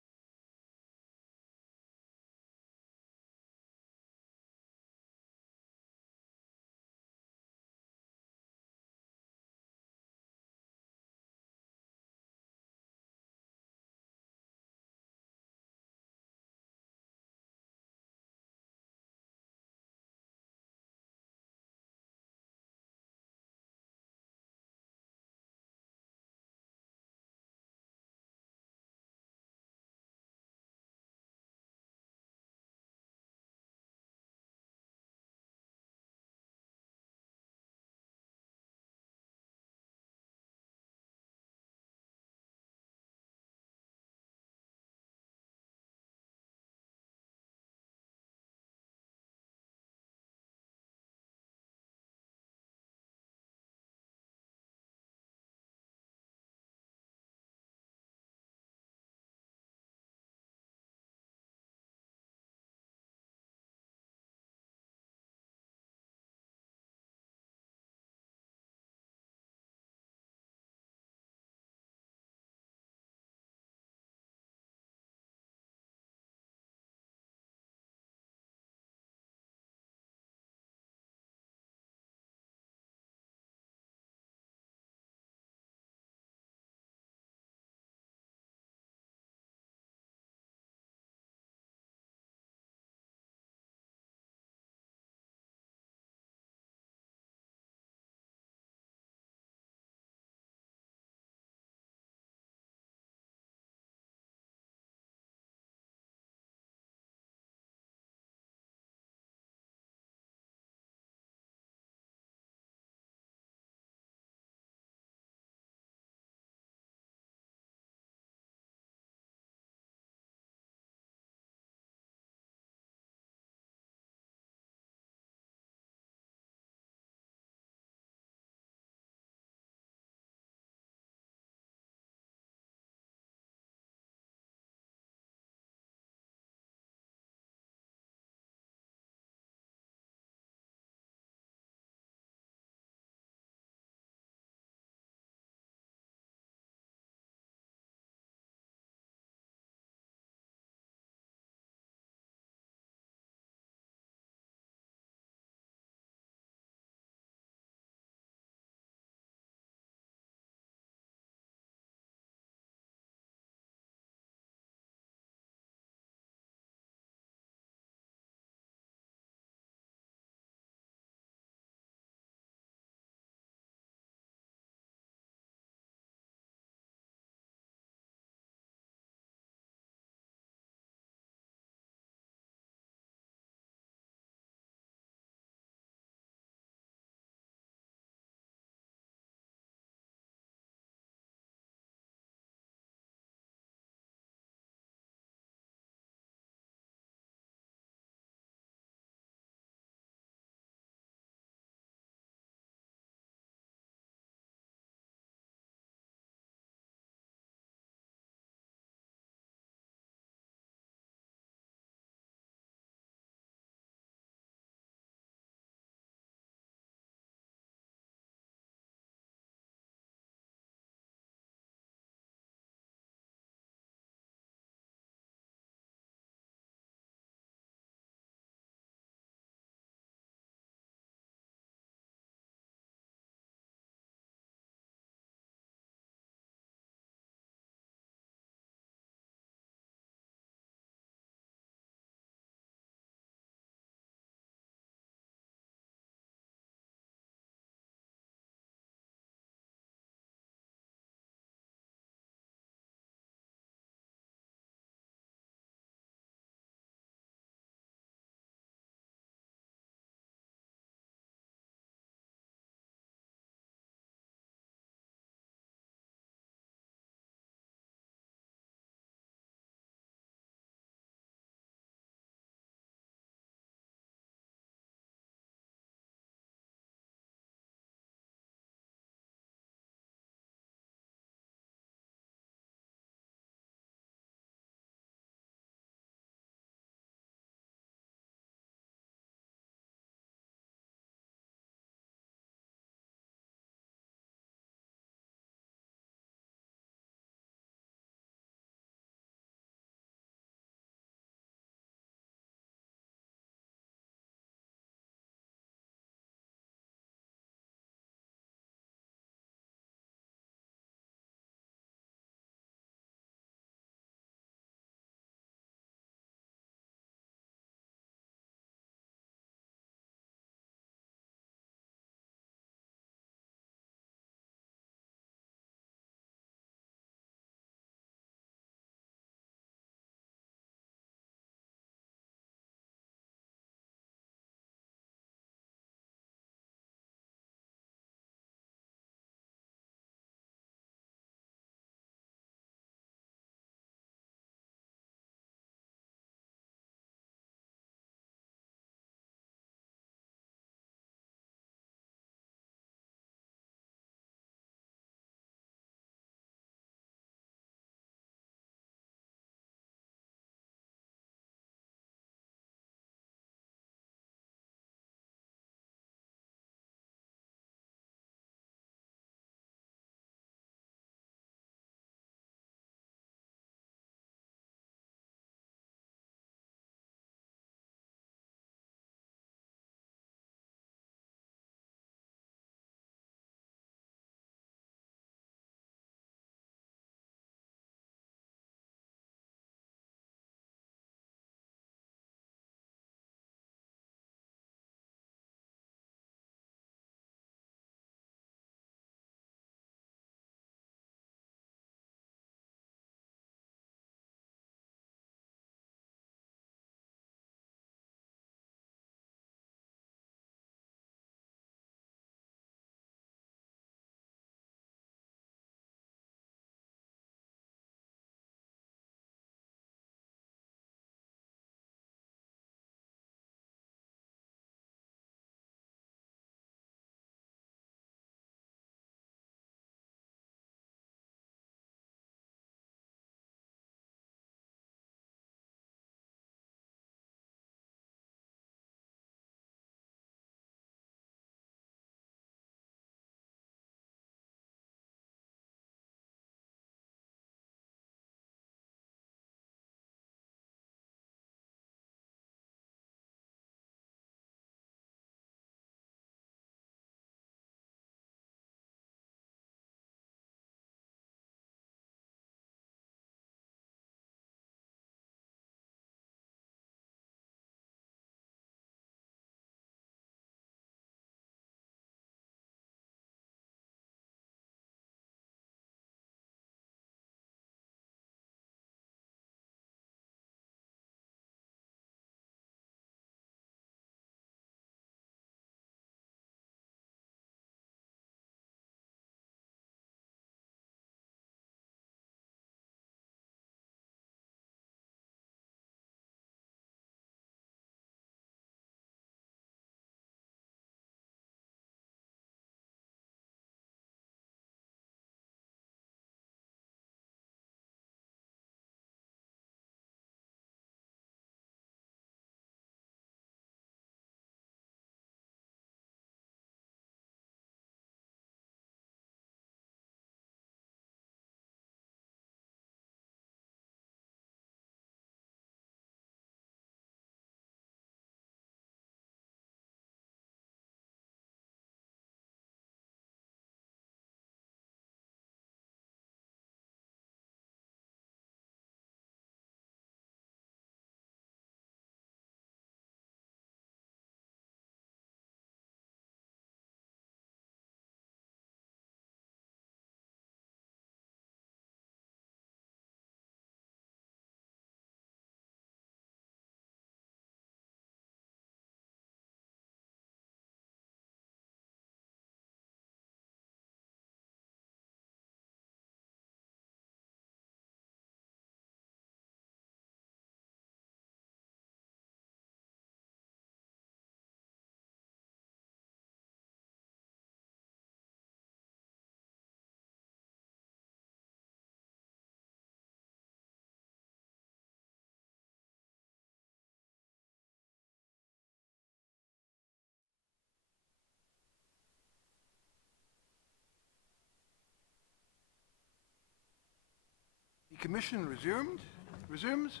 commission resumes.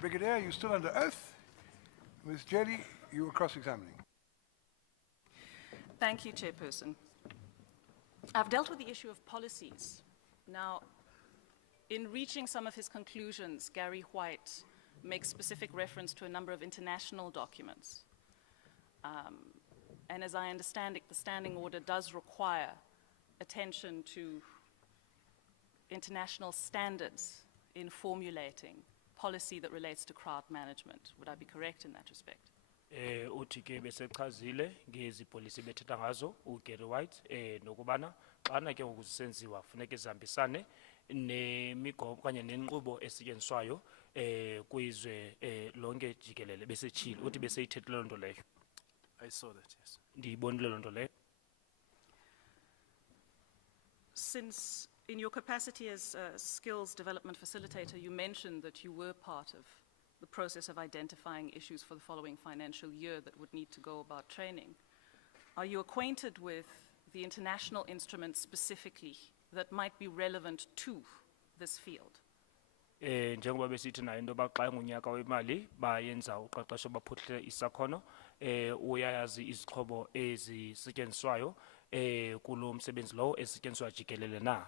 Brigadier, you're still under oath. Ms. Jelly, you were cross-examining. Thank you, Chairperson. I've dealt with the issue of policies. Now, in reaching some of his conclusions, Gary White makes specific reference to a number of international documents. And as I understand it, the standing order does require attention to international standards in formulating policy that relates to crowd management. Would I be correct in that respect? Uthi ke besechazile ngezi policy bethetha ngazo uGary White nokubana xana ke ngokusenziwa funeke zihambisane nemigomo kanye nenqubo esetyenziswayo kwizwe lonke jikelele besechile uthi beseyithethile loo nto leyo. I saw that, yes. Ndiyibonile loo nto leyo. Since in your capacity as a skills development facilitator, you mentioned that you were part of the process of identifying issues for the following financial year that would need to go about training. Are you acquainted with the international instruments specifically that might be relevant to this field? Njengoba besithi nayo into yoba xa ngunyaka wemali bayenza uqeqesho baphuhlile isakhono uyayazi izixhobo ezisetyenziswayo kulo msebenzi lowo ezisetyenziswa jikelele na?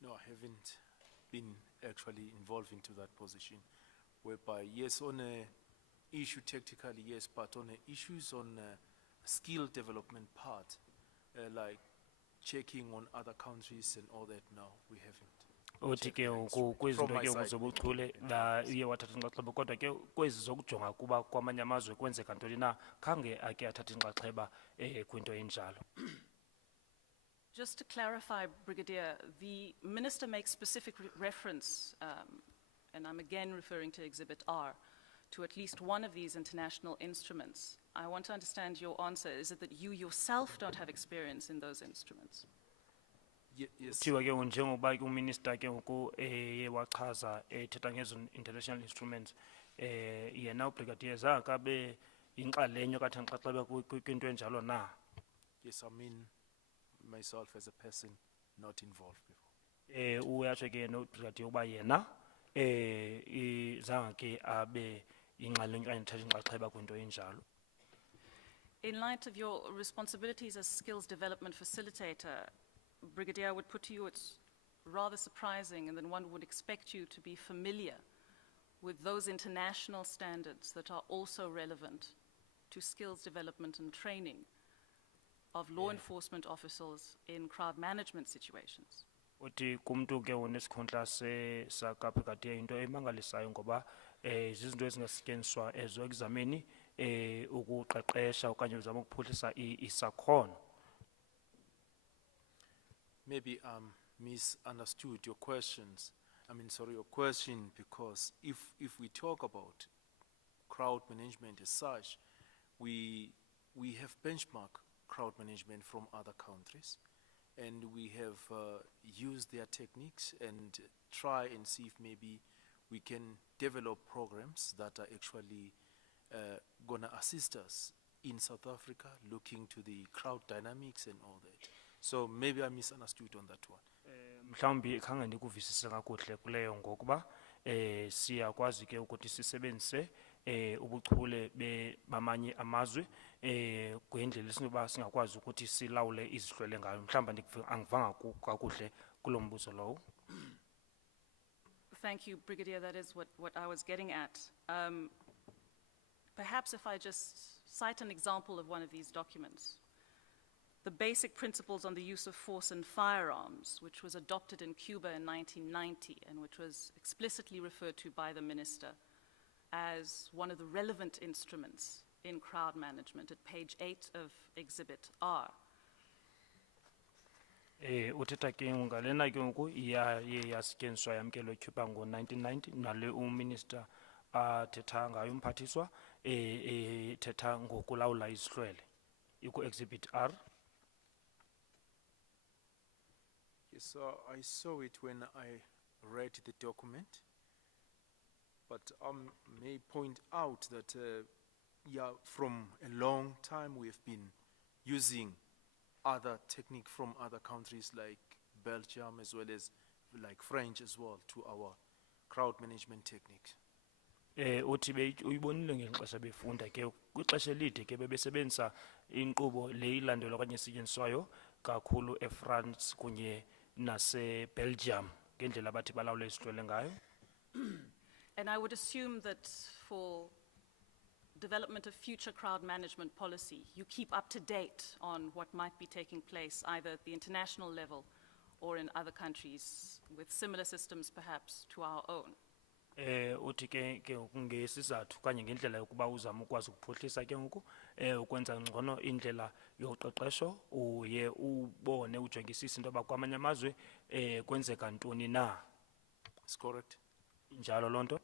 No, I haven't been actually involved into that position, whereby, yes, on a issue tactically, yes, but on issues on skill development part, like checking on other countries and all that, no, we haven't. Uthi ke kwizinto ke zobuchule la uye wathatha inxaxheba kodwa ke kwezi zokujonga kuba kwamanye amazwe kwenzeka ntoni na khange ake athatha inxaxheba kwinto enjalo. Just to clarify, Brigadier, the Minister makes specific reference, and I'm again referring to Exhibit R, to at least one of these international instruments. I want to understand your answer. Is it that you yourself don't have experience in those instruments? Yes. Thiwa ke njengoba ke uminister ke ngoku wachaza ethetha ngezo international instruments yena ubrigadier zakabe inxalenye kathe nxaxheba kwinto enjalo na? Yes, I mean myself as a person not involved before. Uyatsho ke no brigadier uba yena izange ke abe inxalenye okanye ethatha inxaxheba kwinto enjalo. In light of your responsibilities as skills development facilitator, Brigadier, I would put to you it's rather surprising, and then one would expect you to be familiar with those international standards that are also relevant to skills development and training of law enforcement officers in crowd management situations. Uthi kumntu ke onesikhundla sakabrigadier into emangalisayo ngoba izinto ezingasetyenziswa ezo examini ukuqeqesha okanye uzama ukuphuhlisa isakhono. Maybe misunderstood your questions. Your question, because if we talk about crowd management as such, we have benchmark crowd management from other countries, and we have used their techniques and try and see if maybe we can develop programs that are actually gonna assist us in South Africa, looking to the crowd dynamics and all that. So maybe I misunderstood on that one. Mhlawumbi khange ndikuvisise kakuhle kuleyo ngokuba siyakwazi ke ukuthi sisebenzise ubuchule bamanye amazwe kwendlela esinoba singakwazi ukuthi silawule izihlwele ngayo. Mhlawumbi angivanga kakuhle kulo mbuzo lowo. Thank you, Brigadier. That is what I was getting at. Perhaps if I just cite an example of one of these documents. The basic principles on the use of force and firearms, which was adopted in Cuba in 1990 and which was explicitly referred to by the minister as one of the relevant instruments in crowd management at page 8 of Exhibit R. Uthetha ke ngalena ke ngoku yasetyenziswa yamkelwe eCuba ngo-1990 nale uminister athetha ngayo umphathiswa ethetha ngokulawula izihlwele iku-Exhibit R. So I saw it when I read the document, but I may point out that from a long time we have been using other technique from other countries like Belgium as well as like French as well, to our crowd management technique. Uthi uyibonile ngexesha befunda ke kwixesha elide ke bebesebenzisa inkqubo le ilandelwa okanye esetyenziswayo kakhulu eFrance kunye naseBelgium ngendlela abathi balawule isihlwele ngayo. And I would assume that for development of future crowd management policy, you keep up to date on what might be taking place either at the international level or in other countries with similar systems perhaps to our own. Uthi ke ngesizathu kanye ngendlela yokuba uzama ukwazi ukuphuhlisa ke ngoku ukwenza ngcono indlela yoqeqesho uye ubone ujongisisa into abakwamanye amazwe kwenzeka ntoni na. It's correct. Njalo lonto.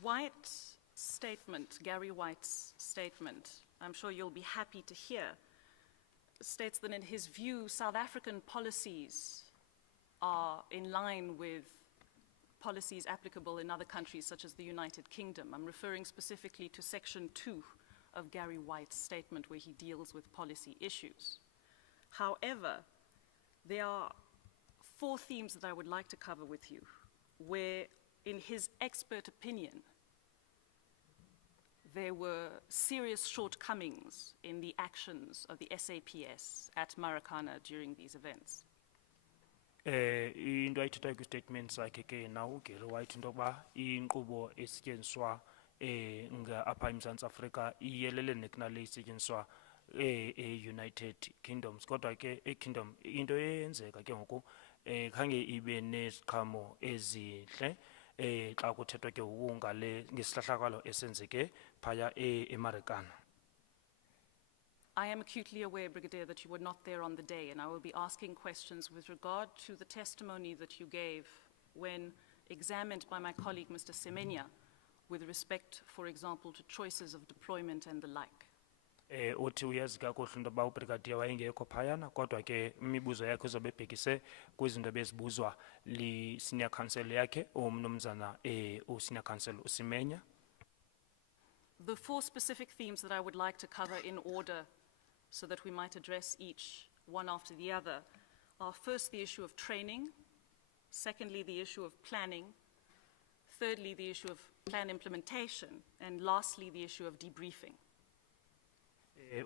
White's statement, Gary White's statement, I'm sure you'll be happy to hear, states that in his view, South African policies are in line with policies applicable in other countries such as the United Kingdom. I'm referring specifically to Section 2 of Gary White's statement where he deals with policy issues. However, there are 4 themes that I would like to cover with you, where in his expert opinion, there were serious shortcomings in the actions of the SAPS at Marikana during these events. Into ayithetha kwi-statement sakhe ke nawo Gary White into yokuba inkqubo esetyenziswa apha eMzantsi Afrika iyelelene kunale isetyenziswa United Kingdoms kodwa ke eKingdom into eyenzeka ke ngoku khange ibe neziqhamo ezihle xa kuthethwa ke ngale ngesihlahlakalo esenzeke phaya eMarikana. I am acutely aware, Brigadier, that you were not there on the day, and I will be asking questions with regard to the testimony that you gave when examined by my colleague, Mr. Semenya, with respect, for example, to choices of deployment and the like. Uthi uyazi kakuhle into yoba ubrigadier wayengekho phayana kodwa ke imibuzo yakhe uzobe ebhekise kwizinto ebezibuzwa li-senior counsel yakhe umnumzana u-senior counsel uSimenya. The 4 specific themes that I would like to cover in order so that we might address each one after the other are first the issue of training, secondly the issue of planning, thirdly the issue of plan implementation, and lastly the issue of debriefing.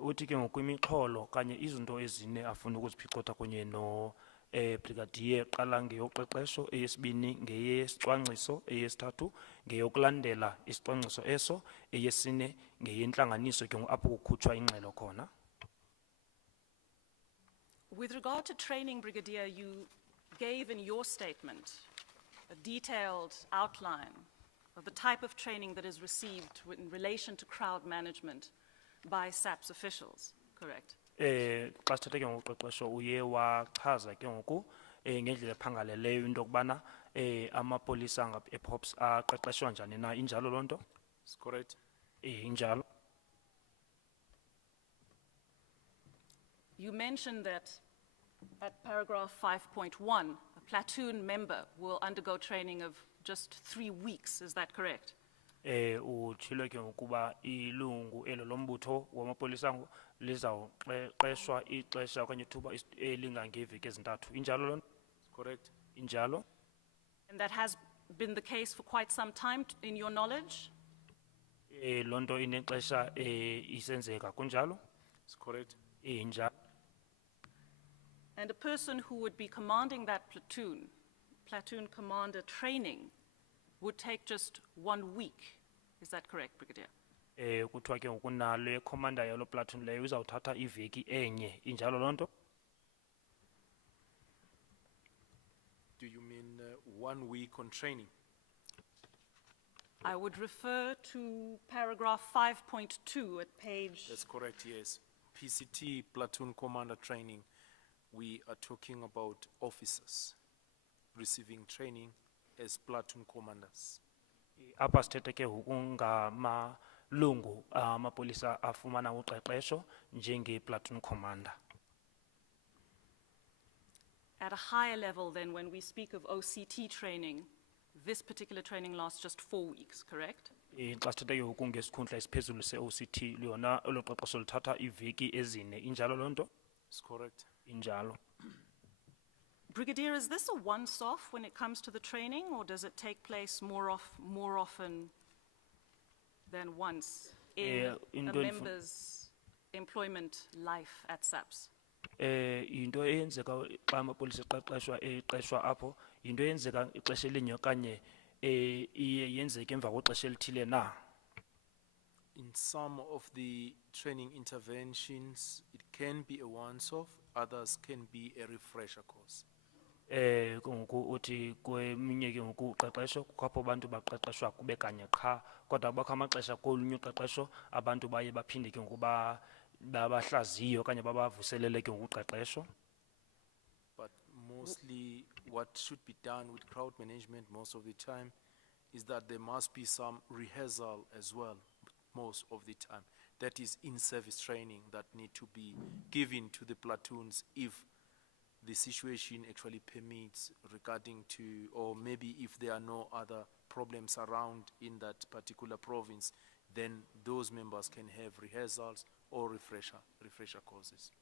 Uthi ke ngokwimixholo kanye izinto ezine afuna ukuziphicotha kunye no brigadier qala ngeyoqeqesho, eyesibini ngeyesicwangciso, eyesithathu ngeyokulandela isicwangciso eso, eyesine ngeyentlanganiso ke apho kukhutshwa ingxelo khona. With regard to training, Brigadier, you gave in your statement a detailed outline of the type of training that is received in relation to crowd management by SAPS officials, correct? Xa sithetha ke ngoqeqesho uye wachaza ke ngoku ngendlela ephangaleleyo into yokubana amapolisa ePOPs aqeqeshwa njani na, injalo lonto? It's correct. Injalo. You mentioned that at paragraph 5.1, a platoon member will undergo training of just 3 weeks, is that correct? Utshilo ke ngokuba ilungu elo lombutho wamapolisa lizawuqeqeshwa ixesha okanye ithuba elingangeeveki ezintathu, injalo lonto? Correct. Injalo. And that has been the case for quite some time, in your knowledge? Lonto inexesha isenzeka kunjalo? It's correct. Injalo. And a person who would be commanding that platoon commander training, would take just 1 week. Is that correct, Brigadier? Kuthiwa ke ngoku nalo commander yalo platoon leyo izawuthatha iveki enye, injalo lonto? Do you mean 1 week on training? I would refer to paragraph 5.2 at page... That's correct, yes. PCT, platoon commander training, we are talking about officers receiving training as platoon commanders. Apha sithethe ke ngamalungu amapolisa afumana uqeqesho njenge-platoon commander. At a higher level then, when we speak of OCT training, this particular training lasts just 4 weeks, correct? Xa sithethe ke ngoku ngesikhundla esiphezulu se-OCT lona elo qeqesho lithatha iveki ezine, injalo lonto? It's correct. injalo. Brigadier, is this a once-off when it comes to the training, or does it take place more often than once in a into member's employment life at SAPS? Into eyenzeka xa amapolisa eqeshwa apho, into eyenzeka ixesha elinye okanye iye yenzeke emva kwexesha elithile na? In some of the training interventions, it can be a once-off, others can be a refresher course. Kungoku uthi kweminye ke ngoku uqeqesho kukho apho abantu baqeqeshwa kube kanye qha, kodwa bakho amaxesha kolunye uqeqesho abantu baye baphinde ke ngoku babahlaziyo okanye babavuselele ke ngoku uqeqesho. But mostly what should be done with crowd management most of the time is that there must be some rehearsal as well, most of the time. That is in-service training that need to be given to the platoons if the situation actually permits regarding to, or maybe if there are no other problems around in that particular province, then those members can have rehearsals or refresher courses.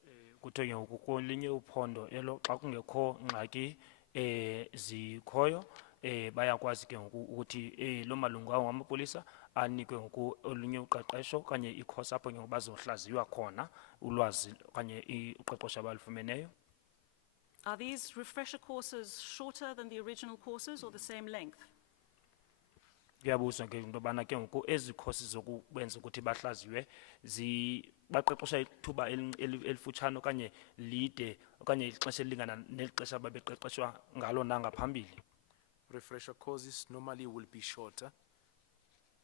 Kuthe ke ngoku kolinye uphondo elo xa kungekho ngxaki zikhoyo bayakwazi ke ngoku ukuthi lo malungu awo ngamapolisa anikwe ngoku olunye uqeqesho okanye ikhosi apho ke ngoku bazohlaziywa khona ulwazi okanye uqeqesho abalufumeneyo. Are these refresher courses shorter than the original courses or the same length? Kuyabuza ke into yobana ke ngoku ezi courses zokwenza ukuthi bahlaziwe baqeqesha ithuba elifutshane okanye lide okanye ixesha elilingana neli xesha babeqeqeshwa ngalo nangaphambili. Refresher courses normally will be shorter.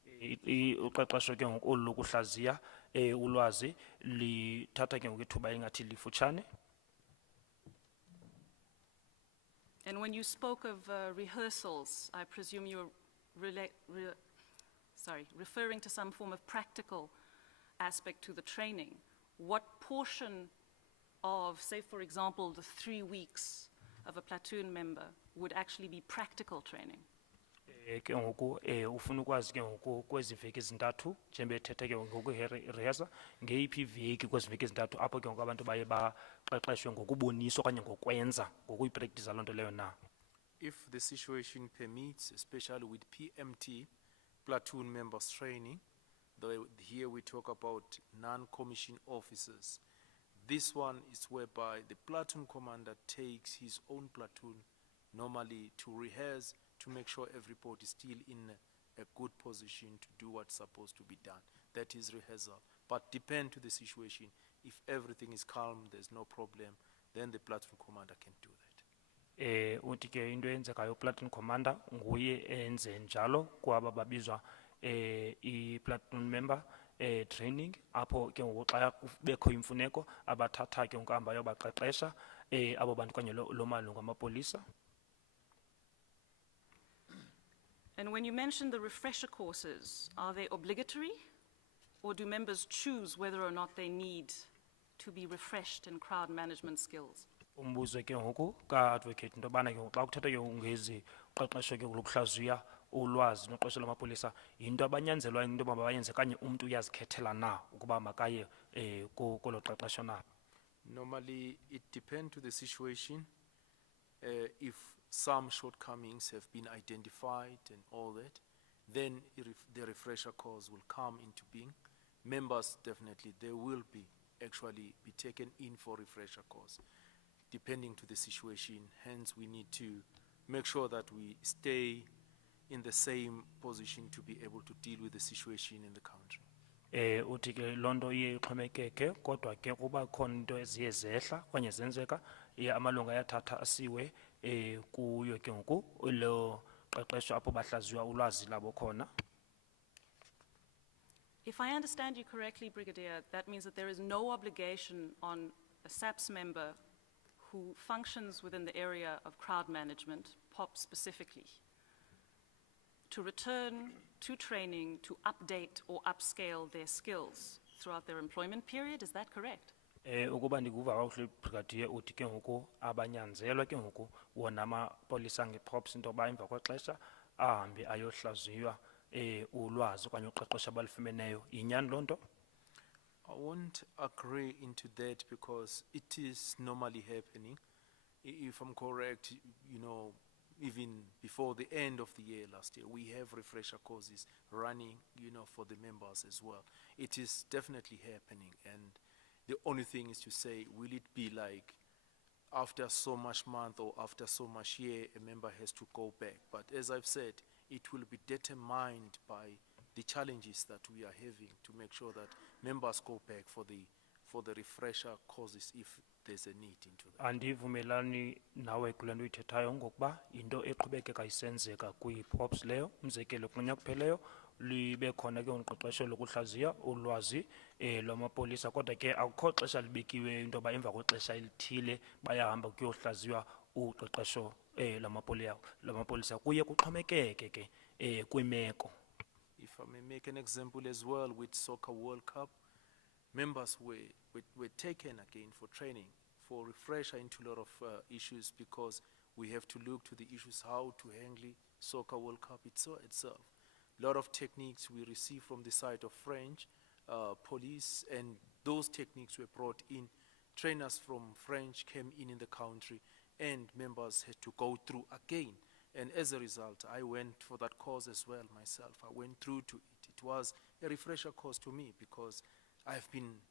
Uqeqesho ke ngoku olu lokuhlaziya ulwazi lithatha ke ngoku ithuba engathi lifutshane. And when you spoke of rehearsals, I presume you're referring to some form of practical aspect to the training. What portion of, say for example, the 3 weeks of a platoon member would actually be practical training? Ke ngoku ufuna ukwazi ke ngoku kwezi veki ezintathu njengoba ethethe ke ngoku rehearsa ngeyiphi iveki kwezi veki ezintathu apho ke ngoku abantu baye baqeqeshwe ngokuboniswa okanye ngokwenza ngokuyipractice loo nto leyo na? If the situation permits, especially with PMT, platoon members training, here we talk about non-commissioned officers. This one is whereby the platoon commander takes his own platoon normally to rehearse, to make sure everybody is still in a good position to do what's supposed to be done. That is rehearsal. But depend to the situation. If everything is calm, there's no problem, then the platoon commander can do that. Uthi ke into eyenzekayo platoon commander nguye enze njalo kwaba babizwa i-platoon member training apho ke ngoku xa kubekho imfuneko abathatha ke ngoku ahambayo baqeqesha abo bantu kanye lo malungu amapolisa. And when you mention the refresher courses, are they obligatory, or do members choose whether or not they need to be refreshed in crowd management skills? Umbuzo ke ngoku ka-advocate into yobana ke ngoku xa kuthetha ke ngoku ngezi uqeqesho ke lokuhlaziya ulwazi noqeqesho lamapolisa yinto abanyanzelwa into yoba bayenze kanye umntu uyazikhethela na ukuba makaye kolo qeqesho na? Normally, it depends to the situation. If some shortcomings have been identified and all that, then the refresher course will come into being. Members, definitely, they will be taken in for refresher course, depending to the situation. Hence, we need to make sure that we stay in the same position to be able to deal with the situation in the country. Uthi ke lonto iye ixhomekeke kodwa ke kuba khona into eziye zehla okanye zenzeka amalungu ayathatha asiwe kuyo ke ngoku lo qeqesho apho bahlaziywa ulwazi labo khona. If I understand you correctly, Brigadier, that means that there is no obligation on a SAPS member who functions within the area of crowd management, POP specifically, to return to training to update or upscale their skills throughout their employment period. Is that correct? Ukuba ndikuva kakuhle Brigadier uthi ke ngoku abanyanzelwa ke ngoku wona amapolisa ngePops into ba emva kwexesha ahambe ayohlaziywa ulwazi okanye uqeqesho abalufumeneyo. Yinyani loo nto? I won't agree into that because it is normally happening. If I'm correct, you know, even before the end of the year last year, we have refresher courses running, you know, for the members as well. It is definitely happening, and the only thing is to say, will it be like after so much month or after so much year, a member has to go back? But as I've said, it will be determined by the challenges that we are having to make sure that members go back for the refresher courses if there's a need into that. Andivumelani nawe kule nto uyithethayo ngokuba into eqhubekeka isenzeka kwi-POPs leyo, umzekelo kunyaka kupheleyo libe khona ke uqeqesho lokuhlaziya ulwazi lwamapolisa, kodwa ke akukho xesha libekiwe into yoba emva kwexesha elithile bayahamba kuyohlaziywa uqeqesho lamapolisa. Kuye kuxhomekeke ke kwimeko. If I may make an example as well, with Soccer World Cup, members were taken again for training, for refresher into a lot of issues, because we have to look to the issues how to handle Soccer World Cup itself. A lot of techniques we received from the side of French police, and those techniques were brought in. Trainers from French came in the country, and members had to go through again. And as a result, I went for that course as well myself. I went through to it. It was a refresher course to me because I've been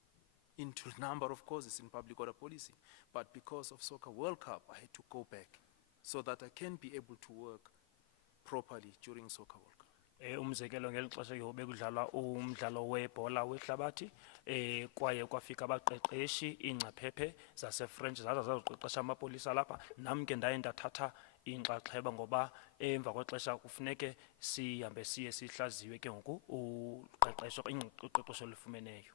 into a number of courses in public order policing. But because of Soccer World Cup, I had to go back so that I can be able to work properly during Soccer World Cup. Umzekelo ngeli xesha ke bekudlalwa umdlalo webhola wehlabathi kwaye kwafika abaqeqeshi ingcaphephe zase-French zaza zazoqeqesha amapolisa lapha. Nam ke ndaye ndathatha inxaxheba ngoba emva kwexesha kufuneke sihambe siye sihlaziwe ke ngoku uqeqesho olufumeneyo.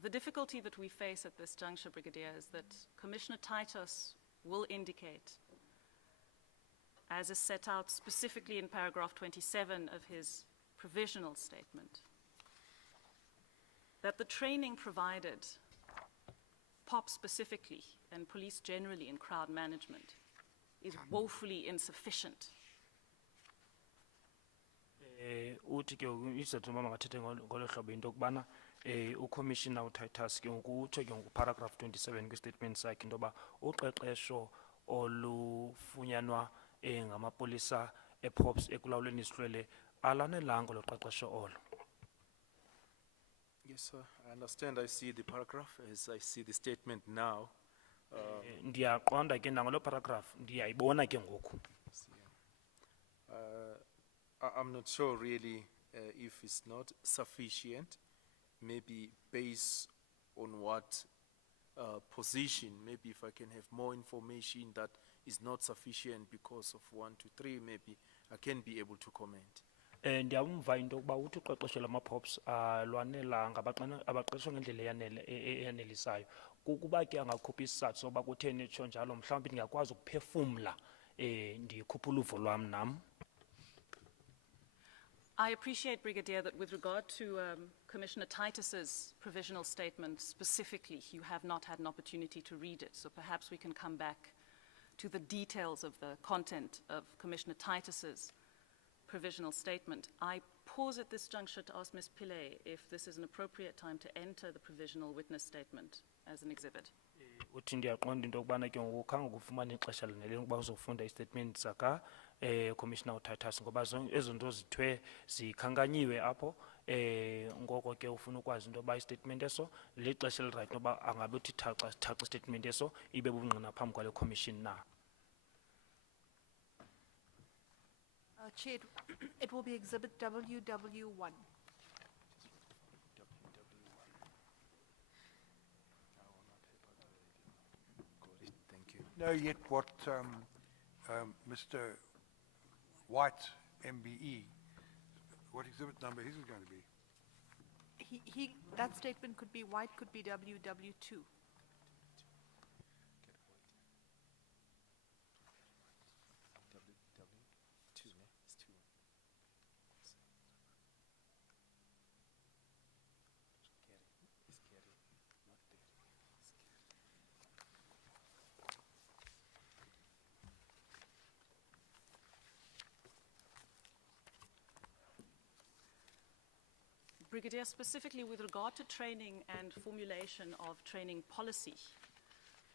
The difficulty that we face at this juncture, Brigadier, is that Commissioner Titus will indicate, as is set out specifically in paragraph 27 of his provisional statement, that the training provided, POP specifically, and police generally in crowd management, is woefully insufficient. Uthi ke isizathu mama ngathethe ngolo hlobo into yokubana uCommissioner uTitus ke ngoku utsho ke ngoku paragraph 27 kwi-statement sakhe into yoba uqeqesho olufunyanwa ngamapolisa e-POPs ekulawuleni isihlwele alanelanga lo qeqesho olo. Yes, sir. I understand. I see the paragraph as I see the statement now. Ndiyaqonda ke nangolo paragraph ndiyayibona ke ngoku. I'm not sure really if it's not sufficient, maybe based on what position, maybe if I can have more information that is not sufficient because of 1, 2, 3, maybe I can be able to comment. Ndiyamva into yokuba uthi uqeqesho lama-POPs lwanelanga abaqeqeshwa ngendlela eyanelisayo. Kukuba ke angakhupha isizathu soba kutheni etsho njalo, mhlawumbi ndingakwazi ukuphefumla ndikhuphe uluvo lwam nam. I appreciate, Brigadier, that with regard to Commissioner Titus's provisional statement specifically, you have not had an opportunity to read it, so perhaps we can come back to the details of the content of Commissioner Titus's provisional statement. I pause at this juncture to ask Ms. Pillay if this is an appropriate time to enter the provisional witness statement as an exhibit. Uthi ndiyaqonda into yokubana ke ngoku khange kufumane ixesha laneleyo ukuba uzofunda istatement saka Commissioner uTitus ngoba ezo nto zithwe zikhankanyiwe apho ngoko ke ufuna ukwazi into yoba istatement eso lixesha elirayithi noba angabe uthi thaxa istatement eso ibe bungqina phambi kwale commission na. Chair, it will be exhibit WW1. Know yet what Mr. White, MBE, what exhibit number his is going to be? That statement could be White, could be WW2. Brigadier, specifically with regard to training and formulation of training policy,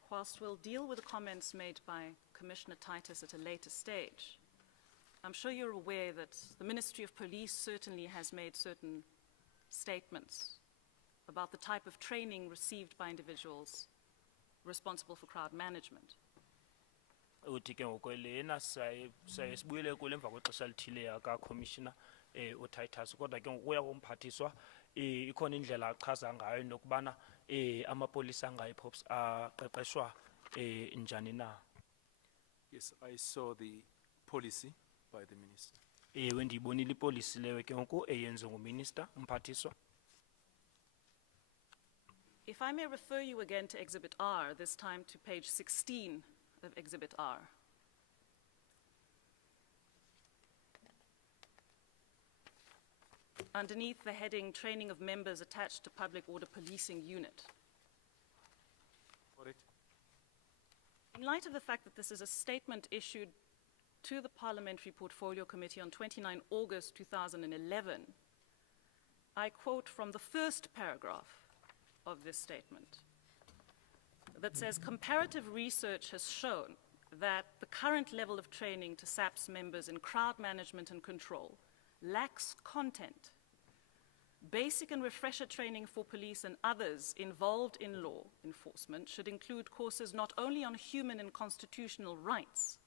whilst we'll deal with the comments made by Commissioner Titus at a later stage, I'm sure you're aware that the Ministry of Police certainly has made certain statements about the type of training received by individuals responsible for crowd management. Uthi ke ngoku lena sibuyele kule emva kwexesha elithile ka Commissioner uTitus kodwa ke ngokuya komphathiswa ikhona indlela achaza ngayo nokubana amapolisa angayipops aqeqeshwa njani na. Yes, I saw the policy by the minister. Ewe ndiyibonile ipolisi leyo ke ngoku eyenziwe nguminister umphathiswa. If I may refer you again to Exhibit R, this time to page 16 of Exhibit R. Underneath the heading Training of Members Attached to Public Order Policing Unit. For it. In light of the fact that this is a statement issued to the Parliamentary Portfolio Committee on 29 August 2011, I quote from the first paragraph of this statement that says, comparative research has shown that the current level of training to SAPS members in crowd management and control lacks content. Basic and refresher training for police and others involved in law enforcement should include courses not only on human and constitutional rights,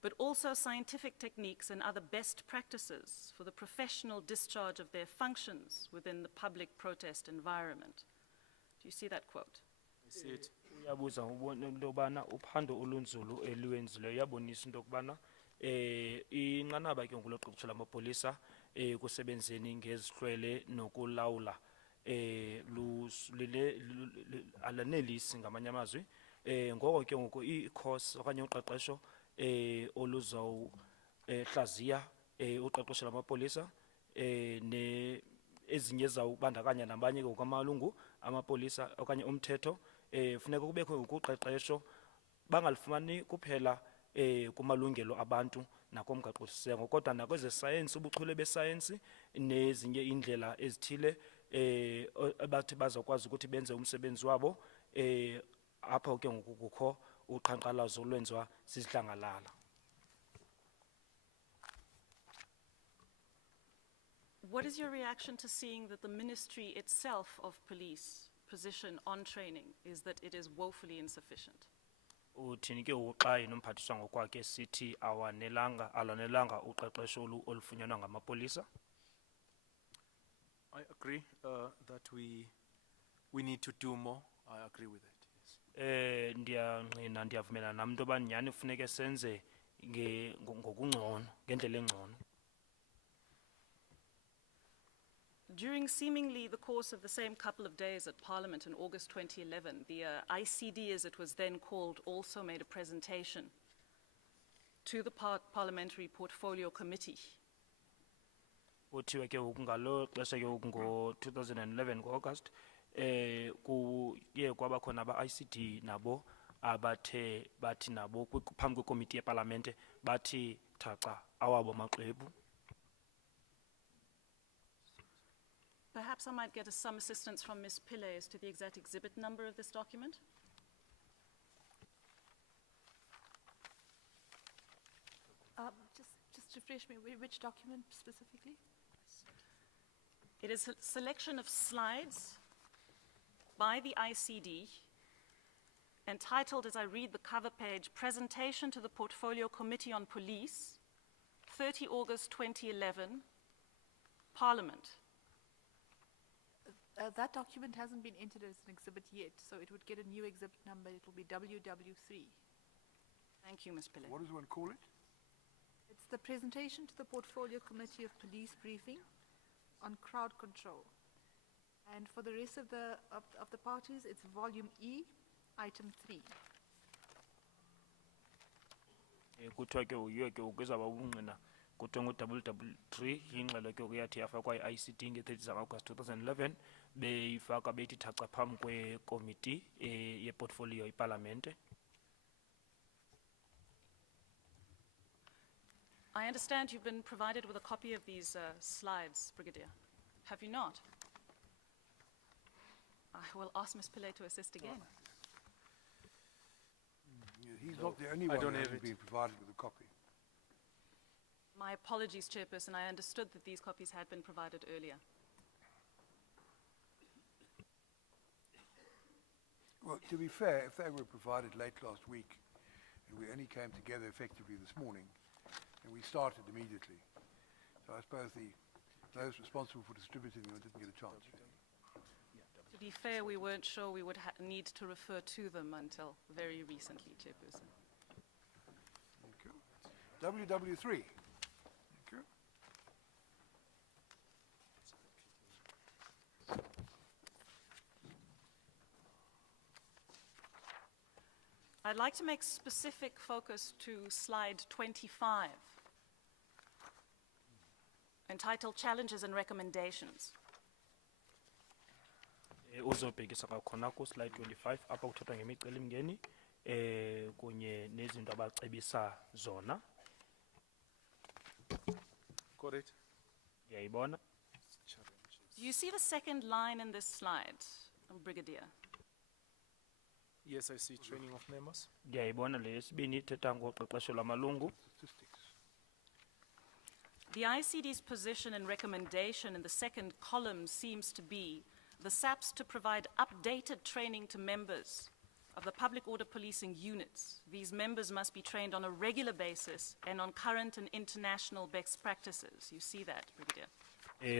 but also scientific techniques and other best practices for the professional discharge of their functions within the public protest environment. Do you see that quote? I see it. Uyabuza into yobana uphando olunzulu eliwenzileyo yabonisa into yokubana inqanaba ke ngulo qeqesho lamapolisa kusebenzeni ngezihlwele nokulawula alanelisi ngamanye amazwi ngoko ke ngoku i-course okanye uqeqesho oluzawuhlaziya uqeqesho lamapolisa ne ezinye zawubandakanya nabanye ngokamalungu amapolisa okanye umthetho funeka kubekho ukuqeqesho bangalifumani kuphela kumalungelo abantu nakomgaqo-siseko kodwa nakweze science ubuchule besayensi nezinye indlela ezithile abathi bazakwazi ukuthi benze umsebenzi wabo apha ke ngoku kukho uqhankqalazo olwenziwa sizidlangalala. What is your reaction to seeing that the ministry itself of police position on training is that it is woefully insufficient? Uthini ke uxa inomphathiswa ngokwakhe sithi alanelanga uqeqesho olufunyanwa ngamapolisa? I agree that we need to do more. I agree with that. Yes. Ndiyangqina ndiyavumelana nam into yoba nyhani funeke senze ngokungcono ngendlela engcono. During seemingly the course of the same couple of days at Parliament in August 2011, the ICD, as it was then called, also made a presentation to the Parliamentary Portfolio Committee. Uthiwe ke ngalo xesha ke ngo-2011 ngo-August kuye kwaba khona aba-ICD nabo abathe bathi nabo phambi kwekomiti yepalamente bathi thaca awabo maxwebhu. Perhaps I might get some assistance from Ms. Pillay as to the exact exhibit number of this document. Just refresh me, which document specifically? It is a selection of slides by the ICD entitled, as I read the cover page, Presentation to the Portfolio Committee on Police, 30 August 2011, Parliament. That document hasn't been entered as an exhibit yet, so it would get a new exhibit number. It will be WW3. Thank you, Ms. Pillay. What does one call it? It's the Presentation to the Portfolio Committee of Police Briefing on Crowd Control. And for the rest of the parties, it's Volume E, Item 3. Kuthiwa ke uyiwe ke ukuzaba ubungqina kuthiwa ngu-3 yingxelo ke uyathi yafakwa i-ICD nge-30 zaka-August 2011 beyifaka beyithi thaca phambi kwekomiti yeportfolio ipalamente. I understand you've been provided with a copy of these slides, Brigadier. Have you not? I will ask Ms. Pillay to assist again. He's No, not the only I one don't who have hasn't it. been provided with a copy. My apologies, Chairperson. I understood that these copies had been provided earlier. Well, to be fair, if they were provided late last week, and we only came together effectively this morning, and we started immediately. So I suppose those responsible for distributing them didn't get a chance. To be fair, we weren't sure we would need to refer to them until very recently, Chairperson. Thank you. WW3. Thank you. I'd like to make specific focus to slide 25, entitled Challenges and Recommendations. Uzobhekisa kakhona ku slide 25 apha kuthethwa ngemicelimngeni kunye nezinto abacebisa zona. Got it? Ngiyayibona. Do you see the second line in this slide, Brigadier? Yes, I see training of members. Ngiyayibona le yesibini ithetha ngoqeqesho lwamalungu. The ICD's position and recommendation in the second column seems to be the SAPs to provide updated training to members of the public order policing units. These members must be trained on a regular basis and on current and international best practices. You see that, Brigadier?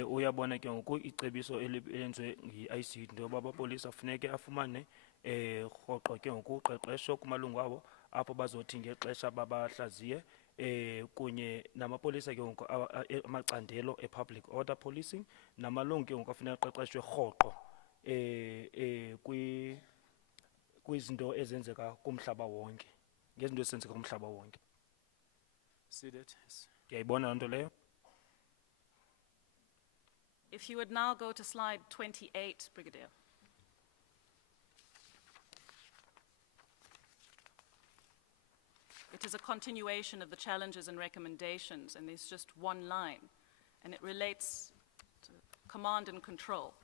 Uyabona ke ngoku icebiso elenziwe ngi-ICD into yoba abapolisa funeke afumane rhoqo ke ngoku uqeqesho kumalungu abo apho bazothi ngexesha babahlaziye kunye namapolisa ke ngoku amacandelo e-public order policing namalungu ke ngoku afuneka aqeqeshwe rhoqo kwizinto ezenzeka kumhlaba wonke ngezinto ezenzeka kumhlaba wonke. See that? Yes. Ngiyayibona loo nto leyo. If you would now go to slide 28, Brigadier. It is a continuation of the challenges and recommendations, and there's just one line, and it relates to command and control.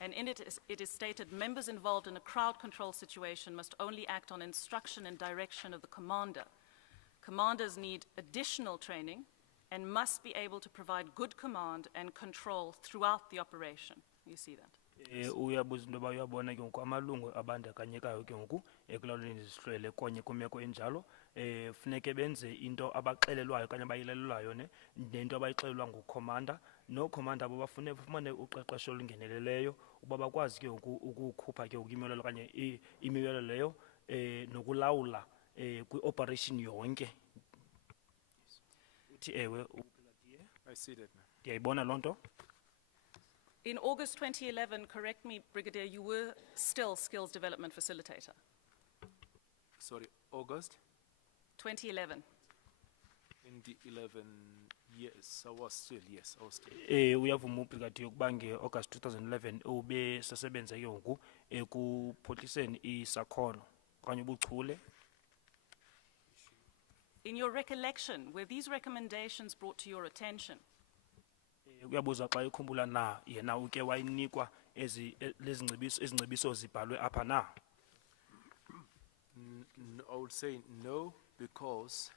And in it is stated, members involved in a crowd control situation must only act on instruction and direction of the commander. Commanders need additional training and must be able to provide good command and control throughout the operation. You see that? Uyabuza into yoba uyabona ke ngoku amalungu abandakanyekayo ke ngoku ekulawuleni izihlwele konye kwimeko enjalo funeke benze into abaxelelwayo okanye abayilelelwayo nento abayixelelwa ngukhomanda nookhomanda abo bafumane uqeqesho olungeneleleyo uba bakwazi ke ngoku ukukhupha ke ngoku imiyalelo okanye imiyalelo leyo nokulawula kwi-operation yonke. Uthi ewe I see that now. ndiyayibona loo nto. In August 2011, correct me, Brigadier, you were still skills development facilitator. Sorry, August 2011. 2011, yes, I was still, yes, I was still. Uyavuma ubrigadier ukuba nge-August 2011 ube sasebenza ke ngoku ekuphuhliseni isakhono okanye ubuchule. In your recollection, were these recommendations brought to your attention? Kuyabuza xa ikhumbula na yena uke wayinikwa lezi ngcebiso zibhalwe apha na. I would say no, because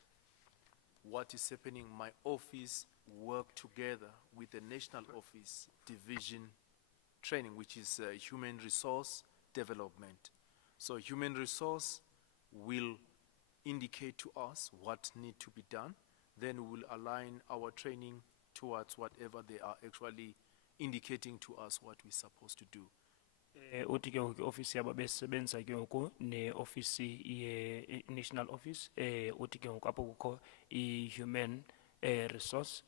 what is happening, my office worked together with the National Office Division Training, which is Human Resource Development. So Human Resource will indicate to us what needs to be done, then we will align our training towards whatever they are actually indicating to us what we're supposed to do. Uthi ke ngoku office yabo besebenza ke ngoku ne-office ye-National Office uthi ke ngoku apho kukho i-Human Resource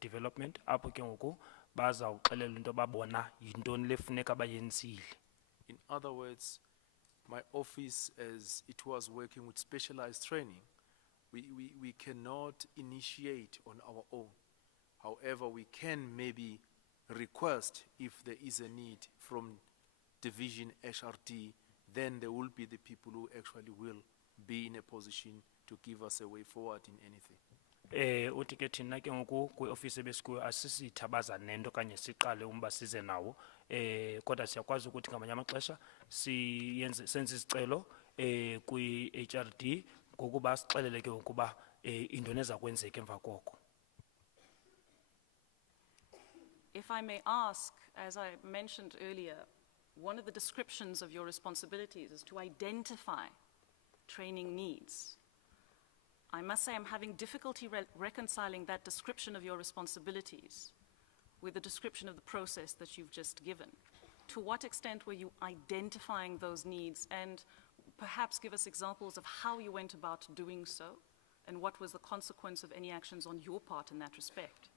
Development apho ke ngoku bazawuxelela into babona yintoni lefuneka bayenzile. In other words, my office, as it was working with specialized training, we cannot initiate on our own. However, we can maybe request if there is a need from Division HRD, then there will be the people who actually will be in a position to give us a way forward in anything. uthi ke thina ke ngoku kwi-ofisi ebesikuyo asisithabaza nento kanye siqale umba size nawo kodwa siyakwazi ukuthi ngamanye amaxesha senze isicelo kwi-HRD ngokuba sixelele ke ukuba into neza kwenzeka emva koko. If I may ask, as I mentioned earlier, one of the descriptions of your responsibilities is to identify training needs. I must say I'm having difficulty reconciling that description of your responsibilities with the description of the process that you've just given. To what extent were you identifying those needs, and perhaps give us examples of how you went about doing so and what was the consequence of any actions on your part in that respect?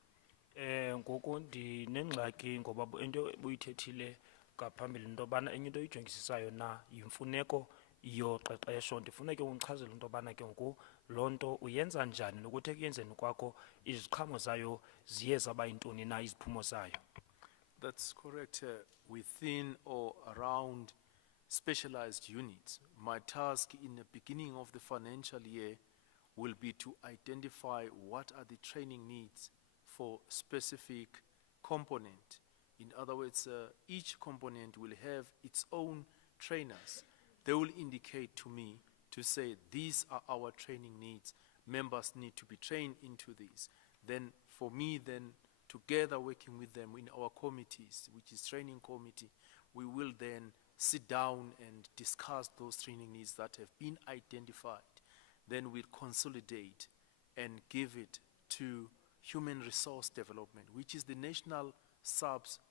Ngoku ndinengxaki ngoba into buyithethile ngaphambili into yobana enye into oyijongisisayo na yimfuneko yoqeqesho. Ndifuna ke undichazele into yobana ke ngoku loo nto uyenza njani nokuthi ekuyenzeni kwakho iziqhamo zayo ziye zaba yintoni na iziphumo zayo. That's correct. Within or around specialized units, my task in the beginning of the financial year will be to identify what are the training needs for specific component. In other words, each component will have its own trainers. They will indicate to me to say, these are our training needs. Members need to be trained into these. Then for me, then together working with them in our committees, which is training committee, we will then sit down and discuss those training needs that have been identified. Then we'll consolidate and give it to Human Resource Development, which is the national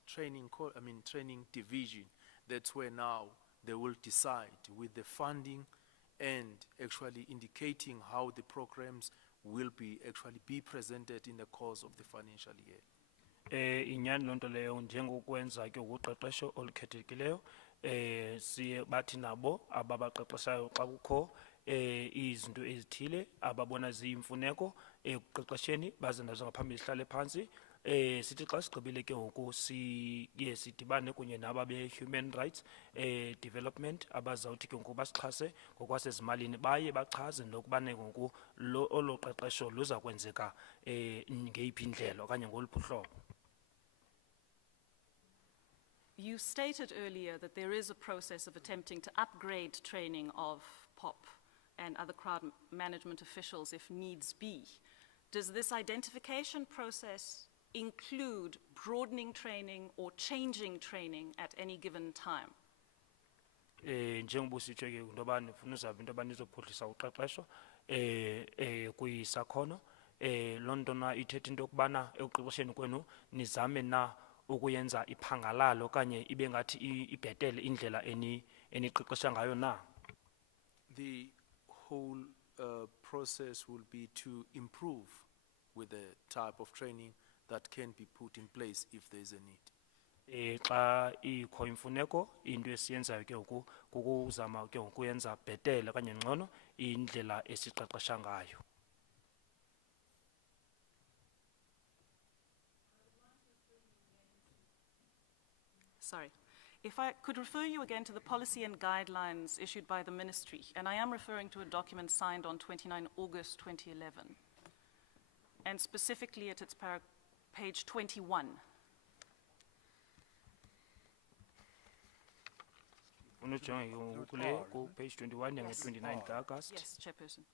training division. That's where now they will decide with the funding and actually indicating how the programs will be presented in the course of the financial year. Inyani loo nto leyo njengokwenza ke uqeqesho olukhethekileyo siye bathi nabo ababaqeqeshayo xa kukho izinto ezithile ababona ziyimfuneko ekuqeqesheni baze nazo ngaphambili sihlale phansi sithi xa sigqibile ke ngoku siye sidibane kunye naba be-human rights development abazawuthi ke ngoku basixhase ngokwasezimalini baye bachaze nokubane ngoku olo qeqesho luza kwenzeka ngeyiphi indlela okanye ngoluphi uhlobo. You stated earlier that there is a process of attempting to upgrade training of POP and other crowd management officials if needs be. Does this identification process include broadening training or changing training at any given time? Njengoba sitsho ke into yoba nifuna uzava into yoba nizophuhlisa uqeqesho kwisakhono loo nto na ithetha into yokubana ekuqeqesheni kwenu nizame na ukuyenza iphangalalo okanye ibe ngathi ibhetele indlela eniqeqesha ngayo na? The whole process will be to improve with the type of training that can be put in place if there is a need. Xa ikho imfuneko into esiyenzayo ke ngoku kukuzama ke ngokuyenza bhetele okanye ngcono indlela esiqeqesha ngayo. Sorry. If I could refer you again to the policy and guidelines issued by the ministry, and I am referring to a document signed on 29 August 2011, and specifically at its page 21. Page 21 and 29 August. Yes, Chairperson.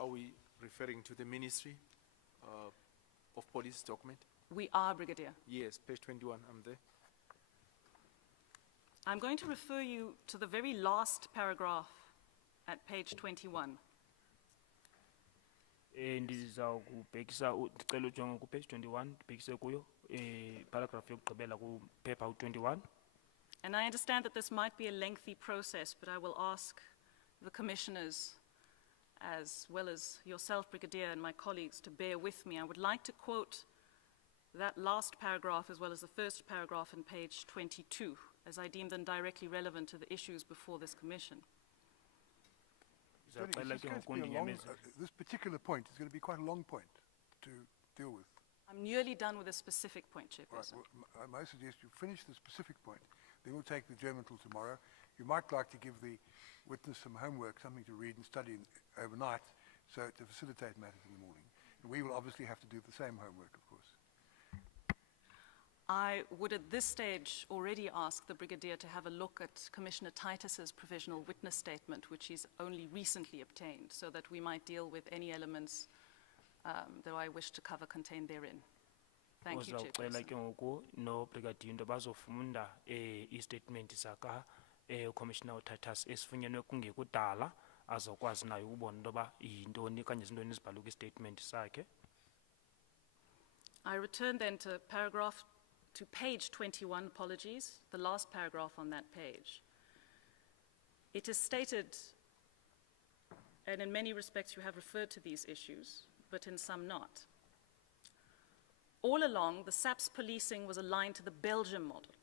Are we referring to the Ministry of Police document? We are, Brigadier. Yes, page 21, I'm there. I'm going to refer you to the very last paragraph at page 21. Ndizawukubhekisa ndicela ujonge ku-page 21 ndibhekise kuyo paragraph yokugqibela ku-paper 21. And I understand that this might be a lengthy process, but I will ask the commissioners as well as yourself, Brigadier, and my colleagues to bear with me. I would like to quote that last paragraph as well as the first paragraph on page 22, as I deem them directly relevant to the issues before this commission. This particular point is going to be quite a long point to deal with. I'm nearly done with a specific point, Right, Chairperson. well, I might suggest you finish the specific point, then we'll take the German till tomorrow. You might like to give the witness some homework, something to read and study overnight, so to facilitate matters in the morning. And we will obviously have to do the same homework, of course. I would at this stage already ask the Brigadier to have a look at Commissioner Titus's provisional witness statement, which he's only recently obtained, so that we might deal with any elements that I wish to cover contained therein. Thank you, Uzawucela Chairperson. ke ngoku no Brigadier into bazofunda i-statement saka Commissioner uTitus esifunyenwe kungekudala azokwazi nayo ukubona into yoba yintoni kanye zintoni ezibhalwe kwi-statement sakhe. I return then to page 21, apologies, the last paragraph on that page. It is stated, and in many respects you have referred to these issues, but in some not. All along, the SAPS policing was aligned to the Belgium model,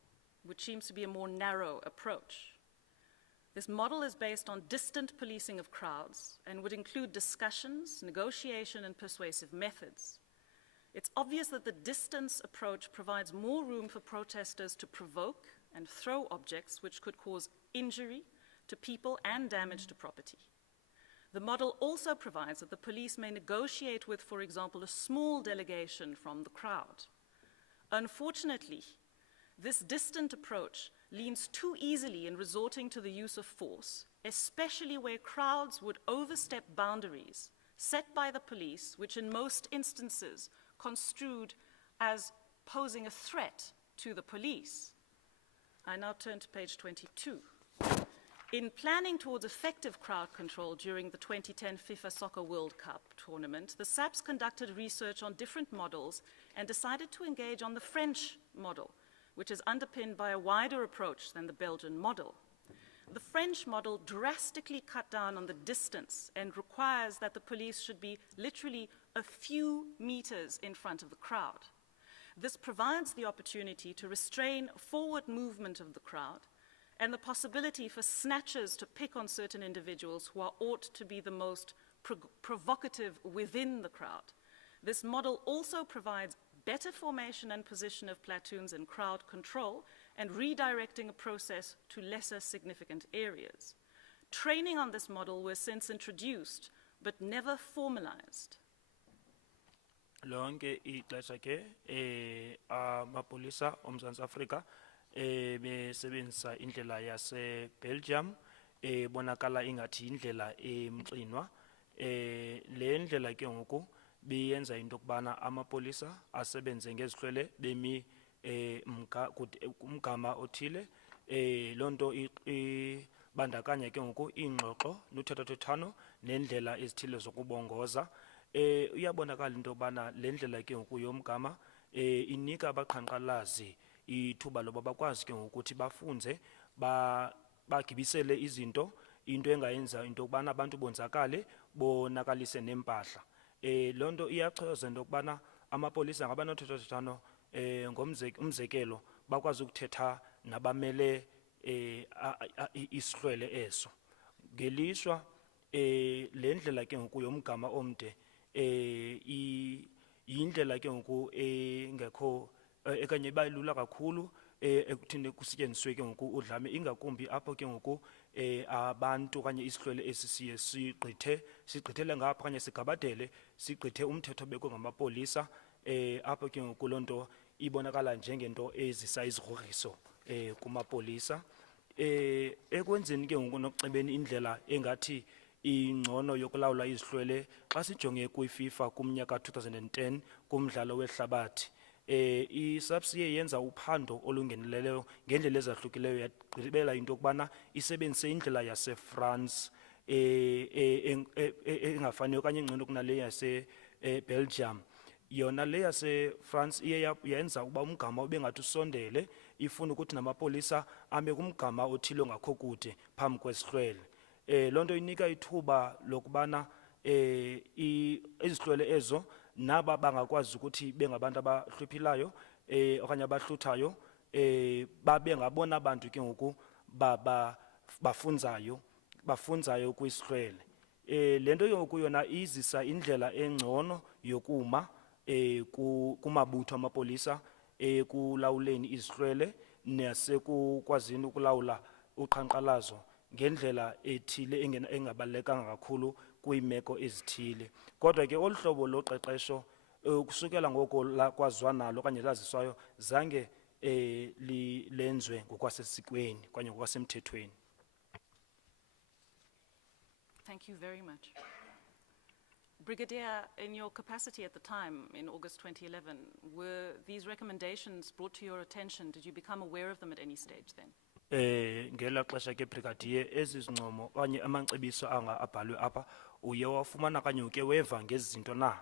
which seems to be a more narrow approach. This model is based on distant policing of crowds and would include discussions, negotiation, and persuasive methods. It's obvious that the distance approach provides more room for protesters to provoke and throw objects which could cause injury to people and damage to property. The model also provides that the police may negotiate with, for example, a small delegation from the crowd. Unfortunately, this distant approach leans too easily in resorting to the use of force, especially where crowds would overstep boundaries set by the police, which in most instances construed as posing a threat to the police. I now turn to page 22. In planning towards effective crowd control during the 2010 FIFA Soccer World Cup tournament, the SAPS conducted research on different models and decided to engage on the French model, which is underpinned by a wider approach than the Belgian model. The French model drastically cut down on the distance and requires that the police should be literally a few meters in front of the crowd. This provides the opportunity to restrain forward movement of the crowd and the possibility for snatchers to pick on certain individuals who are ought to be the most provocative within the crowd. This model also provides better formation and position of platoons in crowd control and redirecting a process to lesser significant areas. Training on this model was since introduced, but never formalized. Lonke ixesha ke amapolisa oMzantsi Afrika besebenzisa indlela yase Belgium bonakala ingathi indlela emxinwa le ndlela ke ngoku biyenza into kubana amapolisa asebenze ngezihlwele bemi umgama othile lonto ibandakanya ke ngoku ingxoxo nothethathethano nendlela ezithile zokubongoza uyabonakala into bana le ndlela ke ngoku yomgama inika abaqhankqalazi ithuba loba bakwazi ke ngokuthi bafunze bagibisele izinto into engayenza into kubana abantu bonzakale bonakalise nempahla lonto iyachaza into kubana amapolisa ngabanothethathethano umzekelo bakwazi ukuthetha nabamele isihlwele eso ngelishwa le ndlela ke ngoku yomgama omde yindlela ke ngoku engekho ekanye bayilula kakhulu ekuthini kusetyenziswe ke ngoku udlame ingakumbi apho ke ngoku abantu kanye isihlwele esisiye sigqithele ngapha kanye sigabadele sigqithe umthetho obekwe ngamapolisa apho ke ngoku lonto ibonakala njengento ezisa izigrogriso kumapolisa ekwenzeni ke ngoku nokucebeni indlela engathi ingcono yokulawula izihlwele xa sijonge kwiFIFA kumnyaka 2010 kumdlalo wehlabathi isubsiye yenza uphando olungeneleleyo ngendlela ezahlukileyo yagqibela into kubana isebenzise indlela yaseFrance engafaniyo kanye ngcono kunale yase Belgium yona le yaseFrance iye yenza ukuba umgama ube ngathi usondele ifuna ukuthi namapolisa ame kumgama othile ongakho kude phambi kwesihlwele lonto inika ithuba lokubana izihlwele ezo naba bangakwazi ukuthi bengabantu abahluphilayo okanye abahluthayo babe ngabona abantu ke ngoku bafunzayo kwisihlwele lento yona izisa indlela engcono yokuma kumabutho amapolisa kulawuleni izihlwele nasekukwazini ukulawula uqhankqalazo ngendlela ethile engabalekanga kakhulu kwiimeko ezithile. Kodwa ke olu hlobo loqeqesho kusukela ngoko kwazwa nalo okanye laziswayo zange lenzwe ngokwasesikweni okanye ngokwasemthethweni. Thank you very much. Brigadier, in your capacity at the time, in August 2011, were these recommendations brought to your attention? Did you become aware of them at any stage then? Ngela xesha ke brigadier ezi zincomo okanye amacebiso anga abhalwe apha uye wafumana kanye uke weva ngezi zinto na?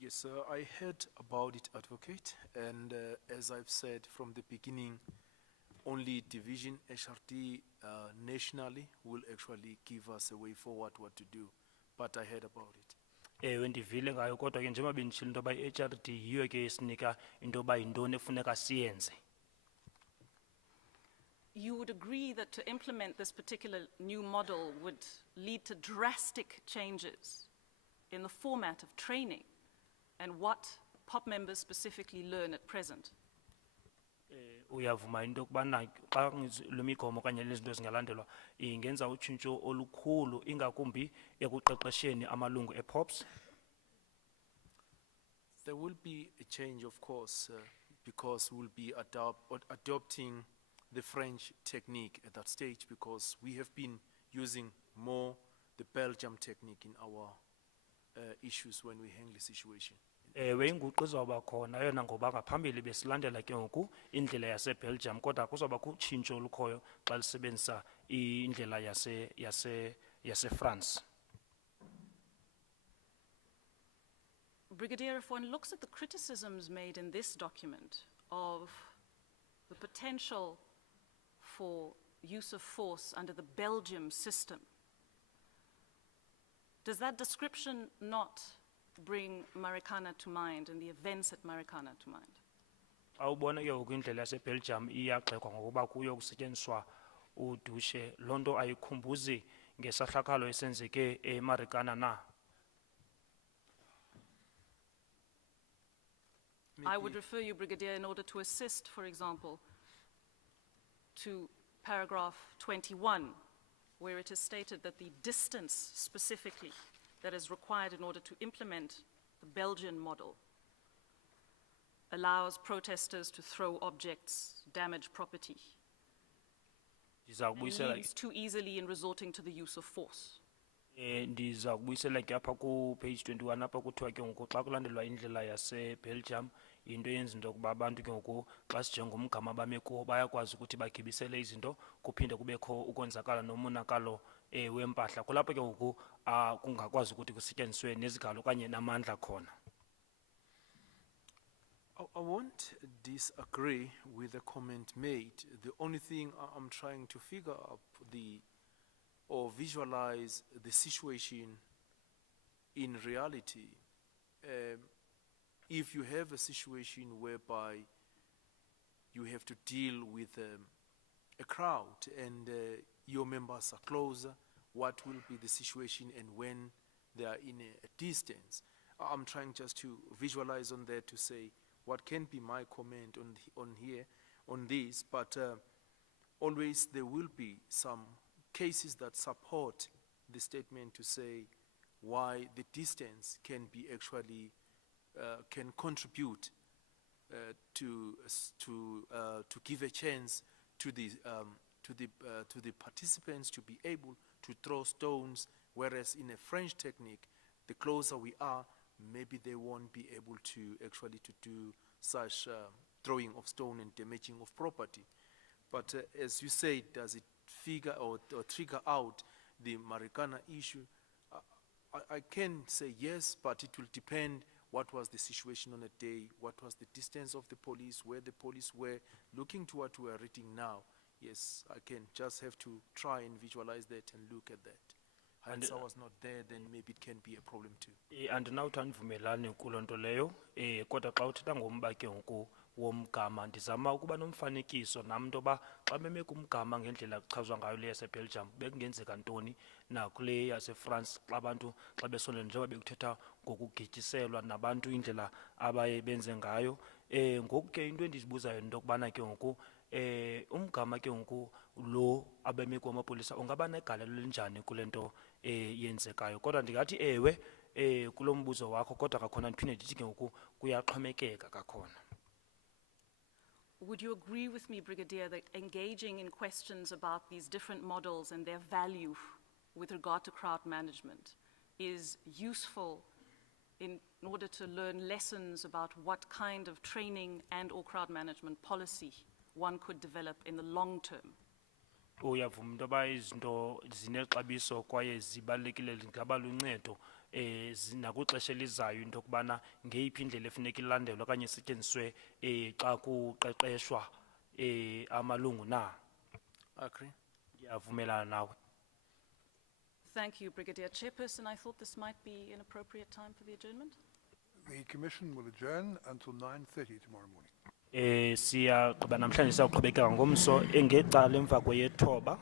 Yes, sir, I heard about it, Advocate, and as I've said from the beginning, only Division HRD nationally will actually give us a way forward what to do, but I heard about it. Ndivile ngayo kodwa ke njengoba benditshilo into yoba i-HRD yiyo ke esinika into yoba yintoni efuneka siyenze. You would agree that to implement this particular new model would lead to drastic changes in the format of training and what POP members specifically learn at present? Uyavuma into kubana xa le migomo kanye nezinto zingalandelwa ingenza utshintsho olukhulu ingakumbi ekuqeqesheni amalungu ePOPs? There will be a change, of course, because we'll be adopting the French technique at that stage, because we have been using more the Belgium technique in our issues when we handle the situation. Inguqu izawuba khona yona ngoba ngaphambili besilandela ke ngoku indlela yaseBelgium kodwa kuzoba kutshintsho olukhoyo xa lisebenzisa indlela yase-France. Brigadier, if one looks at the criticisms made in this document of the potential for use of force under the Belgium system, does that description not bring Marikana to mind and the events at Marikana to mind? Awubona ke ngoku indlela yaseBelgium iyagxekwa ngokuba kuyo kusetyenziswa udushe loo nto ayikhumbuzi ngesahlakalo esenzeke eMarikana na? I would refer you, Brigadier, in order to assist, for example, to paragraph 21, where it is stated that the distance specifically that is required in order to implement the Belgian model allows protesters to throw objects, damage property, and leads too easily in resorting to the use of force. Ndiza kubuyisela ke apha ku page 21 apha kuthiwa ke ngoku xa kulandelwa indlela yaseBelgium into yenza into yokuba abantu ke ngoku xa sijengomgama abame kuwo bayakwazi ukuthi bagibisele izinto kuphinde kubekho ukonzakala nomonakalo wempahla kulapho ke ngoku kungakwazi ukuthi kusetyenziswe nezigalo okanye namandla khona. I won't disagree with the comment made. The only thing I'm trying to figure out or visualize the situation in reality. If you have a situation whereby you have to deal with a crowd and your members are closer, what will be the situation and when they are in a distance? I'm trying just to visualize on there to say what can be my comment on this, but always there will be some cases that support the statement to say why the distance can be actually can contribute to give a chance to the participants to be able to throw stones, whereas in a French technique, the closer we are, maybe they won't be able to actually to do such throwing of stone and damaging of property. But as you say, does it figure or trigger out the Marikana issue? I can say yes, but it will depend what was the situation on a day, what was the distance of the police, where the police were. Looking to what we are reading now, yes, I can just have to try and visualize that and look at that. And I was not there, then maybe it can be a problem too. And now ndivumelane kuloo nto leyo kodwa xa uthetha ngomba ke ngoku womgama ndizama ukuba nomfanekiso nam into yoba xa beme kumgama ngendlela kuchazwa ngayo le yaseBelgium bekungenzeka ntoni nakule yaseFrance xa abantu xa besondele njengoba bekuthetha ngokugityiselwa nabantu indlela abaye benze ngayo ngoku ke into endizibuzayo into yokubana ke ngoku umgama ke ngoku lo abeme kwamapolisa ungaba negalelo elinjani kule nto yenzekayo kodwa ndingathi ewe kulo mbuzo wakho kodwa kakhona ndiphinde ndithi ke ngoku kuyaxhomekeka kakhona. Would you agree with me, Brigadier, that engaging in questions about these different models and their value with regard to crowd management is useful in order to learn lessons about what kind of training and or crowd management policy one could develop in the long term? Uyavuma into yoba izinto zinexabiso kwaye zibalulekile zingaba luncedo nakwixesha elizayo into yokubana ngeyiphi indlela efuneka ilandelwe okanye isetyenziswe xa kuqeqeshwa amalungu na. Agree. Ndiyavumelana nawe. Thank you, Brigadier. Chairperson, I thought this might be an appropriate time for the adjournment. The Commission will adjourn until 9:30 tomorrow morning. Siyaqhubeka namhlanje siyaqhubeka ngomso engecala emva kweyethoba.